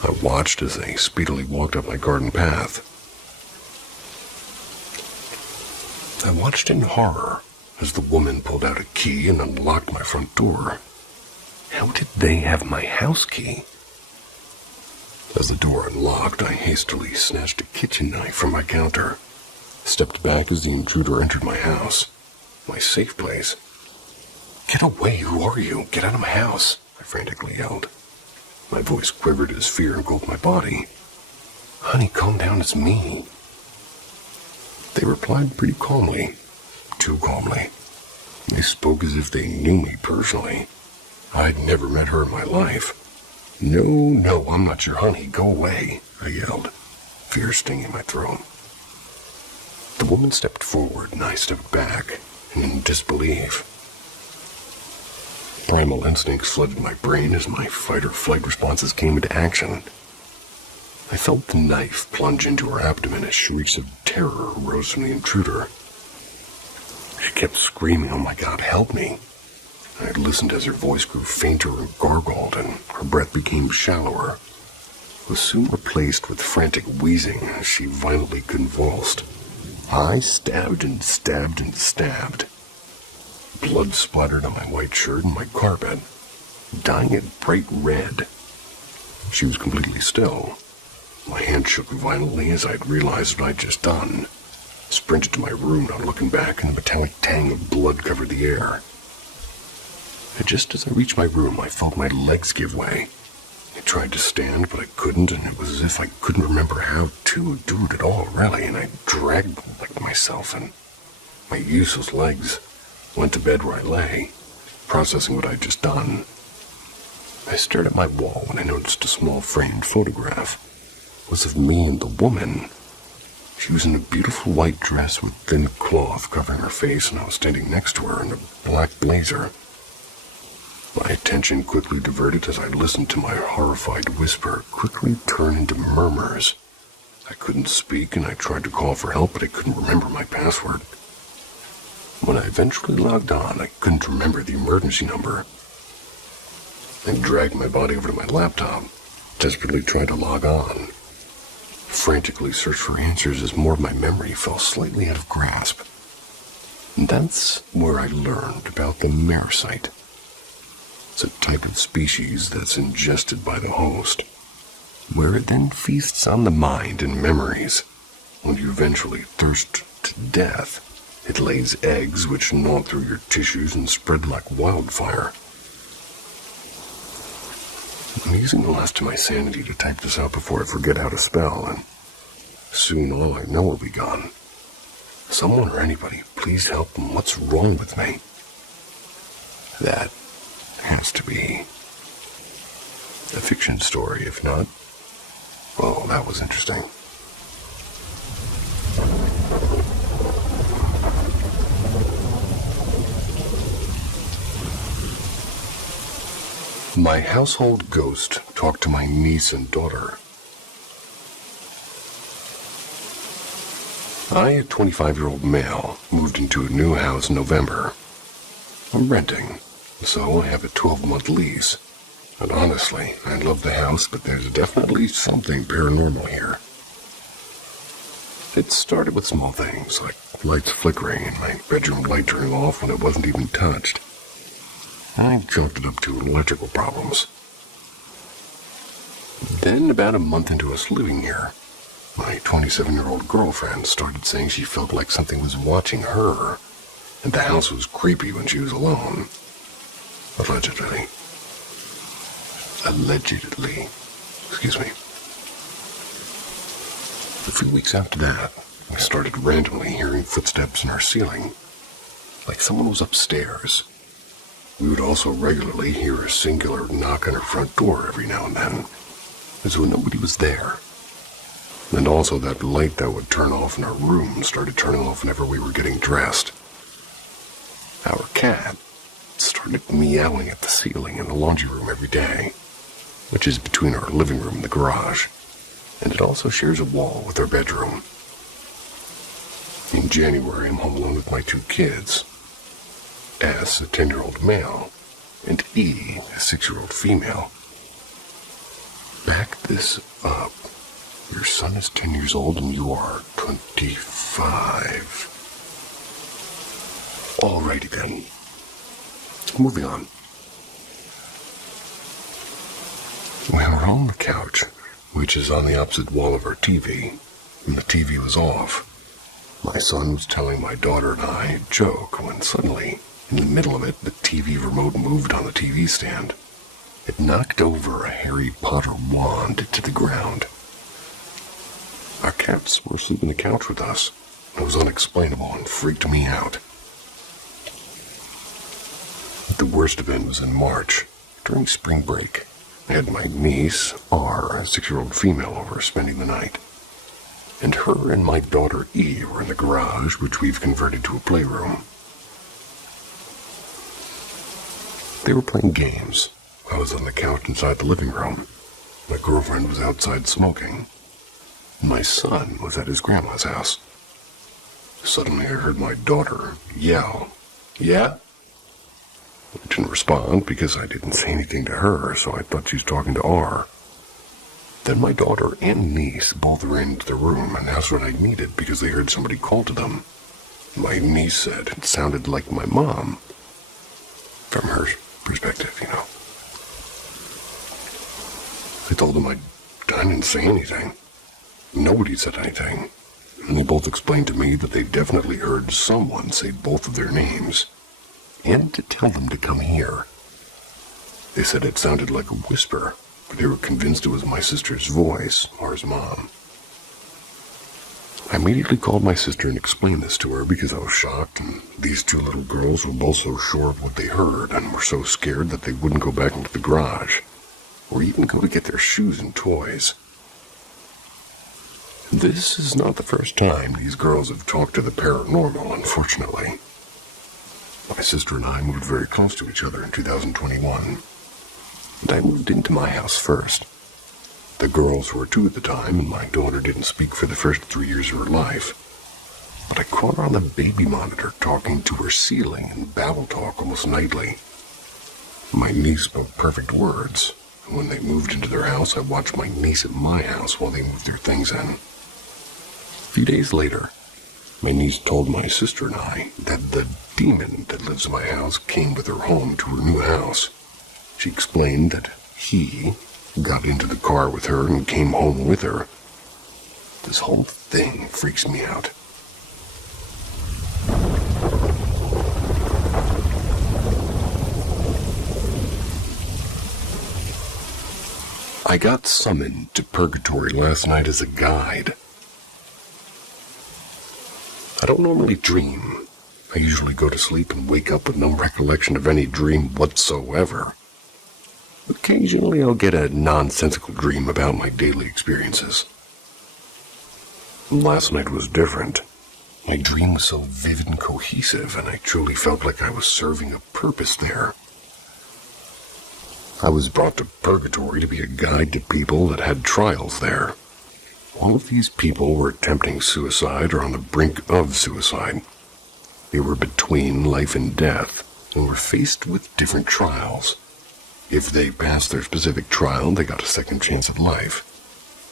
I watched as they speedily walked up my garden path. I watched in horror as the woman pulled out a key and unlocked my front door. How did they have my house key? As the door unlocked, I hastily snatched a kitchen knife from my counter, stepped back as the intruder entered my house, my safe place. "Get away, who are you? Get out of my house," I frantically yelled. My voice quivered as fear engulfed my body. "Honey, calm down, it's me." They replied pretty calmly, too calmly. They spoke as if they knew me personally. I'd never met her in my life. No, I'm not your honey, go away," I yelled, fear stinging my throat. The woman stepped forward and I stepped back, in disbelief. Primal instincts flooded my brain as my fight-or-flight responses came into action. I felt the knife plunge into her abdomen as shrieks of terror rose from the intruder. She kept screaming, "Oh my God, help me." I listened as her voice grew fainter and gargled, and her breath became shallower. It was soon replaced with frantic wheezing as she violently convulsed. I stabbed and stabbed and stabbed. Blood splattered on my white shirt and my carpet, dyeing it bright red. She was completely still. My hand shook violently as I'd realized what I'd just done. Sprinted to my room, not looking back, and the metallic tang of blood covered the air. And just as I reached my room, I felt my legs give way. I tried to stand, but I couldn't, and it was as if I couldn't remember how to do it at all, really, and I dragged myself, and my useless legs went to bed where I lay, processing what I'd just done. I stared at my wall when I noticed a small framed photograph. It was of me and the woman. She was in a beautiful white dress with thin cloth covering her face, and I was standing next to her in a black blazer. My attention quickly diverted as I listened to my horrified whisper quickly turn into murmurs. I couldn't speak, and I tried to call for help, but I couldn't remember my password. When I eventually logged on, I couldn't remember the emergency number. I dragged my body over to my laptop, desperately tried to log on. Frantically searched for answers as more of my memory fell slightly out of grasp. And that's where I learned about the MysteryX. It's a type of species that's ingested by the host, where it then feasts on the mind and memories. When you eventually thirst to death, it lays eggs which gnaw through your tissues and spread like wildfire. I'm using the last of my sanity to type this out before I forget how to spell, and soon all I know will be gone. Someone or anybody, please help them. What's wrong with me? That has to be A fiction story, if not. Oh, that was interesting. My household ghost talked to my niece and daughter. I, a 25-year-old male, moved into a new house in November. I'm renting, so I have a 12-month lease. And honestly, I love the house, but there's definitely something paranormal here. It started with small things, like lights flickering and my bedroom light turning off when it wasn't even touched. I chalked it up to electrical problems. Then, about a month into us living here, my 27-year-old girlfriend started saying she felt like something was watching her, and the house was creepy when she was alone. Allegedly. Excuse me. A few weeks after that, I started randomly hearing footsteps in our ceiling, like someone was upstairs. We would also regularly hear a singular knock on our front door every now and then, as though nobody was there. And also that light that would turn off in our room started turning off whenever we were getting dressed. Our cat started meowing at the ceiling in the laundry room every day, which is between our living room and the garage, and it also shares a wall with our bedroom. In January, I'm home alone with my 2 kids, S, a 10-year-old male, and E, a 6-year-old female. Back this up. Your son is 10 years old and you are 25. Alrighty then. Moving on. We were on the couch, which is on the opposite wall of our TV, and the TV was off. My son was telling my daughter and I a joke when suddenly, in the middle of it, the TV remote moved on the TV stand. It knocked over a Harry Potter wand to the ground. Our cats were asleep on the couch with us. It was unexplainable and freaked me out. The worst event was in March, during spring break. I had my niece, R, a 6-year-old female, over spending the night. And her and my daughter E were in the garage, which we've converted to a playroom. They were playing games. I was on the couch inside the living room. My girlfriend was outside smoking. My son was at his grandma's house. Suddenly I heard my daughter yell, "Yeah?" I didn't respond because I didn't say anything to her, so I thought she was talking to R. Then my daughter and niece both ran into the room and asked what I needed because they heard somebody call to them. My niece said it sounded like my mom. From her perspective, you know. I told them I didn't say anything. Nobody said anything, and they both explained to me that they definitely heard someone say both of their names, and to tell them to come here. They said it sounded like a whisper, but they were convinced it was my sister's voice, or his mom. I immediately called my sister and explained this to her because I was shocked, and these 2 little girls were both so sure of what they heard and were so scared that they wouldn't go back into the garage, or even go to get their shoes and toys. This is not the first time these girls have talked to the paranormal, unfortunately. My sister and I moved very close to each other in 2021, and I moved into my house first. The girls were 2 at the time, and my daughter didn't speak for the first 3 years of her life. But I caught her on the baby monitor talking to her ceiling in babble talk almost nightly. My niece spoke perfect words, and when they moved into their house, I watched my niece at my house while they moved their things in. A few days later, my niece told my sister and I that the demon that lives in my house came with her home to her new house. She explained that he got into the car with her and came home with her. This whole thing freaks me out. I got summoned to purgatory last night as a guide. I don't normally dream. I usually go to sleep and wake up with no recollection of any dream whatsoever. Occasionally I'll get a nonsensical dream about my daily experiences. Last night was different. My dream was so vivid and cohesive, and I truly felt like I was serving a purpose there. I was brought to purgatory to be a guide to people that had trials there. All of these people were attempting suicide or on the brink of suicide. They were between life and death and were faced with different trials. If they passed their specific trial, they got a second chance at life.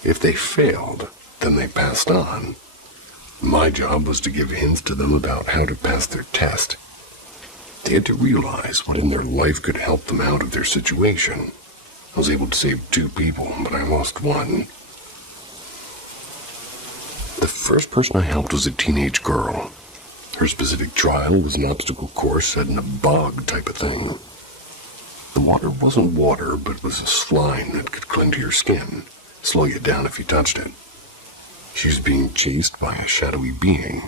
If they failed, then they passed on. My job was to give hints to them about how to pass their test. They had to realize what in their life could help them out of their situation. I was able to save 2 people, but I lost 1. The first person I helped was a teenage girl. Her specific trial was an obstacle course set in a bog type of thing. The water wasn't water, but was a slime that could cling to your skin, slow you down if you touched it. She was being chased by a shadowy being.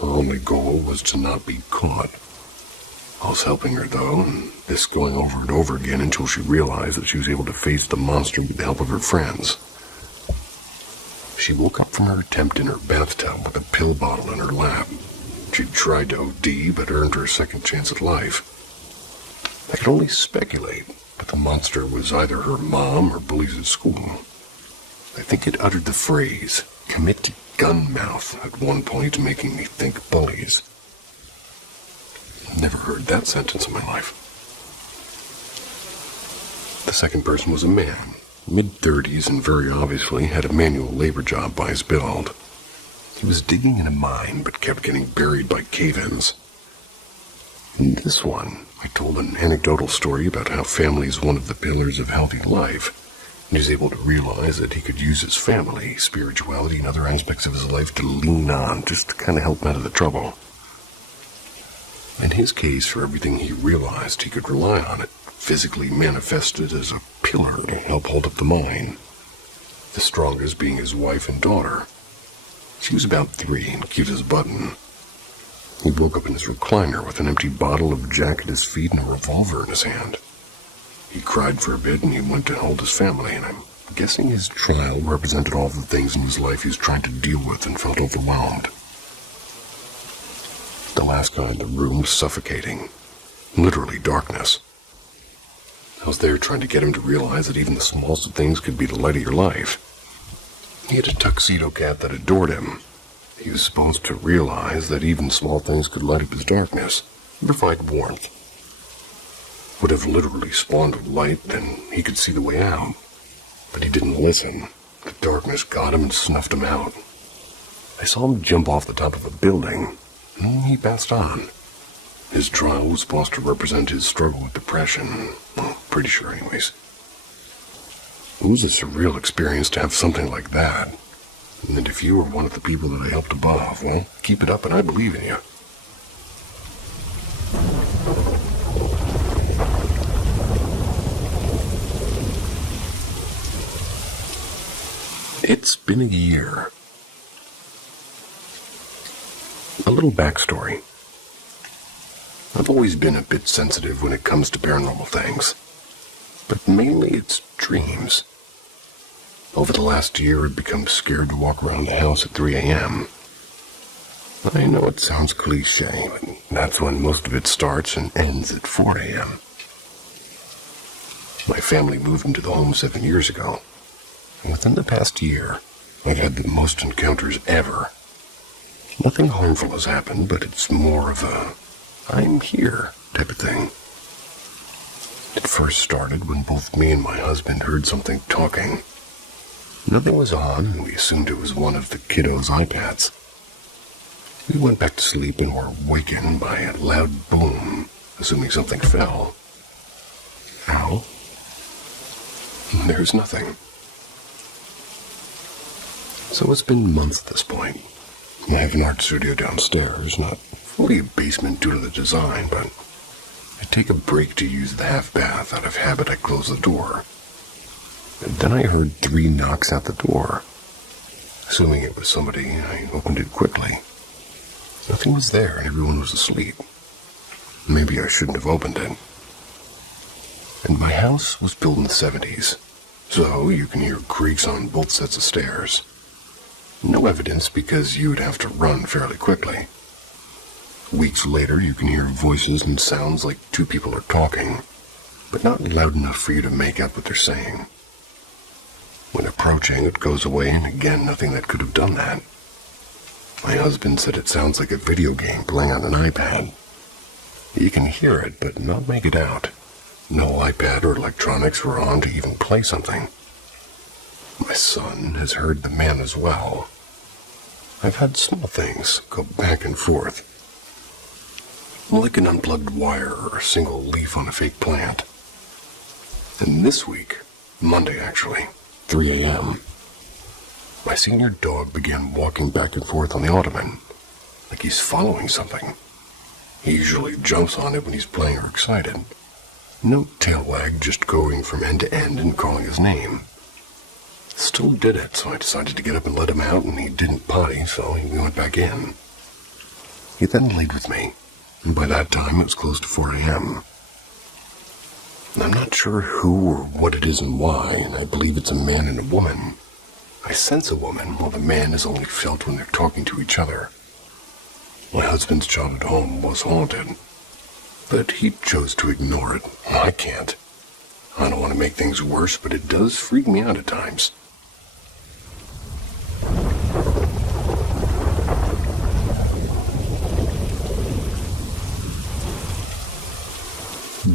Her only goal was to not be caught. I was helping her, though, and this going over and over again until she realized that she was able to face the monster with the help of her friends. She woke up from her attempt in her bathtub with a pill bottle in her lap. She tried to OD, but earned her second chance at life. I could only speculate, but the monster was either her mom or bullies at school. I think it uttered the phrase, "commit to gun mouth," at one point, making me think bullies. Never heard that sentence in my life. The second person was a man, mid-30s, and very obviously had a manual labor job by his build. He was digging in a mine, but kept getting buried by cave-ins. In this one, I told an anecdotal story about how family is one of the pillars of healthy life, and he's able to realize that he could use his family, spirituality, and other aspects of his life to lean on, just to kind of help him out of the trouble. In his case, for everything he realized, he could rely on it, physically manifested as a pillar to help hold up the mine. The strongest being his wife and daughter. She was about 3 and cute as a button. He woke up in his recliner with an empty bottle of Jack at his feet and a revolver in his hand. He cried for a bit and he went to hold his family, and I'm guessing his trial represented all the things in his life he's trying to deal with and felt overwhelmed. The last guy in the room was suffocating. Literally darkness. I was there trying to get him to realize that even the smallest of things could be the light of your life. He had a tuxedo cat that adored him. He was supposed to realize that even small things could light up his darkness, and provide warmth. Would have literally spawned a light, then he could see the way out. But he didn't listen. The darkness got him and snuffed him out. I saw him jump off the top of a building, and he passed on. His trial was supposed to represent his struggle with depression. Well, pretty sure anyways. It was a surreal experience to have something like that. And if you were one of the people that I helped above, well, keep it up and I believe in you. It's been a year. A little backstory. I've always been a bit sensitive when it comes to paranormal things, but mainly it's dreams. Over the last year, I've become scared to walk around the house at 3 a.m. I know it sounds cliche, but that's when most of it starts and ends at 4 a.m. My family moved into the home 7 years ago, and within the past year, I've had the most encounters ever. Nothing harmful has happened, but it's more of a "I'm here" type of thing. It first started when both me and my husband heard something talking. Nothing was on, and we assumed it was one of the kiddos' iPads. We went back to sleep and were awakened by a loud boom, assuming something fell. Ow. There's nothing. So it's been months at this point. I have an art studio downstairs, not fully a basement due to the design, but I take a break to use the half bath. Out of habit, I close the door. And then I heard 3 knocks at the door. Assuming it was somebody, I opened it quickly. Nothing was there and everyone was asleep. Maybe I shouldn't have opened it. And my house was built in the 70s, so you can hear creaks on both sets of stairs. No evidence because you would have to run fairly quickly. Weeks later, you can hear voices and sounds like two people are talking, but not loud enough for you to make out what they're saying. When approaching, it goes away, and again, nothing that could have done that. My husband said it sounds like a video game playing on an iPad. You can hear it, but not make it out. No iPad or electronics were on to even play something. My son has heard the man as well. I've had small things go back and forth, like an unplugged wire or a single leaf on a fake plant. And this week, Monday actually, 3 a.m., my senior dog began walking back and forth on the ottoman, like he's following something. He usually jumps on it when he's playing or excited. No tail wag, just going from end to end and calling his name. Still did it, so I decided to get up and let him out, and he didn't potty, so we went back in. He then laid with me, and by that time it was close to 4 a.m. I'm not sure who or what it is and why, and I believe it's a man and a woman. I sense a woman, while the man is only felt when they're talking to each other. My husband's childhood home was haunted, but he chose to ignore it. I can't. I don't want to make things worse, but it does freak me out at times.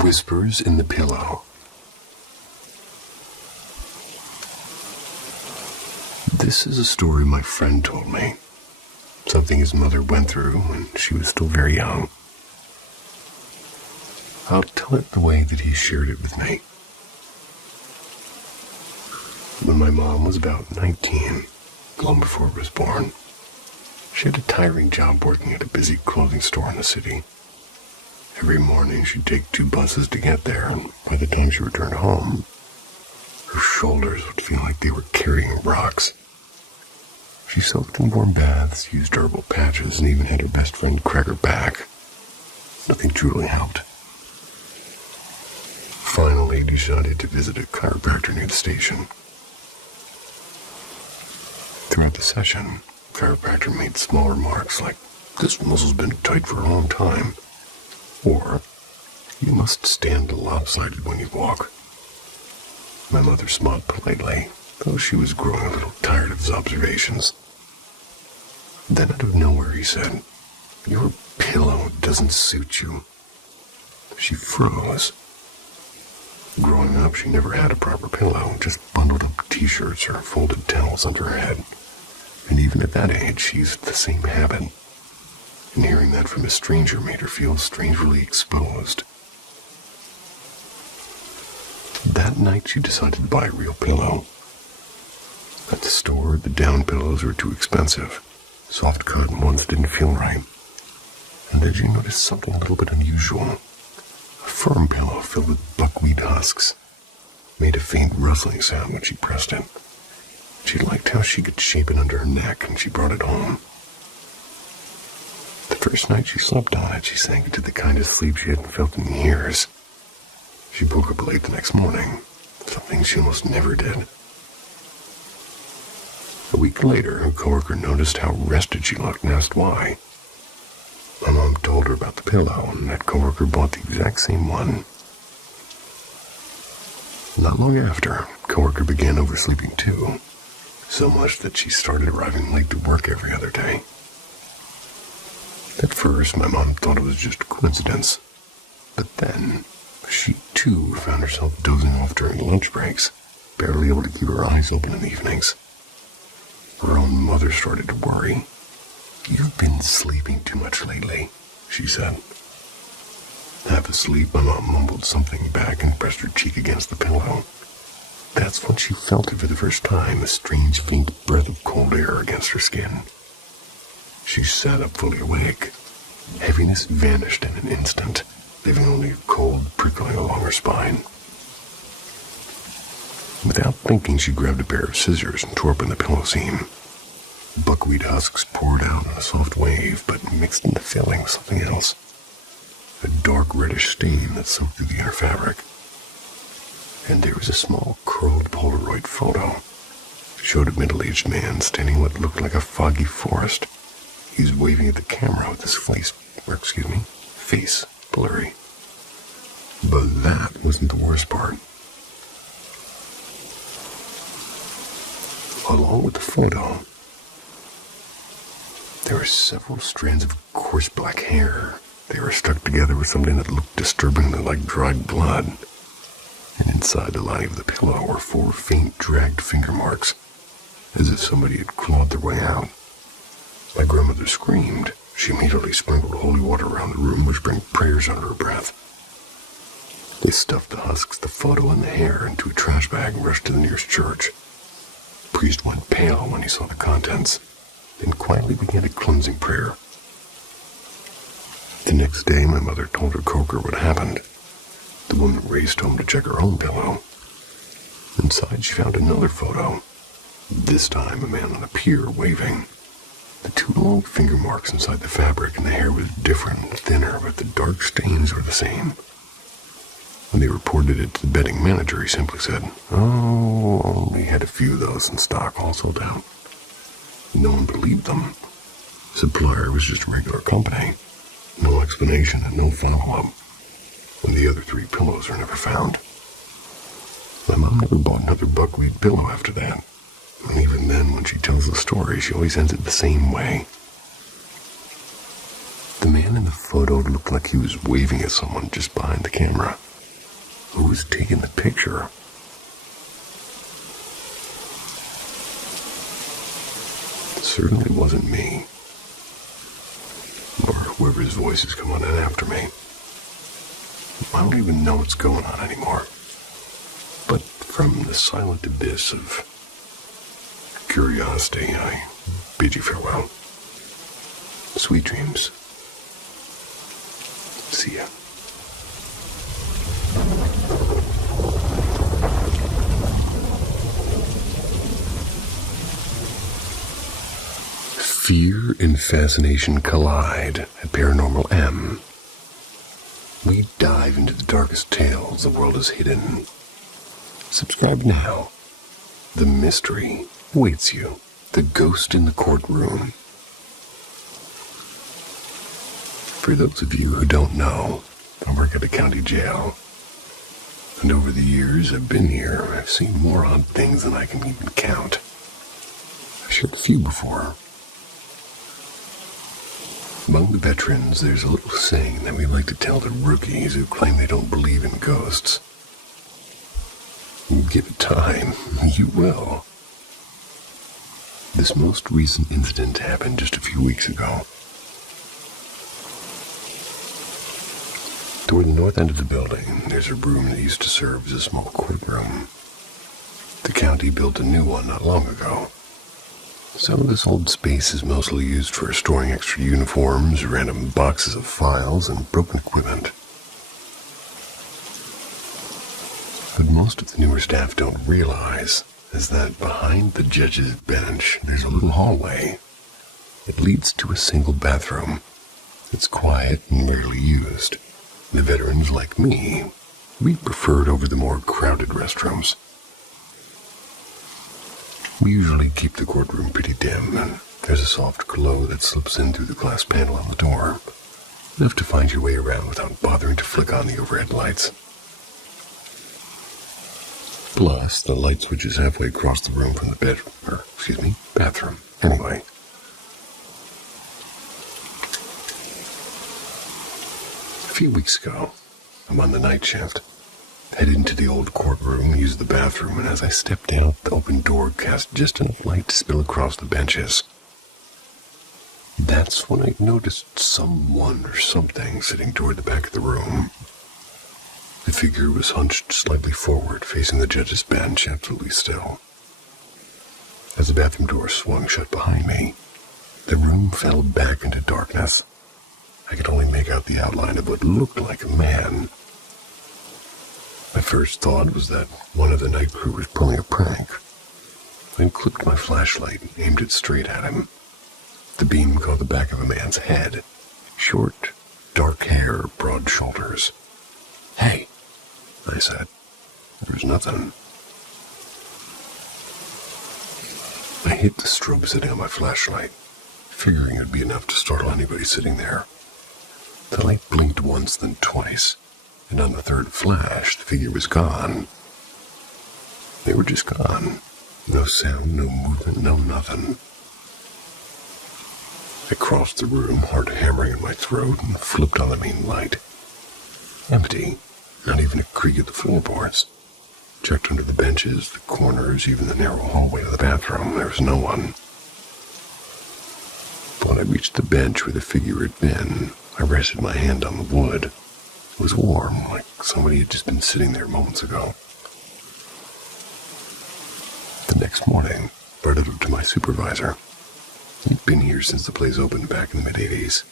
Whispers in the Pillow. This is a story my friend told me. Something his mother went through when she was still very young. I'll tell it the way that he shared it with me. When my mom was about 19, long before I was born, she had a tiring job working at a busy clothing store in the city. Every morning she'd take 2 buses to get there, and by the time she returned home, her shoulders would feel like they were carrying rocks. She soaked in warm baths, used herbal patches, and even had her best friend crack her back. Nothing truly helped. Finally decided to visit a chiropractor near the station. Throughout the session, the chiropractor made small remarks like, "This muscle's been tight for a long time," or, "You must stand lopsided when you walk." My mother smiled politely, though she was growing a little tired of his observations. Then out of nowhere he said, "Your pillow doesn't suit you." She froze. Growing up, she never had a proper pillow, just bundled up t-shirts or folded towels under her head. And even at that age, she used the same habit. And hearing that from a stranger made her feel strangely exposed. That night, she decided to buy a real pillow. At the store, the down pillows were too expensive. Soft cotton ones didn't feel right. And then she noticed something a little bit unusual. A firm pillow filled with buckwheat husks made a faint rustling sound when she pressed it. She liked how she could shape it under her neck, and she brought it home. The first night she slept on it, she sank into the kind of sleep she hadn't felt in years. She woke up late the next morning, something she almost never did. A week later, her coworker noticed how rested she looked and asked why. My mom told her about the pillow, and that coworker bought the exact same one. Not long after, coworker began oversleeping too, so much that she started arriving late to work every other day. At first, my mom thought it was just a coincidence, but then she too found herself dozing off during lunch breaks, barely able to keep her eyes open in the evenings. Her own mother started to worry. "You've been sleeping too much lately," she said. Half asleep, my mom mumbled something back and pressed her cheek against the pillow. That's when she felt it for the first time, a strange faint breath of cold air against her skin. She sat up fully awake. Heaviness vanished in an instant, leaving only a cold prickling along her spine. Without thinking, she grabbed a pair of scissors and tore open the pillow seam. Buckwheat husks poured out on a soft wave, but mixed in the filling with something else. A dark reddish stain that soaked through the inner fabric. and there was a small curled Polaroid photo. It showed a middle-aged man standing in what looked like a foggy forest. He's waving at the camera with his face blurry. But that wasn't the worst part. Along with the photo, there were several strands of coarse black hair. They were stuck together with something that looked disturbingly like dried blood. And inside the lining of the pillow were 4 faint, dragged finger marks, as if somebody had clawed their way out. My grandmother screamed. She immediately sprinkled holy water around the room, whispering prayers under her breath. They stuffed the husks, the photo, and the hair into a trash bag and rushed to the nearest church. The priest went pale when he saw the contents, then quietly began a cleansing prayer. The next day, my mother told her coker what happened. The woman raced home to check her own pillow. Inside, she found another photo. This time, a man on a pier waving. The 2 long finger marks inside the fabric, and the hair was different and thinner, but the dark stains were the same. When they reported it to the bedding manager, he simply said, "Oh, only had a few of those in stock, all sold out." No one believed them. The supplier was just a regular company. No explanation and no follow-up. When the other 3 pillows were never found. My mom never bought another buckwheat pillow after that. And even then, when she tells the story, she always ends it the same way. The man in the photo looked like he was waving at someone just behind the camera. Who was taking the picture? It certainly wasn't me. Or whoever's voices come on in after me. I don't even know what's going on anymore. But from the silent abyss of curiosity, I bid you farewell. Sweet dreams. See ya. Fear and fascination collide at Paranormal M. We dive into the darkest tales the world has hidden. Subscribe now. The mystery awaits you. The ghost in the courtroom. For those of you who don't know, I work at a county jail. And over the years I've been here, I've seen more odd things than I can even count. I've shared a few before. Among the veterans, there's a little saying that we like to tell the rookies who claim they don't believe in ghosts. Give it time, you will. This most recent incident happened just a few weeks ago. Toward the north end of the building, there's a room that used to serve as a small courtroom. The county built a new one not long ago. So this old space is mostly used for storing extra uniforms, random boxes of files, and broken equipment. What most of the newer staff don't realize is that behind the judge's bench, there's a little hallway. It leads to a single bathroom. It's quiet and rarely used. The veterans like me, we prefer it over the more crowded restrooms. We usually keep the courtroom pretty dim, and there's a soft glow that slips in through the glass panel on the door, enough to find your way around without bothering to flick on the overhead lights. Plus, the light switch is halfway across the room from the bathroom. Anyway. A few weeks ago, I'm on the night shift. Headed into the old courtroom, used the bathroom, and as I stepped out, the open door cast just enough light to spill across the benches. That's when I noticed someone or something sitting toward the back of the room. The figure was hunched slightly forward, facing the judge's bench, absolutely still. As the bathroom door swung shut behind me, the room fell back into darkness. I could only make out the outline of what looked like a man. My first thought was that one of the night crew was pulling a prank. I clipped my flashlight and aimed it straight at him. The beam caught the back of a man's head. Short, dark hair, broad shoulders. "Hey," I said. There was nothing. I hit the strobe setting on my flashlight, figuring it'd be enough to startle anybody sitting there. The light blinked once, then twice, and on the third flash, the figure was gone. They were just gone. No sound, no movement, no nothing. I crossed the room, heart hammering in my throat, and flipped on the main light. Empty. Not even a creak of the floorboards. Checked under the benches, the corners, even the narrow hallway to the bathroom. There was no one. But when I reached the bench where the figure had been, I rested my hand on the wood. It was warm, like somebody had just been sitting there moments ago. The next morning, I brought it up to my supervisor. He'd been here since the place opened back in the mid-'80s.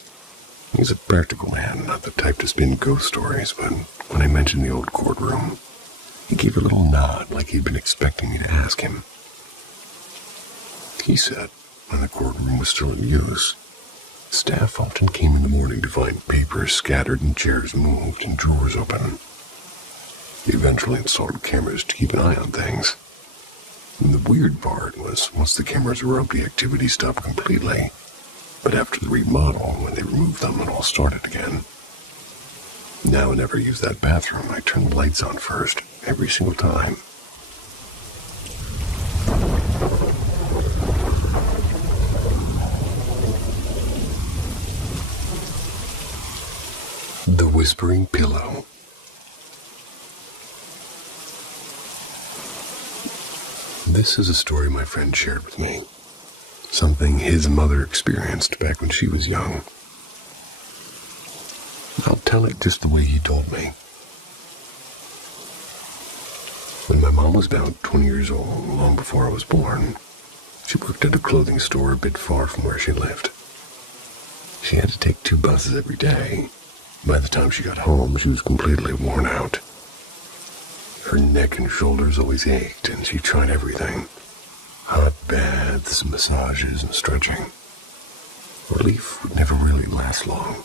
He was a practical man, not the type to spin ghost stories, but when I mentioned the old courtroom, he gave a little nod like he'd been expecting me to ask him. He said, when the courtroom was still in use, staff often came in the morning to find papers scattered and chairs moved and drawers open. He eventually installed cameras to keep an eye on things. And the weird part was, once the cameras were up, the activity stopped completely. But after the remodel, when they removed them, it all started again. Now I never use that bathroom. I turn the lights on first, every single time. The Whispering Pillow. This is a story my friend shared with me. Something his mother experienced back when she was young. I'll tell it just the way he told me. When my mom was about 20 years old, long before I was born, she worked at a clothing store a bit far from where she lived. She had to take 2 buses every day. By the time she got home, she was completely worn out. Her neck and shoulders always ached, and she tried everything. Hot baths, massages, and stretching. Relief would never really last long.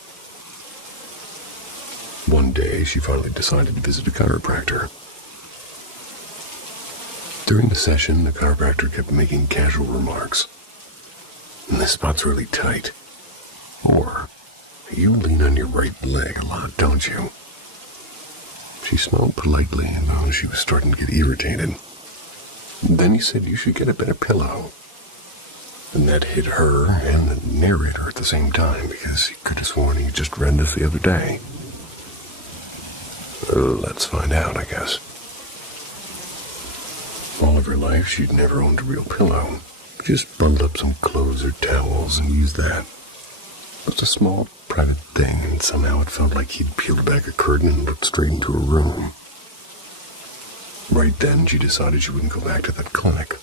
One day, she finally decided to visit a chiropractor. During the session, the chiropractor kept making casual remarks. "This spot's really tight." Or, "You lean on your right leg a lot, don't you?" She smiled politely, though she was starting to get irritated. Then he said you should get a better pillow. And that hit her and the narrator at the same time, because he could have sworn he just read this the other day. Let's find out, I guess. All of her life, she'd never owned a real pillow. Just bundled up some clothes or towels and used that. It was a small, private thing, and somehow it felt like he'd peeled back a curtain and looked straight into her room. Right then, she decided she wouldn't go back to that clinic.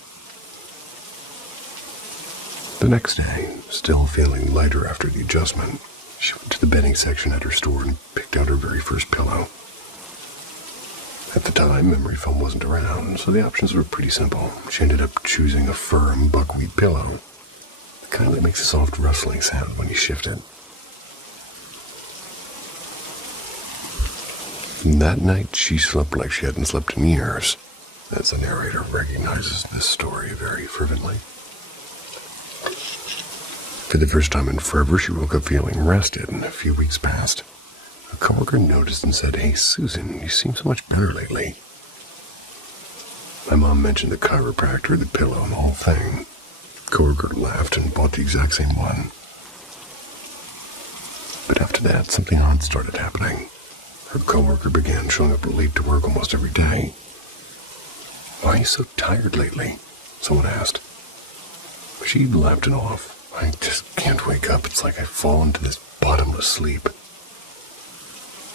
The next day, still feeling lighter after the adjustment, she went to the bedding section at her store and picked out her very first pillow. At the time, memory foam wasn't around, so the options were pretty simple. She ended up choosing a firm buckwheat pillow. The kind that makes a soft rustling sound when you shift it. And that night, she slept like she hadn't slept in years, as the narrator recognizes this story very fervently. For the first time in forever, she woke up feeling rested, and a few weeks passed. A coworker noticed and said, "Hey, Susan, you seem so much better lately." My mom mentioned the chiropractor, the pillow, and the whole thing. The coworker laughed and bought the exact same one. But after that, something odd started happening. Her coworker began showing up late to work almost every day. "Why are you so tired lately?" someone asked. She laughed it off. "I just can't wake up. It's like I fall into this bottomless sleep."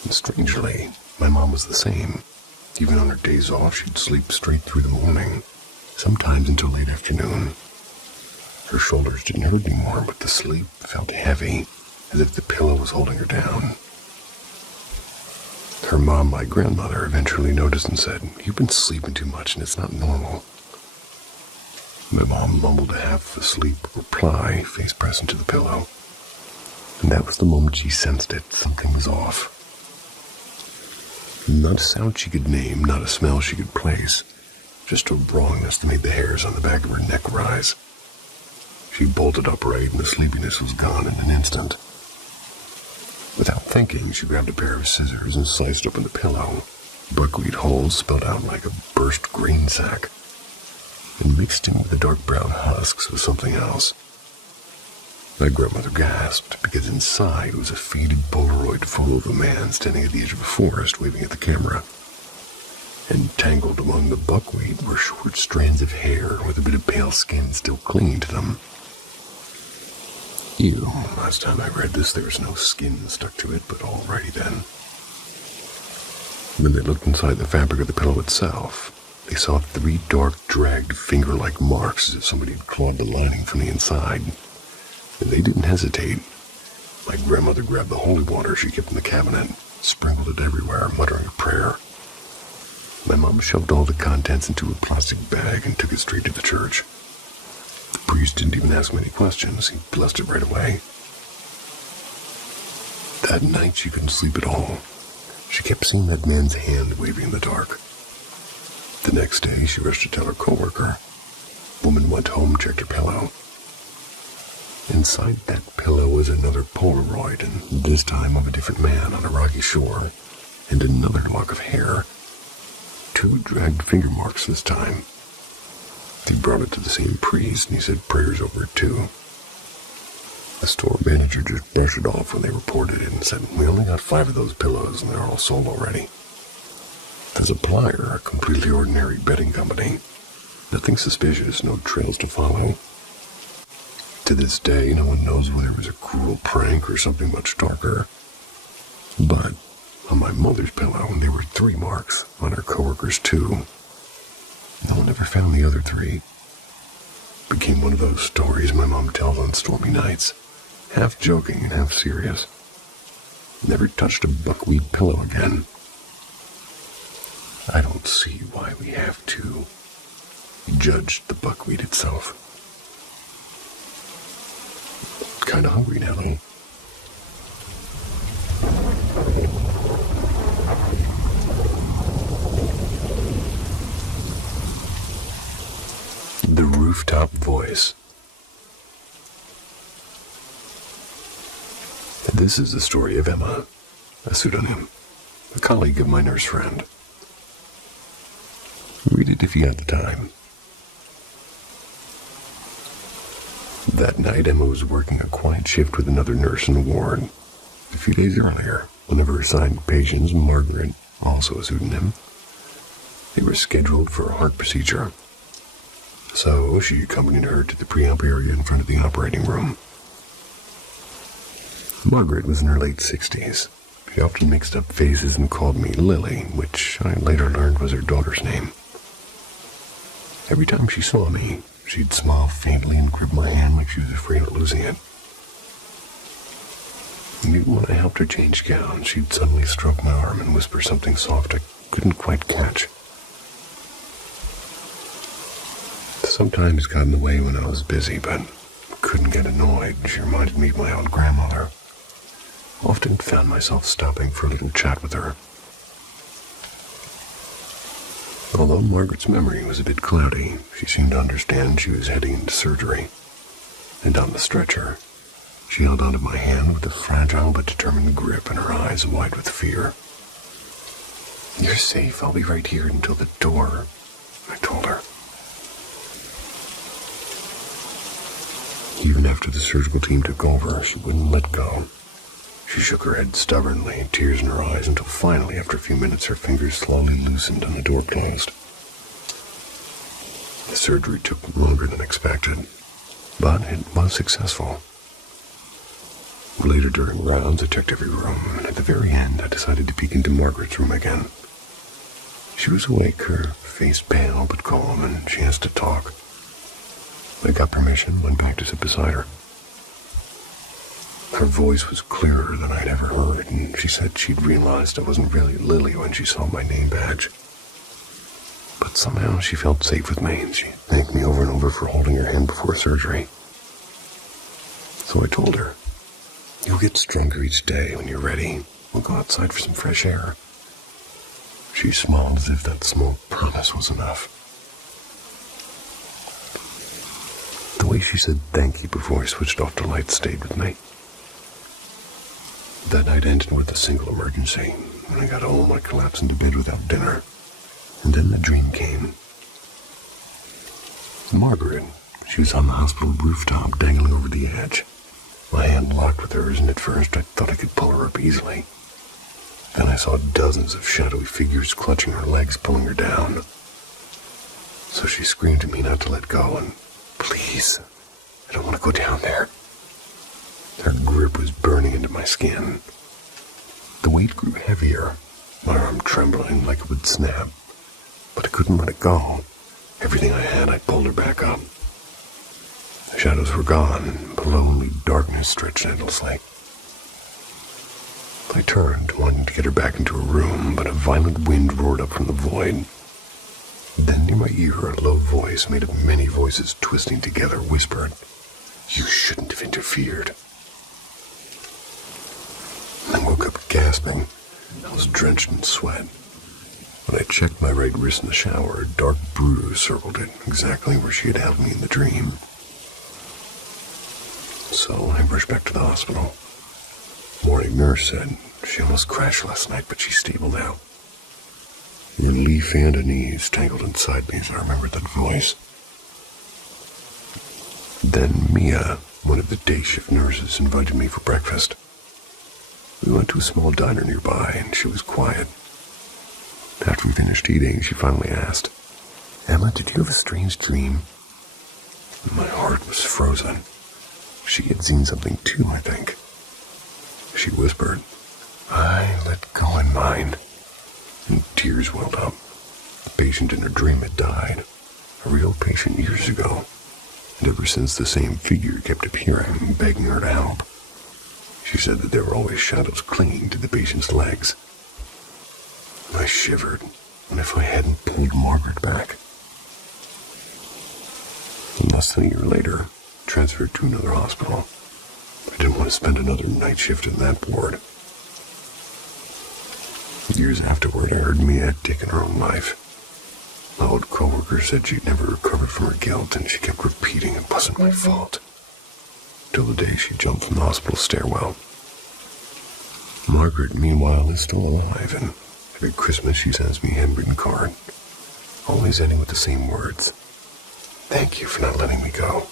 And strangely, my mom was the same. Even on her days off, she'd sleep straight through the morning, sometimes until late afternoon. Her shoulders didn't hurt anymore, but the sleep felt heavy, as if the pillow was holding her down. Her mom, my grandmother, eventually noticed and said, "You've been sleeping too much and it's not normal." My mom mumbled a half-asleep reply, face pressed into the pillow. And that was the moment she sensed it. Something was off. Not a sound she could name, not a smell she could place. Just a wrongness that made the hairs on the back of her neck rise. She bolted upright and the sleepiness was gone in an instant. Without thinking, she grabbed a pair of scissors and sliced open the pillow. Buckwheat holes spilled out like a burst grain sack, and mixed in with the dark brown husks was something else. My grandmother gasped, because inside was a faded Polaroid photo of a man standing at the edge of a forest waving at the camera. And tangled among the buckwheat were short strands of hair with a bit of pale skin still clinging to them. Ew, last time I read this there was no skin stuck to it, but alrighty then. When they looked inside the fabric of the pillow itself, they saw 3 dark, dragged, finger-like marks as if somebody had clawed the lining from the inside. And they didn't hesitate. My grandmother grabbed the holy water she kept in the cabinet, sprinkled it everywhere, muttering a prayer. My mom shoved all the contents into a plastic bag and took it straight to the church. The priest didn't even ask many questions. He blessed it right away. That night she couldn't sleep at all. She kept seeing that man's hand waving in the dark. The next day she rushed to tell her coworker. Woman went home, checked her pillow. Inside that pillow was another Polaroid, and this time of a different man on a rocky shore, and another lock of hair. 2 dragged finger marks this time. They brought it to the same priest, and he said prayers over it too. The store manager just brushed it off when they reported it and said, "We only got 5 of those pillows, and they're all sold already." The supplier, a completely ordinary bedding company. Nothing suspicious, no trails to follow. To this day, no one knows whether it was a cruel prank or something much darker. But on my mother's pillow, there were 3 marks, on her coworkers too. No one ever found the other 3. Became one of those stories my mom tells on stormy nights, half joking and half serious. Never touched a buckwheat pillow again. I don't see why we have to. He judged the buckwheat itself. Kinda hungry now, though. The Rooftop Voice. This is the story of Emma, a pseudonym, a colleague of my nurse friend. Read it if you got the time. That night, Emma was working a quiet shift with another nurse in the ward. A few days earlier, one of her assigned patients, Margaret, also a pseudonym, they were scheduled for a heart procedure. So she accompanied her to the pre-op area in front of the operating room. Margaret was in her late 60s. She often mixed up faces and called me Lily, which I later learned was her daughter's name. Every time she saw me, she'd smile faintly and grip my hand like she was afraid of losing it. And even when I helped her change gowns, she'd suddenly stroke my arm and whisper something soft I couldn't quite catch. Sometimes got in the way when I was busy, but couldn't get annoyed. She reminded me of my own grandmother. Often found myself stopping for a little chat with her. Although Margaret's memory was a bit cloudy, she seemed to understand she was heading into surgery. And on the stretcher, she held onto my hand with a fragile but determined grip and her eyes wide with fear. "You're safe. I'll be right here until the door," I told her. Even after the surgical team took over, she wouldn't let go. She shook her head stubbornly, tears in her eyes, until finally, after a few minutes, her fingers slowly loosened and the door closed. The surgery took longer than expected, but it was successful. Later during rounds, I checked every room, and at the very end, I decided to peek into Margaret's room again. She was awake, her face pale but calm, and she asked to talk. I got permission, went back to sit beside her. Her voice was clearer than I'd ever heard, and she said she'd realized I wasn't really Lily when she saw my name badge. But somehow she felt safe with me, and she thanked me over and over for holding her hand before surgery. So I told her, "You'll get stronger each day when you're ready. We'll go outside for some fresh air." She smiled as if that small promise was enough. The way she said thank you before I switched off the lights stayed with me. That night ended with a single emergency, when I got home I collapsed into bed without dinner. And then the dream came. Margaret, she was on the hospital rooftop, dangling over the edge. My hand locked with hers, and at first I thought I could pull her up easily. Then I saw dozens of shadowy figures clutching her legs, pulling her down. So she screamed at me not to let go, and, "Please, I don't want to go down there." Her grip was burning into my skin. The weight grew heavier, my arm trembling like it would snap. But I couldn't let it go. Everything I had, I pulled her back up. The shadows were gone, but lonely darkness stretched endlessly. I turned, wanting to get her back into her room, but a violent wind roared up from the void. Then near my ear, a low voice, made of many voices twisting together, whispered, "You shouldn't have interfered." I woke up gasping. I was drenched in sweat. When I checked my right wrist in the shower, a dark bruise circled it, exactly where she had held me in the dream. So I rushed back to the hospital. Morning nurse said she almost crashed last night, but she's stable now. Relief and unease tangled inside me as I remembered that voice. Then Mia, one of the day shift nurses, invited me for breakfast. We went to a small diner nearby, and she was quiet. After we finished eating, she finally asked, "Emma, did you have a strange dream?" My heart was frozen. She had seen something too, I think. She whispered, "I let go in mine," and tears welled up. The patient in her dream had died, a real patient years ago, and ever since the same figure kept appearing, begging her to help. She said that there were always shadows clinging to the patient's legs. I shivered, and if I hadn't pulled Margaret back. Less than a year later, transferred to another hospital. I didn't want to spend another night shift in that ward. Years afterward, I heard Mia had taken her own life. My old coworker said she'd never recovered from her guilt, and she kept repeating it wasn't my fault. Till the day she jumped from the hospital stairwell. Margaret, meanwhile, is still alive, and every Christmas she sends me a handwritten card, always ending with the same words. "Thank you for not letting me go."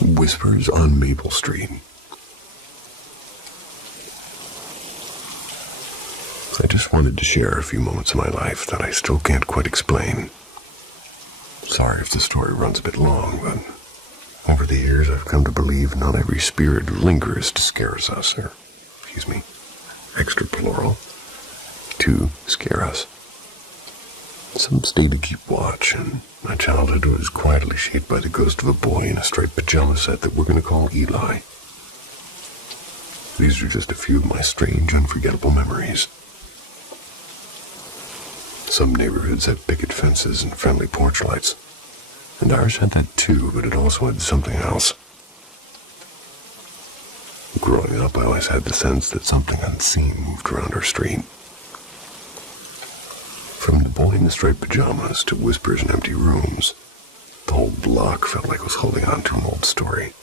Whispers on Maple Street. I just wanted to share a few moments of my life that I still can't quite explain. Sorry if the story runs a bit long, but over the years I've come to believe not every spirit lingers to scare us, extra plural, to scare us. Some stay to keep watch, and my childhood was quietly shaped by the ghost of a boy in a striped pajama set that we're going to call Eli. These are just a few of my strange, unforgettable memories. Some neighborhoods have picket fences and friendly porch lights, and ours had that too, but it also had something else. Growing up, I always had the sense that something unseen moved around our street. From the boy in the striped pajamas to whispers in empty rooms, the whole block felt like it was holding on to an old story.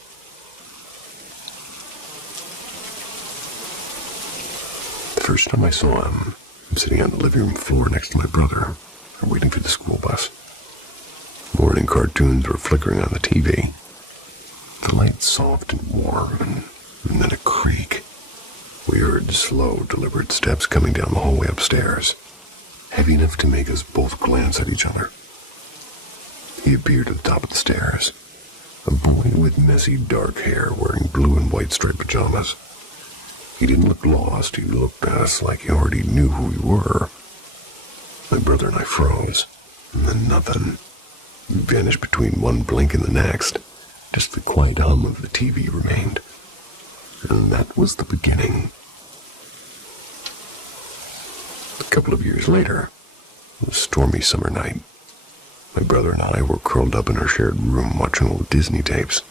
The first time I saw him, I'm sitting on the living room floor next to my brother, waiting for the school bus. Morning cartoons were flickering on the TV. The lights soft and warm, and then a creak. We heard slow, deliberate steps coming down the hallway upstairs, heavy enough to make us both glance at each other. He appeared at the top of the stairs, a boy with messy dark hair wearing blue and white striped pajamas. He didn't look lost, he looked at us like he already knew who we were. My brother and I froze, and then nothing. We vanished between one blink and the next. Just the quiet hum of the TV remained. And that was the beginning. A couple of years later, a stormy summer night, My brother and I were curled up in our shared room watching old Disney tapes.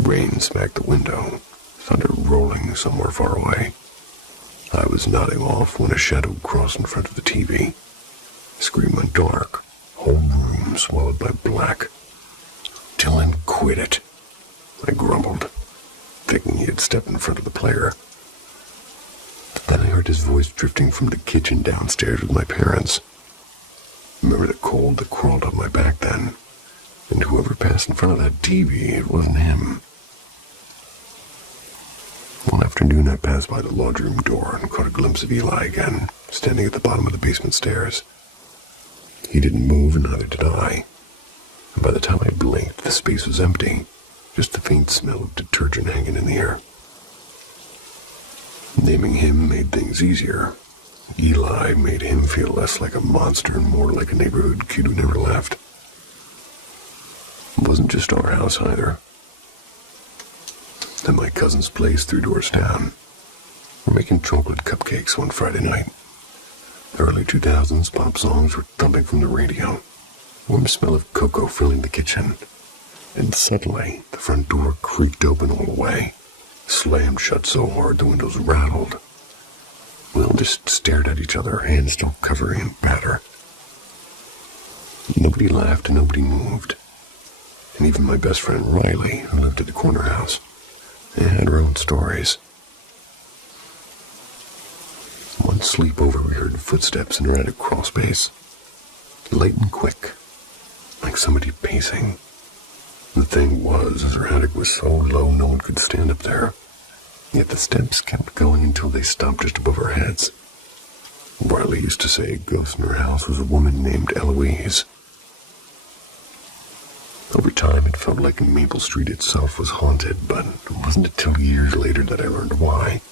Rain smacked the window, thunder rolling somewhere far away. I was nodding off when a shadow crossed in front of the TV. Screen went dark, whole room swallowed by black. "Dylan, quit it," I grumbled, thinking he had stepped in front of the player. Then I heard his voice drifting from the kitchen downstairs with my parents. Remember the cold that crawled up my back then, and whoever passed in front of that TV, it wasn't him. One afternoon I passed by the laundry room door and caught a glimpse of Eli again, standing at the bottom of the basement stairs. He didn't move, and neither did I. And by the time I blinked, the space was empty, just the faint smell of detergent hanging in the air. Naming him made things easier. Eli made him feel less like a monster and more like a neighborhood kid who never left. It wasn't just our house either. At my cousin's place 3 doors down, we're making chocolate cupcakes one Friday night. The early 2000s pop songs were thumping from the radio, warm smell of cocoa filling the kitchen, and suddenly the front door creaked open all the way, slammed shut so hard the windows rattled. We all just stared at each other, hands still covering in batter. Nobody laughed and nobody moved. And even my best friend Riley, who lived at the corner house, had her own stories. One sleepover we heard footsteps in her attic crawl space, light and quick, like somebody pacing. The thing was, her attic was so low no one could stand up there. Yet the steps kept going until they stopped just above our heads. Riley used to say a ghost in her house was a woman named Eloise. Over time, it felt like Maple Street itself was haunted, but it wasn't until years later that I learned why.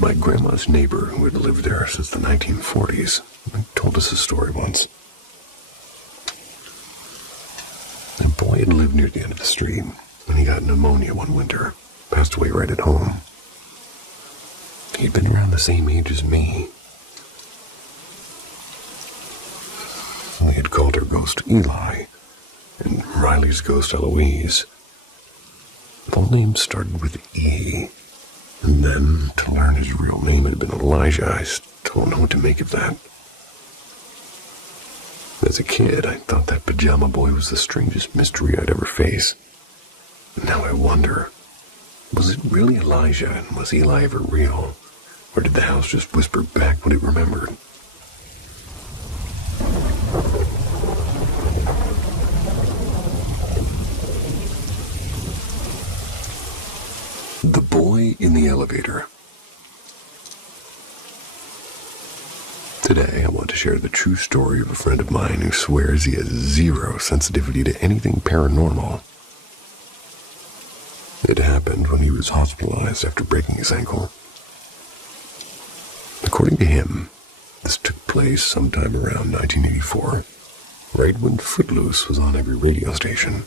My grandma's neighbor, who had lived there since the 1940s, told us a story once. A boy had lived near the end of the street when he got pneumonia one winter, passed away right at home. He'd been around the same age as me. We had called her ghost Eli, and Riley's ghost Eloise. Both names started with E, and then, to learn his real name had been Elijah, I still don't know what to make of that. As a kid, I thought that pajama boy was the strangest mystery I'd ever face. Now I wonder, was it really Elijah, and was Eli ever real? Or did the house just whisper back what it remembered? The boy in the elevator. Today, I want to share the true story of a friend of mine who swears he has zero sensitivity to anything paranormal. It happened when he was hospitalized after breaking his ankle. According to him, this took place sometime around 1984, right when Footloose was on every radio station.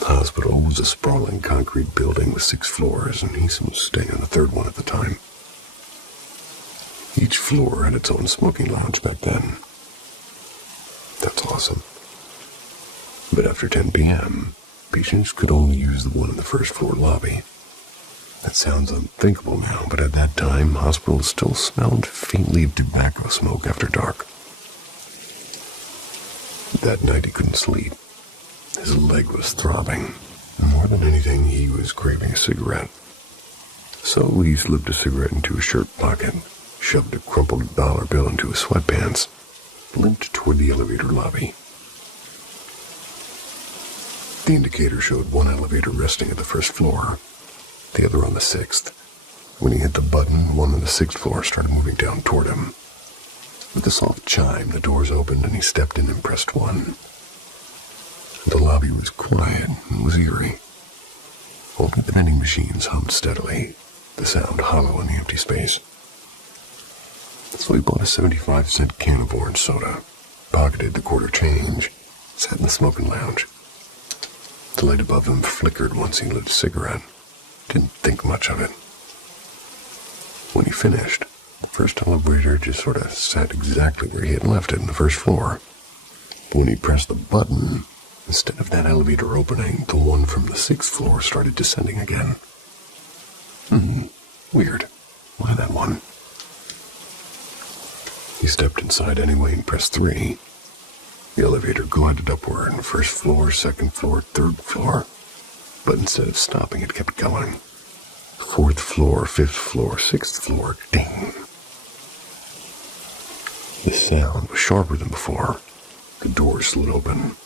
The hospital was a sprawling concrete building with 6 floors, and he was staying on the 3rd one at the time. Each floor had its own smoking lounge back then. That's awesome. But after 10 p.m., patients could only use the one in the 1st floor lobby. That sounds unthinkable now, but at that time, hospitals still smelled faintly of tobacco smoke after dark. That night he couldn't sleep. His leg was throbbing, and more than anything, he was craving a cigarette. So he slipped a cigarette into his shirt pocket, shoved a crumpled dollar bill into his sweatpants, limped toward the elevator lobby. The indicator showed one elevator resting at the 1st floor, the other on the 6th. When he hit the button, one on the 6th floor started moving down toward him. With a soft chime, the doors opened and he stepped in and pressed 1. The lobby was quiet and was eerie. Only the vending machines hummed steadily, the sound hollow in the empty space. So he bought a 75-cent can of orange soda, pocketed the quarter change, sat in the smoking lounge. The light above him flickered once he lit a cigarette. Didn't think much of it. When he finished, The first elevator just sort of sat exactly where he had left it in the first floor. But when he pressed the button, instead of that elevator opening, the one from the 6th floor started descending again. Weird. Why that one? He stepped inside anyway and pressed 3. The elevator glided upward, 1st floor, 2nd floor, 3rd floor. But instead of stopping, it kept going. 4th floor, 5th floor, 6th floor, ding. The sound was sharper than before. The door slid open.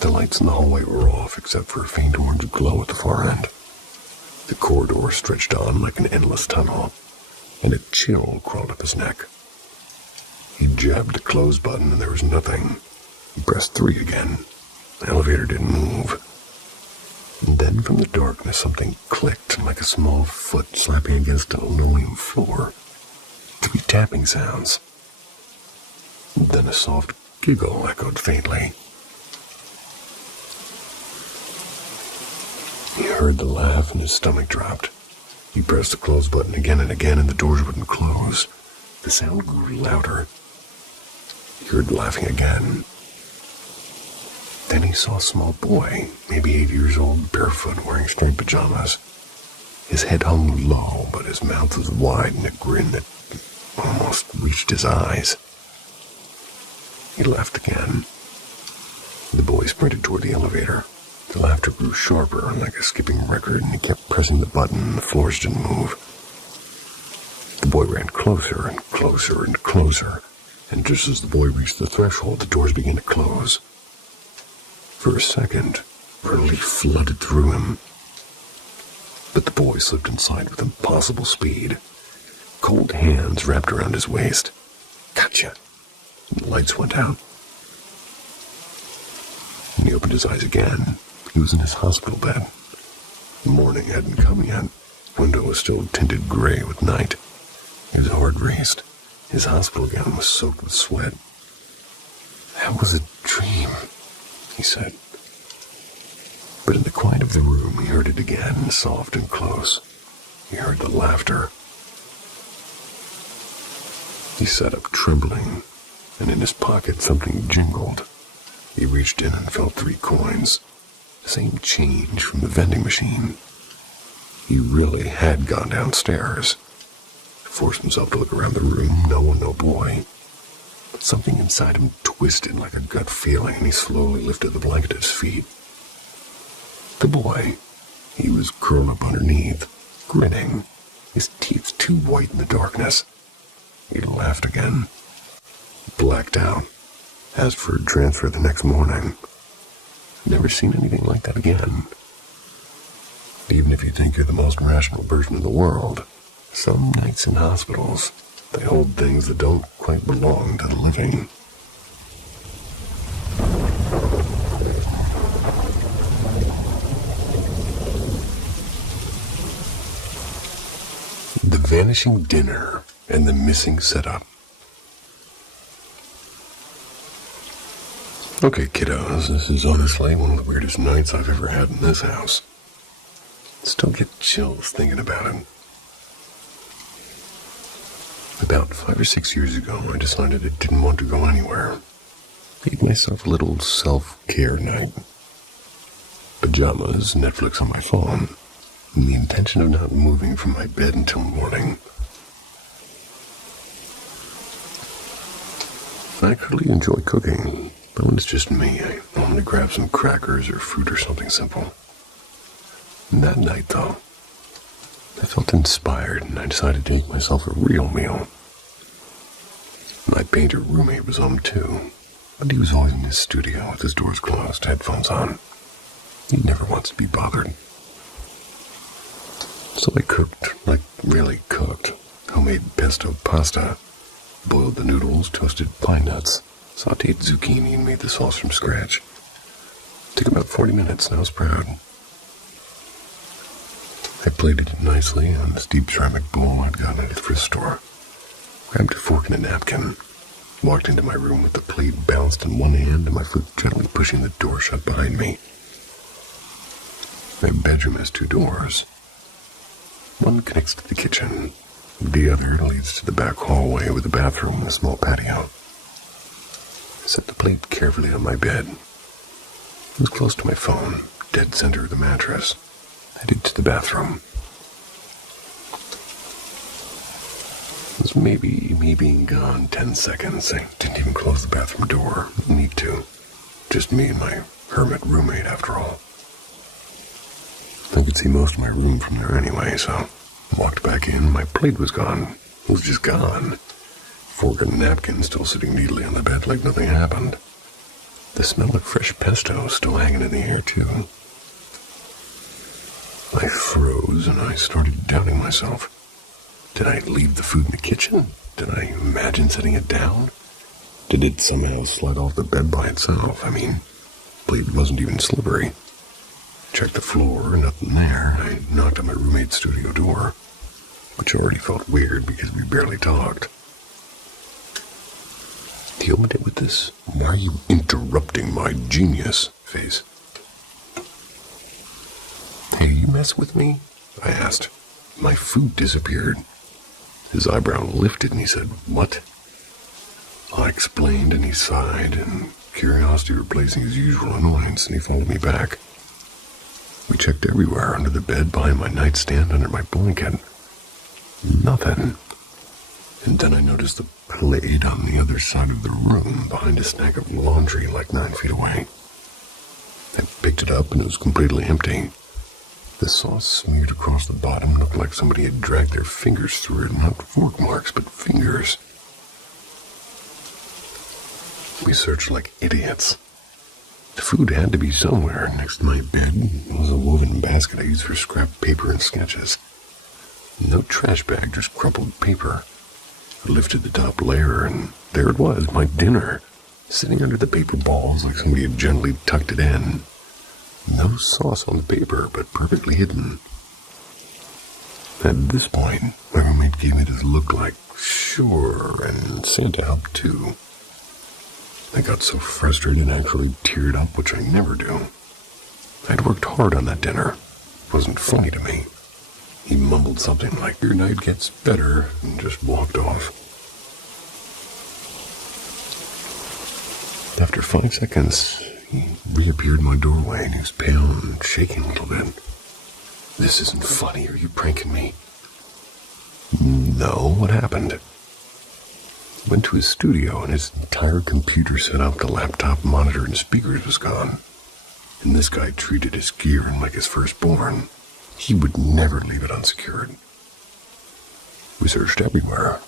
The lights in the hallway were off except for a faint orange glow at the far end. The corridor stretched on like an endless tunnel, and a chill crawled up his neck. He jabbed the close button and there was nothing. He pressed 3 again. The elevator didn't move. And then from the darkness something clicked like a small foot slapping against a linoleum floor. 3 tapping sounds. And then a soft giggle echoed faintly. He heard the laugh and his stomach dropped. He pressed the close button again and again and the doors wouldn't close. The sound grew louder. He heard laughing again. Then he saw a small boy, maybe 8 years old, barefoot, wearing striped pajamas. His head hung low, but his mouth was wide in a grin that almost reached his eyes. He laughed again. The boy sprinted toward the elevator. The laughter grew sharper, like a skipping record, and he kept pressing the button, and the floors didn't move. The boy ran closer and closer and closer, and just as the boy reached the threshold, the doors began to close. For a second, relief flooded through him. But the boy slipped inside with impossible speed. Cold hands wrapped around his waist. Gotcha! And the lights went out. And he opened his eyes again. He was in his hospital bed. The morning hadn't come yet. The window was still tinted gray with night. His heart raced. His hospital gown was soaked with sweat. That was a dream, he said. But in the quiet of the room, he heard it again, soft and close. He heard the laughter. He sat up trembling, and in his pocket something jingled. He reached in and felt 3 coins, the same change from the vending machine. He really had gone downstairs. He forced himself to look around the room. No one, no boy. But something inside him twisted like a gut feeling, and he slowly lifted the blanket at his feet. The boy, he was curled up underneath, grinning, his teeth too white in the darkness. He laughed again, blacked out, asked for a transfer the next morning. Never seen anything like that again. Even if you think you're the most rational person in the world, some nights in hospitals, they hold things that don't quite belong to the living. The vanishing dinner and the missing setup. Okay, kiddos, this is honestly one of the weirdest nights I've ever had in this house. Still get chills thinking about it. About 5 or 6 years ago, I decided I didn't want to go anywhere. Made myself a little self-care night. Pajamas, Netflix on my phone, and the intention of not moving from my bed until morning. I actually enjoy cooking, but when it's just me, I normally grab some crackers or fruit or something simple. And that night, though, I felt inspired, and I decided to make myself a real meal. My painter roommate was home too, but he was always in his studio with his doors closed, headphones on. He never wants to be bothered. So I cooked, like really cooked, homemade pesto pasta, boiled the noodles, toasted pine nuts, sauteed zucchini, and made the sauce from scratch. It took about 40 minutes, and I was proud. I plated it nicely in this deep ceramic bowl I'd gotten at the thrift store, grabbed a fork and a napkin, walked into my room with the plate balanced in one hand and my foot gently pushing the door shut behind me. My bedroom has 2 doors. One connects to the kitchen, The other leads to the back hallway with a bathroom and a small patio. I set the plate carefully on my bed. It was close to my phone, dead center of the mattress. I headed to the bathroom. It was maybe me being gone 10 seconds. I didn't even close the bathroom door. Didn't need to. Just me and my hermit roommate, after all. I could see most of my room from there anyway, so I walked back in. My plate was gone. It was just gone. Fork and napkin still sitting neatly on the bed like nothing happened. The smell of fresh pesto still hanging in the air, too. I froze and I started doubting myself. Did I leave the food in the kitchen? Did I imagine setting it down? Did it somehow slide off the bed by itself? I mean, the plate wasn't even slippery. Checked the floor, nothing there. I knocked on my roommate's studio door, which already felt weird because we barely talked. He opened it with this, "Why are you interrupting my genius?" face. "Hey, you mess with me?" I asked. "My food disappeared." His eyebrow lifted and he said, "What?" I explained and he sighed, and curiosity replacing his usual annoyance, and he followed me back. We checked everywhere, under the bed, behind my nightstand, under my blanket. Nothing. And then I noticed the plate on the other side of the room, behind a stack of laundry like 9 feet away. I picked it up and it was completely empty. The sauce smeared across the bottom looked like somebody had dragged their fingers through it, not fork marks, but fingers. We searched like idiots. The food had to be somewhere. Next to my bed was a woven basket I used for scrap paper and sketches. No trash bag, just crumpled paper. I lifted the top layer, and there it was, my dinner, sitting under the paper balls like somebody had gently tucked it in. No sauce on the paper, but perfectly hidden. At this point, my roommate gave me this look like, "Sure," and Santa helped too. I got so frustrated and actually teared up, which I never do. I'd worked hard on that dinner. It wasn't funny to me. He mumbled something like, "Your night gets better," and just walked off. After 5 seconds, he reappeared in my doorway, and he was pale and shaking a little bit. "This isn't funny. Are you pranking me?" "No, what happened?" Went to his studio, and his entire computer setup, the laptop, monitor, and speakers was gone. And this guy treated his gear like his firstborn. He would never leave it unsecured. We searched everywhere.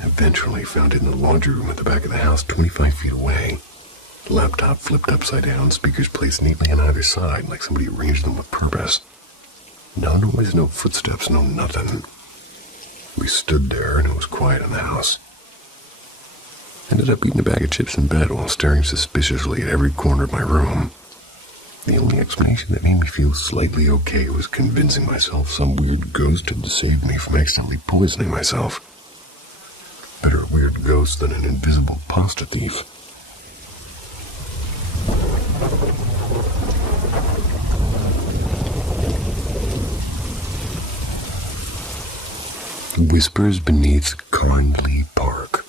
Eventually found it in the laundry room at the back of the house, 25 feet away. The laptop flipped upside down, speakers placed neatly on either side, like somebody arranged them with purpose. No noise, no footsteps, no nothing. We stood there, and it was quiet in the house. Ended up eating a bag of chips in bed while staring suspiciously at every corner of my room. The only explanation that made me feel slightly okay was convincing myself some weird ghost had saved me from accidentally poisoning myself. Better a weird ghost than an invisible pasta thief. Whispers beneath Carnley Park.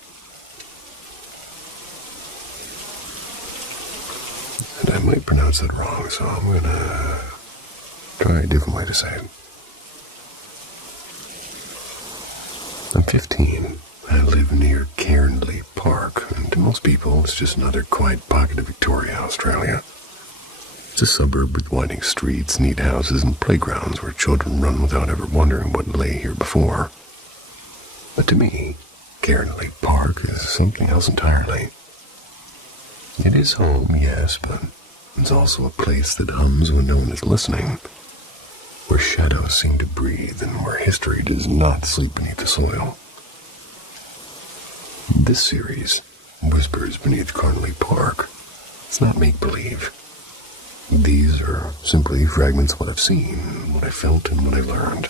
And I might pronounce that wrong, so I'm gonna try a different way to say it. I'm 15. I live near Carnley Park, and to most people, it's just another quiet pocket of Victoria, Australia. It's a suburb with winding streets, neat houses, and playgrounds where children run without ever wondering what lay here before. But to me, Carnley Park is something else entirely. It is home, yes, but it's also a place that hums when no one is listening, where shadows seem to breathe and where history does not sleep beneath the soil. This series, Whispers Beneath Carnley Park, it's not make-believe. These are simply fragments of what I've seen, what I felt, and what I learned.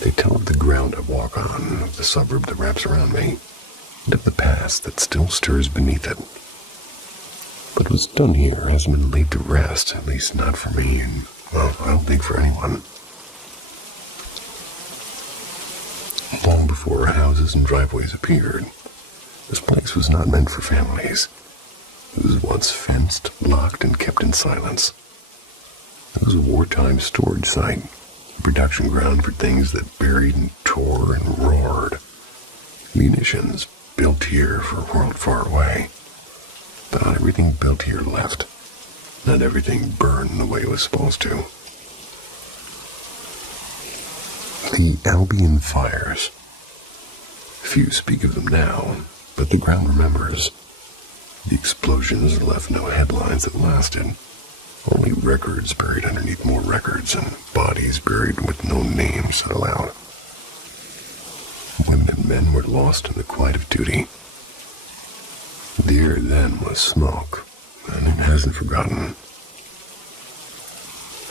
They tell of the ground I walk on, of the suburb that wraps around me, and of the past that still stirs beneath it. But what's done here hasn't been laid to rest, at least not for me, and, well, I don't think for anyone. long before houses and driveways appeared. This place was not meant for families. It was once fenced, locked, and kept in silence. It was a wartime storage site, a production ground for things that buried and tore and roared. Munitions built here for a world far away. But not everything built here left. Not everything burned the way it was supposed to. The Albion fires. Few speak of them now, but the ground remembers. The explosions left no headlines that lasted. Only records buried underneath more records, and bodies buried with no names said aloud. Women and men were lost in the quiet of duty. The air then was smoke, and it hasn't forgotten.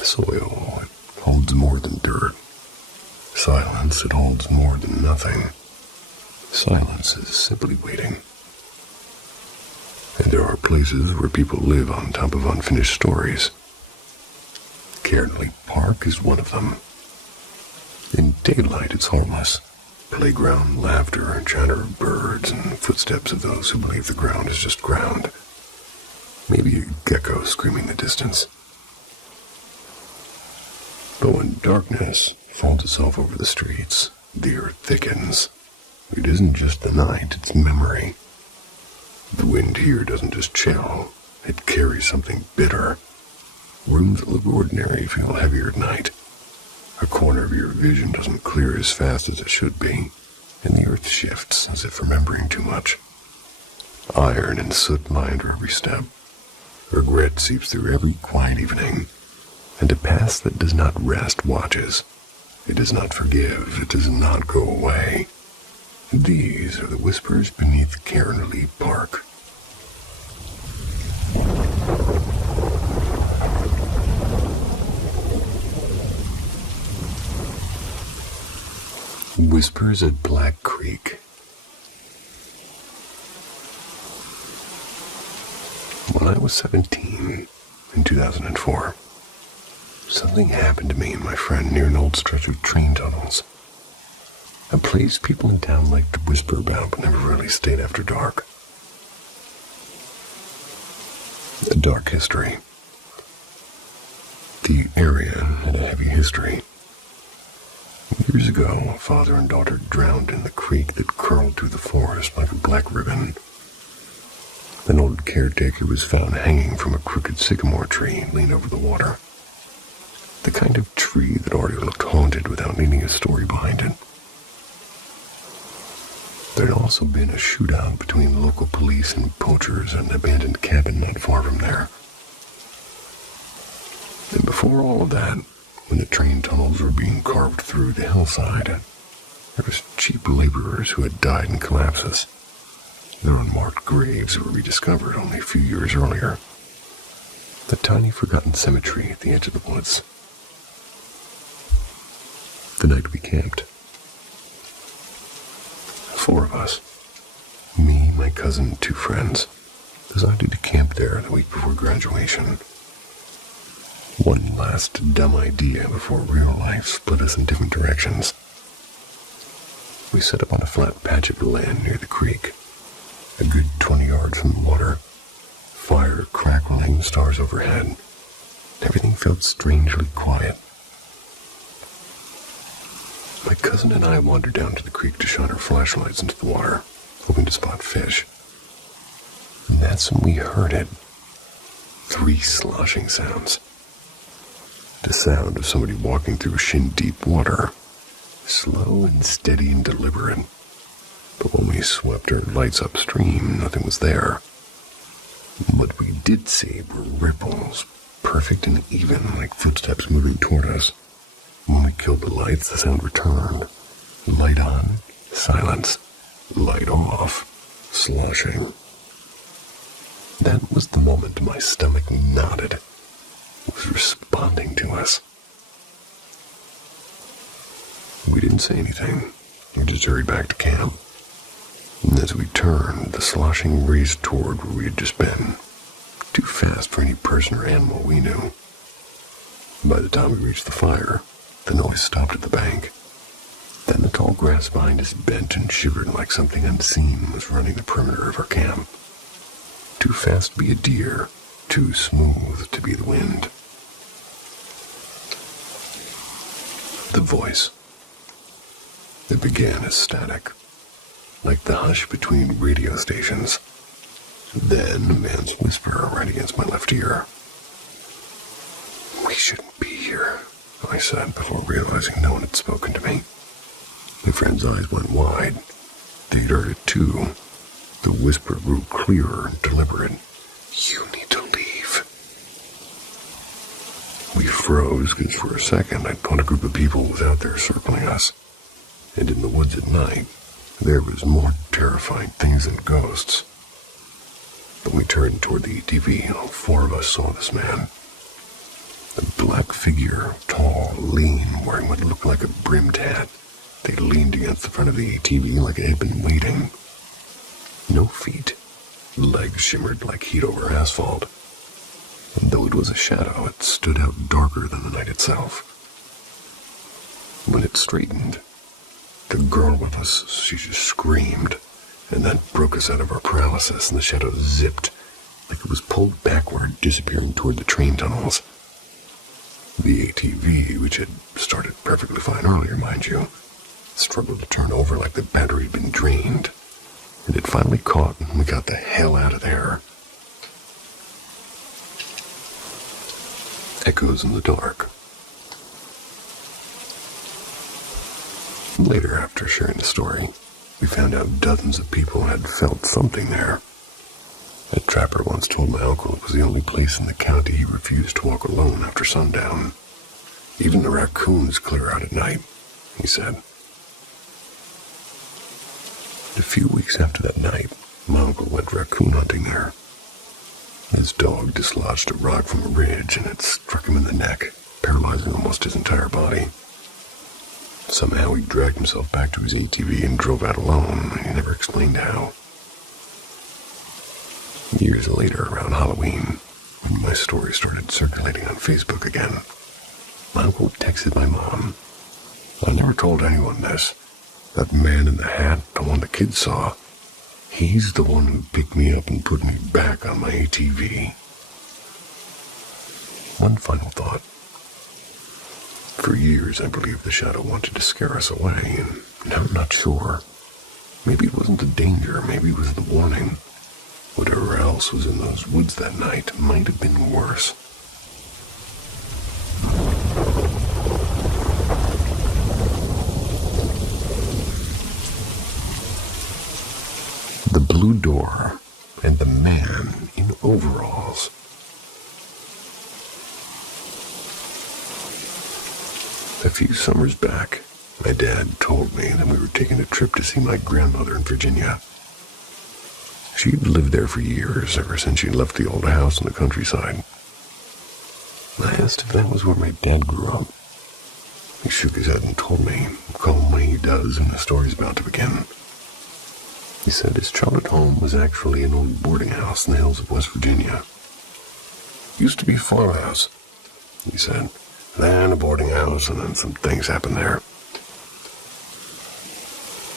Soil, it holds more than dirt. Silence, it holds more than nothing. Silence is simply waiting. And there are places where people live on top of unfinished stories. Cairnley Park is one of them. In daylight, it's harmless. Playground, laughter, chatter of birds, and footsteps of those who believe the ground is just ground. Maybe a gecko screaming in the distance. But when darkness folds itself over the streets, the earth thickens. It isn't just the night, it's memory. The wind here doesn't just chill, it carries something bitter. Rooms that look ordinary feel heavier at night. A corner of your vision doesn't clear as fast as it should be, and the earth shifts as if remembering too much. Iron and soot lie under every step. Regret seeps through every quiet evening, and a past that does not rest watches. It does not forgive, it does not go away. These are the whispers beneath Cairnley Park. Whispers at Black Creek. When I was 17, in 2004, something happened to me and my friend near an old stretch of train tunnels. A place people in town liked to whisper about but never really stayed after dark. A dark history. The area had a heavy history. Years ago, a father and daughter drowned in the creek that curled through the forest like a black ribbon. An old caretaker was found hanging from a crooked sycamore tree leaned over the water. The kind of tree that already looked haunted without needing a story behind it. There had also been a shootout between local police and poachers at an abandoned cabin not far from there. And before all of that, when the train tunnels were being carved through the hillside, there was cheap laborers who had died in collapses. Their unmarked graves were rediscovered only a few years earlier. The tiny forgotten cemetery at the edge of the woods. The night we camped. 4 of us, me, my cousin, and 2 friends, decided to camp there the week before graduation. One last dumb idea before real life split us in different directions. We set up on a flat patch of land near the creek, a good 20 yards from the water, fire crackling, stars overhead. Everything felt strangely quiet. My cousin and I wandered down to the creek to shine our flashlights into the water, hoping to spot fish. And that's when we heard it. 3 sloshing sounds. The sound of somebody walking through shin-deep water. Slow and steady and deliberate. But when we swept our lights upstream, nothing was there. What we did see were ripples, perfect and even, like footsteps moving toward us. When we killed the lights, the sound returned. Light on, silence. Light off, sloshing. That was the moment my stomach nodded. It was responding to us. We didn't say anything. We just hurried back to camp. And as we turned, the sloshing raced toward where we had just been. Too fast for any person or animal we knew. By the time we reached the fire, the noise stopped at the bank. Then the tall grass behind us bent and shivered like something unseen was running the perimeter of our camp. Too fast to be a deer, too smooth to be the wind. The voice. It began as static, like the hush between radio stations. Then a man's whisper right against my left ear. "We shouldn't be here," I said before realizing no one had spoken to me. My friend's eyes went wide. They'd heard it too. The whisper grew clearer and deliberate. "You need to leave." We froze because for a second I thought a group of people was out there circling us. And in the woods at night, there was more terrifying things than ghosts. When we turned toward the ATV, all four of us saw this man. A black figure, tall, lean, wearing what looked like a brimmed hat. They leaned against the front of the ATV like it had been waiting. No feet. Legs shimmered like heat over asphalt. And though it was a shadow, it stood out darker than the night itself. When it straightened, the girl with us, she just screamed, and that broke us out of our paralysis, and the shadow zipped like it was pulled backward, disappearing toward the train tunnels. The ATV, which had started perfectly fine earlier, mind you, struggled to turn over like the battery had been drained, and it finally caught, and we got the hell out of there. Echoes in the dark. Later, after sharing the story, we found out dozens of people had felt something there. A trapper once told my uncle it was the only place in the county he refused to walk alone after sundown. Even the raccoons clear out at night, he said. A few weeks after that night, my uncle went raccoon hunting there. His dog dislodged a rock from a ridge and it struck him in the neck, paralyzing almost his entire body. Somehow he dragged himself back to his ATV and drove out alone, and he never explained how. Years later, around Halloween, when my story started circulating on Facebook again, my uncle texted my mom. "I never told anyone this. That man in the hat, the one the kids saw, he's the one who picked me up and put me back on my ATV." One final thought. For years, I believed the shadow wanted to scare us away, and now I'm not sure. Maybe it wasn't the danger, maybe it was the warning. Whatever else was in those woods that night might have been worse. The blue door and the man in overalls. A few summers back, my dad told me that we were taking a trip to see my grandmother in Virginia. She'd lived there for years, ever since she left the old house in the countryside. I asked if that was where my dad grew up. He shook his head and told me, calm when he does when the story's about to begin. He said his childhood home was actually an old boarding house in the hills of West Virginia. Used to be a farmhouse, he said. Then a boarding house, and then some things happened there.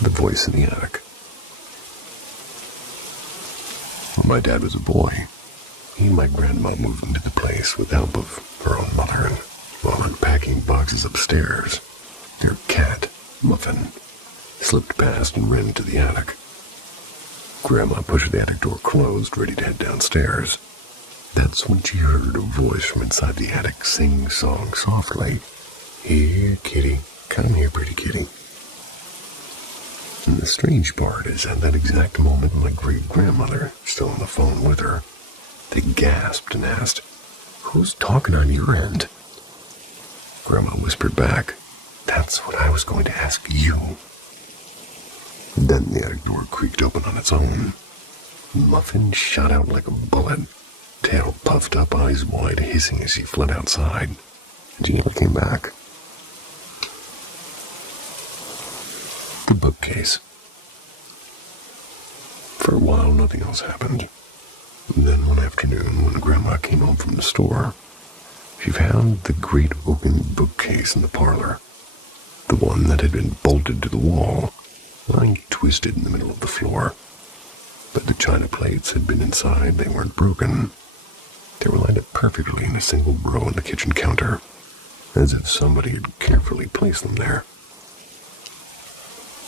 The voice in the attic. When my dad was a boy, he and my grandma moved into the place with the help of her own mother, and while unpacking boxes upstairs, their cat, Muffin, slipped past and ran into the attic. Grandma pushed the attic door closed, ready to head downstairs. That's when she heard a voice from inside the attic sing song softly. "Here, kitty, come here, pretty kitty." And the strange part is at that exact moment my great-grandmother, still on the phone with her, they gasped and asked, "Who's talking on your end?" Grandma whispered back, "That's what I was going to ask you." Then the attic door creaked open on its own. Muffin shot out like a bullet, tail puffed up, eyes wide, hissing as he fled outside. And she never came back. The bookcase. For a while, nothing else happened. Then one afternoon, when Grandma came home from the store, she found the great oaken bookcase in the parlor. The one that had been bolted to the wall, lying twisted in the middle of the floor. But the china plates had been inside, they weren't broken. They were lined up perfectly in a single row on the kitchen counter, as if somebody had carefully placed them there.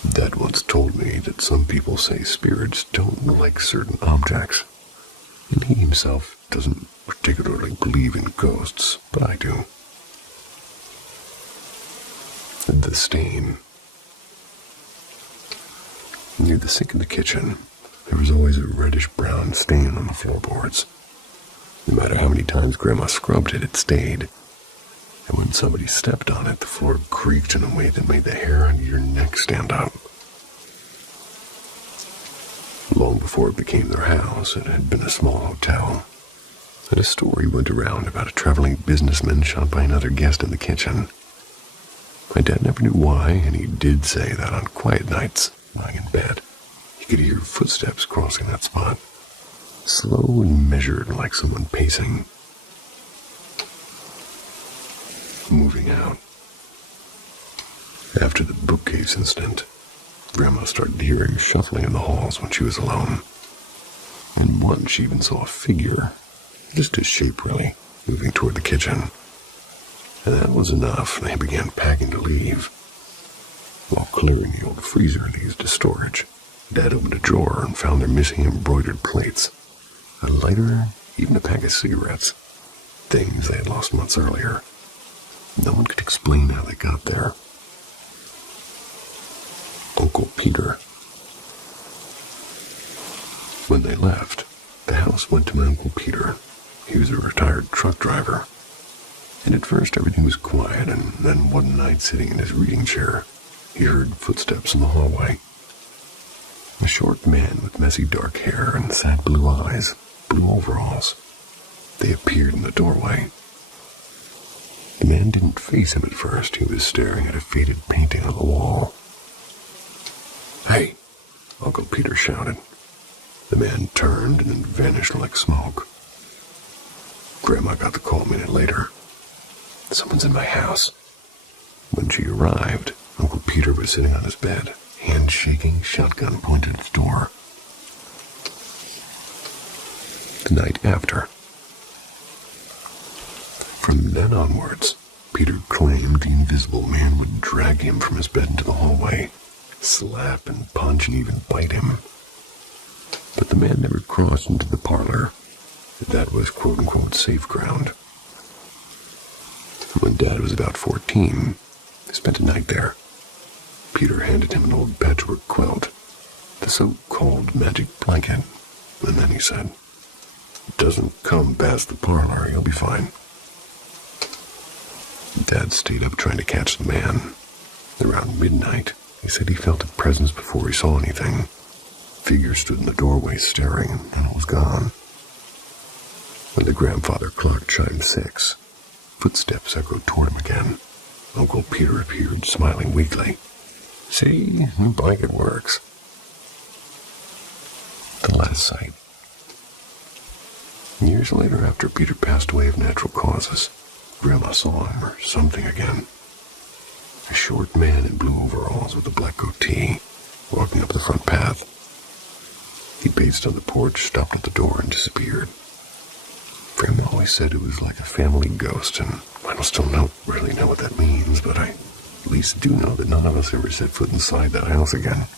Dad once told me that some people say spirits don't like certain objects, and he himself doesn't particularly believe in ghosts, but I do. The stain. Near the sink in the kitchen, there was always a reddish-brown stain on the floorboards. No matter how many times Grandma scrubbed it, it stayed. And when somebody stepped on it, the floor creaked in a way that made the hair on your neck stand up. Long before it became their house, it had been a small hotel. And a story went around about a traveling businessman shot by another guest in the kitchen. My dad never knew why, and he did say that on quiet nights, lying in bed, he could hear footsteps crossing that spot, slow and measured like someone pacing. Moving out. After the bookcase incident, Grandma started hearing shuffling in the halls when she was alone. And once she even saw a figure, just a shape really, moving toward the kitchen. And that was enough. They began packing to leave. While clearing the old freezer they used as storage, Dad opened a drawer and found their missing embroidered plates, a lighter, even a pack of cigarettes, things they had lost months earlier. No one could explain how they got there. Uncle Peter. When they left, the house went to my Uncle Peter. He was a retired truck driver. And at first everything was quiet, and then one night sitting in his reading chair, he heard footsteps in the hallway. A short man with messy dark hair and sad blue eyes, blue overalls. They appeared in the doorway. The man didn't face him at first. He was staring at a faded painting on the wall. "Hey!" Uncle Peter shouted. The man turned and then vanished like smoke. Grandma got the call a minute later. "Someone's in my house." When she arrived, Uncle Peter was sitting on his bed, hand shaking, shotgun pointed at the door. The night after. From then onwards, Peter claimed the invisible man would drag him from his bed into the hallway, slap and punch and even bite him. But the man never crossed into the parlor. That was quote-unquote safe ground. When Dad was about 14, they spent a night there. Peter handed him an old patchwork quilt, the so-called magic blanket, and then he said, "It doesn't come past the parlor, you'll be fine." Dad stayed up trying to catch the man. Around midnight, he said he felt a presence before he saw anything. A figure stood in the doorway staring, and it was gone. When the grandfather clock chimed 6, footsteps echoed toward him again. Uncle Peter appeared, smiling weakly. "See, the blanket works." The last sight. Years later, after Peter passed away of natural causes, Grandma saw him or something again. A short man in blue overalls with a black goatee, walking up the front path. He paced on the porch, stopped at the door, and disappeared. Grandma always said it was like a family ghost, and I don't still really know what that means, but I at least do know that none of us ever set foot inside that house again.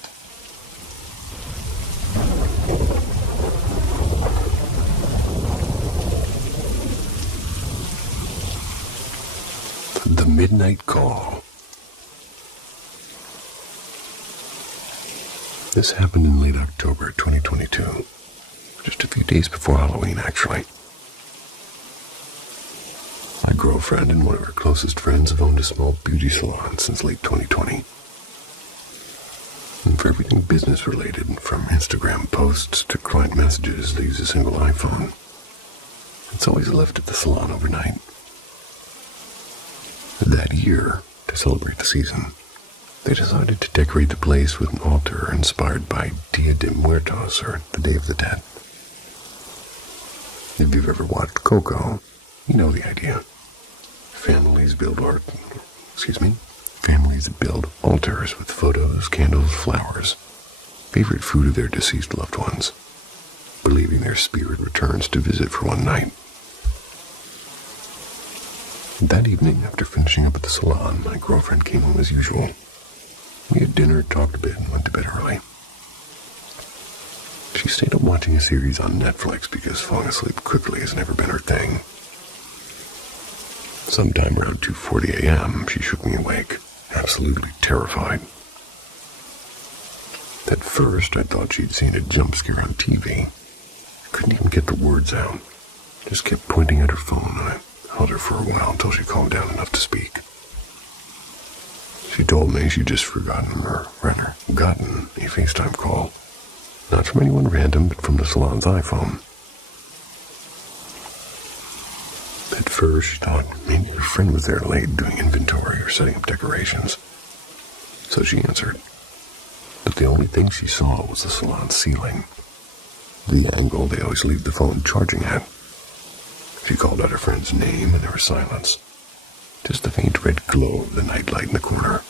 The Midnight Call. This happened in late October 2022, just a few days before Halloween, actually. My girlfriend and one of her closest friends have owned a small beauty salon since late 2020. And for everything business-related, from Instagram posts to client messages, they use a single iPhone. It's always left at the salon overnight. That year, to celebrate the season, they decided to decorate the place with an altar inspired by Dia de Muertos, or the Day of the Dead. If you've ever watched Coco, you know the idea. Families build Families build altars with photos, candles, flowers, favorite food of their deceased loved ones, believing their spirit returns to visit for one night. That evening, after finishing up at the salon, my girlfriend came home as usual. We had dinner, talked a bit, and went to bed early. She stayed up watching a series on Netflix because falling asleep quickly has never been her thing. Sometime around 2:40 a.m., she shook me awake, absolutely terrified. At first, I thought she'd seen a jump scare on TV. Couldn't even get the words out. Just kept pointing at her phone, and I held her for a while until she calmed down enough to speak. She told me she'd just gotten a FaceTime call. Not from anyone random, but from the salon's iPhone. At first, she thought maybe her friend was there late doing inventory or setting up decorations. So she answered. But the only thing she saw was the salon ceiling. The angle they always leave the phone charging at. She called out her friend's name and there was silence. Just the faint red glow of the nightlight in the corner.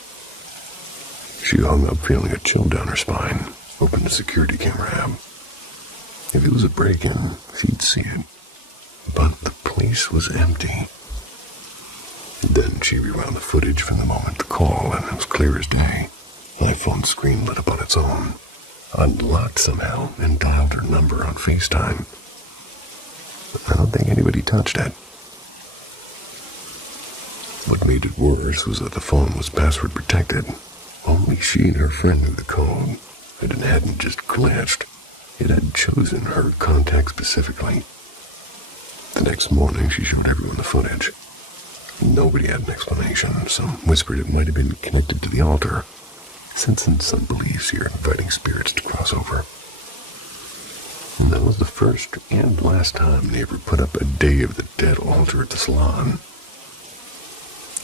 She hung up feeling a chill down her spine, opened the security camera app. If it was a break-in, she'd see it. But the place was empty. Then she rewound the footage from the moment of the call, and it was clear as day. My phone screen lit up on its own, unlocked somehow, and dialed her number on FaceTime. I don't think anybody touched it. What made it worse was that the phone was password protected. Only she and her friend knew the code. It hadn't just glitched. It had chosen her contact specifically. The next morning, she showed everyone the footage. Nobody had an explanation. Some whispered it might have been connected to the altar, sensing some beliefs here, inviting spirits to cross over. And that was the first and last time they ever put up a Day of the Dead altar at the salon.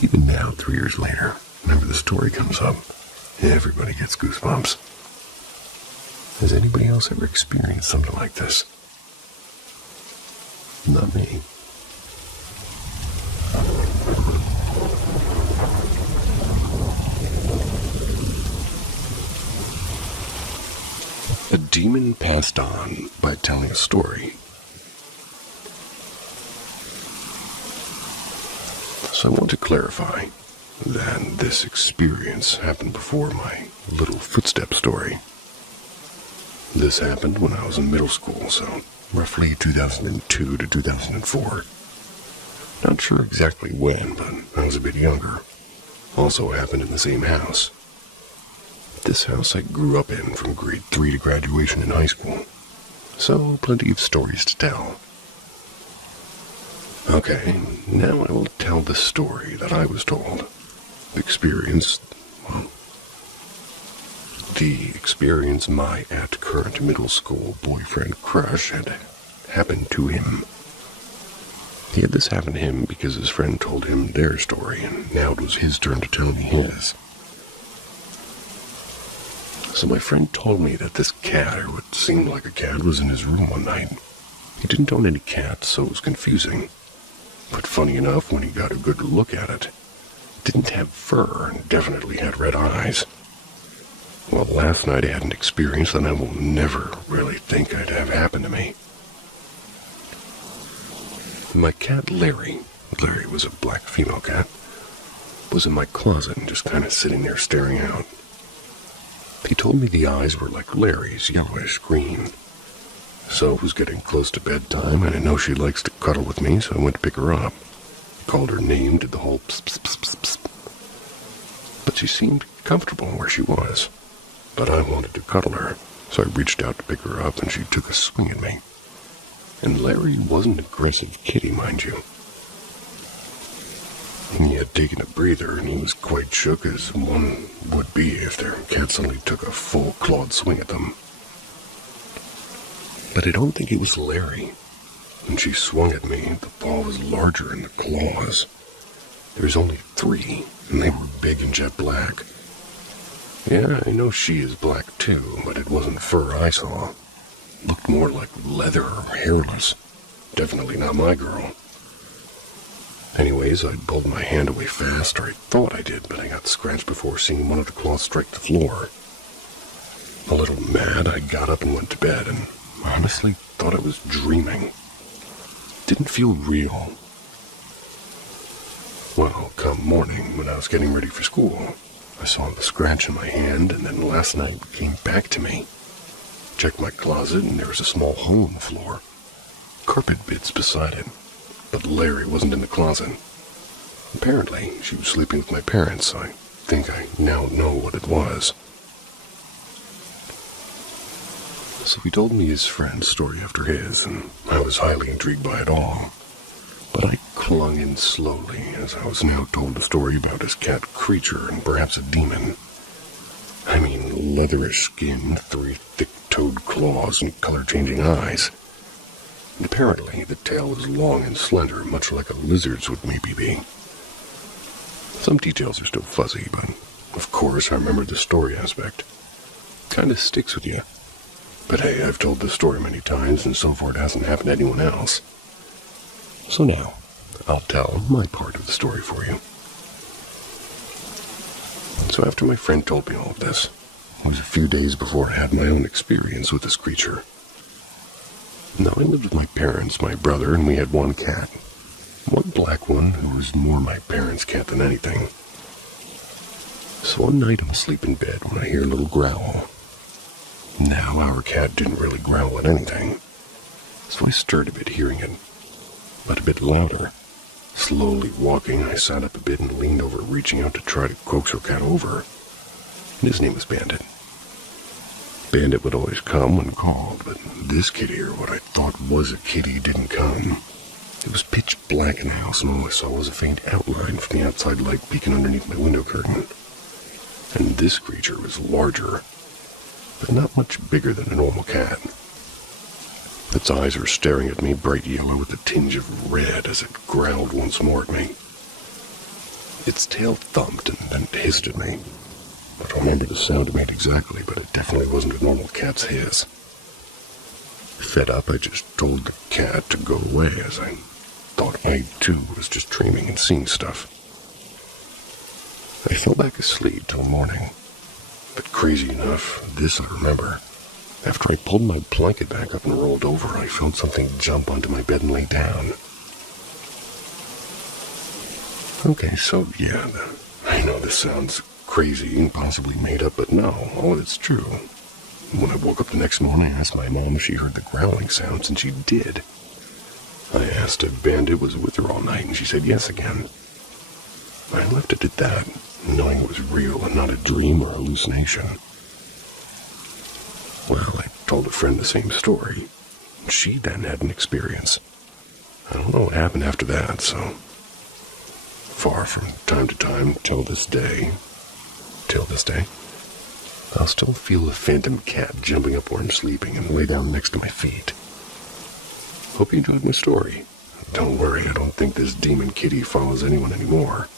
Even now, 3 years later, whenever the story comes up, everybody gets goosebumps. Has anybody else ever experienced something like this? Not me. A demon passed on by telling a story. So I want to clarify that this experience happened before my little footstep story. This happened when I was in middle school, so roughly 2002 to 2004. Not sure exactly when, but I was a bit younger. Also happened in the same house. This house I grew up in from grade 3 to graduation in high school. So plenty of stories to tell. Okay, now I will tell the story that I was told. The experience my at-current middle school boyfriend crush had happened to him. He had this happen to him because his friend told him their story, and now it was his turn to tell me his. So my friend told me that this cat, or what seemed like a cat, was in his room one night. He didn't own any cats, so it was confusing. But funny enough, when he got a good look at it, it didn't have fur and definitely had red eyes. Well, last night I had an experience that I will never really think I'd have happen to me. My cat Larry was a black female cat, was in my closet and just kind of sitting there staring out. He told me the eyes were like Larry's, yellowish green. So it was getting close to bedtime, and I know she likes to cuddle with me, so I went to pick her up. Called her name, did the whole pss, pss, pss, pss, pss. But she seemed comfortable where she was. But I wanted to cuddle her, so I reached out to pick her up, and she took a swing at me. And Larry wasn't an aggressive kitty, mind you. He had taken a breather, and he was quite shook, as one would be if their cat suddenly took a full clawed swing at them. But I don't think it was Larry. When she swung at me, the ball was larger than the claws. There was only 3, and they were big and jet black. Yeah, I know she is black too, but it wasn't fur I saw. Looked more like leather or hairless. Definitely not my girl. Anyways, I'd pulled my hand away fast, or I thought I did, but I got scratched before seeing one of the claws strike the floor. A little mad, I got up and went to bed, and honestly thought I was dreaming. Didn't feel real. Well, come morning, when I was getting ready for school, I saw the scratch in my hand, and then last night it came back to me. Checked my closet, and there was a small hole in the floor. Carpet bits beside it, but Larry wasn't in the closet. Apparently, she was sleeping with my parents. I think I now know what it was. So he told me his friend's story after his, and I was highly intrigued by it all. But I clung in slowly, as I was now told the story about his cat creature and perhaps a demon. I mean, leatherish skin, 3 thick-toed claws, and color-changing eyes. And apparently, the tail was long and slender, much like a lizard's would maybe be. Some details are still fuzzy, but of course I remember the story aspect. Kinda sticks with you. But hey, I've told this story many times, and so far it hasn't happened to anyone else. So now, I'll tell my part of the story for you. So after my friend told me all of this, it was a few days before I had my own experience with this creature. Now, I lived with my parents, my brother, and we had one cat. One black one who was more my parents' cat than anything. So one night I'm asleep in bed when I hear a little growl. Now, our cat didn't really growl at anything, so I stirred a bit hearing it, but a bit louder. Slowly walking, I sat up a bit and leaned over, reaching out to try to coax our cat over. And his name was Bandit. Bandit would always come when called, but this kitty, or what I thought was a kitty, didn't come. It was pitch black in the house, and all I saw was a faint outline from the outside light peeking underneath my window curtain. And this creature was larger, but not much bigger than a normal cat. Its eyes were staring at me, bright yellow with a tinge of red as it growled once more at me. Its tail thumped and then hissed at me. I don't remember the sound it made exactly, but it definitely wasn't a normal cat's hiss. Fed up, I just told the cat to go away, as I thought I, too, was just dreaming and seeing stuff. I fell back asleep till morning. But crazy enough, this I remember. After I pulled my blanket back up and rolled over, I felt something jump onto my bed and lay down. Okay, so yeah, I know this sounds crazy and possibly made up, but no, all of it's true. When I woke up the next morning, I asked my mom if she heard the growling sounds, and she did. I asked if Bandit was with her all night, and she said yes again. I left it at that, knowing it was real and not a dream or hallucination. Well, I told a friend the same story. She then had an experience. I don't know what happened after that, so far from time to time, till this day, I'll still feel a phantom cat jumping up where I'm sleeping and lay down next to my feet. Hope you enjoyed my story. Don't worry, I don't think this demon kitty follows anyone anymore.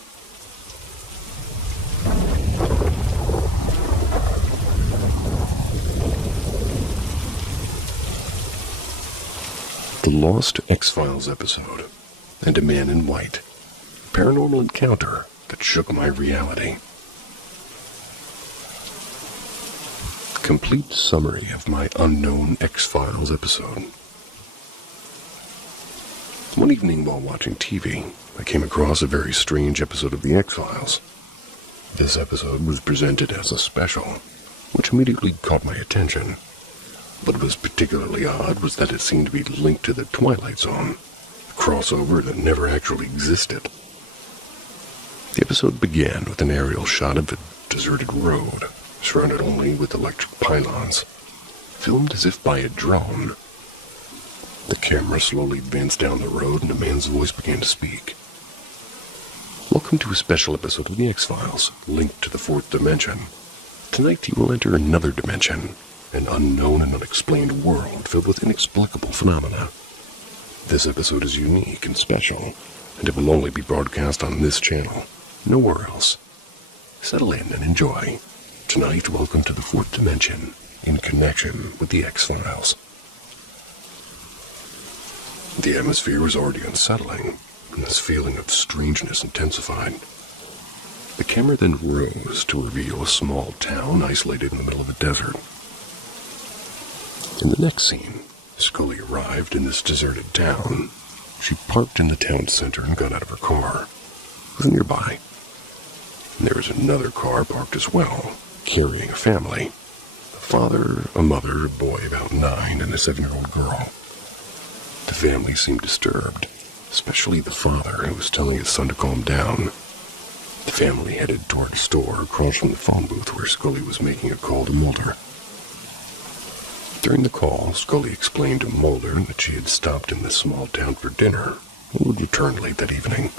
The Lost X-Files episode, and A Man in White, paranormal encounter that shook my reality. Complete summary of my unknown X-Files episode. One evening while watching TV, I came across a very strange episode of the X-Files. This episode was presented as a special, which immediately caught my attention. What was particularly odd was that it seemed to be linked to the Twilight Zone, a crossover that never actually existed. The episode began with an aerial shot of a deserted road, surrounded only with electric pylons, filmed as if by a drone. The camera slowly advanced down the road and a man's voice began to speak. Welcome to a special episode of the X-Files, linked to the 4th dimension. Tonight you will enter another dimension, an unknown and unexplained world filled with inexplicable phenomena. This episode is unique and special, and it will only be broadcast on this channel, nowhere else. Settle in and enjoy. Tonight, welcome to the 4th dimension, in connection with the X-Files. The atmosphere was already unsettling. and this feeling of strangeness intensified. The camera then rose to reveal a small town isolated in the middle of a desert. In the next scene, Scully arrived in this deserted town. She parked in the town center and got out of her car. It was nearby. And there was another car parked as well, carrying a family. A father, a mother, a boy about 9, and a 7-year-old girl. The family seemed disturbed, especially the father, who was telling his son to calm down. The family headed toward a store across from the phone booth where Scully was making a call to Mulder. During the call, Scully explained to Mulder that she had stopped in this small town for dinner and would return late that evening.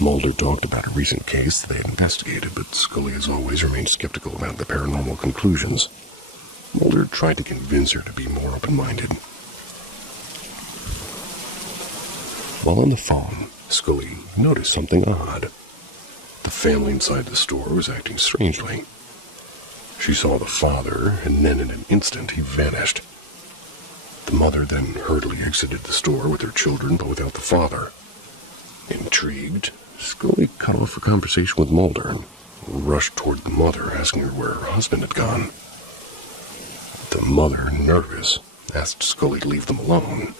Mulder talked about a recent case that they had investigated, but Scully as always remained skeptical about the paranormal conclusions. Mulder tried to convince her to be more open-minded. While on the phone, Scully noticed something odd. The family inside the store was acting strangely. She saw the father, and then in an instant he vanished. The mother then hurriedly exited the store with her children, but without the father. Intrigued, Scully cut off her conversation with Mulder and rushed toward the mother, asking her where her husband had gone. The mother, nervous, asked Scully to leave them alone,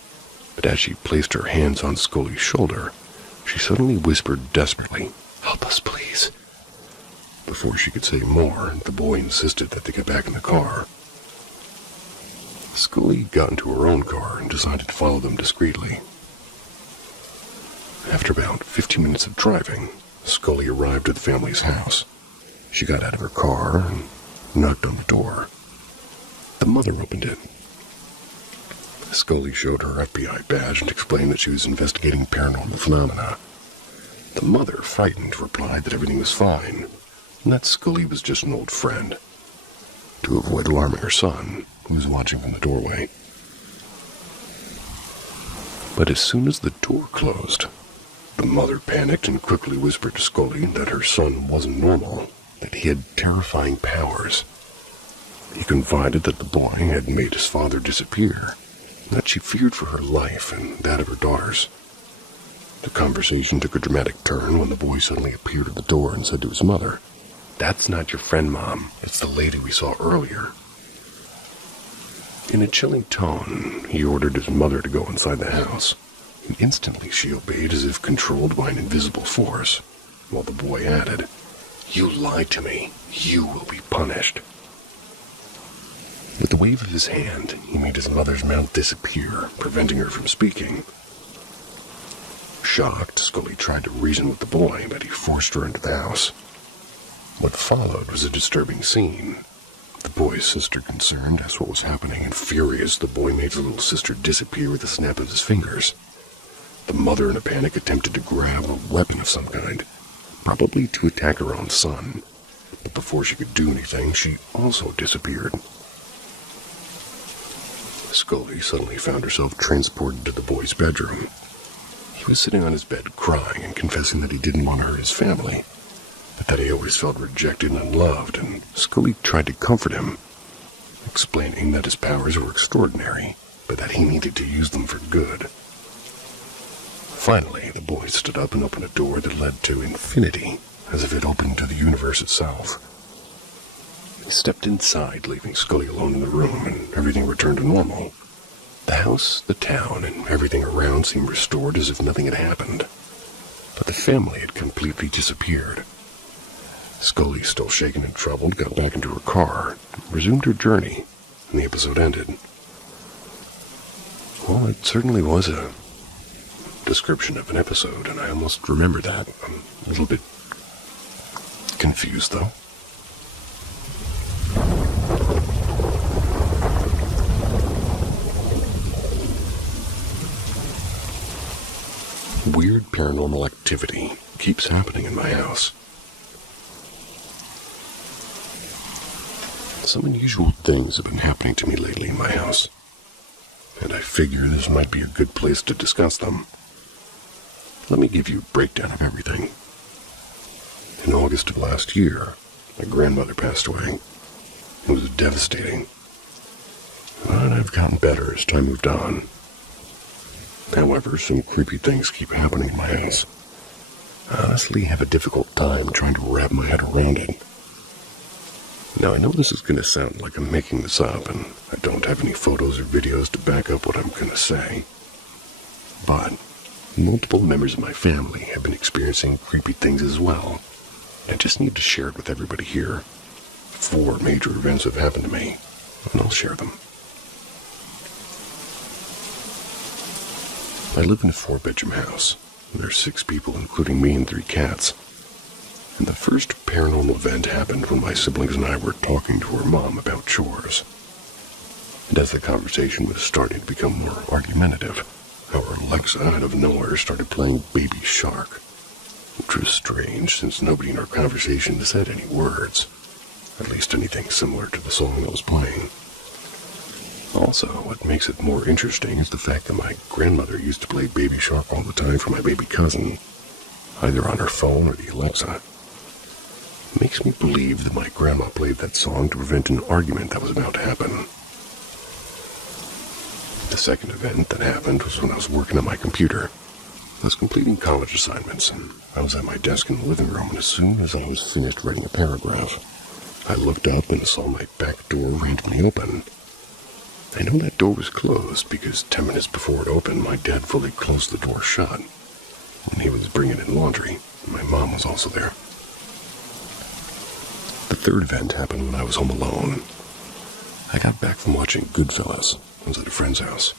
but as she placed her hands on Scully's shoulder, she suddenly whispered desperately, "Help us, please." Before she could say more, the boy insisted that they get back in the car. Scully got into her own car and decided to follow them discreetly. After about 15 minutes of driving, Scully arrived at the family's house. She got out of her car and knocked on the door. The mother opened it. Scully showed her FBI badge and explained that she was investigating paranormal phenomena. The mother, frightened, replied that everything was fine, and that Scully was just an old friend. To avoid alarming her son, who was watching from the doorway. But as soon as the door closed, the mother panicked and quickly whispered to Scully that her son wasn't normal, that he had terrifying powers. He confided that the boy had made his father disappear, and that she feared for her life and that of her daughters. The conversation took a dramatic turn when the boy suddenly appeared at the door and said to his mother, "That's not your friend, Mom. It's the lady we saw earlier." In a chilling tone, he ordered his mother to go inside the house, and instantly she obeyed as if controlled by an invisible force, while the boy added, "You lied to me. You will be punished." With a wave of his hand, he made his mother's mouth disappear, preventing her from speaking. Shocked, Scully tried to reason with the boy, but he forced her into the house. What followed was a disturbing scene. The boy's sister, concerned, asked what was happening, and furious, the boy made the little sister disappear with a snap of his fingers. The mother, in a panic, attempted to grab a weapon of some kind, probably to attack her own son. But before she could do anything, she also disappeared. Scully suddenly found herself transported to the boy's bedroom. He was sitting on his bed crying and confessing that he didn't want to hurt his family, but that he always felt rejected and unloved, and Scully tried to comfort him, explaining that his powers were extraordinary, but that he needed to use them for good. Finally, the boy stood up and opened a door that led to infinity, as if it opened to the universe itself. He stepped inside, leaving Scully alone in the room, and everything returned to normal. The house, the town, and everything around seemed restored as if nothing had happened. But the family had completely disappeared. Scully, still shaken and troubled, got back into her car, resumed her journey, and the episode ended. Well, it certainly was a description of an episode, and I almost remember that. I'm a little bit confused, though. Weird paranormal activity keeps happening in my house. Some unusual things have been happening to me lately in my house, and I figure this might be a good place to discuss them. Let me give you a breakdown of everything. In August of last year, my grandmother passed away. It was devastating, but I've gotten better as time moved on. However, some creepy things keep happening in my house. I honestly have a difficult time trying to wrap my head around it. Now, I know this is going to sound like I'm making this up, and I don't have any photos or videos to back up what I'm going to say. But multiple members of my family have been experiencing creepy things as well. I just need to share it with everybody here. 4 major events have happened to me, and I'll share them. I live in a 4-bedroom house. There's 6 people, including me and 3 cats. And the first paranormal event happened when my siblings and I were talking to our mom about chores. And as the conversation was starting to become more argumentative, our Alexa out of nowhere started playing Baby Shark, which was strange since nobody in our conversation said any words, at least anything similar to the song that was playing. Also, what makes it more interesting is the fact that my grandmother used to play Baby Shark all the time for my baby cousin, either on her phone or the Alexa. It makes me believe that my grandma played that song to prevent an argument that was about to happen. The second event that happened was when I was working on my computer. I was completing college assignments, and I was at my desk in the living room, and as soon as I was finished writing a paragraph, I looked up and saw my back door randomly open. I know that door was closed because 10 minutes before it opened, my dad fully closed the door shut, and he was bringing in laundry, and my mom was also there. The third event happened when I was home alone. I got back from watching Goodfellas. I was at a friend's house.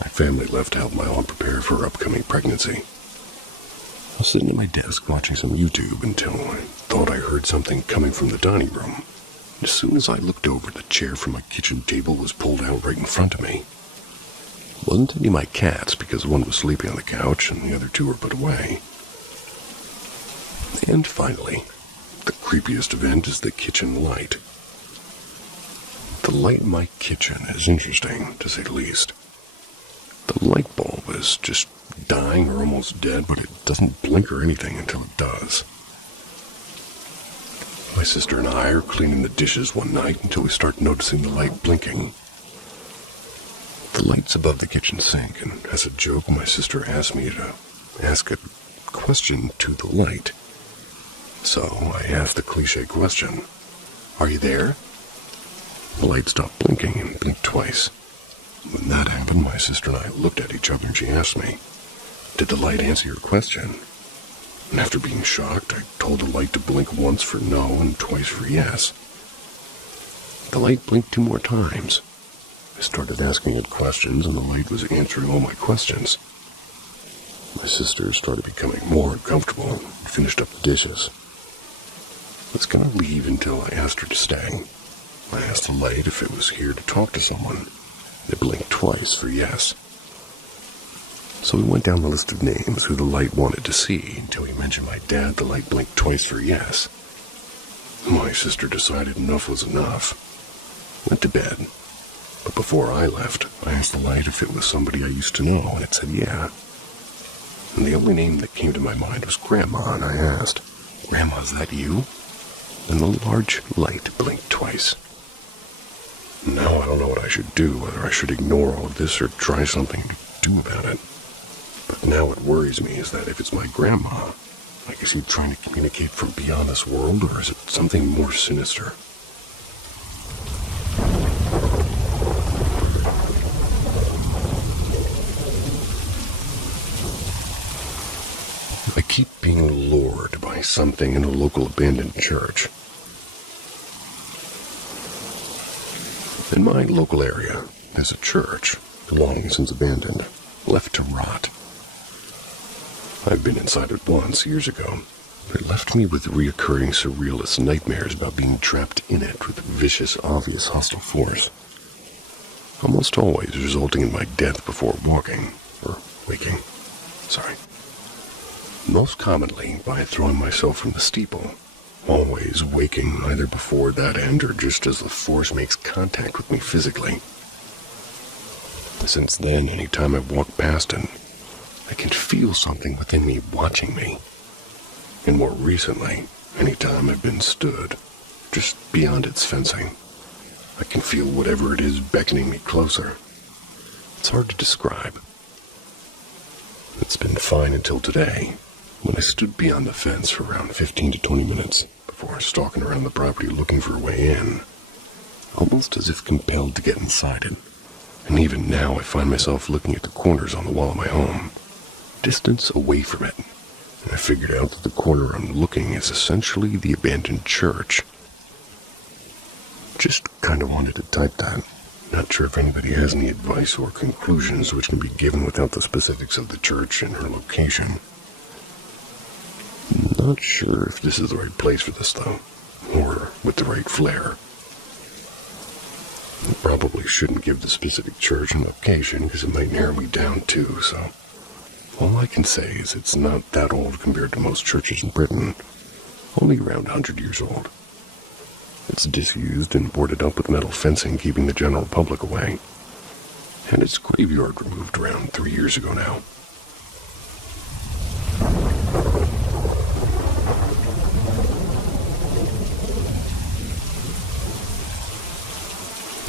My family left to help my aunt prepare for her upcoming pregnancy. I was sitting at my desk watching some YouTube until I thought I heard something coming from the dining room. As soon as I looked over, the chair from my kitchen table was pulled out right in front of me. It wasn't any of my cats because one was sleeping on the couch and the other 2 were put away. And finally, the creepiest event is the kitchen light. The light in my kitchen is interesting, to say the least. The light bulb is just dying or almost dead, but it doesn't blink or anything until it does. My sister and I are cleaning the dishes one night until we start noticing the light blinking. The light's above the kitchen sink, and as a joke, my sister asked me to ask a question to the light. So I asked the cliche question, "Are you there?" The light stopped blinking and blinked twice. When that happened, my sister and I looked at each other and she asked me, "Did the light answer your question?" And after being shocked, I told the light to blink once for no and twice for yes. The light blinked 2 more times. I started asking it questions, and the light was answering all my questions. My sister started becoming more uncomfortable and finished up the dishes. I was going to leave until I asked her to stay. I asked the light if it was here to talk to someone. It blinked twice for yes. So we went down the list of names who the light wanted to see until we mentioned my dad. The light blinked twice for yes. My sister decided enough was enough. Went to bed. But before I left, I asked the light if it was somebody I used to know, and it said yeah. And the only name that came to my mind was Grandma, and I asked, "Grandma, is that you?" And the large light blinked twice. Now I don't know what I should do, whether I should ignore all of this or try something to do about it. But now what worries me is that if it's my grandma, like is he trying to communicate from beyond this world, or is it something more sinister? I keep being lured by something in a local abandoned church. In my local area, there's a church, long since abandoned, left to rot. I've been inside it once, years ago. It left me with reoccurring surrealist nightmares about being trapped in it with vicious, obvious hostile force. Almost always resulting in my death before waking. Most commonly by throwing myself from the steeple. Always waking either before that end or just as the force makes contact with me physically. Since then, any time I've walked past it, I can feel something within me watching me. And more recently, any time I've been stood, just beyond its fencing, I can feel whatever it is beckoning me closer. It's hard to describe. It's been fine until today, when I stood beyond the fence for around 15 to 20 minutes before stalking around the property looking for a way in, almost as if compelled to get inside it. And even now I find myself looking at the corners on the wall of my home, distance away from it, and I figured out that the corner I'm looking is essentially the abandoned church. Just kind of wanted to type that. Not sure if anybody has any advice or conclusions which can be given without the specifics of the church and her location. Not sure if this is the right place for this, though, or with the right flair. I probably shouldn't give the specific church and location because it might narrow me down too, so all I can say is it's not that old compared to most churches in Britain, only around 100 years old. It's disused and boarded up with metal fencing keeping the general public away, and its graveyard removed around 3 years ago now.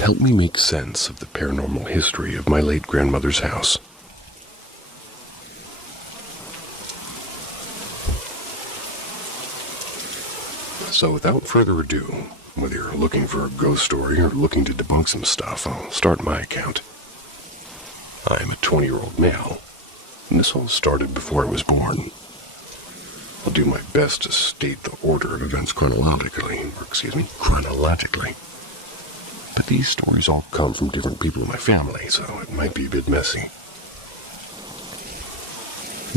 Help me make sense of the paranormal history of my late grandmother's house. So without further ado, whether you're looking for a ghost story or looking to debunk some stuff, I'll start my account. I am a 20-year-old male, and this all started before I was born. I'll do my best to state the order of events chronologically. But these stories all come from different people in my family, so it might be a bit messy.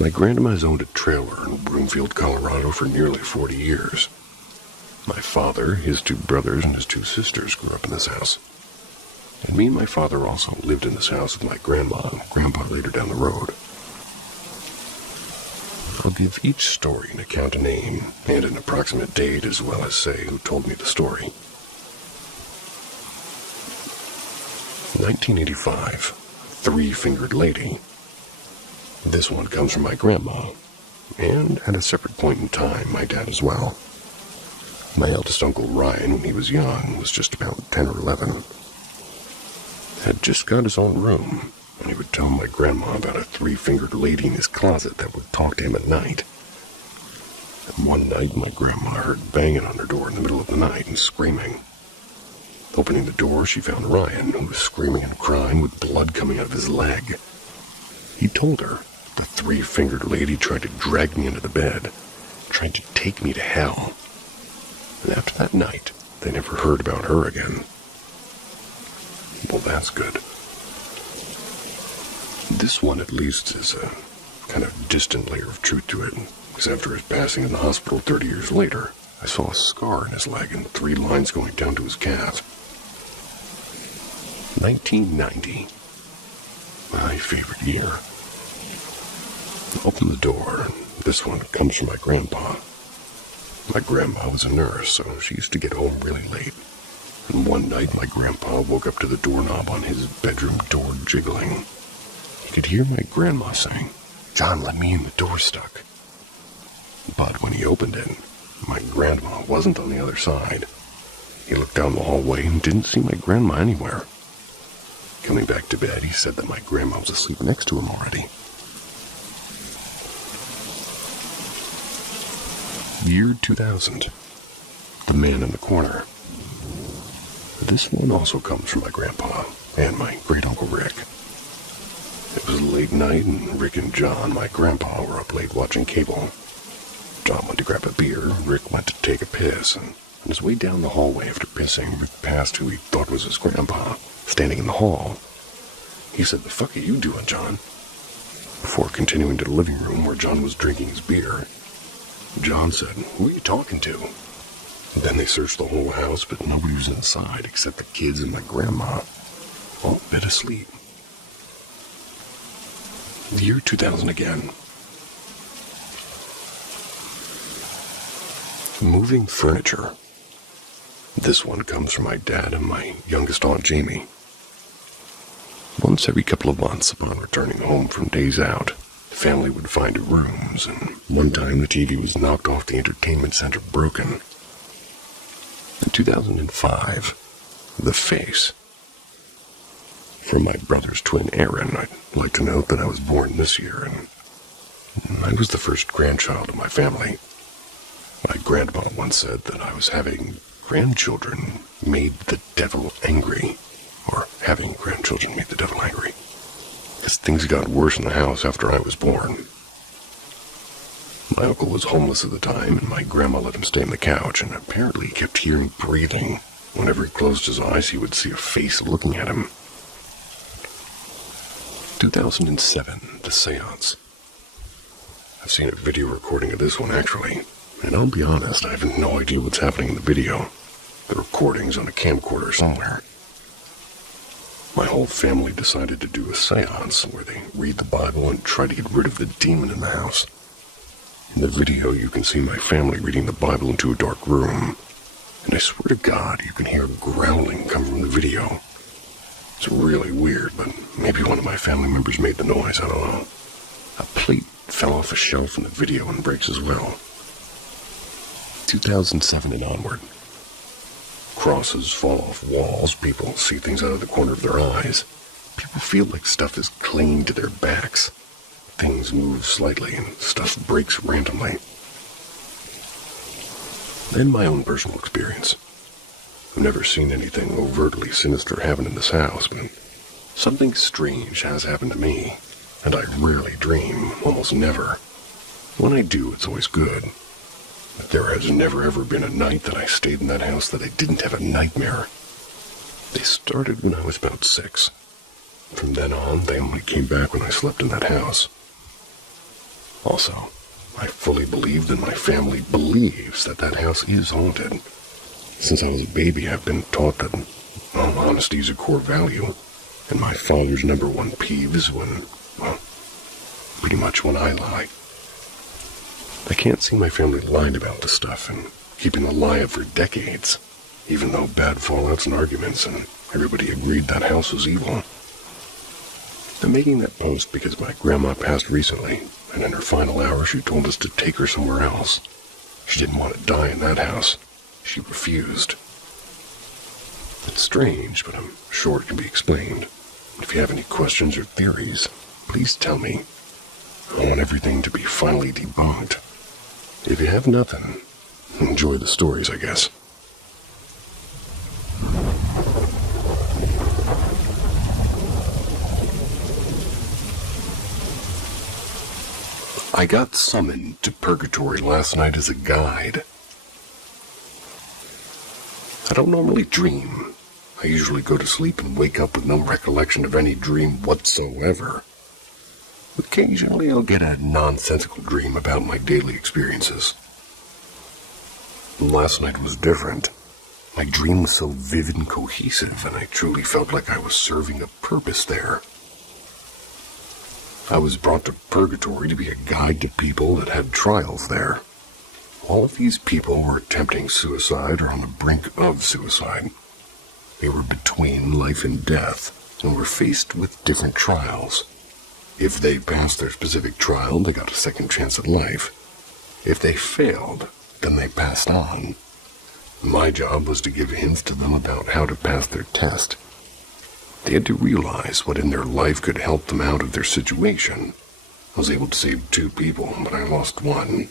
My grandma's owned a trailer in Broomfield, Colorado for nearly 40 years. My father, his 2 brothers, and his 2 sisters grew up in this house. And me and my father also lived in this house with my grandma and grandpa later down the road. I'll give each story an account, a name, and an approximate date, as well as say who told me the story. 1985, 3-fingered lady. This one comes from my grandma, and at a separate point in time, my dad as well. My eldest uncle Ryan, when he was young, was just about 10 or 11. Had just got his own room, and he would tell my grandma about a 3-fingered lady in his closet that would talk to him at night. And one night, my grandma heard banging on her door in the middle of the night and screaming. Opening the door, she found Ryan, who was screaming and crying with blood coming out of his leg. He told her the 3-fingered lady tried to drag me into the bed, tried to take me to hell. And after that night, they never heard about her again. Well, that's good. This one, at least, is a kind of distant layer of truth to it, because after his passing in the hospital 30 years later, I saw a scar in his leg and 3 lines going down to his calf. 1990. My favorite year. Open the door. This one comes from my grandpa. My grandma was a nurse, so she used to get home really late. And one night, my grandpa woke up to the doorknob on his bedroom door jiggling. He could hear my grandma saying, "John, let me in, the door's stuck." But when he opened it, my grandma wasn't on the other side. He looked down the hallway and didn't see my grandma anywhere. Coming back to bed, he said that my grandma was asleep next to him already. Year 2000. The man in the corner. This one also comes from my grandpa and my great-uncle Rick. It was late night and Rick and John, my grandpa, were up late watching cable. John went to grab a beer, Rick went to take a piss, and on his way down the hallway after pissing, Rick passed who he thought was his grandpa, standing in the hall. He said, "The fuck are you doing, John?" Before continuing to the living room where John was drinking his beer, John said, "Who are you talking to?" And then they searched the whole house, but nobody was inside except the kids and my grandma, all in bed asleep. The year 2000 again. Moving furniture. This one comes from my dad and my youngest Aunt Jamie. Once every couple of months, upon returning home from days out, the family would find rooms, and one time the TV was knocked off the entertainment center broken. In 2005, The Face. From my brother's twin Aaron, I'd like to note that I was born this year, and I was the first grandchild of my family. My grandma once said that I was having grandchildren made the devil angry, or having grandchildren made the devil angry, because things got worse in the house after I was born. My uncle was homeless at the time, and my grandma let him stay on the couch, and apparently he kept hearing breathing. Whenever he closed his eyes, he would see a face looking at him. 2007, the seance. I've seen a video recording of this one, actually, and I'll be honest, I have no idea what's happening in the video. The recording's on a camcorder somewhere. My whole family decided to do a seance where they read the Bible and try to get rid of the demon in the house. In the video, you can see my family reading the Bible into a dark room, and I swear to God, you can hear growling come from the video. It's really weird, but maybe one of my family members made the noise, I don't know. A plate fell off a shelf in the video and breaks as well. 2007 and onward. Crosses fall off walls, people see things out of the corner of their eyes. People feel like stuff is clinging to their backs. Things move slightly and stuff breaks randomly. And my own personal experience. I've never seen anything overtly sinister happen in this house, but something strange has happened to me, and I rarely dream, almost never. When I do, it's always good. But there has never ever been a night that I stayed in that house that I didn't have a nightmare. They started when I was about 6. From then on, they only came back when I slept in that house. Also, I fully believe that my family believes that that house is haunted. Since I was a baby, I've been taught that honesty is a core value, and my father's number one peeve is when, well, pretty much when I lie. I can't see my family lying about this stuff and keeping the lie up for decades, even though bad fallouts and arguments and everybody agreed that house was evil. I'm making that post because my grandma passed recently, and in her final hour she told us to take her somewhere else. She didn't want to die in that house. She refused. It's strange, but I'm sure it can be explained. If you have any questions or theories, please tell me. I want everything to be finally debunked. If you have nothing, enjoy the stories, I guess. I got summoned to purgatory last night as a guide. I don't normally dream. I usually go to sleep and wake up with no recollection of any dream whatsoever. Occasionally I'll get a nonsensical dream about my daily experiences. Last night was different. My dream was so vivid and cohesive, and I truly felt like I was serving a purpose there. I was brought to purgatory to be a guide to people that had trials there. All of these people were attempting suicide or on the brink of suicide. They were between life and death and were faced with different trials. If they passed their specific trial, they got a second chance at life. If they failed, then they passed on. My job was to give hints to them about how to pass their test. They had to realize what in their life could help them out of their situation. I was able to save 2 people, but I lost 1.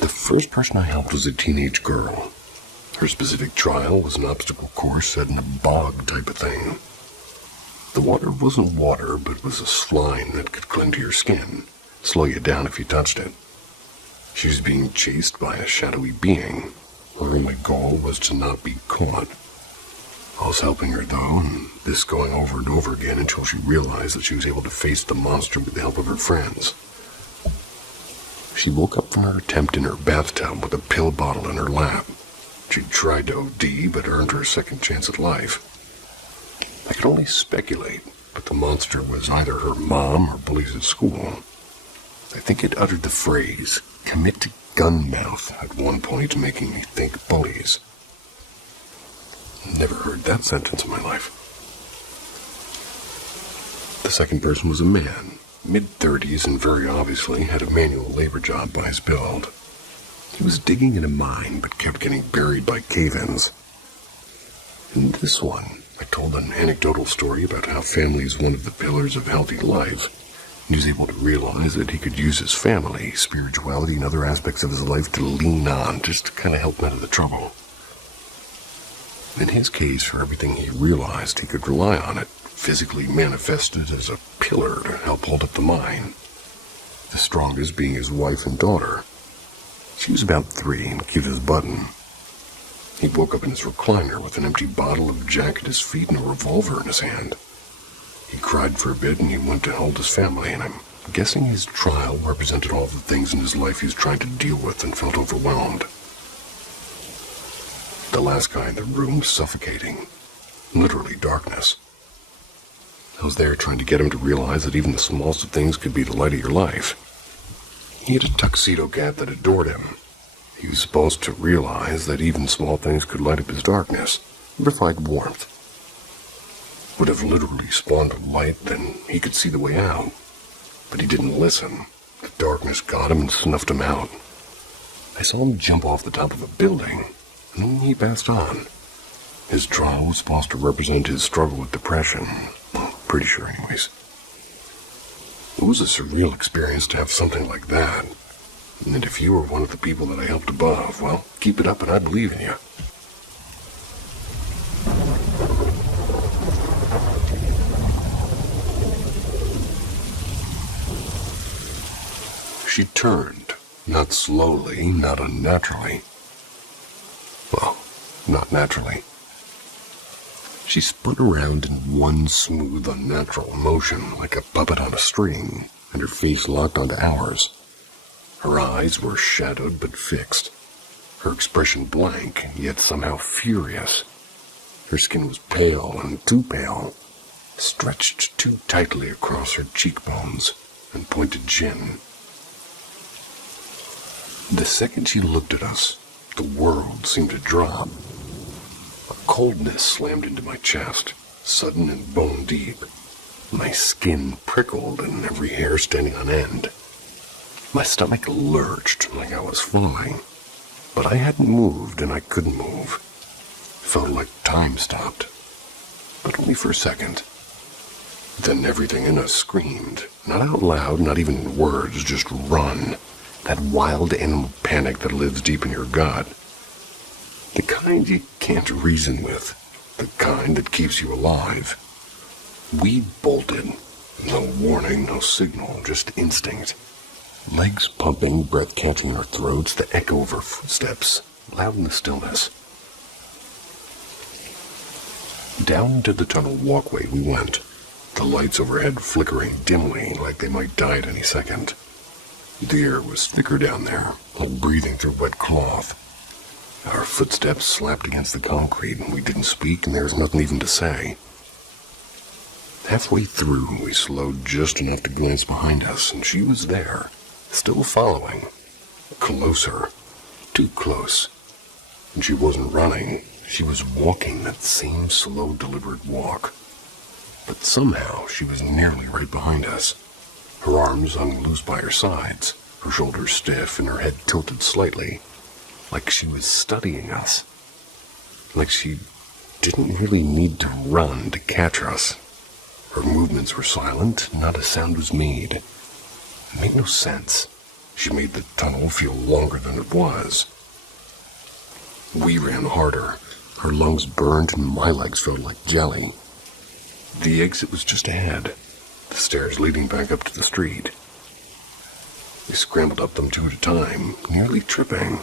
The first person I helped was a teenage girl. Her specific trial was an obstacle course set in a bog type of thing. The water wasn't water, but was a slime that could cling to your skin, slow you down if you touched it. She was being chased by a shadowy being, where my goal was to not be caught. I was helping her though, and this going over and over again until she realized that she was able to face the monster with the help of her friends. She woke up from her attempt in her bathtub with a pill bottle in her lap. She tried to OD, but earned her second chance at life. I could only speculate, but the monster was either her mom or bullies at school. I think it uttered the phrase, "commit to gun mouth," at one point, making me think bullies. Never heard that sentence in my life. The second person was a man, mid-30s, and very obviously had a manual labor job by his build. He was digging in a mine, but kept getting buried by cave-ins. In this one, I told an anecdotal story about how family is one of the pillars of healthy life, He was able to realize that he could use his family, spirituality, and other aspects of his life to lean on, just to kind of help him out of the trouble. In his case, for everything he realized, he could rely on it, physically manifested as a pillar to help hold up the mine. The strongest being his wife and daughter. She was about 3 and cute as a button. He woke up in his recliner with an empty bottle of Jack at his feet and a revolver in his hand. He cried for a bit and he went to hold his family, and I'm guessing his trial represented all the things in his life he was trying to deal with and felt overwhelmed. The last guy in the room suffocating. Literally darkness. I was there trying to get him to realize that even the smallest of things could be the light of your life. He had a tuxedo cat that adored him. He was supposed to realize that even small things could light up his darkness, provide warmth. Would have literally spawned a light, then he could see the way out. But he didn't listen. The darkness got him and snuffed him out. I saw him jump off the top of a building, and then he passed on. His trial was supposed to represent his struggle with depression. Well, pretty sure anyways. It was a surreal experience to have something like that. And if you were one of the people that I helped above, well, keep it up and I believe in you. She turned, not slowly, not unnaturally. Well, not naturally. She spun around in one smooth, unnatural motion, like a puppet on a string, and her face locked onto ours. Her eyes were shadowed but fixed. Her expression blank, yet somehow furious. Her skin was pale and too pale, stretched too tightly across her cheekbones and pointed chin. The second she looked at us, the world seemed to drop. A coldness slammed into my chest, sudden and bone deep. My skin prickled and every hair standing on end. My stomach lurched like I was falling, but I hadn't moved and I couldn't move. It felt like time stopped, but only for a second. Then everything in us screamed, not out loud, not even in words, just run. That wild animal panic that lives deep in your gut. The kind you can't reason with, the kind that keeps you alive. We bolted. No warning, no signal, just instinct. Legs pumping, breath catching in our throats, the echo of our footsteps, loud in the stillness. Down to the tunnel walkway we went, the lights overhead flickering dimly like they might die at any second. The air was thicker down there, like breathing through wet cloth. Our footsteps slapped against the concrete, and we didn't speak, and there was nothing even to say. Halfway through, we slowed just enough to glance behind us, and she was there, still following. Closer. Too close. And she wasn't running. She was walking that same slow, deliberate walk. But somehow, she was nearly right behind us. Her arms hung loose by her sides, her shoulders stiff, and her head tilted slightly, like she was studying us. Like she didn't really need to run to catch us. Her movements were silent, not a sound was made. It made no sense. She made the tunnel feel longer than it was. We ran harder. Her lungs burned and my legs felt like jelly. The exit was just ahead, the stairs leading back up to the street. We scrambled up them 2 at a time, nearly tripping,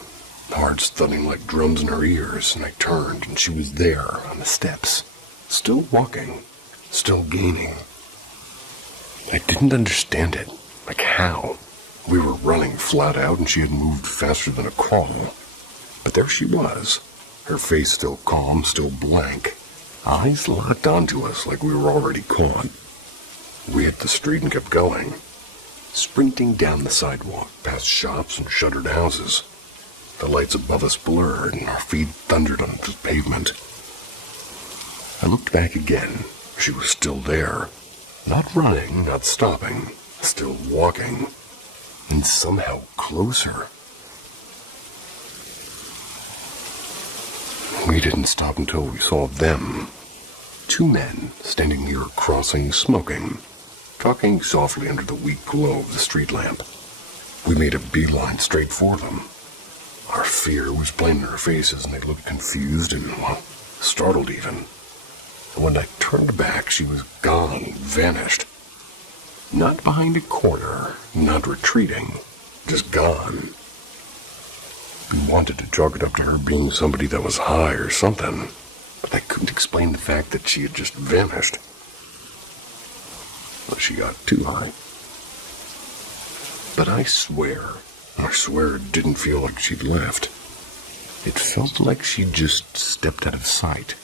hearts thudding like drums in our ears, and I turned, and she was there on the steps, still walking, still gaining. I didn't understand it, like how. We were running flat out, and she had moved faster than a crawl. But there she was, her face still calm, still blank, eyes locked onto us like we were already caught. We hit the street and kept going, sprinting down the sidewalk, past shops and shuttered houses. The lights above us blurred, and our feet thundered on the pavement. I looked back again. She was still there. Not running, not stopping, still walking, and somehow closer. We didn't stop until we saw them. 2 men standing near a crossing, smoking. talking softly under the weak glow of the street lamp. We made a beeline straight for them. Our fear was plain in our faces, and they looked confused and, well, startled even. And when I turned back, she was gone, vanished. Not behind a corner, not retreating, just gone. We wanted to chalk it up to her being somebody that was high or something, but I couldn't explain the fact that she had just vanished. Well, she got too high. But I swear it didn't feel like she'd left. It felt like she'd just stepped out of sight,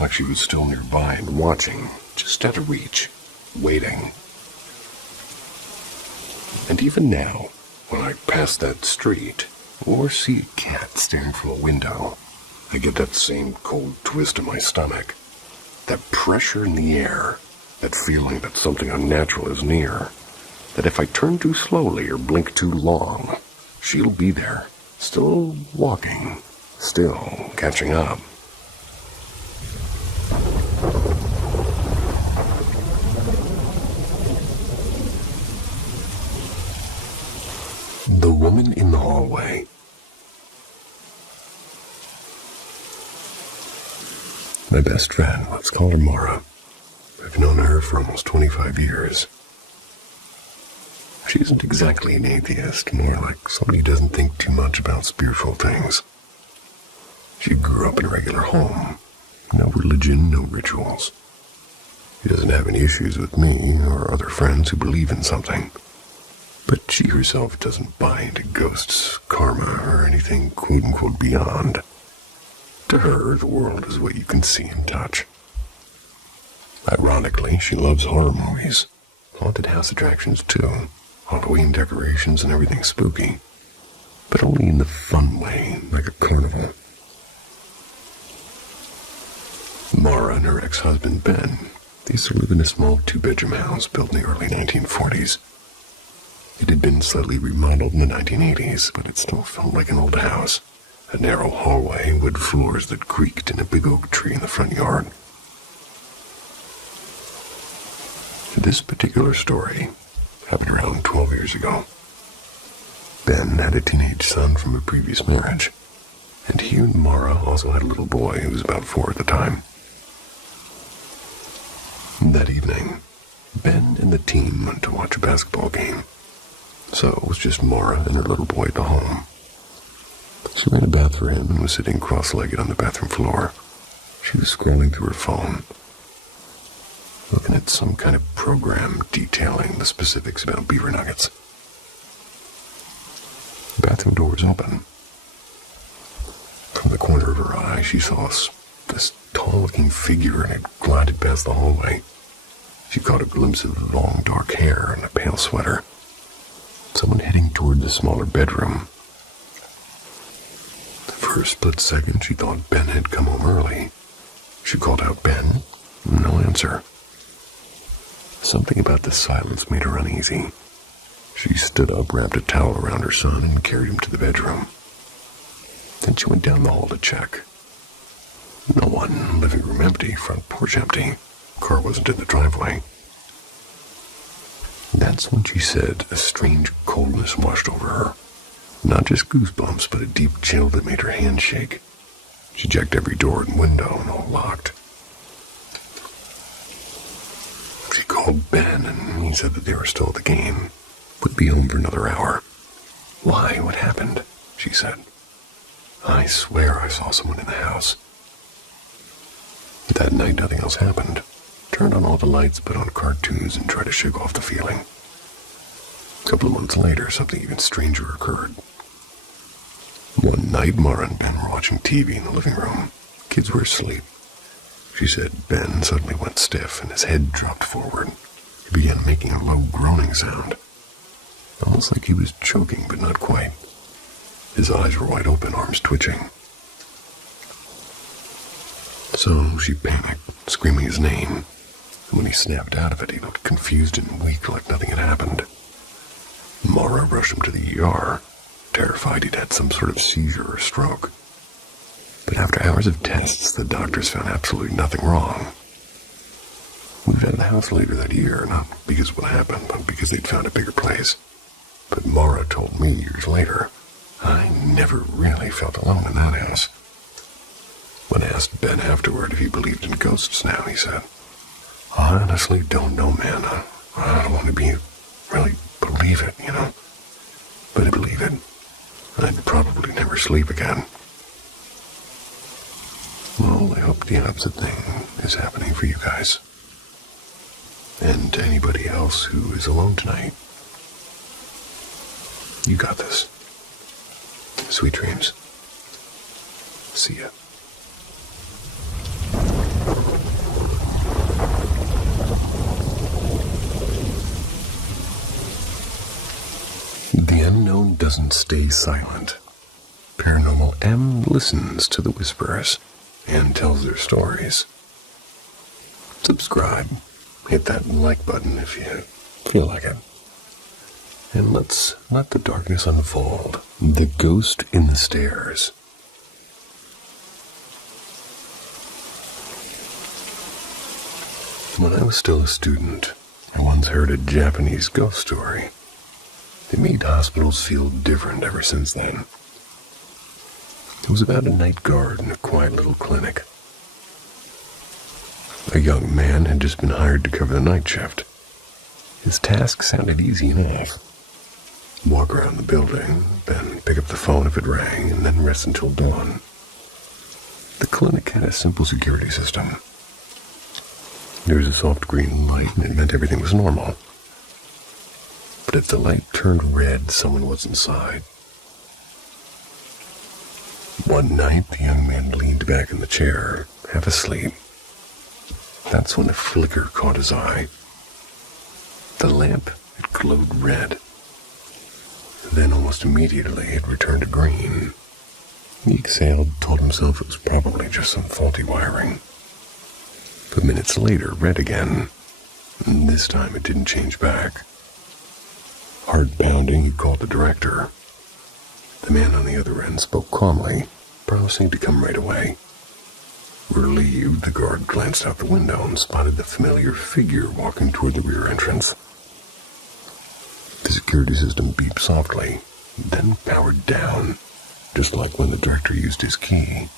like she was still nearby and watching, just out of reach, waiting. And even now, when I pass that street, or see a cat staring from a window, I get that same cold twist in my stomach. That pressure in the air, that feeling that something unnatural is near. That if I turn too slowly or blink too long, she'll be there, still walking, still catching up. The woman in the hallway. My best friend, let's call her Mara. I've known her for almost 25 years. She isn't exactly an atheist, more like somebody who doesn't think too much about spiritual things. She grew up in a regular home. No religion, no rituals. She doesn't have any issues with me or other friends who believe in something. But she herself doesn't buy into ghosts, karma, or anything quote-unquote beyond. To her, the world is what you can see and touch. Ironically, she loves horror movies. Haunted house attractions, too. Halloween decorations and everything spooky. But only in the fun way, like a carnival. Mara and her ex-husband, Ben, they used to live in a small two-bedroom house built in the early 1940s. It had been slightly remodeled in the 1980s, but it still felt like an old house. A narrow hallway, wood floors that creaked, and a big oak tree in the front yard. This particular story happened around 12 years ago. Ben had a teenage son from a previous marriage, and he and Mara also had a little boy who was about 4 at the time. That evening, Ben and the team went to watch a basketball game. So it was just Mara and her little boy at the home. She made a bath for him and was sitting cross-legged on the bathroom floor. She was scrolling through her phone, looking at some kind of program detailing the specifics about beaver nuggets. The bathroom door was open. From the corner of her eye, she saw this tall-looking figure, and it glided past the hallway. She caught a glimpse of long, dark hair and a pale sweater. Someone heading toward the smaller bedroom. For a split second, she thought Ben had come home early. She called out, "Ben?" No answer. Something about the silence made her uneasy. She stood up, wrapped a towel around her son, and carried him to the bedroom. Then she went down the hall to check. No one. Living room empty, front porch empty. Car wasn't in the driveway. That's when she said a strange coldness washed over her. Not just goosebumps, but a deep chill that made her hands shake. She checked every door and window, and all locked. She called Ben, and he said that they were still at the game. Would be home for another hour. "Why? What happened?" she said. "I swear I saw someone in the house." That night, nothing else happened. Turned on all the lights, put on cartoons, and tried to shake off the feeling. A couple of months later, something even stranger occurred. One night, Mara and Ben were watching TV in the living room. Kids were asleep. She said Ben suddenly went stiff, and his head dropped forward. He began making a low groaning sound. Almost like he was choking, but not quite. His eyes were wide open, arms twitching. So she panicked, screaming his name. And when he snapped out of it, he looked confused and weak, like nothing had happened. Mara rushed him to the ER, terrified he'd had some sort of seizure or stroke. But after hours of tests, the doctors found absolutely nothing wrong. Moved out of the house later that year, not because of what happened, but because they'd found a bigger place. But Mara told me years later, I never really felt alone in that house. When I asked Ben afterward if he believed in ghosts now, he said, I honestly don't know, man. I don't want to really believe it, you know. But I believe it. I'd probably never sleep again. Well, I hope the opposite thing is happening for you guys. And to anybody else who is alone tonight. You got this. Sweet dreams. See ya. The unknown doesn't stay silent. Paranormal M listens to the whispers and tells their stories. Subscribe. Hit that like button if you feel like it. And let's let the darkness unfold. The Ghost in the Stairs. When I was still a student, I once heard a Japanese ghost story. They made hospitals feel different ever since then. It was about a night guard in a quiet little clinic. A young man had just been hired to cover the night shift. His task sounded easy enough. Walk around the building, then pick up the phone if it rang, and then rest until dawn. The clinic had a simple security system. There was a soft green light, and it meant everything was normal. But if the light turned red, someone was inside. One night, the young man leaned back in the chair, half asleep. That's when a flicker caught his eye. The lamp had glowed red. Then almost immediately it returned to green. He exhaled, told himself it was probably just some faulty wiring. But minutes later, red again. And this time it didn't change back. Heart pounding, he called the director. The man on the other end spoke calmly, promising to come right away. Relieved, the guard glanced out the window and spotted the familiar figure walking toward the rear entrance. The security system beeped softly, then powered down, just like when the director used his key.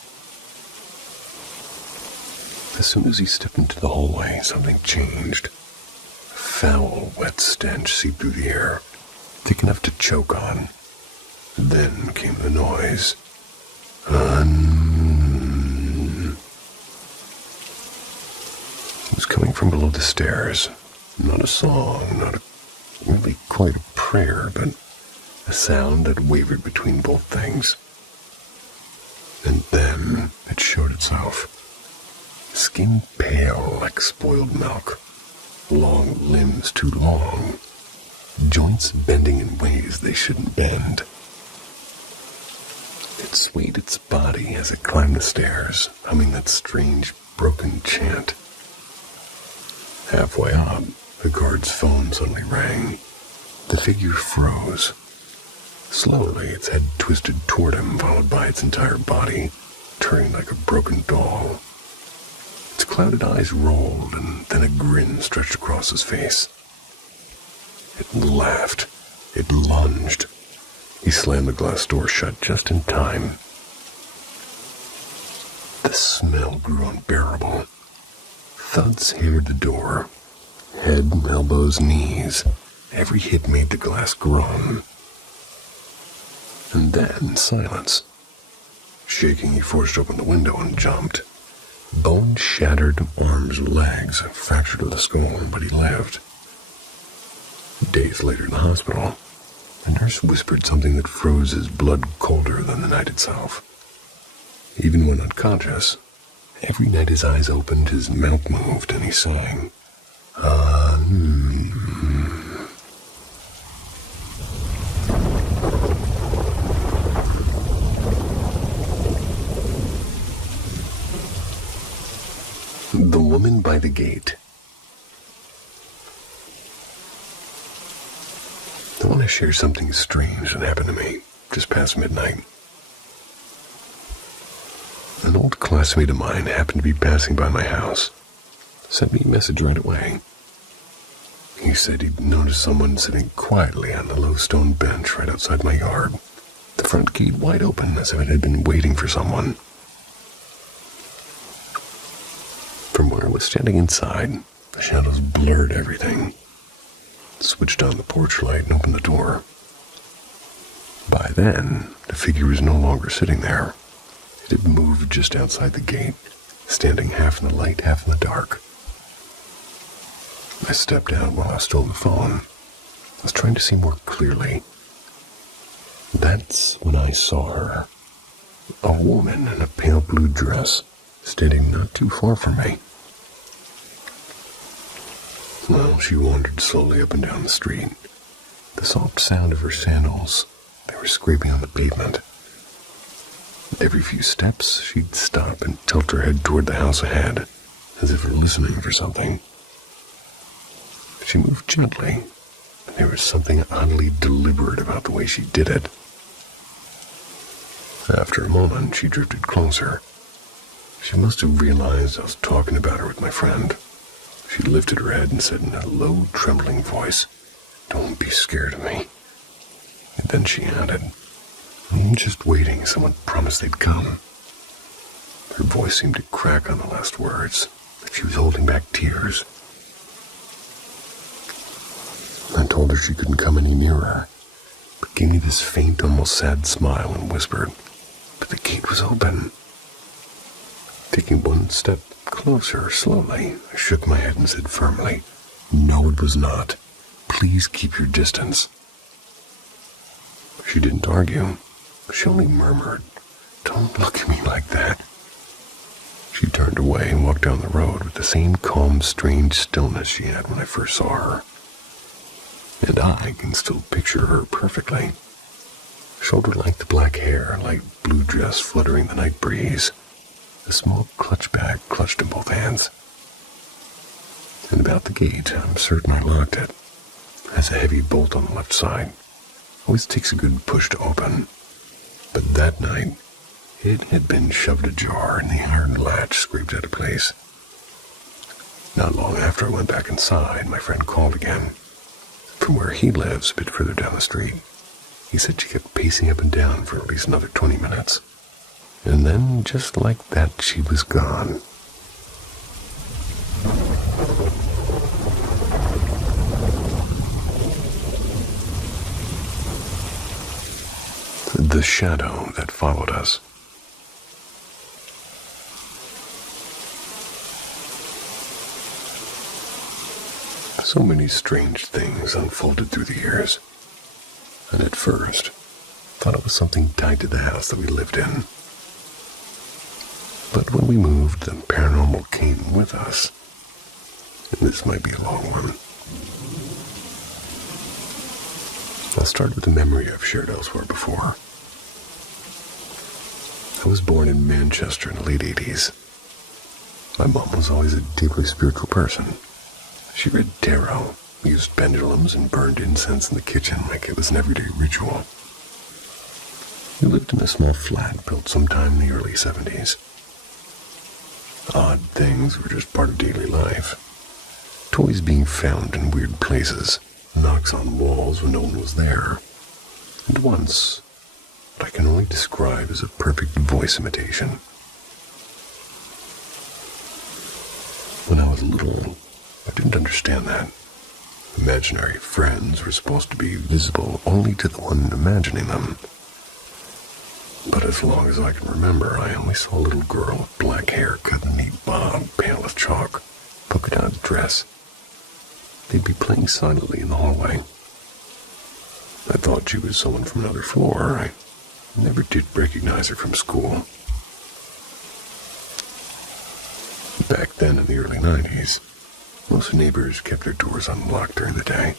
As soon as he stepped into the hallway, something changed. A foul, wet stench seeped through the air, thick enough to choke on. Then came the noise. It was coming from below the stairs. Not a song, not really quite a prayer, but a sound that wavered between both things. And then it showed itself. Skin pale like spoiled milk, long limbs too long, joints bending in ways they shouldn't bend. It swayed its body as it climbed the stairs, humming that strange, broken chant. Halfway up, the guard's phone suddenly rang. The figure froze. Slowly, its head twisted toward him, followed by its entire body, turning like a broken doll. Its clouded eyes rolled, and then a grin stretched across his face. It laughed. It lunged. He slammed the glass door shut just in time. The smell grew unbearable. Thuds hammered the door. Head, elbows, knees. Every hit made the glass groan. And then silence. Shaking, he forced open the window and jumped. Bone shattered, arms, legs fractured to the skull, but he lived. Days later in the hospital, a nurse whispered something that froze his blood colder than the night itself. Even when unconscious, every night his eyes opened, his mouth moved, and he sang. The Woman by the Gate. I want to share something strange that happened to me just past midnight. An old classmate of mine happened to be passing by my house. sent me a message right away. He said he'd noticed someone sitting quietly on the low stone bench right outside my yard, the front gate wide open as if it had been waiting for someone. From where I was standing inside, the shadows blurred everything. Switched on the porch light and opened the door. By then, the figure was no longer sitting there. It had moved just outside the gate, standing half in the light, half in the dark. I stepped out while I stole the phone. I was trying to see more clearly. That's when I saw her. A woman in a pale blue dress, standing not too far from me. Well, she wandered slowly up and down the street. The soft sound of her sandals, they were scraping on the pavement. Every few steps, she'd stop and tilt her head toward the house ahead, as if listening for something. She moved gently, and there was something oddly deliberate about the way she did it. After a moment, she drifted closer. She must have realized I was talking about her with my friend. She lifted her head and said in a low, trembling voice, "Don't be scared of me." And then she added, "I'm just waiting. Someone promised they'd come." Her voice seemed to crack on the last words, like she was holding back tears. I told her she couldn't come any nearer, but gave me this faint, almost sad smile and whispered, "But the gate was open." Taking one step closer, slowly, I shook my head and said firmly, "No, it was not. Please keep your distance." She didn't argue. She only murmured, "Don't look at me like that." She turned away and walked down the road with the same calm, strange stillness she had when I first saw her. And I can still picture her perfectly. Shoulder-length black hair, light blue dress fluttering in the night breeze, a small clutch bag clutched in both hands. And about the gate, I'm certain I locked it. It has a heavy bolt on the left side. Always takes a good push to open. But that night, it had been shoved ajar and the iron latch scraped out of place. Not long after I went back inside, my friend called again. From where he lives, a bit further down the street. He said she kept pacing up and down for at least another 20 minutes. And then, just like that, she was gone. The shadow that followed us. So many strange things unfolded through the years, and at first, thought it was something tied to the house that we lived in. But when we moved, the paranormal came with us, and this might be a long one. I'll start with a memory I've shared elsewhere before. I was born in Manchester in the late 80s. My mom was always a deeply spiritual person. She read tarot, used pendulums, and burned incense in the kitchen like it was an everyday ritual. We lived in a small flat built sometime in the early 70s. Odd things were just part of daily life. Toys being found in weird places, knocks on walls when no one was there, and once, what I can only describe as a perfect voice imitation. When I was little, I didn't understand that. Imaginary friends were supposed to be visible only to the one imagining them. But as long as I can remember, I only saw a little girl with black hair cut in a neat bob, pale as chalk, polka-dotted dress. They'd be playing silently in the hallway. I thought she was someone from another floor. I never did recognize her from school. Back then in the early 90s, most neighbors kept their doors unlocked during the day.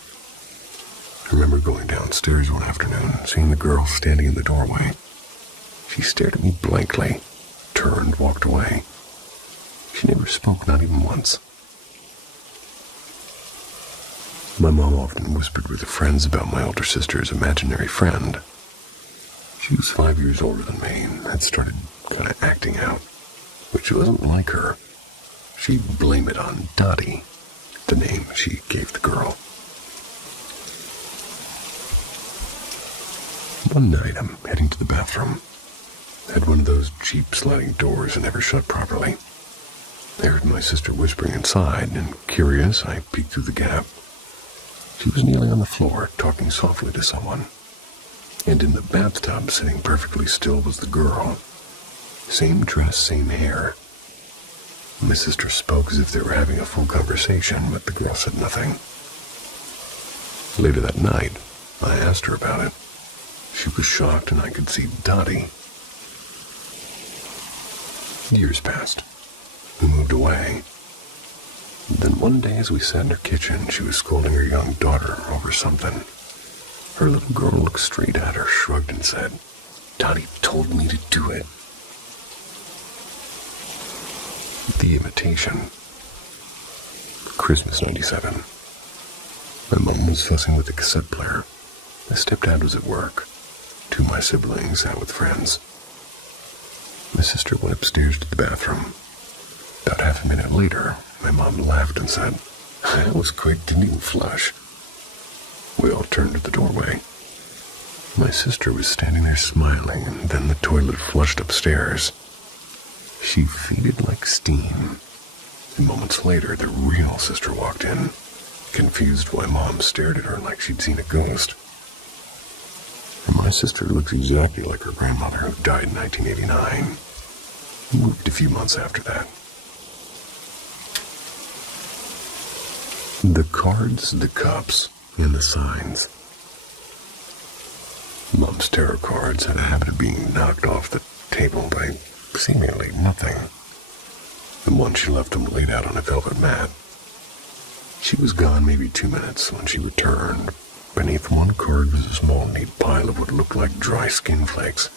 I remember going downstairs one afternoon, seeing the girl standing in the doorway. She stared at me blankly, turned, walked away. She never spoke, not even once. My mom often whispered with her friends about my older sister's imaginary friend. She was 5 years older than me and had started kind of acting out, which wasn't like her. she'd blame it on Dottie, the name she gave the girl. One night, I'm heading to the bathroom. I had one of those cheap sliding doors and never shut properly. I heard my sister whispering inside, and curious, I peeked through the gap. She was kneeling on the floor, talking softly to someone. And in the bathtub, sitting perfectly still, was the girl. Same dress, same hair. My sister spoke as if they were having a full conversation, but the girl said nothing. Later that night, I asked her about it. She was shocked, and I could see Dottie. Years passed. We moved away. Then one day as we sat in her kitchen, she was scolding her young daughter over something. Her little girl looked straight at her, shrugged, and said, "Dottie told me to do it." The Imitation. Christmas '97. My mom was fussing with the cassette player. My stepdad was at work. Two of my siblings out with friends. My sister went upstairs to the bathroom. About half a minute later, my mom laughed and said, "That was quick, didn't even flush." We all turned to the doorway. My sister was standing there smiling, and then the toilet flushed upstairs. She faded like steam. And moments later, the real sister walked in, confused why Mom stared at her like she'd seen a ghost. And my sister looks exactly like her grandmother, who died in 1989. Moved a few months after that. The cards, the cups, and the signs. Mom's tarot cards had a habit of being knocked off the table by seemingly nothing. And once she left them laid out on a velvet mat. She was gone maybe 2 minutes. When she returned, beneath one card was a small, neat pile of what looked like dry skin flakes.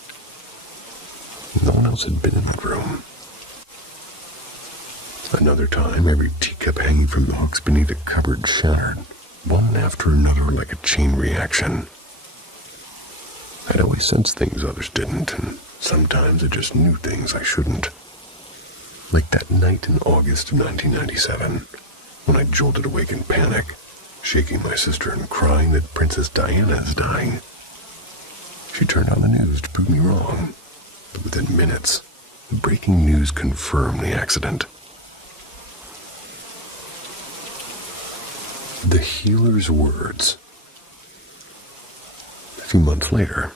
No one else had been in that room. Another time, every teacup hanging from the hooks beneath a cupboard shattered, one after another like a chain reaction. I'd always sensed things others didn't, and sometimes I just knew things I shouldn't. Like that night in August of 1997, when I jolted awake in panic, shaking my sister and crying that Princess Diana is dying. She turned on the news to prove me wrong, but within minutes, the breaking news confirmed the accident. The healer's words. A few months later,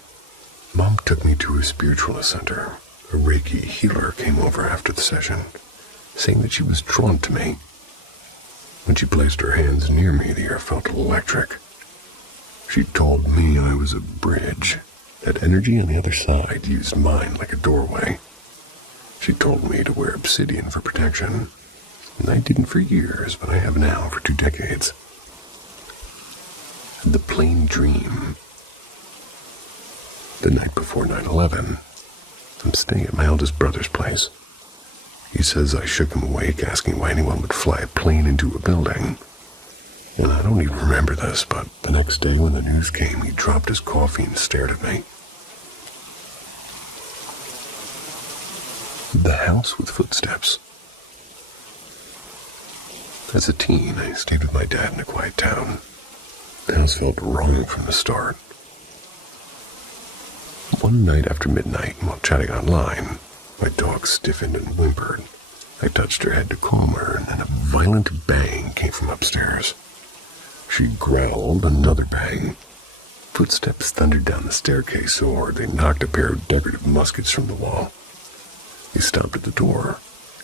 Mom took me to a spiritualist center. A Reiki healer came over after the session, saying that she was drawn to me. When she placed her hands near me, the air felt electric. She told me I was a bridge, that energy on the other side used mine like a doorway. She told me to wear obsidian for protection, and I didn't for years, but I have now for 2 decades. The plain dream. The night before 9/11, I'm staying at my eldest brother's place. He says I shook him awake, asking why anyone would fly a plane into a building. And I don't even remember this, but the next day when the news came, he dropped his coffee and stared at me. The house with footsteps. As a teen, I stayed with my dad in a quiet town. The house felt wrong from the start. One night after midnight, while chatting online, my dog stiffened and whimpered. I touched her head to calm her, and then a violent bang came from upstairs. She growled, another bang. Footsteps thundered down the staircase, or they knocked a pair of decorative muskets from the wall. They stopped at the door.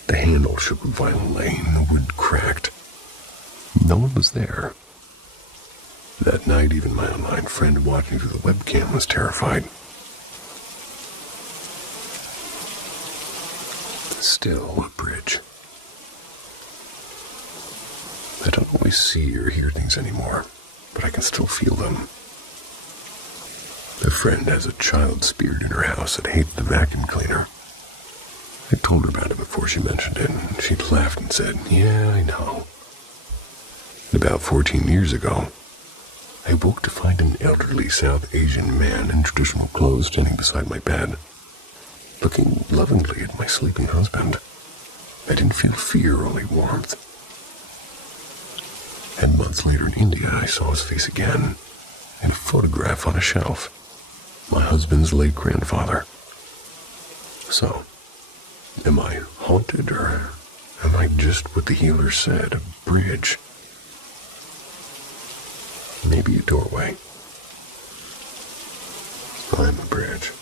The handle shook violently, and the wood cracked. No one was there. That night, even my online friend watching through the webcam was terrified. Still a bridge. I don't always see or hear things anymore, but I can still feel them. A friend has a child spirit in her house that hates the vacuum cleaner. I told her about it before she mentioned it, and she laughed and said, "Yeah, I know." About 14 years ago, I woke to find an elderly South Asian man in traditional clothes standing beside my bed, looking lovingly at my sleeping husband. I didn't feel fear, only warmth. And months later in India, I saw his face again, in a photograph on a shelf. My husband's late grandfather. So, am I haunted, or am I just what the healer said, a bridge? Maybe a doorway. I'm a bridge.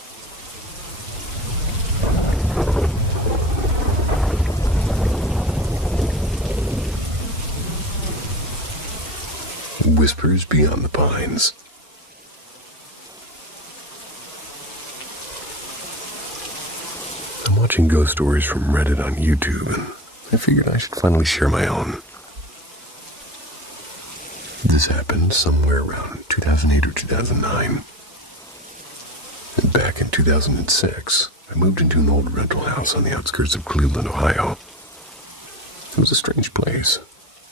Whispers beyond the pines. I'm watching ghost stories from Reddit on YouTube, and I figured I should finally share my own. This happened somewhere around 2008 or 2009. And back in 2006, I moved into an old rental house on the outskirts of Cleveland, Ohio. It was a strange place.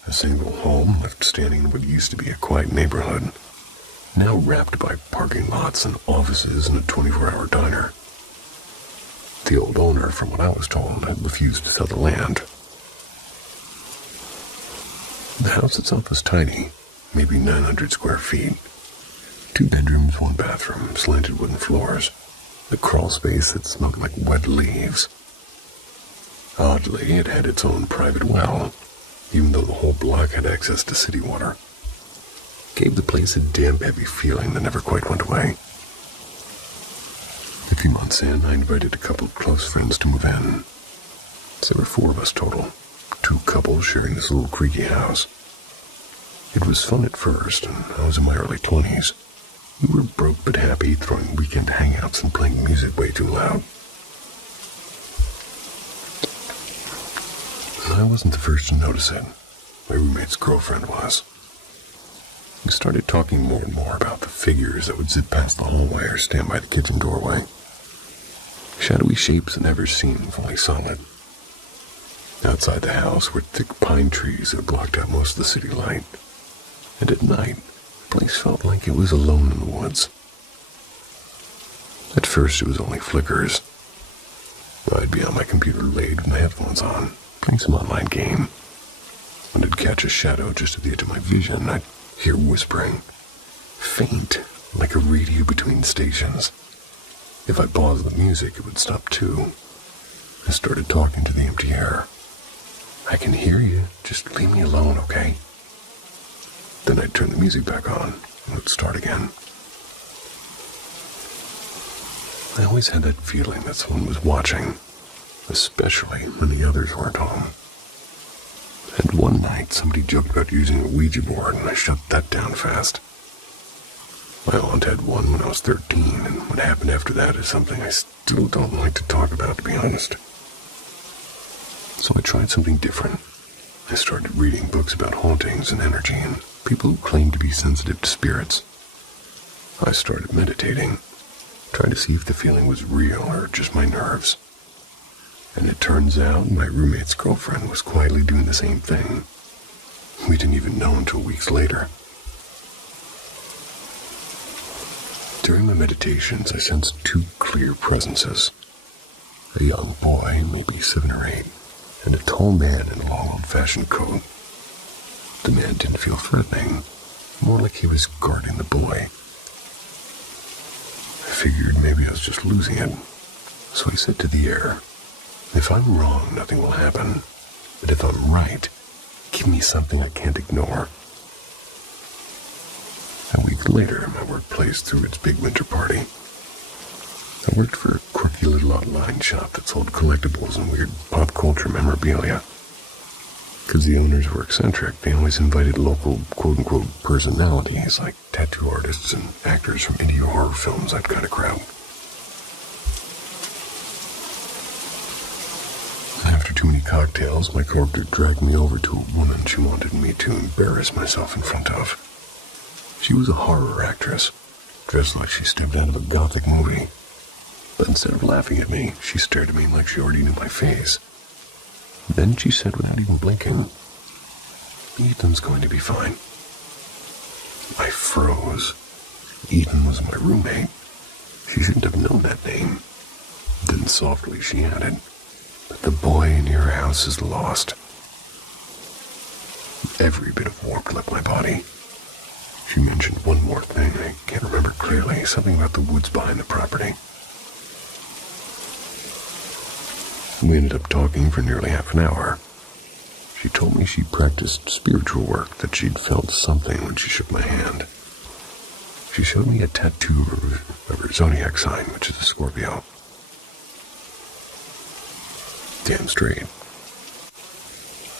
A single home left standing in what used to be a quiet neighborhood, now wrapped by parking lots and offices and a 24-hour diner. The old owner, from what I was told, had refused to sell the land. The house itself was tiny, maybe 900 square feet. 2 bedrooms, 1 bathroom, slanted wooden floors, a crawl space that smelled like wet leaves. Oddly, it had its own private well, even though the whole block had access to city water. Gave the place a damp, heavy feeling that never quite went away. A few months in, I invited a couple of close friends to move in. So there were 4 of us total, 2 couples sharing this little creaky house. It was fun at first, and I was in my early 20s. We were broke but happy, throwing weekend hangouts and playing music way too loud. I wasn't the first to notice it. My roommate's girlfriend was. We started talking more and more about the figures that would zip past the hallway or stand by the kitchen doorway. Shadowy shapes that never seemed fully solid. Outside the house were thick pine trees that blocked out most of the city light. And at night, the place felt like it was alone in the woods. At first, it was only flickers. I'd be on my computer late with my headphones on, playing some online game. When I'd catch a shadow just at the edge of my vision, I'd hear whispering, faint, like a radio between stations. If I paused the music, it would stop too. I started talking to the empty air. I can hear you, just leave me alone, okay? Then I'd turn the music back on, and it would start again. I always had that feeling that someone was watching, especially when the others weren't home. And one night, somebody joked about using a Ouija board, and I shut that down fast. My aunt had one when I was 13, and what happened after that is something I still don't like to talk about, to be honest. So I tried something different. I started reading books about hauntings and energy and people who claim to be sensitive to spirits. I started meditating, trying to see if the feeling was real or just my nerves. And it turns out my roommate's girlfriend was quietly doing the same thing. We didn't even know until weeks later. During my meditations, I sensed 2 clear presences. A young boy, maybe 7 or 8, and a tall man in a long old-fashioned coat. The man didn't feel threatening, more like he was guarding the boy. I figured maybe I was just losing it, so I said to the air, if I'm wrong, nothing will happen, but if I'm right, give me something I can't ignore. A week later, my workplace threw its big winter party. I worked for a quirky little online shop that sold collectibles and weird pop culture memorabilia. Because the owners were eccentric, they always invited local quote-unquote personalities like tattoo artists and actors from indie horror films, that kind of crowd. After too many cocktails, my coworker dragged me over to a woman she wanted me to embarrass myself in front of. She was a horror actress, dressed like she stepped out of a gothic movie. But instead of laughing at me, she stared at me like she already knew my face. Then she said without even blinking, Ethan's going to be fine. I froze. Ethan was my roommate. She shouldn't have known that name. Then softly she added, but the boy in your house house is lost. Every bit of warmth left my body. She mentioned one more thing I can't remember clearly, something about the woods behind the property. We ended up talking for nearly half an hour. She told me she practiced spiritual work, that she'd felt something when she shook my hand. She showed me a tattoo of her zodiac sign, which is a Scorpio. Damn straight.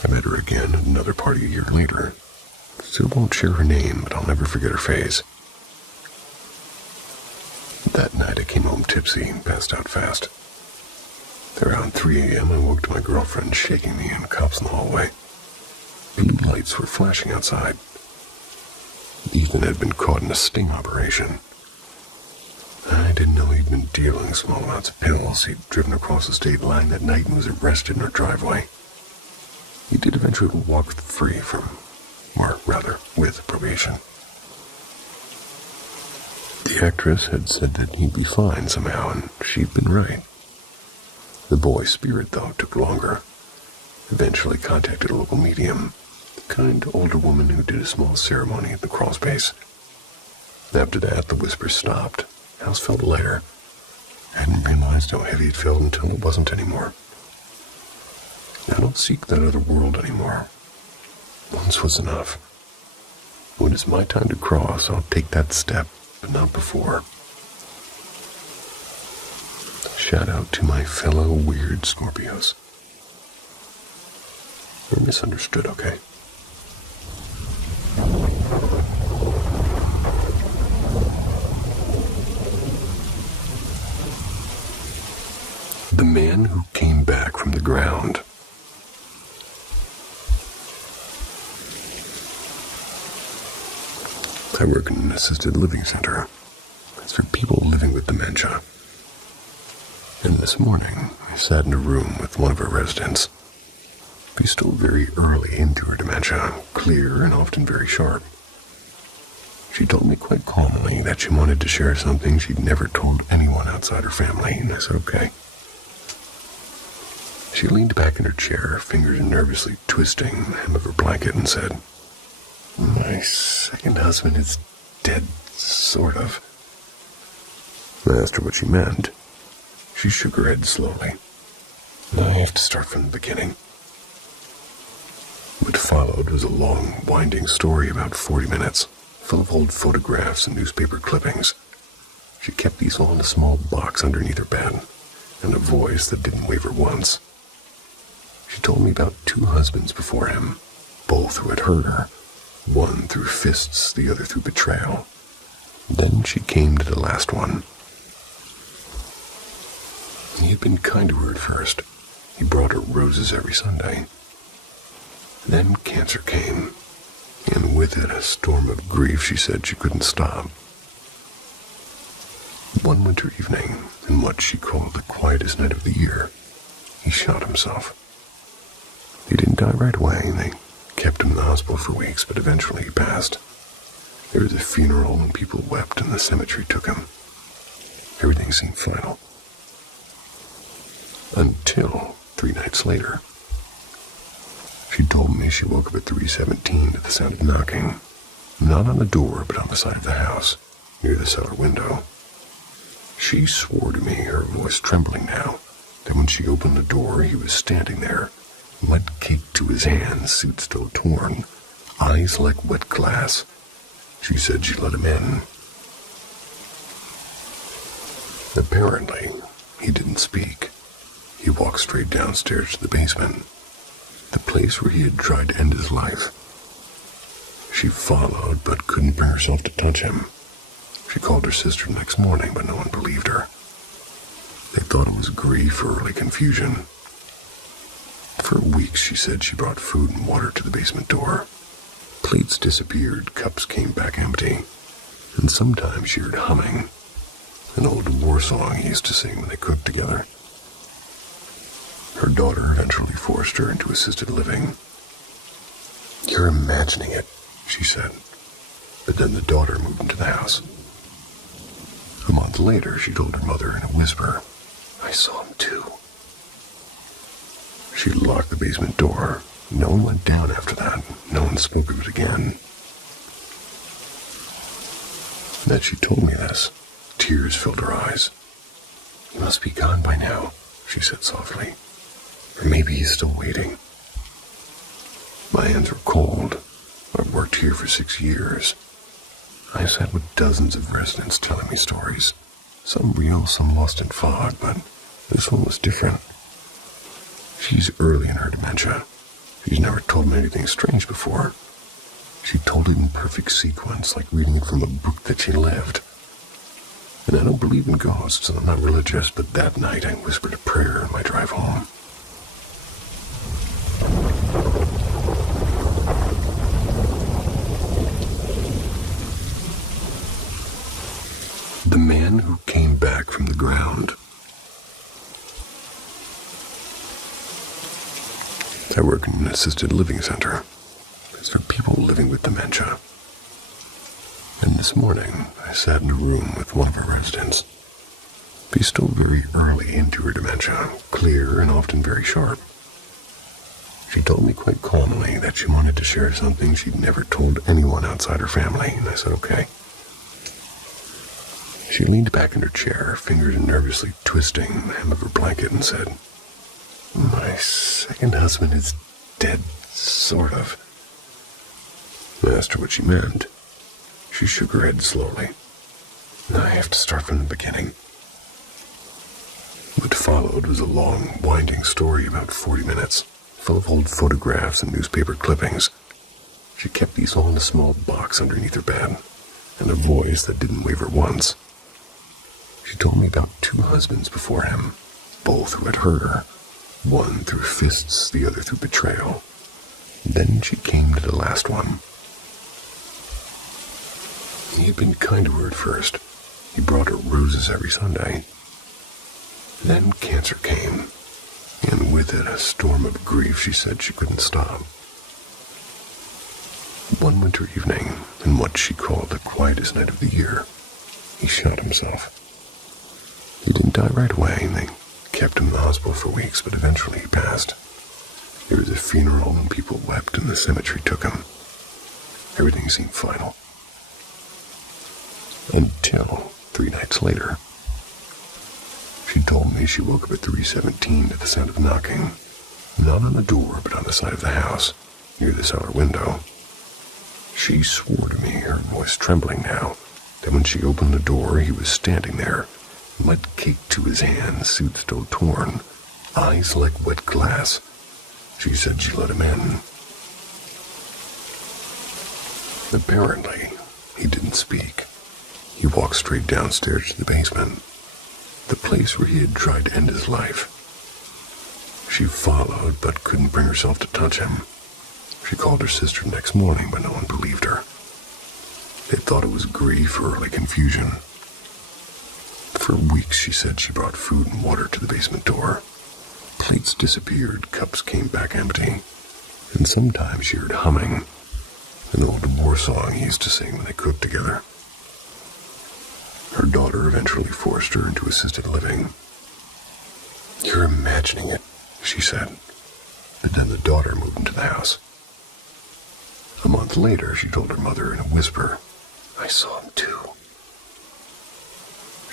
I met her again at another party a year later. Still won't share her name, but I'll never forget her face. That night I came home tipsy and passed out fast. Around 3 a.m. I woke to my girlfriend shaking me and cops in the hallway. Blue lights were flashing outside. Ethan had been caught in a sting operation. I didn't know he'd been dealing small amounts of pills. He'd driven across the state line that night and was arrested in our driveway. He did eventually walk free from, or rather, with probation. The actress had said that he'd be fine somehow, and she'd been right. The boy's spirit, though, took longer. Eventually contacted a local medium, the kind older woman who did a small ceremony at the crawl space. After that, the whispers stopped. House felt lighter. I hadn't realized how heavy it felt until it wasn't anymore. I don't seek that other world anymore. Once was enough. When it's my time to cross, I'll take that step, but not before. Shout out to my fellow weird Scorpios. You're misunderstood, okay? The man who came back from the ground. I work in an assisted living center. It's for people living with dementia. And this morning, I sat in a room with one of our residents. She's still very early into her dementia, clear and often very sharp. She told me quite calmly that she wanted to share something she'd never told anyone outside her family, and I said, okay. She leaned back in her chair, fingers nervously twisting the hem of her blanket, and said, "My second husband is dead, sort of." I asked her what she meant. She shook her head slowly. I have to start from the beginning. What followed was a long, winding story about 40 minutes, full of old photographs and newspaper clippings. She kept these all in a small box underneath her bed, and a voice that didn't waver once. She told me about 2 husbands before him, both who had hurt her, one through fists, the other through betrayal. Then she came to the last one. He had been kind to her at first. He brought her roses every Sunday. Then cancer came, and with it a storm of grief she said she couldn't stop. One winter evening, in what she called the quietest night of the year, he shot himself. He didn't die right away. They kept him in the hospital for weeks, but eventually he passed. There was a funeral and people wept, and the cemetery took him. Everything seemed final. Until 3 nights later. She told me she woke up at 3:17 to the sound of knocking. Not on the door, but on the side of the house, near the cellar window. She swore to me, her voice trembling now, that when she opened the door, he was standing there, wet caked to his hands, suit still torn, eyes like wet glass. She said she let him in. Apparently, he didn't speak. He walked straight downstairs to the basement, the place where he had tried to end his life. She followed, but couldn't bring herself to touch him. She called her sister the next morning, but no one believed her. They thought it was grief or early confusion. For weeks, she said, she brought food and water to the basement door. Plates disappeared, cups came back empty, and sometimes she heard humming, an old war song he used to sing when they cooked together. Her daughter eventually forced her into assisted living. "You're imagining it," she said. But then the daughter moved into the house. A month later, she told her mother in a whisper, "I saw him too." She locked the basement door. No one went down after that. No one spoke of it again. Then she told me this. Tears filled her eyes. "He must be gone by now," she said softly. "Or maybe he's still waiting." My hands were cold. I've worked here for 6 years. I sat with dozens of residents telling me stories. Some real, some lost in fog, but this one was different. She's early in her dementia. She's never told me anything strange before. She told it in perfect sequence, like reading it from a book that she lived. And I don't believe in ghosts, and I'm not religious, but that night I whispered a prayer on my drive home. The man who came back from the ground. I work in an assisted living center. It's for people living with dementia. And this morning, I sat in a room with one of our residents. She's still very early into her dementia, clear and often very sharp. She told me quite calmly that she wanted to share something she'd never told anyone outside her family, and I said, okay. She leaned back in her chair, fingers nervously twisting the hem of her blanket, and said, "My second husband is dead, sort of." I asked her what she meant. She shook her head slowly. "I have to start from the beginning." What followed was a long, winding story about 40 minutes, full of old photographs and newspaper clippings. She kept these all in a small box underneath her bed, and a voice that didn't waver once. She told me about 2 husbands before him, both who had hurt her, one through fists, the other through betrayal. Then she came to the last one. He had been kind to her at first. He brought her roses every Sunday. Then cancer came, and with it a storm of grief she said she couldn't stop. One winter evening, in what she called the quietest night of the year, he shot himself. He didn't die right away, and they kept him in the hospital for weeks, but eventually he passed. There was a funeral and people wept, and the cemetery took him. Everything seemed final. Until 3 nights later. She told me she woke up at 3:17 to the sound of knocking, not on the door, but on the side of the house, near the cellar window. She swore to me, her voice trembling now, that when she opened the door, he was standing there, mud caked to his hands, suit still torn, eyes like wet glass. She said she let him in. Apparently, he didn't speak. He walked straight downstairs to the basement, the place where he had tried to end his life. She followed, but couldn't bring herself to touch him. She called her sister the next morning, but no one believed her. They thought it was grief or early confusion. For weeks, she said she brought food and water to the basement door. Plates disappeared, cups came back empty, and sometimes she heard humming, an old war song he used to sing when they cooked together. Her daughter eventually forced her into assisted living. "You're imagining it," she said. But then the daughter moved into the house. A month later, she told her mother in a whisper, "I saw him too."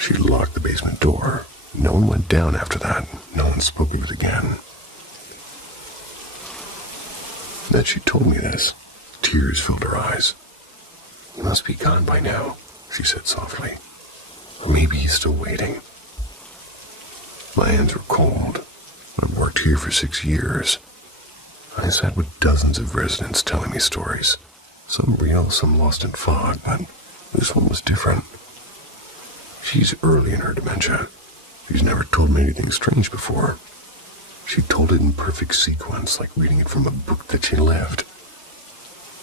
She locked the basement door. No one went down after that. No one spoke of it again. Then she told me this. Tears filled her eyes. "He must be gone by now," she said softly. "Or maybe he's still waiting." My hands were cold. I've worked here for 6 years. I sat with dozens of residents telling me stories. Some real, some lost in fog, but this one was different. She's early in her dementia. She's never told me anything strange before. She told it in perfect sequence, like reading it from a book that she lived.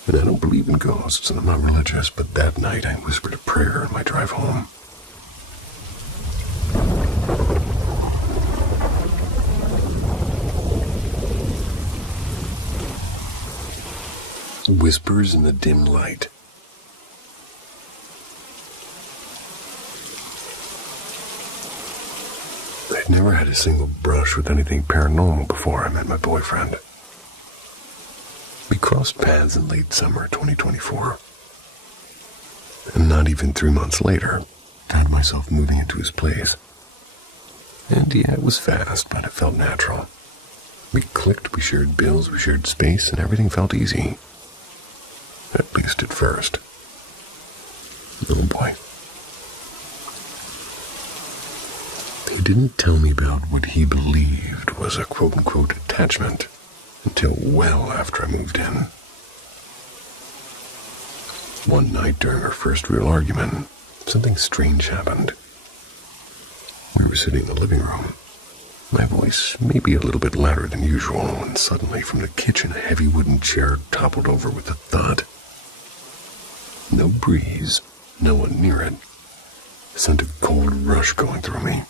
And I don't believe in ghosts, and I'm not religious, but that night I whispered a prayer on my drive home. Whispers in the dim light. I'd never had a single brush with anything paranormal before I met my boyfriend. We crossed paths in late summer 2024. And not even 3 months later, found myself moving into his place. And yeah, it was fast, but it felt natural. We clicked, we shared bills, we shared space, and everything felt easy. At least at first. Oh boy. He didn't tell me about what he believed was a quote-unquote attachment until well after I moved in. One night during our first real argument, something strange happened. We were sitting in the living room, my voice maybe a little bit louder than usual, when suddenly from the kitchen a heavy wooden chair toppled over with a thud. No breeze, no one near it. A scent of cold rush going through me.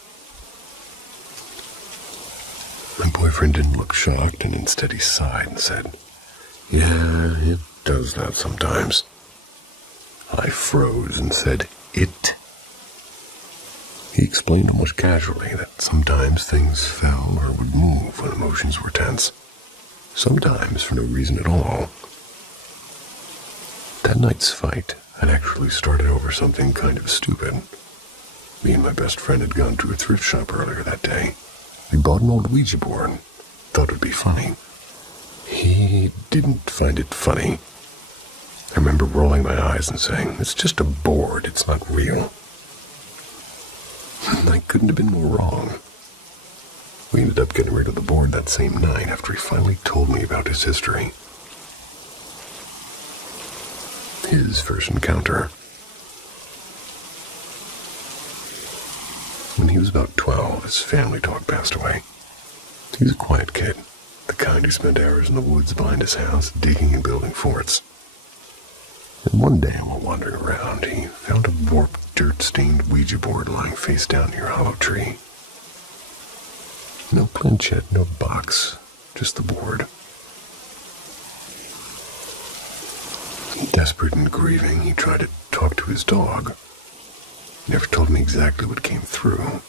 My boyfriend didn't look shocked, and instead he sighed and said, "Yeah, it does that sometimes." I froze and said, "It?" He explained almost casually that sometimes things fell or would move when emotions were tense. Sometimes for no reason at all. That night's fight had actually started over something kind of stupid. Me and my best friend had gone to a thrift shop earlier that day. We bought an old Ouija board. Thought it would be funny. He didn't find it funny. I remember rolling my eyes and saying, "It's just a board, it's not real." I couldn't have been more wrong. We ended up getting rid of the board that same night after he finally told me about his history. His first encounter. When he was about 12, his family dog passed away. He was a quiet kid, the kind who spent hours in the woods behind his house digging and building forts. And one day, while wandering around, he found a warped, dirt-stained Ouija board lying face down near a hollow tree. No planchette, no box, just the board. Desperate and grieving, he tried to talk to his dog. He never told me exactly what came through,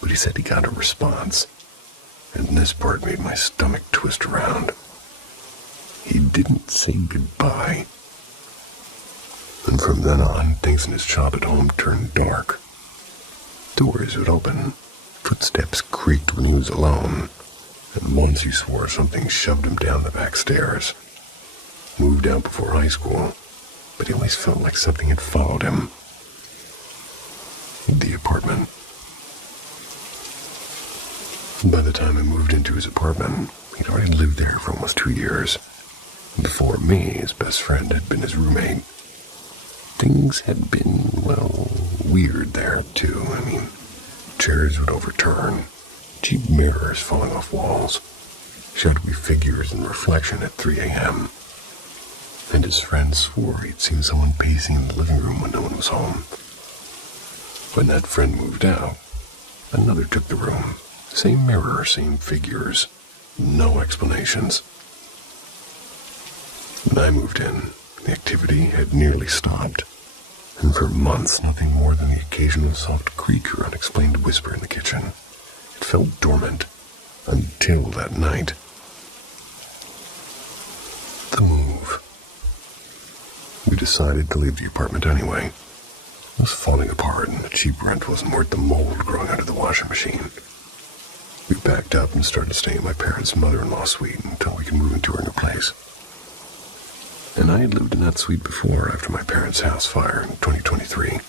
but he said he got a response. And this part made my stomach twist around. He didn't say goodbye. And from then on, things in his childhood home turned dark. Doors would open, footsteps creaked when he was alone, and once he swore something shoved him down the back stairs. Moved out before high school, but he always felt like something had followed him. The apartment. By the time I moved into his apartment, he'd already lived there for almost 2 years. Before me, his best friend had been his roommate. Things had been, well, weird there, too. I mean, chairs would overturn, cheap mirrors falling off walls, shadowy figures in reflection at 3 a.m. And his friend swore he'd seen someone pacing in the living room when no one was home. When that friend moved out, another took the room. Same mirror, same figures, no explanations. When I moved in, the activity had nearly stopped, and for months nothing more than the occasional soft creak or unexplained whisper in the kitchen. It felt dormant, until that night. The move. We decided to leave the apartment anyway. It was falling apart, and the cheap rent wasn't worth the mold growing under the washing machine. We packed up and started staying at my parents' mother-in-law suite until we could move into our new place. And I had lived in that suite before after my parents' house fire in 2023.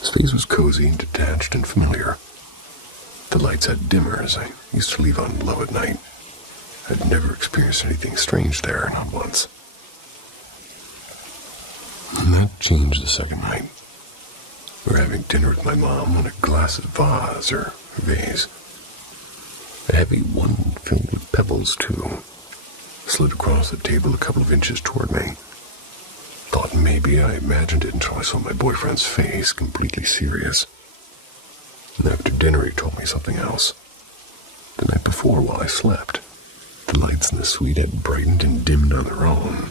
The space was cozy and detached and familiar. The lights had dimmers I used to leave on low at night. I'd never experienced anything strange there, not once. And that changed the second night. We were having dinner with my mom when a glass vase. A heavy one filled with pebbles, too. Slid across the table a couple of inches toward me. Thought maybe I imagined it until I saw my boyfriend's face, completely serious. And after dinner he told me something else. The night before, while I slept, the lights in the suite had brightened and dimmed on their own,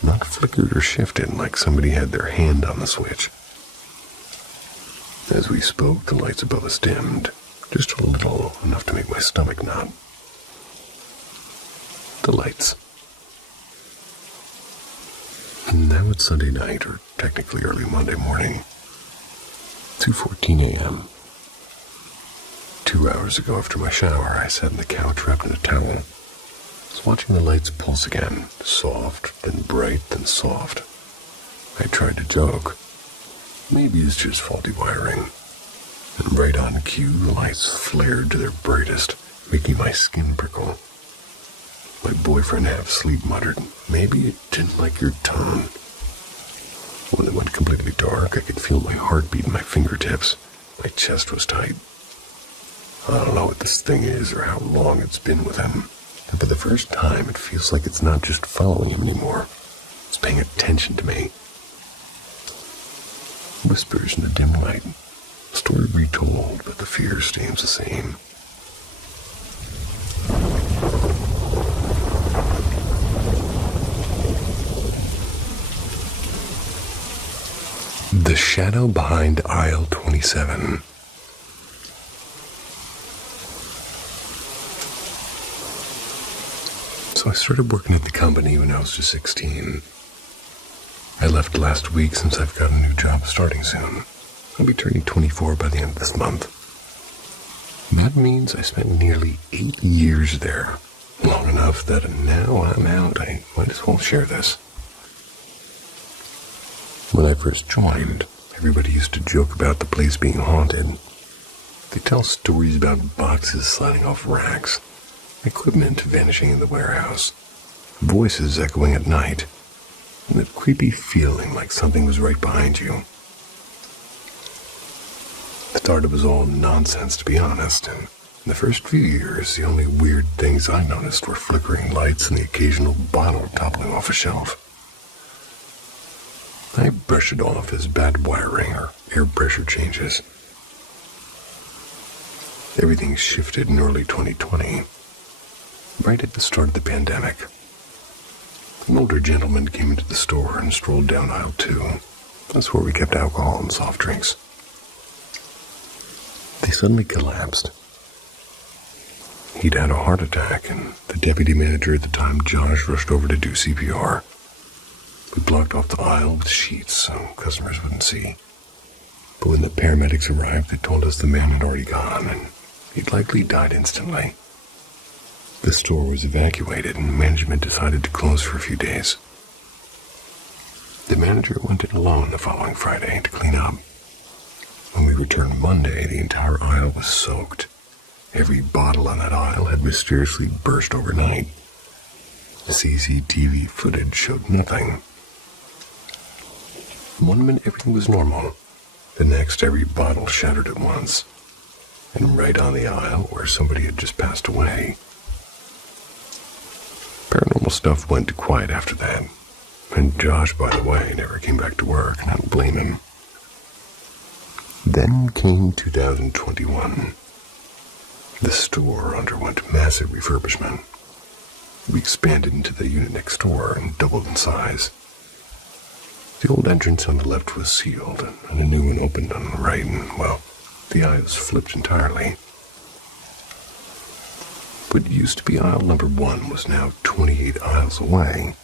not flickered or shifted like somebody had their hand on the switch. As we spoke, the lights above us dimmed, Just a little, enough to make my stomach knot. The lights. And now it's Sunday night, or technically early Monday morning. 2:14 a.m. 2 hours ago after my shower, I sat on the couch wrapped in a towel. I was watching the lights pulse again, soft, then bright, then soft. I tried to joke. Maybe it's just faulty wiring. And right on cue, the lights flared to their brightest, making my skin prickle. My boyfriend half-asleep muttered, "Maybe it didn't like your tone." When it went completely dark, I could feel my heartbeat in my fingertips. My chest was tight. I don't know what this thing is or how long it's been with him, and for the first time it feels like it's not just following him anymore. It's paying attention to me. Whispers in the dim light. Story retold, but the fear seems the same. The shadow behind aisle 27. So I started working at the company when I was just 16. I left last week since I've got a new job starting soon. I'll be turning 24 by the end of this month. That means I spent nearly 8 years there. Long enough that now I'm out, I might as well share this. When I first joined, everybody used to joke about the place being haunted. They tell stories about boxes sliding off racks, equipment vanishing in the warehouse, voices echoing at night, and that creepy feeling like something was right behind you. I thought it was all nonsense, to be honest, and in the first few years, the only weird things I noticed were flickering lights and the occasional bottle toppling off a shelf. I brushed it off as bad wiring or air pressure changes. Everything shifted in early 2020, right at the start of the pandemic. An older gentleman came into the store and strolled down aisle 2. That's where we kept alcohol and soft drinks. They suddenly collapsed. He'd had a heart attack, and the deputy manager at the time, Josh, rushed over to do CPR. We blocked off the aisle with sheets so customers wouldn't see. But when the paramedics arrived, they told us the man had already gone, and he'd likely died instantly. The store was evacuated, and management decided to close for a few days. The manager went in alone the following Friday to clean up. When we returned Monday, the entire aisle was soaked. Every bottle on that aisle had mysteriously burst overnight. The CCTV footage showed nothing. One minute everything was normal. The next, every bottle shattered at once. And right on the aisle where somebody had just passed away. Paranormal stuff went quiet after that. And Josh, by the way, never came back to work, and I don't blame him. Then came 2021. The store underwent massive refurbishment. We expanded into the unit next door and doubled in size. The old entrance on the left was sealed, and a new one opened on the right, and, well, the aisles flipped entirely. What used to be aisle number 1 was now 28 aisles away.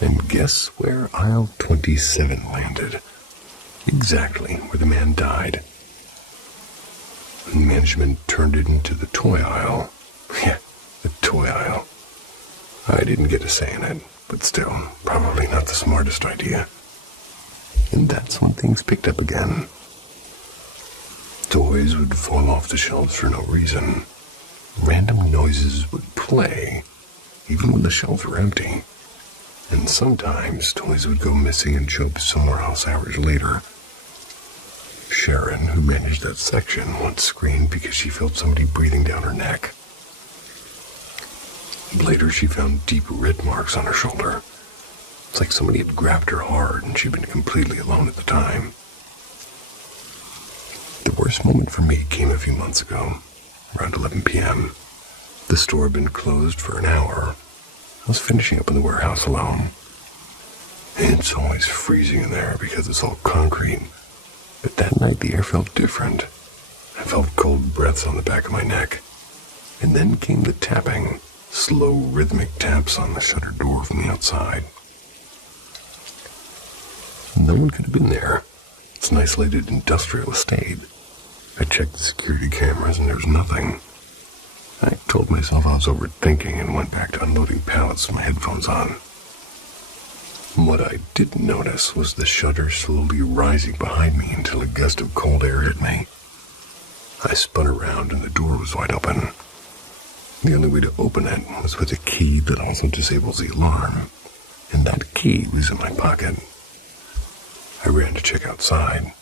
And guess where aisle 27 landed? Exactly where the man died. And management turned it into the toy aisle. Yeah, the toy aisle. I didn't get a say in it, but still, probably not the smartest idea. And that's when things picked up again. Toys would fall off the shelves for no reason. Random noises would play, even when the shelves were empty. And sometimes toys would go missing and show up somewhere else hours later. Sharon, who managed that section, once screamed because she felt somebody breathing down her neck. Later, she found deep red marks on her shoulder. It's like somebody had grabbed her hard and she'd been completely alone at the time. The worst moment for me came a few months ago, around 11 p.m. The store had been closed for an hour. I was finishing up in the warehouse alone. It's always freezing in there because it's all concrete. But that night the air felt different. I felt cold breaths on the back of my neck. And then came the tapping, slow rhythmic taps on the shutter door from the outside. No one could have been there. It's an isolated industrial estate. I checked the security cameras and there was nothing. I told myself I was overthinking and went back to unloading pallets with my headphones on. What I didn't notice was the shutter slowly rising behind me until a gust of cold air hit me. I spun around and the door was wide open. The only way to open it was with a key that also disables the alarm, and that key was in my pocket. I ran to check outside.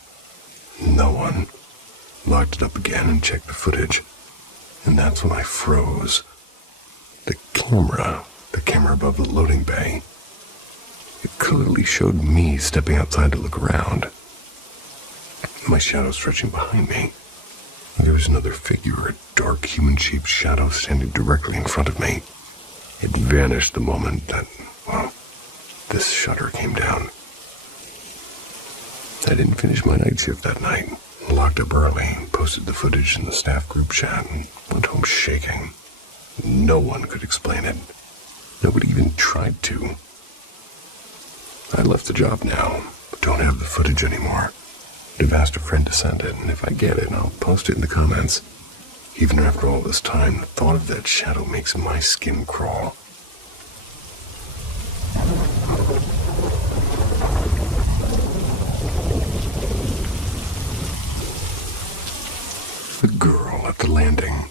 No one. Locked it up again and checked the footage, and that's when I froze. The camera above the loading bay, it clearly showed me stepping outside to look around. My shadow stretching behind me. There was another figure, a dark human-shaped shadow standing directly in front of me. It vanished the moment that, this shutter came down. I didn't finish my night shift that night. Locked up early, posted the footage in the staff group chat, and went home shaking. No one could explain it. Nobody even tried to. I left the job now, but don't have the footage anymore. I've asked a friend to send it, and if I get it, I'll post it in the comments. Even after all this time, the thought of that shadow makes my skin crawl. The girl at the landing.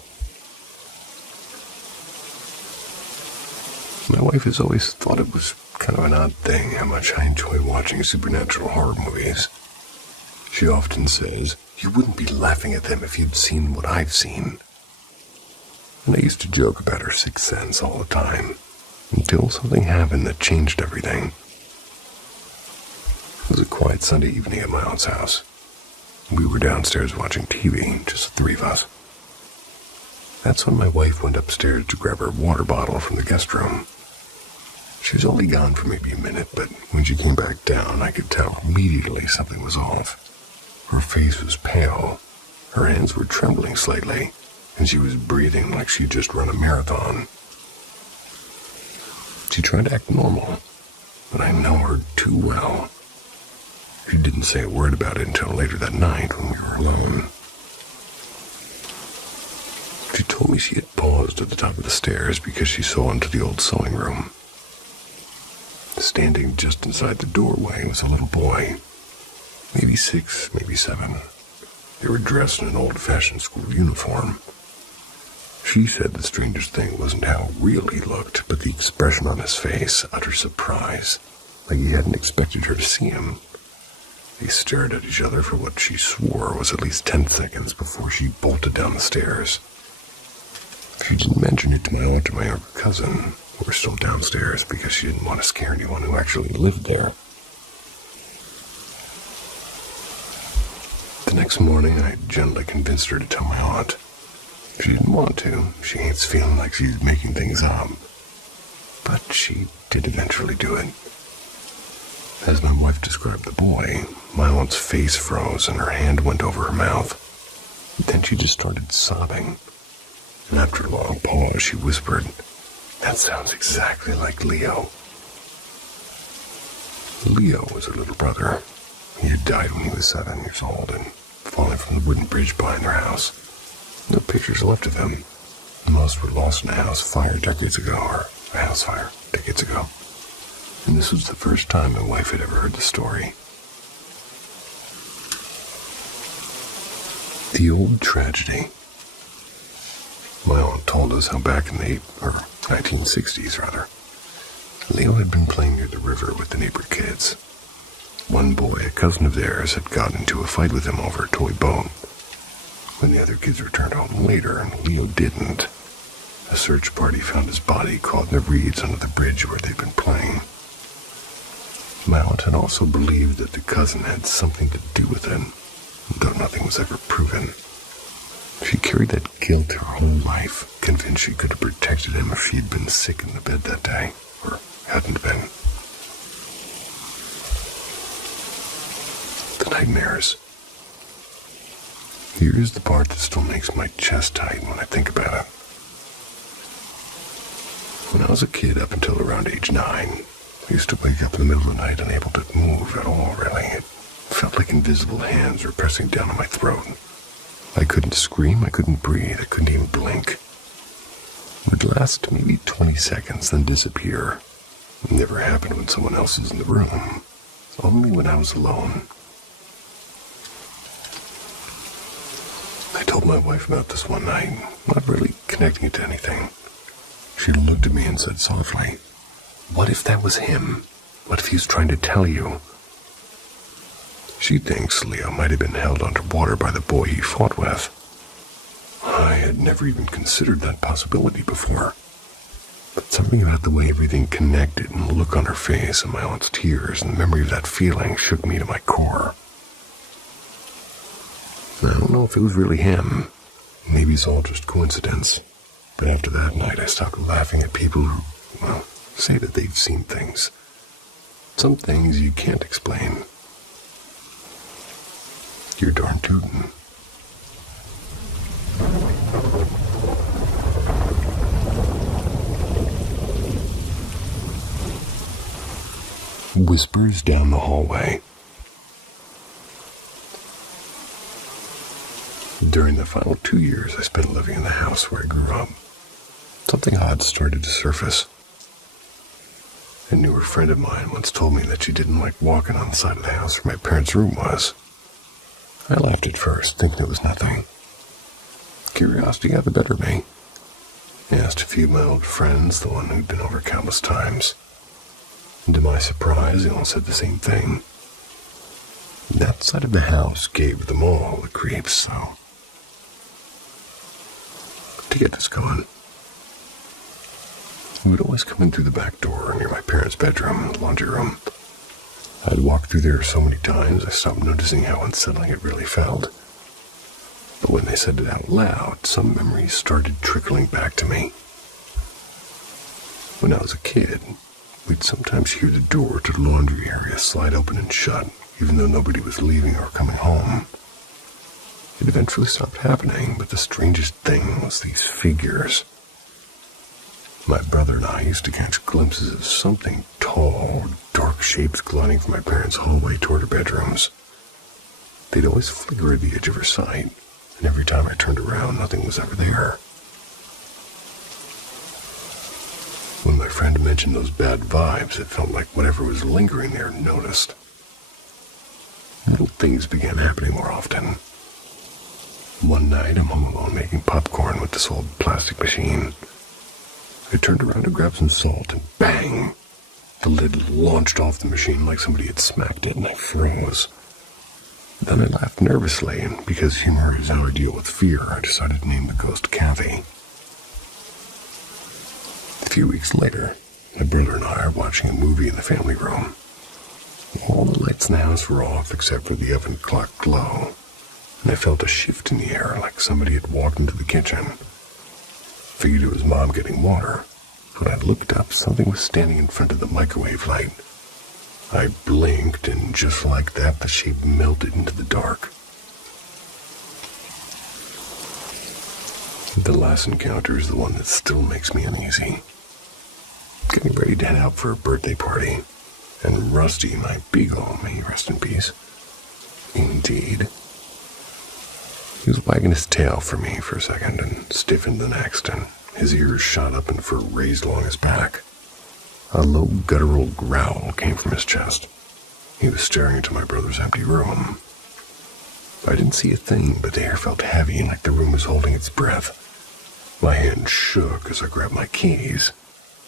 My wife has always thought it was kind of an odd thing how much I enjoy watching supernatural horror movies. She often says, "You wouldn't be laughing at them if you'd seen what I've seen." And I used to joke about her sixth sense all the time, until something happened that changed everything. It was a quiet Sunday evening at my aunt's house. We were downstairs watching TV, just the three of us. That's when my wife went upstairs to grab her water bottle from the guest room. She was only gone for maybe a minute, but when she came back down, I could tell immediately something was off. Her face was pale, her hands were trembling slightly, and she was breathing like she'd just run a marathon. She tried to act normal, but I know her too well. She didn't say a word about it until later that night when we were alone. She told me she had paused at the top of the stairs because she saw into the old sewing room. Standing just inside the doorway was a little boy, maybe 6, maybe 7. They were dressed in an old-fashioned school uniform. She said the strangest thing wasn't how real he looked, but the expression on his face, utter surprise, like he hadn't expected her to see him. They stared at each other for what she swore was at least 10 seconds before she bolted down the stairs. She didn't mention it to my aunt or my younger cousin, who were still downstairs, because she didn't want to scare anyone who actually lived there. The next morning, I gently convinced her to tell my aunt. She didn't want to. She hates feeling like she's making things up. But she did eventually do it. As my wife described the boy, my aunt's face froze and her hand went over her mouth. Then she just started sobbing. And after a long pause, she whispered, "That sounds exactly like Leo." Leo was her little brother. He had died when he was 7 years old and fallen from the wooden bridge behind their house. No pictures left of him. Most were lost in a house fire decades ago, or a house fire decades ago. And this was the first time my wife had ever heard the story. The old tragedy. My aunt told us how back in the 1960s, Leo had been playing near the river with the neighbor kids. One boy, a cousin of theirs, had gotten into a fight with him over a toy boat. When the other kids returned home later, and Leo didn't, a search party found his body caught in the reeds under the bridge where they'd been playing. My aunt had also believed that the cousin had something to do with it, though nothing was ever proven. She carried that guilt her whole life, convinced she could have protected him if she had been sick in the bed that day, or hadn't been. The nightmares. Here's the part that still makes my chest tighten when I think about it. When I was a kid up until around age 9, I used to wake up in the middle of the night unable to move at all, really. It felt like invisible hands were pressing down on my throat. I couldn't scream, I couldn't breathe, I couldn't even blink. It would last maybe 20 seconds, then disappear. It never happened when someone else was in the room, only when I was alone. I told my wife about this one night, not really connecting it to anything. She looked at me and said softly, "What if that was him? What if he was trying to tell you?" She thinks Leo might have been held underwater by the boy he fought with. I had never even considered that possibility before. But something about the way everything connected and the look on her face and my aunt's tears and the memory of that feeling shook me to my core. I don't know if it was really him. Maybe it's all just coincidence. But after that night, I stopped laughing at people who, well, say that they've seen things. Some things you can't explain. You're darn tootin'. Whispers down the hallway. During the final 2 years I spent living in the house where I grew up, something odd started to surface. A newer friend of mine once told me that she didn't like walking on the side of the house where my parents' room was. I laughed at first, thinking it was nothing. Curiosity got the better of me. I asked a few of my old friends, the one who'd been over countless times. And to my surprise, they all said the same thing. That side of the house gave them all the creeps, so... To get this going, we would always come in through the back door near my parents' bedroom and the laundry room. I'd walked through there so many times, I stopped noticing how unsettling it really felt. But when they said it out loud, some memories started trickling back to me. When I was a kid, we'd sometimes hear the door to the laundry area slide open and shut, even though nobody was leaving or coming home. It eventually stopped happening, but the strangest thing was these figures. My brother and I used to catch glimpses of something tall, dark shapes gliding from my parents' hallway toward her bedrooms. They'd always flicker at the edge of her sight, and every time I turned around, nothing was ever there. When my friend mentioned those bad vibes, it felt like whatever was lingering there noticed. Little things began happening more often. One night, I'm home alone making popcorn with this old plastic machine. I turned around to grab some salt, and bang! The lid launched off the machine like somebody had smacked it, and I froze. Then I laughed nervously, and because humor is how I deal with fear, I decided to name the ghost Kathy. A few weeks later, my brother and I are watching a movie in the family room. All the lights in the house were off except for the oven clock glow, and I felt a shift in the air like somebody had walked into the kitchen. Figured it was Mom getting water. When I looked up, something was standing in front of the microwave light. I blinked, and just like that, the shape melted into the dark. The last encounter is the one that still makes me uneasy. Getting ready to head out for a birthday party, and Rusty, my beagle, may he rest in peace. Indeed. He was wagging his tail for me for a second and stiffened the next, and his ears shot up and fur raised along his back. A low guttural growl came from his chest. He was staring into my brother's empty room. I didn't see a thing, but the air felt heavy like the room was holding its breath. My hand shook as I grabbed my keys.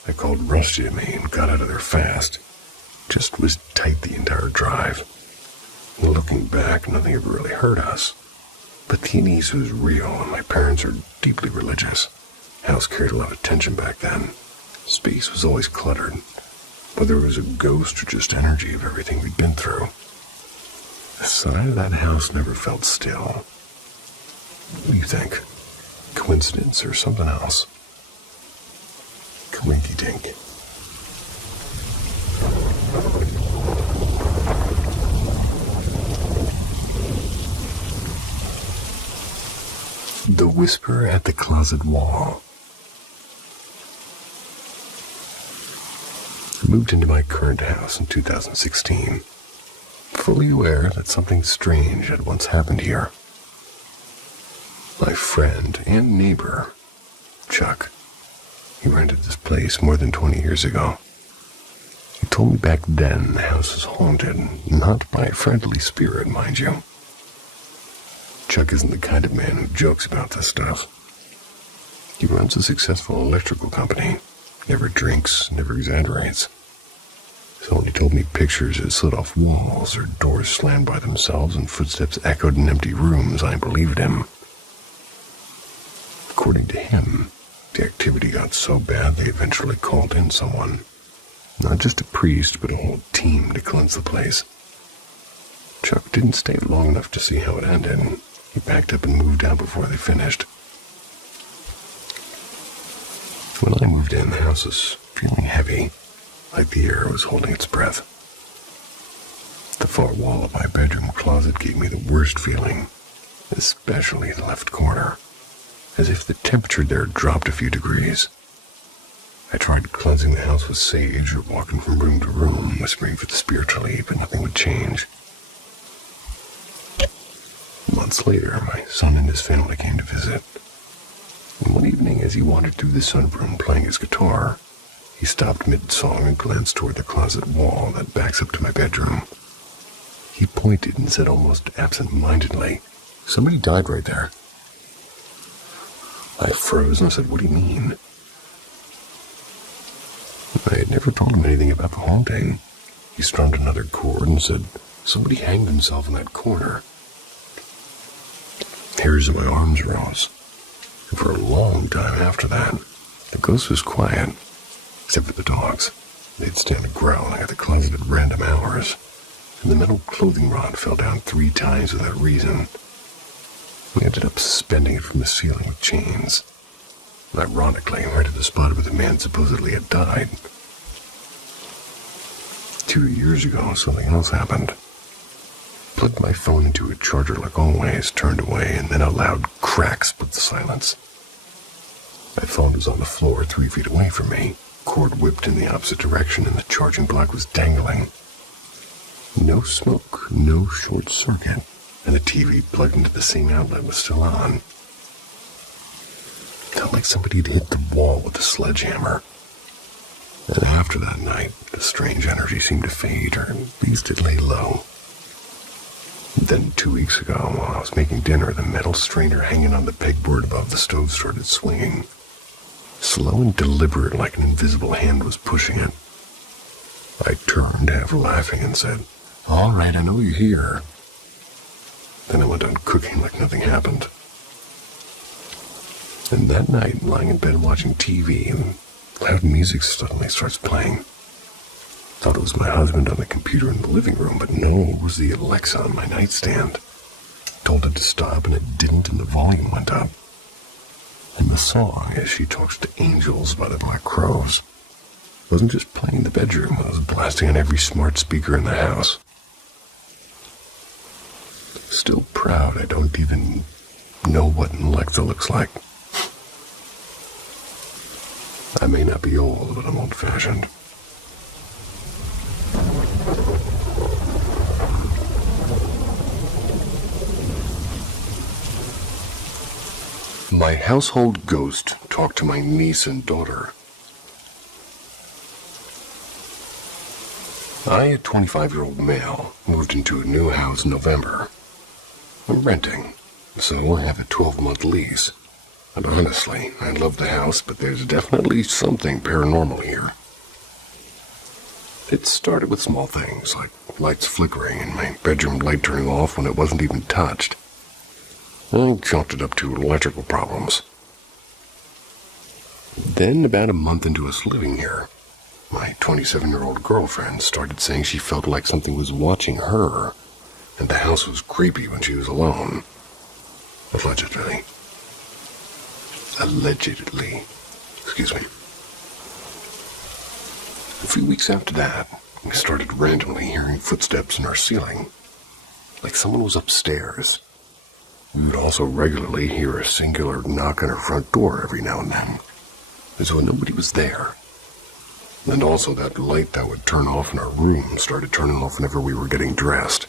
I called Rusty to me and got out of there fast. Just was tight the entire drive. Looking back, nothing ever really hurt us. But the unease was real, and my parents are deeply religious. House carried a lot of tension back then. Space was always cluttered, whether it was a ghost or just energy of everything we'd been through. The side of that house never felt still. What do you think? Coincidence or something else? Coinky-dink. The whisper at the closet wall. I moved into my current house in 2016, fully aware that something strange had once happened here. My friend and neighbor, Chuck, he rented this place more than 20 years ago. He told me back then the house was haunted, not by a friendly spirit, mind you. Chuck isn't the kind of man who jokes about this stuff. He runs a successful electrical company, never drinks, never exaggerates. So when he told me pictures had slid off walls or doors slammed by themselves and footsteps echoed in empty rooms, I believed him. According to him, the activity got so bad they eventually called in someone. Not just a priest, but a whole team to cleanse the place. Chuck didn't stay long enough to see how it ended. He packed up and moved out before they finished. When I moved in, the house was feeling heavy, like the air was holding its breath. The far wall of my bedroom closet gave me the worst feeling, especially the left corner, as if the temperature there dropped a few degrees. I tried cleansing the house with sage or walking from room to room, whispering for the spirit to leave, but nothing would change. Months later, my son and his family came to visit. And one evening, as he wandered through the sunroom playing his guitar, he stopped mid-song and glanced toward the closet wall that backs up to my bedroom. He pointed and said almost absent-mindedly, "Somebody died right there." I froze and I said, "What do you mean?" I had never told him anything about the haunting. He strummed another chord and said, "Somebody hanged himself in that corner." Hairs on my arms rose. And for a long time after that, the ghost was quiet, except for the dogs. They'd stand growling at the closet at random hours, and the metal clothing rod fell down 3 times without reason. We ended up suspending it from the ceiling with chains. Ironically, right at the spot where the man supposedly had died. 2 years ago, something else happened. Plugged my phone into a charger like always, turned away, and then a loud crack split the silence. My phone was on the floor 3 feet away from me, cord whipped in the opposite direction, and the charging block was dangling. No smoke, no short circuit, and the TV plugged into the same outlet was still on. Felt like somebody had hit the wall with a sledgehammer. And after that night, the strange energy seemed to fade, or at least it lay low. Then 2 weeks ago, while I was making dinner, the metal strainer hanging on the pegboard above the stove started swinging. Slow and deliberate, like an invisible hand was pushing it. I turned, half laughing, and said, "All right, I know you're here." Then I went on cooking like nothing happened. And that night, lying in bed watching TV, loud music suddenly starts playing. Thought it was my husband on the computer in the living room, but no, it was the Alexa on my nightstand. Told it to stop, and it didn't, and the volume went up. And the song, as she talks to angels by the Black Crows, wasn't just playing in the bedroom, it was blasting on every smart speaker in the house. Still proud I don't even know what an Alexa looks like. I may not be old, but I'm old-fashioned. My household ghost talked to my niece and daughter. I, a 25-year-old male, moved into a new house in November. I'm renting, so I have a 12-month lease. And honestly, I love the house, but there's definitely something paranormal here. It started with small things, like lights flickering and my bedroom light turning off when it wasn't even touched. I chalked it up to electrical problems. Then, about a month into us living here, my 27-year-old girlfriend started saying she felt like something was watching her, and the house was creepy when she was alone. Allegedly. Excuse me. A few weeks after that, we started randomly hearing footsteps in our ceiling, like someone was upstairs. We would also regularly hear a singular knock on her front door every now and then, as though nobody was there. And also that light that would turn off in our room started turning off whenever we were getting dressed.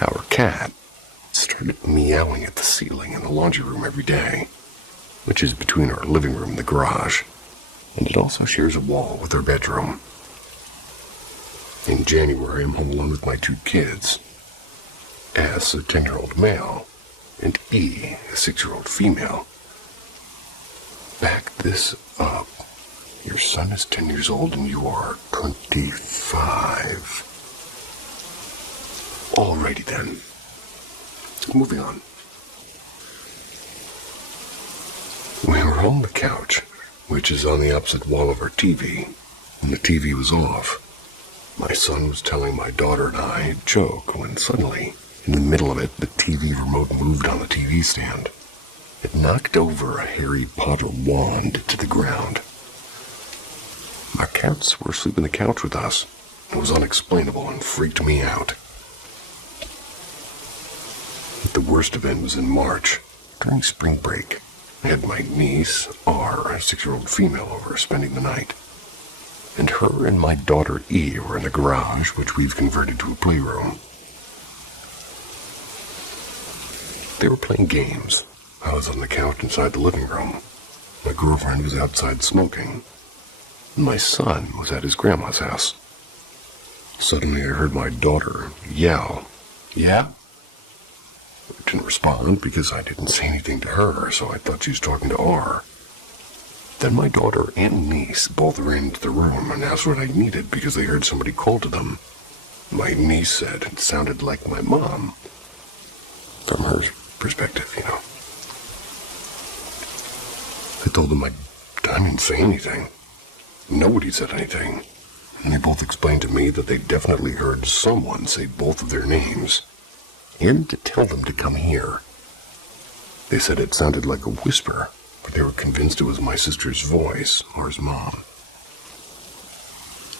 Our cat started meowing at the ceiling in the laundry room every day, which is between our living room and the garage, and it also shares a wall with our bedroom. In January, I'm home alone with my 2 kids, S, a 10-year-old male, and E, a 6-year-old female. Back this up. Your son is 10 years old and you are 25. Alrighty then. Moving on. We were on the couch, which is on the opposite wall of our TV, and the TV was off. My son was telling my daughter and I a joke when suddenly, in the middle of it, the TV remote moved on the TV stand. It knocked over a Harry Potter wand to the ground. My cats were asleep on the couch with us. It was unexplainable and freaked me out. The worst event was in March, during spring break. I had my niece, R, a 6-year-old female, over spending the night. And her and my daughter E were in the garage, which we've converted to a playroom. They were playing games. I was on the couch inside the living room. My girlfriend was outside smoking. And my son was at his grandma's house. Suddenly I heard my daughter yell, "Yeah?" I didn't respond because I didn't say anything to her, so I thought she was talking to R. Then my daughter and niece both ran into the room and asked what I needed because they heard somebody call to them. My niece said it sounded like my mom. From her perspective, you know. I told them I didn't say anything. Nobody said anything. And they both explained to me that they definitely heard someone say both of their names, and to tell them to come here. They said it sounded like a whisper, but they were convinced it was my sister's voice, or his mom.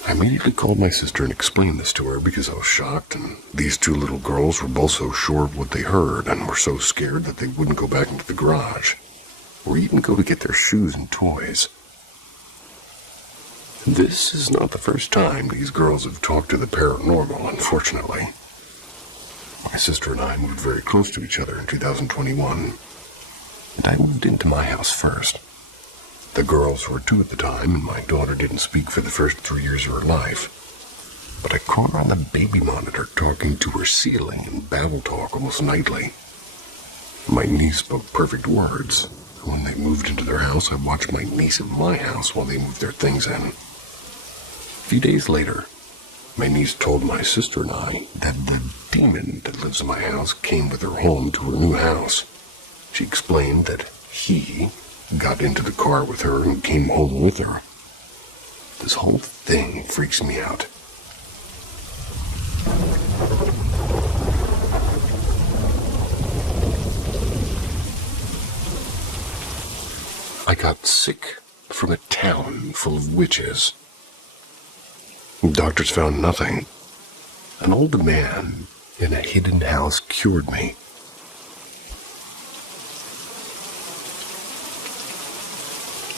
I immediately called my sister and explained this to her because I was shocked, and these 2 little girls were both so sure of what they heard and were so scared that they wouldn't go back into the garage, or even go to get their shoes and toys. This is not the first time these girls have talked to the paranormal, unfortunately. My sister and I moved very close to each other in 2021, and I moved into my house first. The girls were 2 at the time, and my daughter didn't speak for the first 3 years of her life. But I caught her on the baby monitor talking to her ceiling in babble talk almost nightly. My niece spoke perfect words. When they moved into their house, I watched my niece in my house while they moved their things in. A few days later, my niece told my sister and I that the demon that lives in my house came with her home to her new house. She explained that he got into the car with her and came home with her. This whole thing freaks me out. I got sick from a town full of witches. Doctors found nothing. An old man in a hidden house cured me.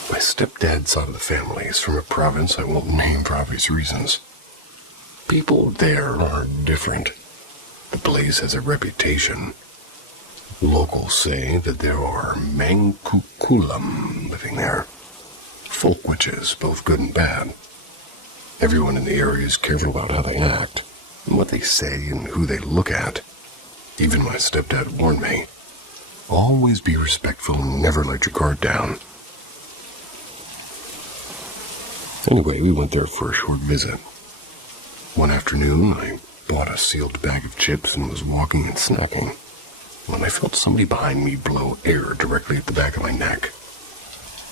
My stepdad's side of the family is from a province I won't name for obvious reasons. People there are different. The place has a reputation. Locals say that there are Mangkukulam living there. Folk witches, both good and bad. Everyone in the area is careful about how they act, and what they say and who they look at. Even my stepdad warned me, always be respectful and never let your guard down. Anyway, we went there for a short visit. One afternoon, I bought a sealed bag of chips and was walking and snacking when I felt somebody behind me blow air directly at the back of my neck.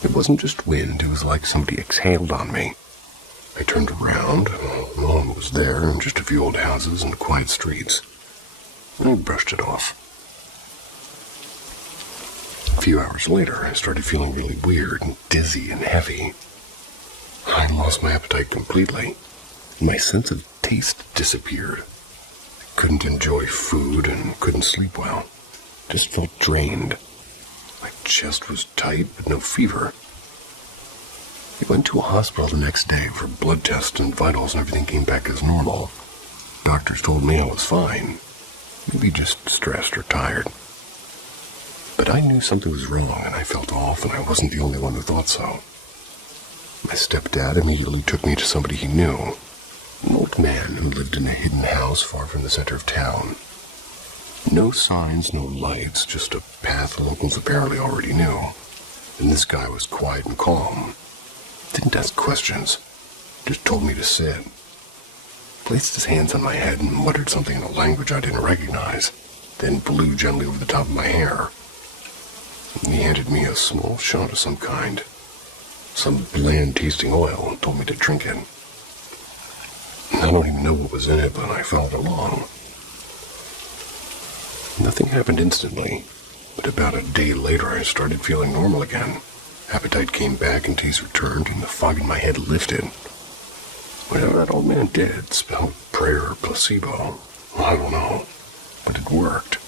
It wasn't just wind, it was like somebody exhaled on me. I turned around, no one was there, and just a few old houses and quiet streets. I brushed it off. A few hours later, I started feeling really weird and dizzy and heavy. I lost my appetite completely. My sense of taste disappeared. I couldn't enjoy food and couldn't sleep well. Just felt drained. My chest was tight, but no fever. I went to a hospital the next day for blood tests and vitals, and everything came back as normal. Doctors told me I was fine. Maybe just stressed or tired. But I knew something was wrong, and I felt off, and I wasn't the only one who thought so. My stepdad immediately took me to somebody he knew. An old man who lived in a hidden house far from the center of town. No signs, no lights, just a path locals apparently already knew. And this guy was quiet and calm. Didn't ask questions, just told me to sit. Placed his hands on my head and muttered something in a language I didn't recognize, then blew gently over the top of my hair. And he handed me a small shot of some kind, some bland-tasting oil, and told me to drink it. I don't even know what was in it, but I followed along. Nothing happened instantly, but about a day later I started feeling normal again. Appetite came back and taste returned, and the fog in my head lifted. Whatever that old man did, spelled prayer or placebo, I don't know, but it worked.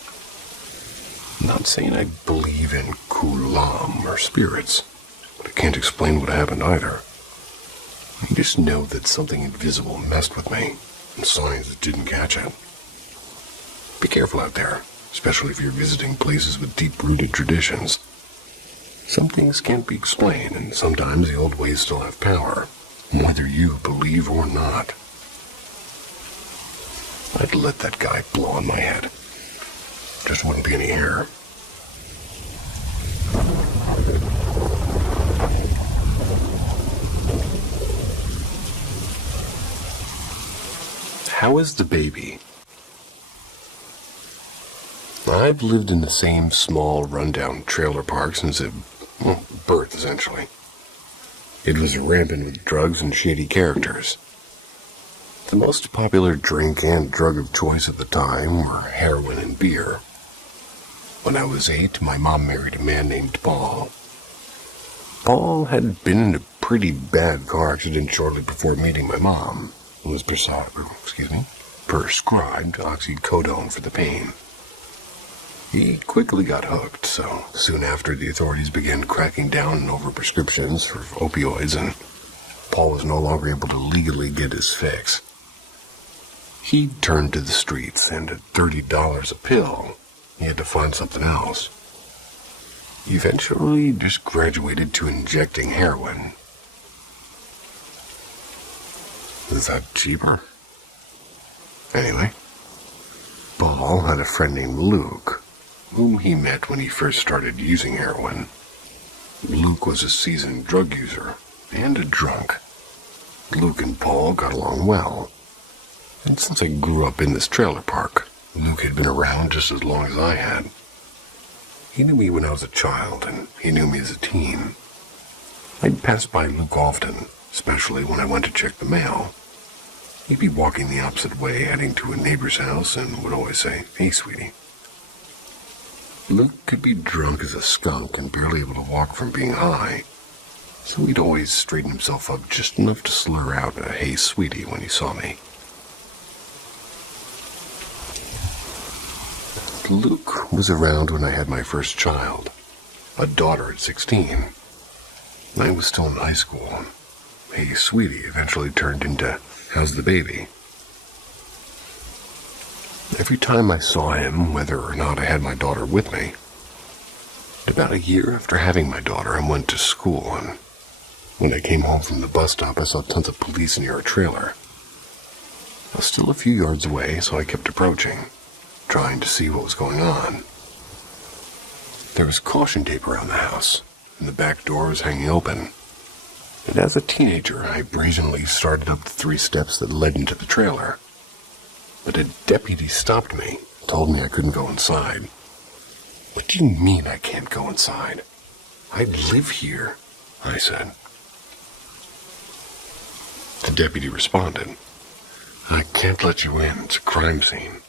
I'm not saying I believe in kulam or spirits, but I can't explain what happened either. I just know that something invisible messed with me, and science didn't catch it. Be careful out there, especially if you're visiting places with deep-rooted traditions. Some things can't be explained, and sometimes the old ways still have power, whether you believe or not. I'd let that guy blow on my head. Just wouldn't be any air. How is the baby? I've lived in the same small, rundown trailer park since birth, essentially. It was rampant with drugs and shady characters. The most popular drink and drug of choice at the time were heroin and beer. When I was 8, my mom married a man named Paul. Paul had been in a pretty bad car accident shortly before meeting my mom, and was prescribed oxycodone for the pain. He quickly got hooked, so soon after the authorities began cracking down on overprescriptions for opioids, and Paul was no longer able to legally get his fix. He turned to the streets, and at $30 a pill, he had to find something else. He eventually just graduated to injecting heroin. Is that cheaper? Anyway, Paul had a friend named Luke, whom he met when he first started using heroin. Luke was a seasoned drug user and a drunk. Luke and Paul got along well, and since I grew up in this trailer park, Luke had been around just as long as I had. He knew me when I was a child, and he knew me as a teen. I'd pass by Luke often, especially when I went to check the mail. He'd be walking the opposite way, heading to a neighbor's house, and would always say, "Hey, sweetie." Luke could be drunk as a skunk and barely able to walk from being high, so he'd always straighten himself up just enough to slur out a "Hey, sweetie" when he saw me. Luke was around when I had my first child, a daughter at 16. I was still in high school. "Hey, sweetie" eventually turned into "How's the baby?" Every time I saw him, whether or not I had my daughter with me. About a year after having my daughter, I went to school, and when I came home from the bus stop, I saw tons of police near our trailer. I was still a few yards away, so I kept approaching, trying to see what was going on. There was caution tape around the house, and the back door was hanging open. And as a teenager, I brazenly started up the 3 steps that led into the trailer. But a deputy stopped me, told me I couldn't go inside. "What do you mean I can't go inside? I live here," I said. The deputy responded, "I can't let you in, it's a crime scene."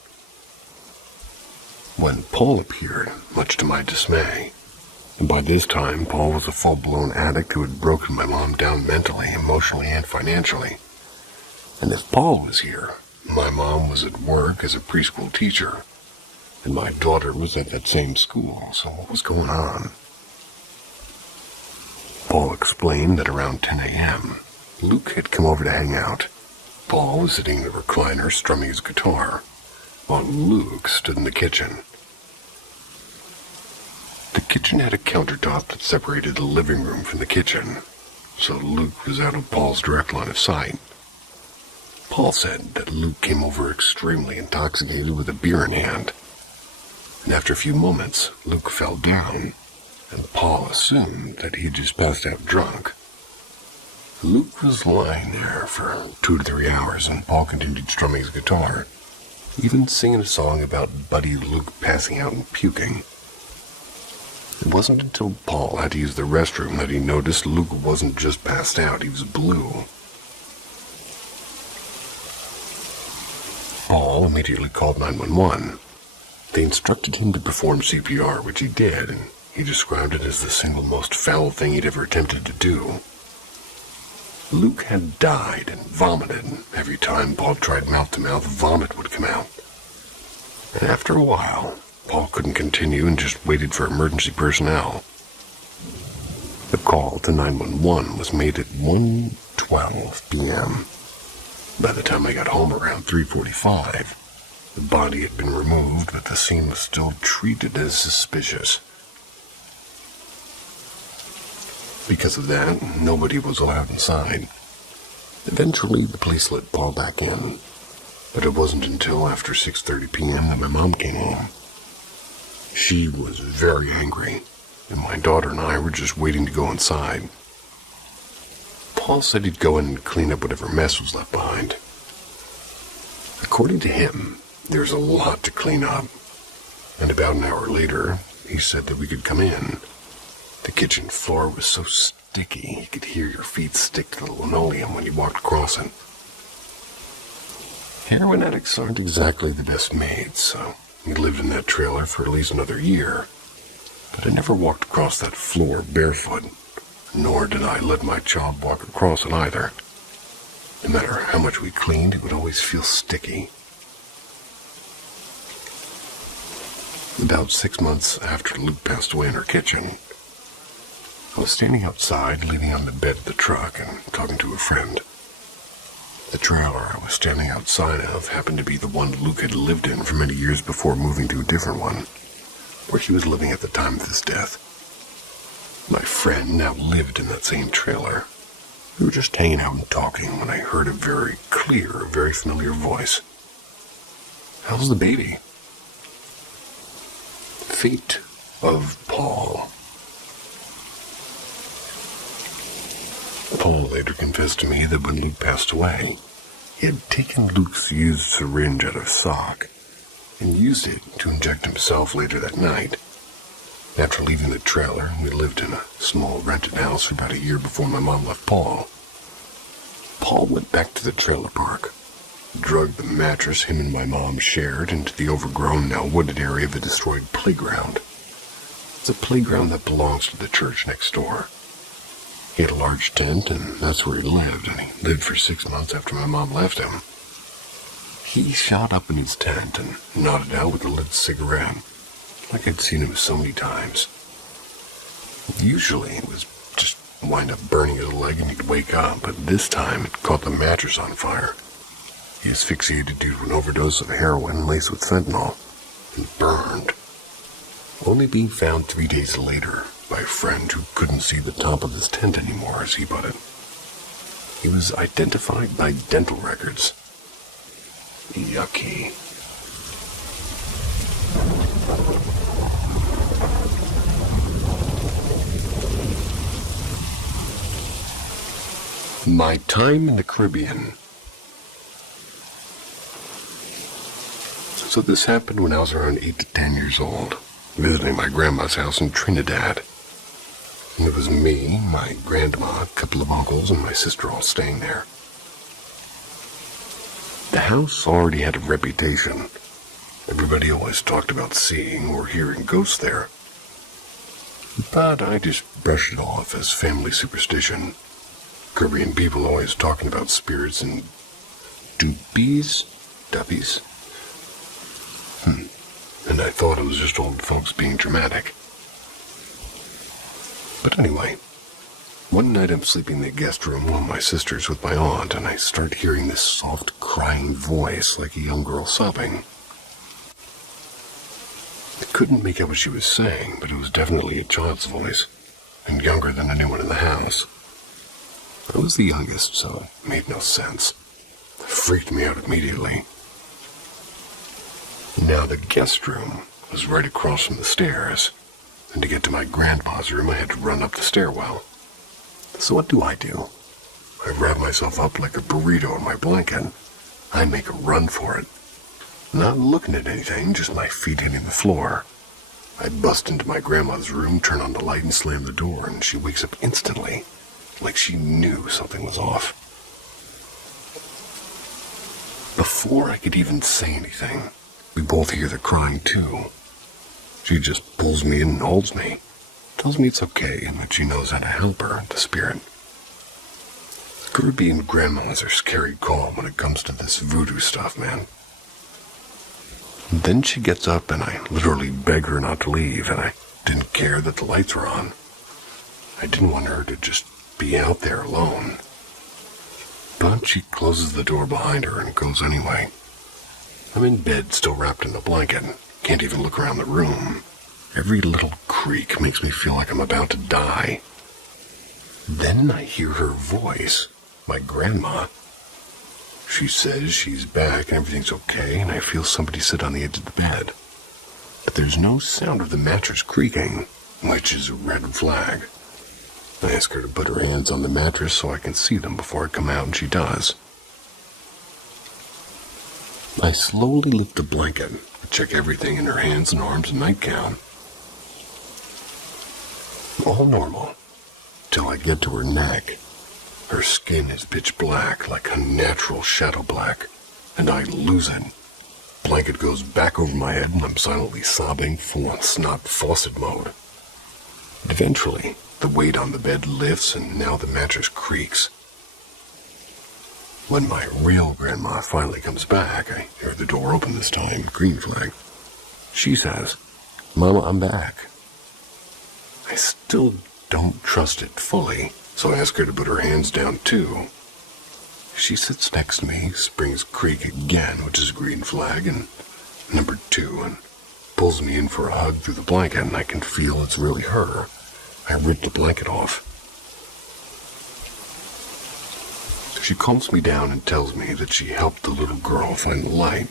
When Paul appeared, much to my dismay, and by this time Paul was a full-blown addict who had broken my mom down mentally, emotionally, and financially. And if Paul was here, my mom was at work as a preschool teacher. and my daughter was at that same school, so what was going on? Paul explained that around 10 a.m., Luke had come over to hang out. Paul was sitting in the recliner strumming his guitar, while Luke stood in the kitchen. The kitchen had a countertop that separated the living room from the kitchen, so Luke was out of Paul's direct line of sight. Paul said that Luke came over extremely intoxicated with a beer in hand, and after a few moments, Luke fell down, and Paul assumed that he had just passed out drunk. Luke was lying there for 2 to 3 hours, and Paul continued strumming his guitar, even singing a song about Buddy Luke passing out and puking. It wasn't until Paul had to use the restroom that he noticed Luke wasn't just passed out, he was blue. Paul immediately called 911. They instructed him to perform CPR, which he did, and he described it as the single most foul thing he'd ever attempted to do. Luke had died and vomited. Every time Paul tried mouth-to-mouth, vomit would come out. And after a while, Paul couldn't continue and just waited for emergency personnel. The call to 911 was made at 1:12 p.m. By the time I got home around 3:45, the body had been removed, but the scene was still treated as suspicious. Because of that, nobody was allowed inside. Eventually, the police let Paul back in, but it wasn't until after 6:30 p.m. that my mom came home. She was very angry, and my daughter and I were just waiting to go inside. Paul said he'd go in and clean up whatever mess was left behind. According to him, there's a lot to clean up, and about an hour later, he said that we could come in. The kitchen floor was so sticky, you could hear your feet stick to the linoleum when you walked across it. Heroin addicts aren't exactly the best maids, so we lived in that trailer for at least another year. But I never walked across that floor barefoot, nor did I let my child walk across it either. No matter how much we cleaned, it would always feel sticky. About 6 months after Luke passed away in our kitchen, I was standing outside, leaning on the bed of the truck and talking to a friend. The trailer I was standing outside of happened to be the one Luke had lived in for many years before moving to a different one, where he was living at the time of his death. My friend now lived in that same trailer. We were just hanging out and talking when I heard a very clear, very familiar voice. "How's the baby?" Fate of Paul. Paul later confessed to me that when Luke passed away, he had taken Luke's used syringe out of his sock and used it to inject himself later that night. After leaving the trailer, we lived in a small rented house for about a year before my mom left Paul. Paul went back to the trailer park, dragged the mattress him and my mom shared into the overgrown, now wooded area of a destroyed playground. It's a playground that belongs to the church next door. He had a large tent, and that's where he lived, and he lived for 6 months after my mom left him. He shot up in his tent and nodded out with a lit cigarette, like I'd seen him so many times. Usually it was just wind up burning his leg and he'd wake up, but this time it caught the mattress on fire. He asphyxiated due to an overdose of heroin laced with fentanyl and burned, only being found 3 days later by a friend who couldn't see the top of his tent anymore, as he put it. He was identified by dental records. Yucky. My time in the Caribbean. So this happened when I was around 8 to 10 years old, visiting my grandma's house in Trinidad. And it was me, my grandma, a couple of uncles, and my sister all staying there. The house already had a reputation. Everybody always talked about seeing or hearing ghosts there. But I just brushed it off as family superstition. Caribbean people always talking about spirits and duppies. and I thought it was just old folks being dramatic. But anyway, one night I'm sleeping in the guest room while my sister's with my aunt, and I start hearing this soft crying voice like a young girl sobbing. I couldn't make out what she was saying, but it was definitely a child's voice, and younger than anyone in the house. I was the youngest, so it made no sense. It freaked me out immediately. Now, the guest room was right across from the stairs, and to get to my grandma's room, I had to run up the stairwell. So what do? I wrap myself up like a burrito in my blanket. I make a run for it. Not looking at anything, just my feet hitting the floor. I bust into my grandma's room, turn on the light, and slam the door, and she wakes up instantly, like she knew something was off. Before I could even say anything, we both hear the crying too. She just pulls me in and holds me, tells me it's okay and that she knows how to help her, the spirit. Caribbean grandmas are scary calm when it comes to this voodoo stuff, man. Then she gets up and I literally beg her not to leave, and I didn't care that the lights were on. I didn't want her to just be out there alone. But she closes the door behind her and goes anyway. I'm in bed, still wrapped in a blanket. Can't even look around the room. Every little creak makes me feel like I'm about to die. Then I hear her voice, my grandma. She says she's back and everything's okay, and I feel somebody sit on the edge of the bed. But there's no sound of the mattress creaking, which is a red flag. I ask her to put her hands on the mattress so I can see them before I come out, and she does. I slowly lift the blanket, check everything in her hands and arms and nightgown. All normal, till I get to her neck. Her skin is pitch black, like unnatural shadow black, and I lose it. Blanket goes back over my head and I'm silently sobbing, full on snot faucet mode. Eventually, the weight on the bed lifts and now the mattress creaks. When my real grandma finally comes back, I hear the door open this time, green flag. She says, "Mama, I'm back." I still don't trust it fully, so I ask her to put her hands down too. She sits next to me, springs creak again, which is a green flag, and number 2, and pulls me in for a hug through the blanket, and I can feel it's really her. I rip the blanket off. She calms me down and tells me that she helped the little girl find the light.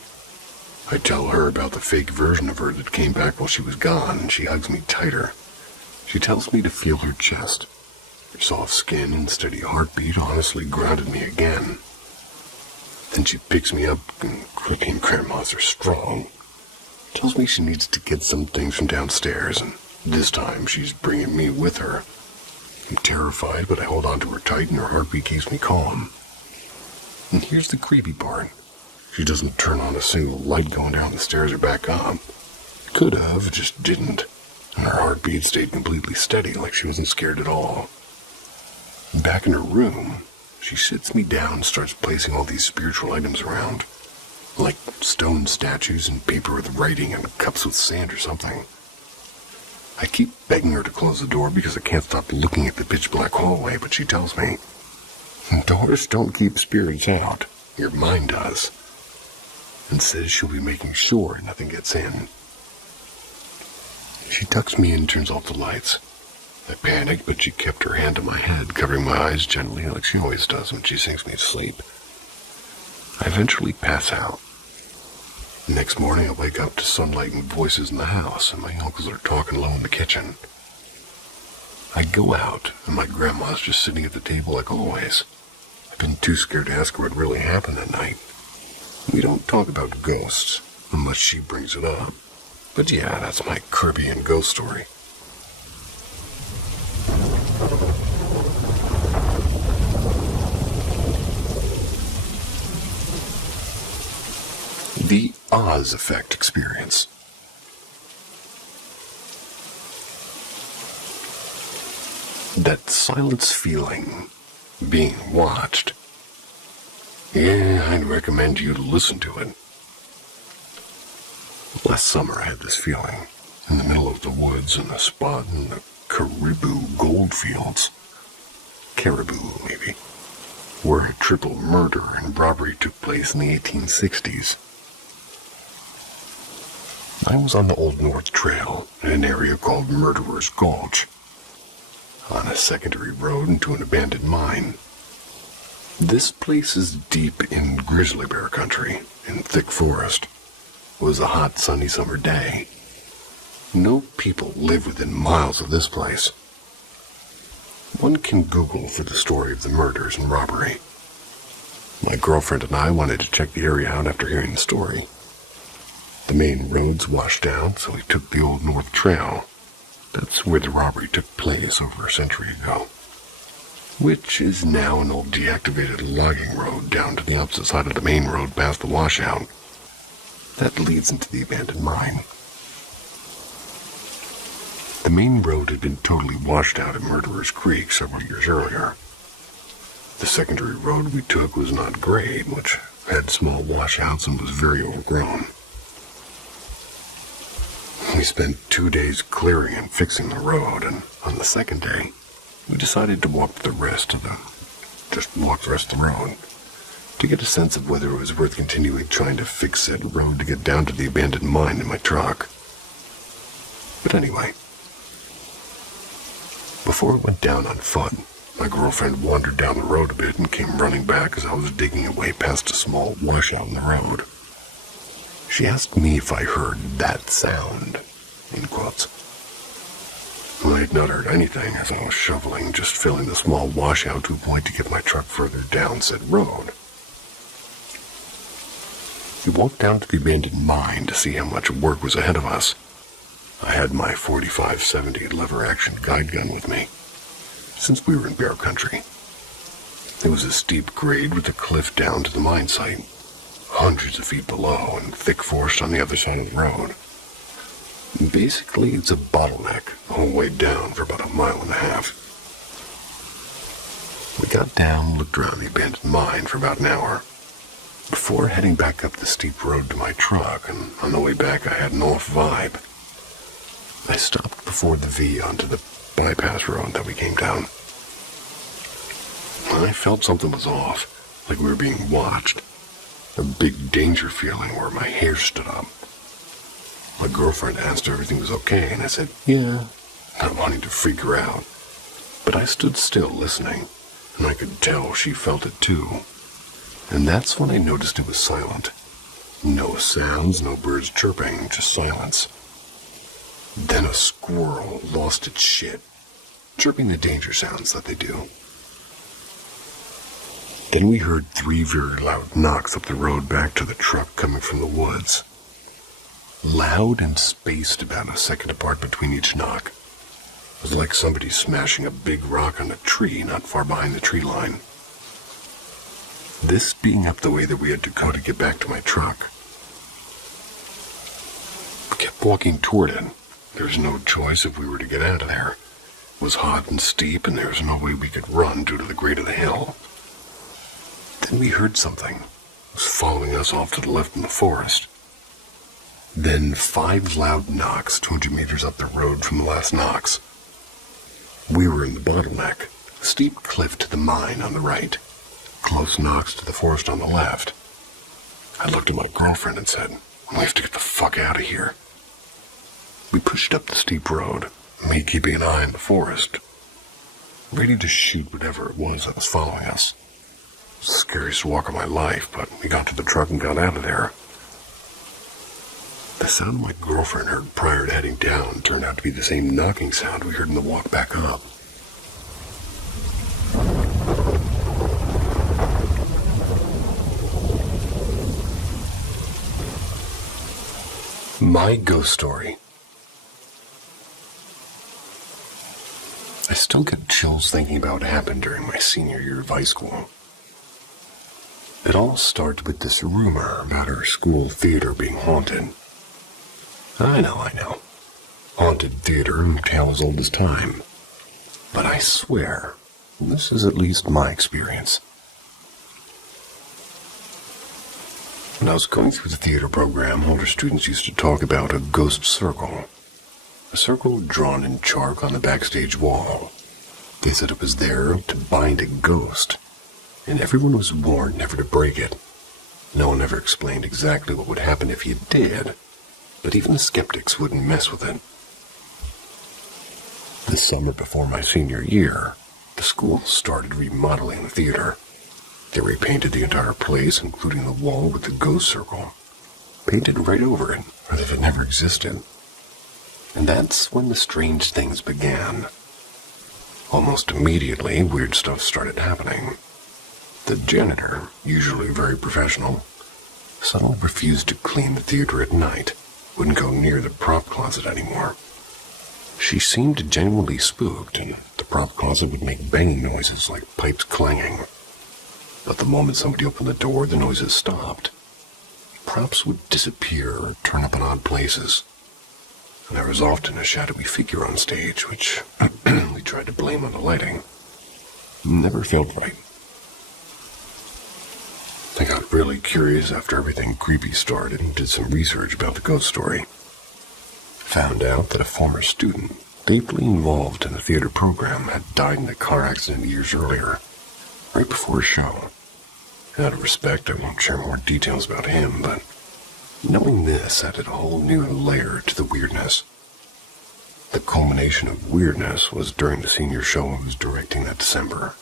I tell her about the fake version of her that came back while she was gone, and she hugs me tighter. She tells me to feel her chest. Her soft skin and steady heartbeat honestly grounded me again. Then she picks me up, and Caribbean grandmas are strong. Tells me she needs to get some things from downstairs, and this time she's bringing me with her. I'm terrified, but I hold on to her tight, and her heartbeat keeps me calm. And here's the creepy part. She doesn't turn on a single light going down the stairs or back up. Could have, just didn't. And her heartbeat stayed completely steady, like she wasn't scared at all. Back in her room, she sits me down and starts placing all these spiritual items around. Like stone statues and paper with writing and cups with sand or something. I keep begging her to close the door because I can't stop looking at the pitch black hallway, but she tells me, "Doors don't keep spirits out. Your mind does." And says she'll be making sure nothing gets in. She tucks me in and turns off the lights. I panicked, but she kept her hand on my head, covering my eyes gently like she always does when she sings me to sleep. I eventually pass out. The next morning I wake up to sunlight and voices in the house, and my uncles are talking low in the kitchen. I go out, and my grandma's just sitting at the table like always. I've been too scared to ask her what really happened that night. We don't talk about ghosts, unless she brings it up. But yeah, that's my Caribbean ghost story. The Oz effect experience. That silence feeling, being watched. Yeah, I'd recommend you to listen to it. Last summer I had this feeling, in the middle of the woods in a spot in the Caribou goldfields. Caribou, maybe. Where a triple murder and robbery took place in the 1860s. I was on the Old North Trail in an area called Murderer's Gulch, on a secondary road into an abandoned mine. This place is deep in grizzly bear country, in thick forest. It was a hot, sunny summer day. No people live within miles of this place. One can Google for the story of the murders and robbery. My girlfriend and I wanted to check the area out after hearing the story. The main roads washed out, so we took the Old North Trail. That's where the robbery took place over a century ago, which is now an old deactivated logging road down to the opposite side of the main road past the washout. That leads into the abandoned mine. The main road had been totally washed out at Murderer's Creek several years earlier. The secondary road we took was not great, which had small washouts and was very overgrown. We spent 2 days clearing and fixing the road, and on the second day, we decided to walk the rest of the road, to get a sense of whether it was worth continuing trying to fix that road to get down to the abandoned mine in my truck. But anyway, before it went down on foot, my girlfriend wandered down the road a bit and came running back as I was digging away past a small washout in the road. She asked me if I heard that sound, in quotes. I had not heard anything as I was shoveling, just filling the small washout to a point to get my truck further down said road. We walked down to the abandoned mine to see how much work was ahead of us. I had my 45-70 lever-action guide gun with me, since we were in bear country. It was a steep grade with a cliff down to the mine site, hundreds of feet below, and thick forest on the other side of the road. Basically, it's a bottleneck the whole way down for about 1.5 miles. We got down, looked around the abandoned mine for about an hour, before heading back up the steep road to my truck, and on the way back I had an off vibe. I stopped before the V onto the bypass road that we came down. I felt something was off, like we were being watched. A big danger feeling where my hair stood up. My girlfriend asked if everything was okay, and I said, yeah, not wanting to freak her out. But I stood still listening, and I could tell she felt it too. And that's when I noticed it was silent. No sounds, no birds chirping, just silence. Then a squirrel lost its shit, chirping the danger sounds that they do. Then we heard 3 very loud knocks up the road back to the truck coming from the woods. Loud and spaced about a second apart between each knock. It was like somebody smashing a big rock on a tree not far behind the tree line. This being up the way that we had to go to get back to my truck. We kept walking toward it. There was no choice if we were to get out of there. It was hot and steep, and there was no way we could run due to the grade of the hill. Then we heard something. It was following us off to the left in the forest. Then 5 loud knocks 200 meters up the road from the last knocks. We were in the bottleneck, a steep cliff to the mine on the right, close knocks to the forest on the left. I looked at my girlfriend and said, we have to get the fuck out of here. We pushed up the steep road, me keeping an eye on the forest, ready to shoot whatever it was that was following us. It was the scariest walk of my life, but we got to the truck and got out of there. The sound my girlfriend heard prior to heading down turned out to be the same knocking sound we heard in the walk back up. My ghost story. I still get chills thinking about what happened during my senior year of high school. It all started with this rumor about our school theater being haunted. I know. Haunted theater, a tale as old as time. But I swear, this is at least my experience. When I was going through the theater program, older students used to talk about a ghost circle. A circle drawn in chalk on the backstage wall. They said it was there to bind a ghost, and everyone was warned never to break it. No one ever explained exactly what would happen if you did, but even the skeptics wouldn't mess with it. The summer before my senior year, the school started remodeling the theater. They repainted the entire place, including the wall with the ghost circle. Painted right over it, as if it never existed. And that's when the strange things began. Almost immediately, weird stuff started happening. The janitor, usually very professional, suddenly refused to clean the theater at night, wouldn't go near the prop closet anymore. She seemed genuinely spooked, and the prop closet would make banging noises like pipes clanging. But the moment somebody opened the door, the noises stopped. Props would disappear or turn up in odd places. And there was often a shadowy figure on stage, which we tried to blame on the lighting. Never felt right. I got really curious after everything creepy started and did some research about the ghost story. Found out that a former student, deeply involved in the theater program, had died in a car accident years earlier, right before a show. Out of respect, I won't share more details about him, but knowing this added a whole new layer to the weirdness. The culmination of weirdness was during the senior show I was directing that December.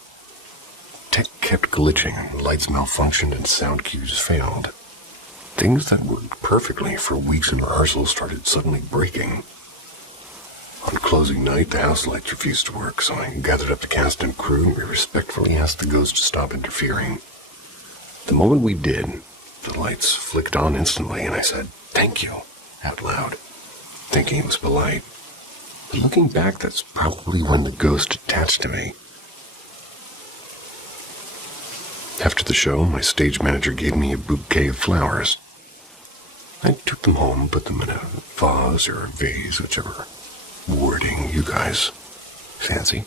Tech kept glitching, lights malfunctioned, and sound cues failed. Things that worked perfectly for weeks in rehearsal started suddenly breaking. On closing night, the house lights refused to work, so I gathered up the cast and crew and we respectfully asked the ghost to stop interfering. The moment we did, the lights flicked on instantly, and I said, "Thank you," out loud, thinking it was polite. But looking back, that's probably when the ghost attached to me. After the show, my stage manager gave me a bouquet of flowers. I took them home, put them in a vase or a vase, whichever wording you guys fancy.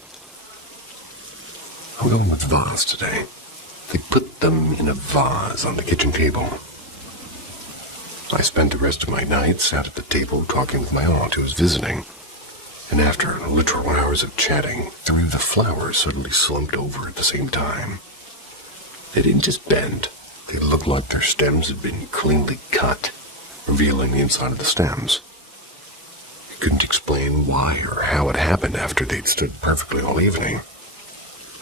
I'm going with vase today. They put them in a vase on the kitchen table. I spent the rest of my nights out at the table talking with my aunt who was visiting, and after literal hours of chatting, 3 of the flowers suddenly slumped over at the same time. They didn't just bend, they looked like their stems had been cleanly cut, revealing the inside of the stems. I couldn't explain why or how it happened after they'd stood perfectly all evening.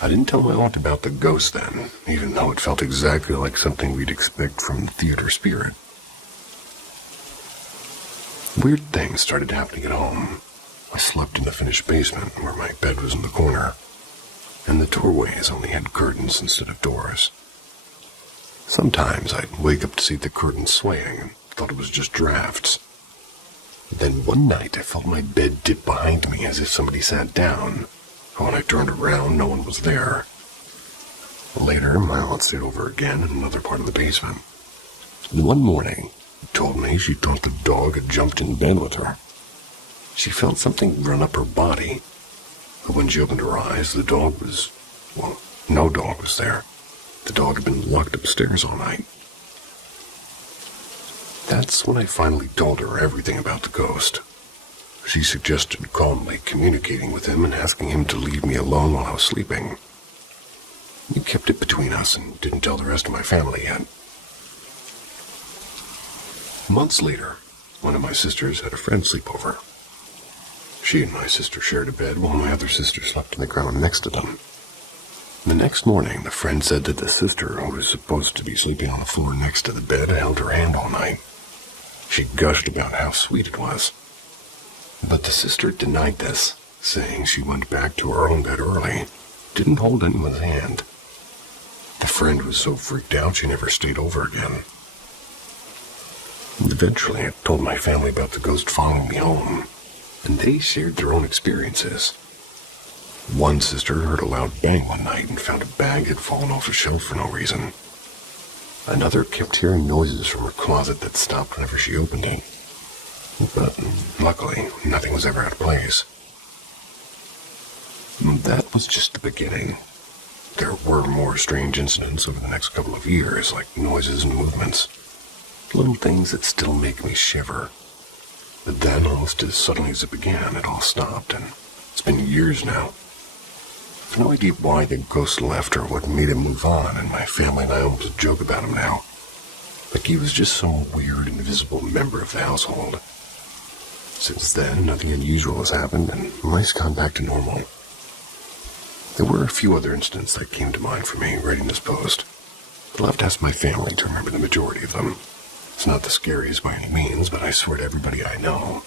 I didn't tell my aunt about the ghost then, even though it felt exactly like something we'd expect from the theater spirit. Weird things started happening at home. I slept in the finished basement where my bed was in the corner, and the doorways only had curtains instead of doors. Sometimes I'd wake up to see the curtains swaying and thought it was just drafts. Then one night I felt my bed dip behind me as if somebody sat down. When I turned around, no one was there. Later, my aunt stayed over again in another part of the basement. And one morning, she told me she thought the dog had jumped in bed with her. She felt something run up her body, but when she opened her eyes, the dog was, well, no dog was there. The dog had been locked upstairs all night. That's when I finally told her everything about the ghost. She suggested calmly communicating with him and asking him to leave me alone while I was sleeping. We kept it between us and didn't tell the rest of my family yet. Months later, one of my sisters had a friend sleep over. She and my sister shared a bed while my other sister slept on the ground next to them. The next morning, the friend said that the sister, who was supposed to be sleeping on the floor next to the bed, held her hand all night. She gushed about how sweet it was. But the sister denied this, saying she went back to her own bed early, didn't hold anyone's hand. The friend was so freaked out she never stayed over again. Eventually, I told my family about the ghost following me home, and they shared their own experiences. One sister heard a loud bang one night and found a bag had fallen off a shelf for no reason. Another kept hearing noises from her closet that stopped whenever she opened it. But luckily, nothing was ever out of place. That was just the beginning. There were more strange incidents over the next couple of years, like noises and movements. Little things that still make me shiver. But then, almost as suddenly as it began, it all stopped, and it's been years now. I have no idea why the ghost left or what made him move on, and my family and I almost joke about him now. Like he was just some weird, invisible member of the household. Since then, nothing unusual has happened, and life's gone back to normal. There were a few other incidents that came to mind for me writing this post. I'll have to ask my family to remember the majority of them. It's not the scariest by any means, but I swear to everybody I know,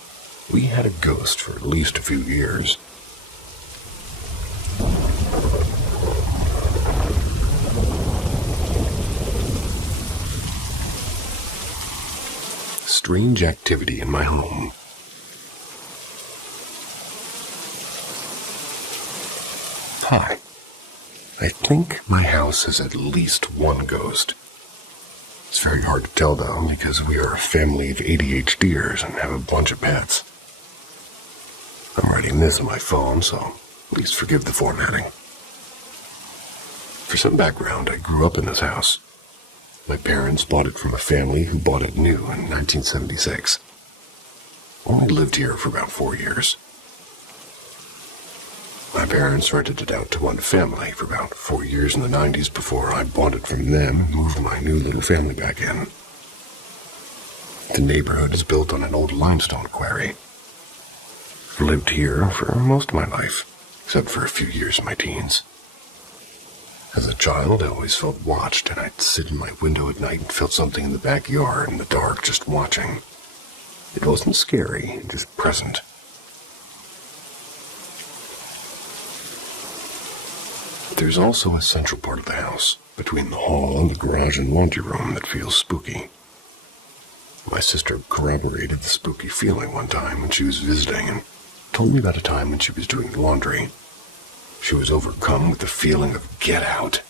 we had a ghost for at least a few years. Strange activity in my home. Hi. I think my house has at least one ghost. It's very hard to tell, though, because we are a family of ADHDers and have a bunch of pets. I'm writing this on my phone, so please forgive the formatting. For some background, I grew up in this house. My parents bought it from a family who bought it new in 1976. Only lived here for about 4 years. My parents rented it out to one family for about 4 years in the 90s before I bought it from them and moved my new little family back in. The neighborhood is built on an old limestone quarry. I've lived here for most of my life, except for a few years in my teens. As a child, I always felt watched, and I'd sit in my window at night and felt something in the backyard in the dark just watching. It wasn't scary, just present. There's also a central part of the house, between the hall and the garage and laundry room, that feels spooky. My sister corroborated the spooky feeling one time when she was visiting and told me about a time when she was doing laundry. She was overcome with the feeling of get out.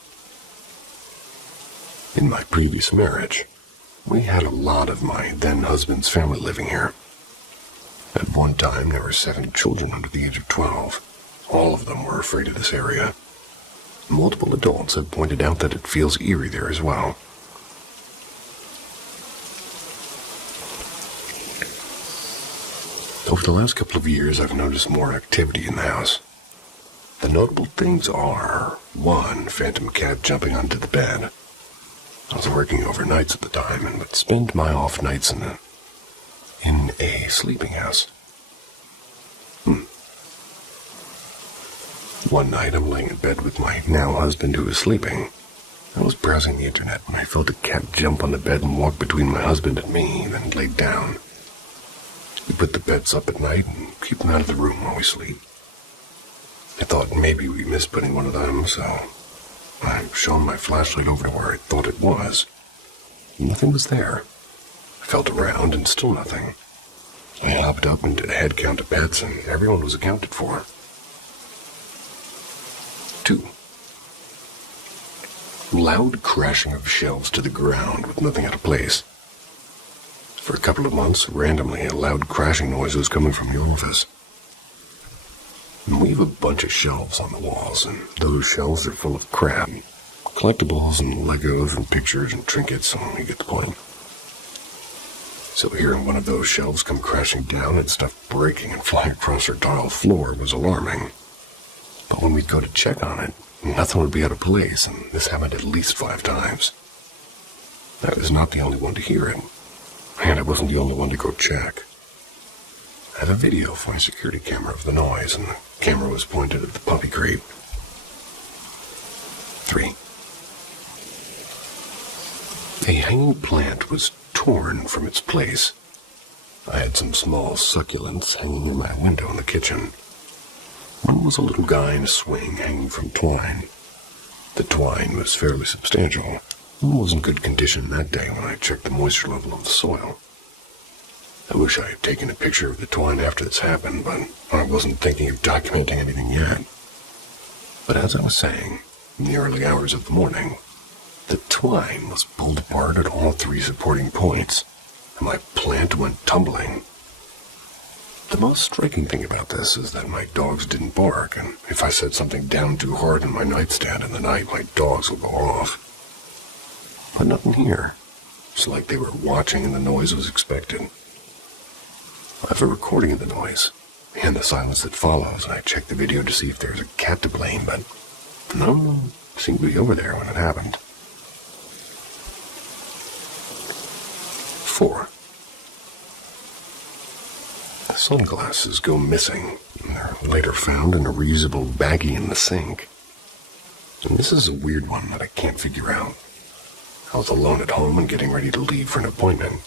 In my previous marriage, we had a lot of my then-husband's family living here. At one time, there were 7 children under the age of 12. All of them were afraid of this area. Multiple adults have pointed out that it feels eerie there as well. Over the last couple of years, I've noticed more activity in the house. The notable things are, 1, phantom cat jumping onto the bed. I was working overnights at the time and would spend my off nights in a sleeping house. One night, I'm laying in bed with my now husband who was sleeping. I was browsing the internet when I felt a cat jump on the bed and walk between my husband and me, then laid down. We put the beds up at night and keep them out of the room while we sleep. I thought maybe we missed putting one of them, so I shone my flashlight over to where I thought it was. Nothing was there. I felt around and still nothing. I hopped up and did a head count of pets, and everyone was accounted for. 2. Loud crashing of shelves to the ground with nothing out of place. For a couple of months, randomly, a loud crashing noise was coming from the office. And we have a bunch of shelves on the walls, and those shelves are full of crap. Collectibles and Legos and pictures and trinkets, so you get the point. So hearing one of those shelves come crashing down and stuff breaking and flying across our tile floor was alarming. But when we'd go to check on it, nothing would be out of place, and this happened at least 5 times. I was not the only one to hear it, and I wasn't the only one to go check. I have a video from my security camera of the noise, and the camera was pointed at the puppy crate. 3. A hanging plant was torn from its place. I had some small succulents hanging in my window in the kitchen. One was a little guy in a swing hanging from twine. The twine was fairly substantial. It was in good condition that day when I checked the moisture level of the soil. I wish I had taken a picture of the twine after this happened, but I wasn't thinking of documenting anything yet. But as I was saying, in the early hours of the morning, the twine was pulled apart at all 3 supporting points, and my plant went tumbling. The most striking thing about this is that my dogs didn't bark, and if I set something down too hard in my nightstand in the night, my dogs would go off. But nothing here. It's like they were watching and the noise was expected. I have a recording of the noise and the silence that follows, and I checked the video to see if there's a cat to blame, but no, it seemed to be over there when it happened. 4. Sunglasses go missing. They're later found in a reusable baggie in the sink. And this is a weird one that I can't figure out. I was alone at home and getting ready to leave for an appointment.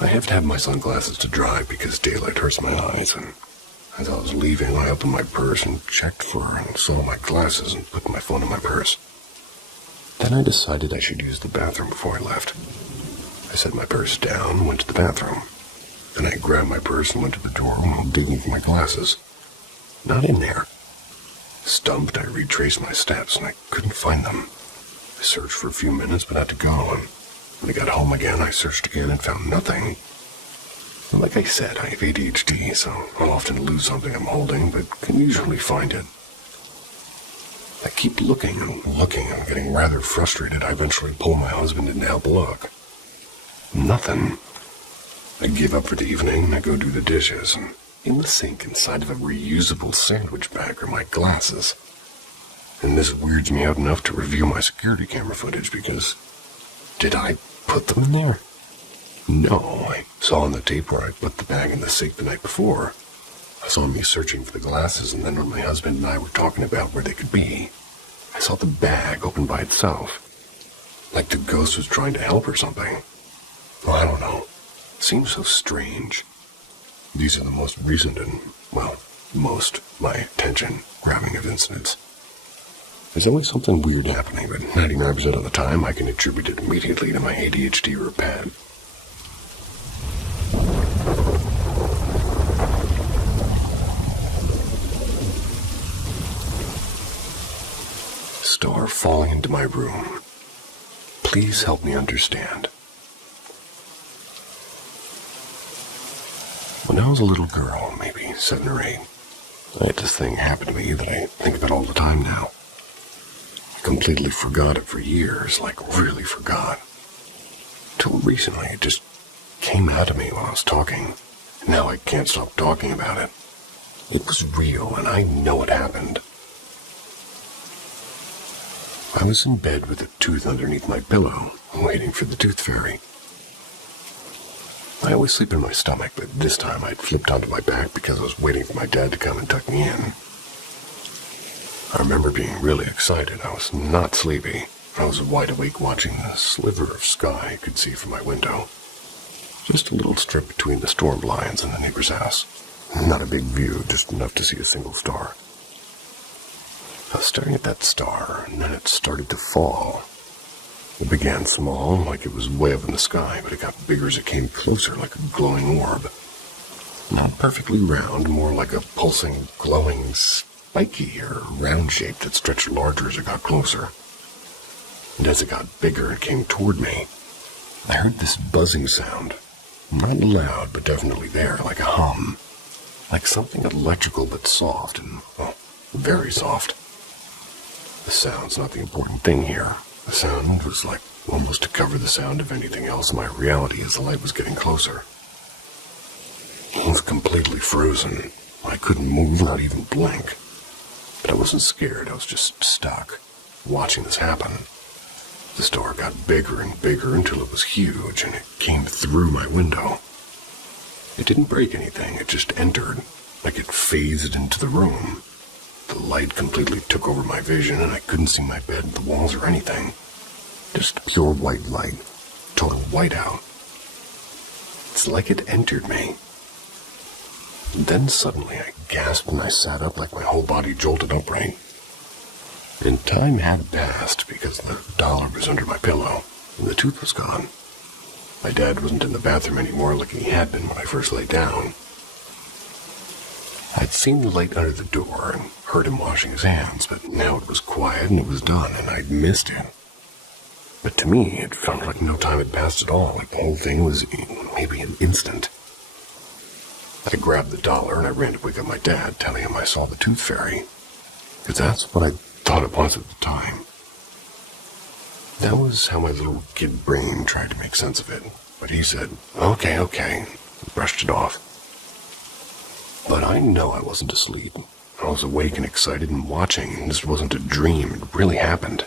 I have to have my sunglasses to dry because daylight hurts my eyes, and as I was leaving, I opened my purse and checked for and saw my glasses and put my phone in my purse. Then I decided I should use the bathroom before I left. I set my purse down, went to the bathroom. Then I grabbed my purse and went to the door while digging for my glasses. Not in there. Stumped, I retraced my steps and I couldn't find them. I searched for a few minutes but had to go, and when I got home again, I searched again and found nothing. And like I said, I have ADHD, so I'll often lose something I'm holding, but can usually find it. I keep looking and getting rather frustrated. I eventually pull my husband in to help look. Nothing. I give up for the evening and I go do the dishes, and in the sink inside of a reusable sandwich bag are my glasses. And this weirds me out enough to review my security camera footage because did I put them in there? No, I saw on the tape where I put the bag in the sink the night before. I saw me searching for the glasses, and then when my husband and I were talking about where they could be, I saw the bag open by itself. Like the ghost was trying to help or something. Well, I don't know. It seems so strange. These are the most recent and, well, most my attention-grabbing of incidents. There's always something weird happening, but 99% of the time I can attribute it immediately to my ADHD or pad. Star falling into my room. Please help me understand. When I was a little girl, maybe 7 or 8, I had this thing happen to me that I think about all the time now. I completely forgot it for years, like really forgot. Till recently, it just came out of me while I was talking. Now I can't stop talking about it. It was real, and I know it happened. I was in bed with a tooth underneath my pillow, waiting for the tooth fairy. I always sleep in my stomach, but this time I'd flipped onto my back because I was waiting for my dad to come and tuck me in. I remember being really excited. I was not sleepy. I was wide awake watching the sliver of sky I could see from my window. Just a little strip between the storm blinds and the neighbor's house. Not a big view, just enough to see a single star. I was staring at that star, and then it started to fall. It began small, like it was way up in the sky, but it got bigger as it came closer, like a glowing orb. Not perfectly round, more like a pulsing, glowing, spiky or round shape that stretched larger as it got closer. And as it got bigger, it came toward me. I heard this buzzing sound. Not loud, but definitely there, like a hum. Like something electrical but soft, and, well, very soft. The sound's not the important thing here. The sound was like almost to cover the sound of anything else in my reality as the light was getting closer. I was completely frozen. I couldn't move, not even blink. But I wasn't scared, I was just stuck, watching this happen. The star got bigger and bigger until it was huge, and it came through my window. It didn't break anything, it just entered, like it phased into the room. The light completely took over my vision, and I couldn't see my bed, the walls, or anything. Just pure white light. Total whiteout. It's like it entered me. Then suddenly I gasped and I sat up like my whole body jolted upright. And time had passed because the dollar was under my pillow, and the tooth was gone. My dad wasn't in the bathroom anymore like he had been when I first lay down. I'd seen the light under the door and heard him washing his hands, but now it was quiet and it was done, and I'd missed it. But to me, it felt like no time had passed at all, like the whole thing was maybe an instant. I grabbed the dollar and I ran to wake up my dad, telling him I saw the tooth fairy, because that's what I thought it was at the time. That was how my little kid brain tried to make sense of it. But he said, okay, and brushed it off. But I know I wasn't asleep. I was awake and excited and watching. This wasn't a dream. It really happened.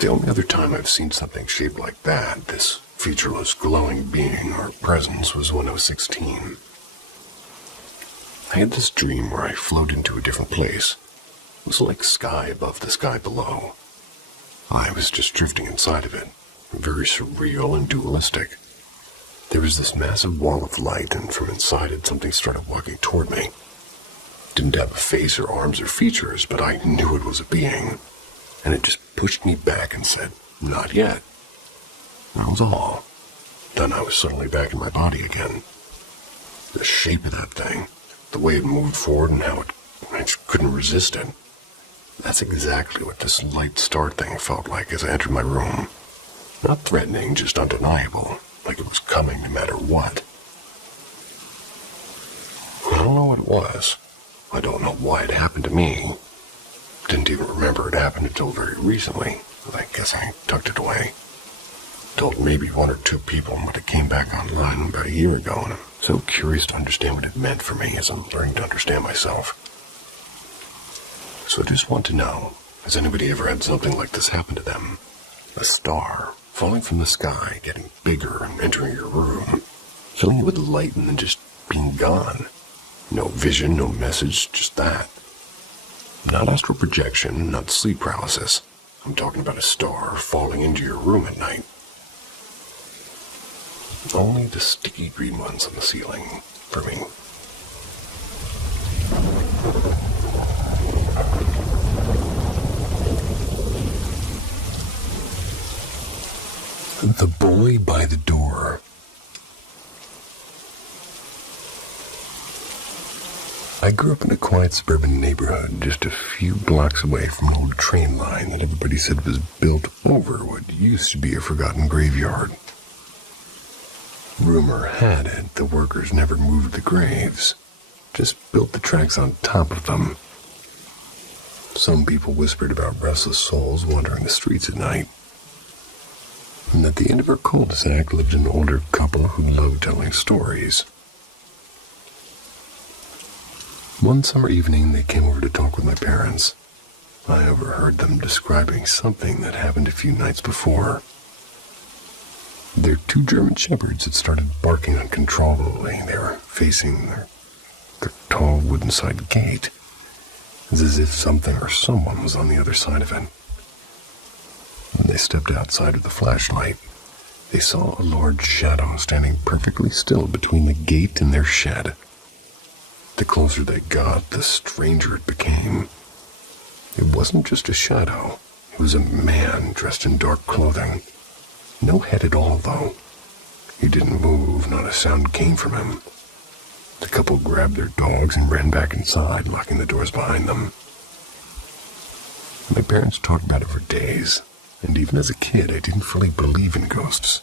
The only other time I've seen something shaped like that, this featureless, glowing being or presence, was when I was 16. I had this dream where I floated into a different place. It was like sky above the sky below. I was just drifting inside of it, very surreal and dualistic. There was this massive wall of light, and from inside it, something started walking toward me. Didn't have a face or arms or features, but I knew it was a being, and it just pushed me back and said, not yet. That was all. Then I was suddenly back in my body again. The shape of that thing, the way it moved forward and how I just couldn't resist it. That's exactly what this light star thing felt like as I entered my room. Not threatening, just undeniable, like it was coming no matter what. I don't know what it was. I don't know why it happened to me. Didn't even remember it happened until very recently. I guess I tucked it away. Told maybe one or two people when it came back online about a year ago, and I'm so curious to understand what it meant for me as I'm learning to understand myself. So I just want to know, has anybody ever had something like this happen to them? A star falling from the sky, getting bigger and entering your room, filling it with light and then just being gone. No vision, no message, just that. Not astral projection, not sleep paralysis. I'm talking about a star falling into your room at night. Only the sticky green ones on the ceiling, for me. The Boy by the Door. I grew up in a quiet suburban neighborhood just a few blocks away from an old train line that everybody said was built over what used to be a forgotten graveyard. Rumor had it the workers never moved the graves, just built the tracks on top of them. Some people whispered about restless souls wandering the streets at night. And at the end of our cul-de-sac lived an older couple who loved telling stories. One summer evening, they came over to talk with my parents. I overheard them describing something that happened a few nights before. Their two German shepherds had started barking uncontrollably. They were facing their tall wooden-side gate. It was as if something or someone was on the other side of it. When they stepped outside with the flashlight, they saw a large shadow standing perfectly still between the gate and their shed. The closer they got, the stranger it became. It wasn't just a shadow. It was a man dressed in dark clothing. No head at all, though. He didn't move, not a sound came from him. The couple grabbed their dogs and ran back inside, locking the doors behind them. My parents talked about it for days, and even as a kid, I didn't fully believe in ghosts.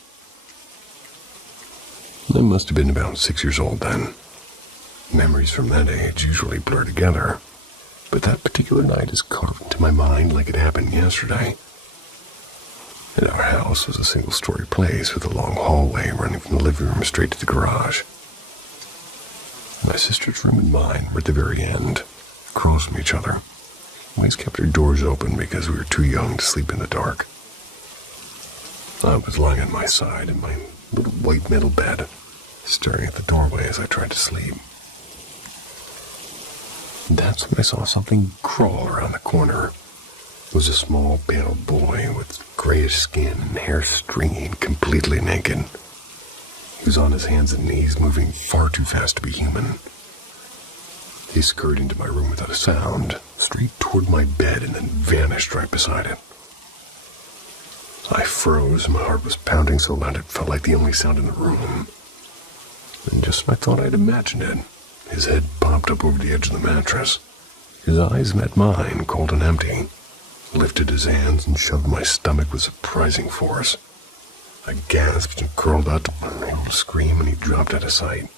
I must have been about 6 years old then. Memories from that age usually blur together, but that particular night is carved into my mind like it happened yesterday. And our house was a single-story place with a long hallway running from the living room straight to the garage. My sister's room and mine were at the very end, across from each other. We always kept our doors open because we were too young to sleep in the dark. I was lying on my side in my little white metal bed, staring at the doorway as I tried to sleep. That's when I saw something crawl around the corner. It was a small, pale boy with grayish skin and hair stringy and completely naked. He was on his hands and knees, moving far too fast to be human. He scurried into my room without a sound, straight toward my bed, and then vanished right beside it. I froze. My heart was pounding so loud it felt like the only sound in the room. And just when I thought I'd imagined it, his head popped up over the edge of the mattress. His eyes met mine, cold and empty. Lifted his hands and shoved my stomach with surprising force. I gasped and curled out to a little scream, and he dropped out of sight.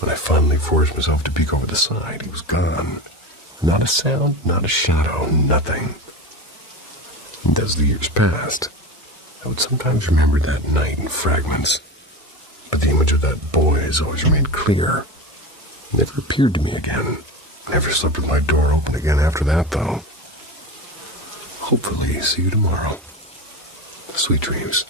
When I finally forced myself to peek over the side, he was gone. Not a sound, not a shadow, nothing. And as the years passed, I would sometimes remember that night in fragments, but the image of that boy has always remained clear. It never appeared to me again. I never slept with my door open again after that, though. Hopefully, see you tomorrow. Sweet dreams.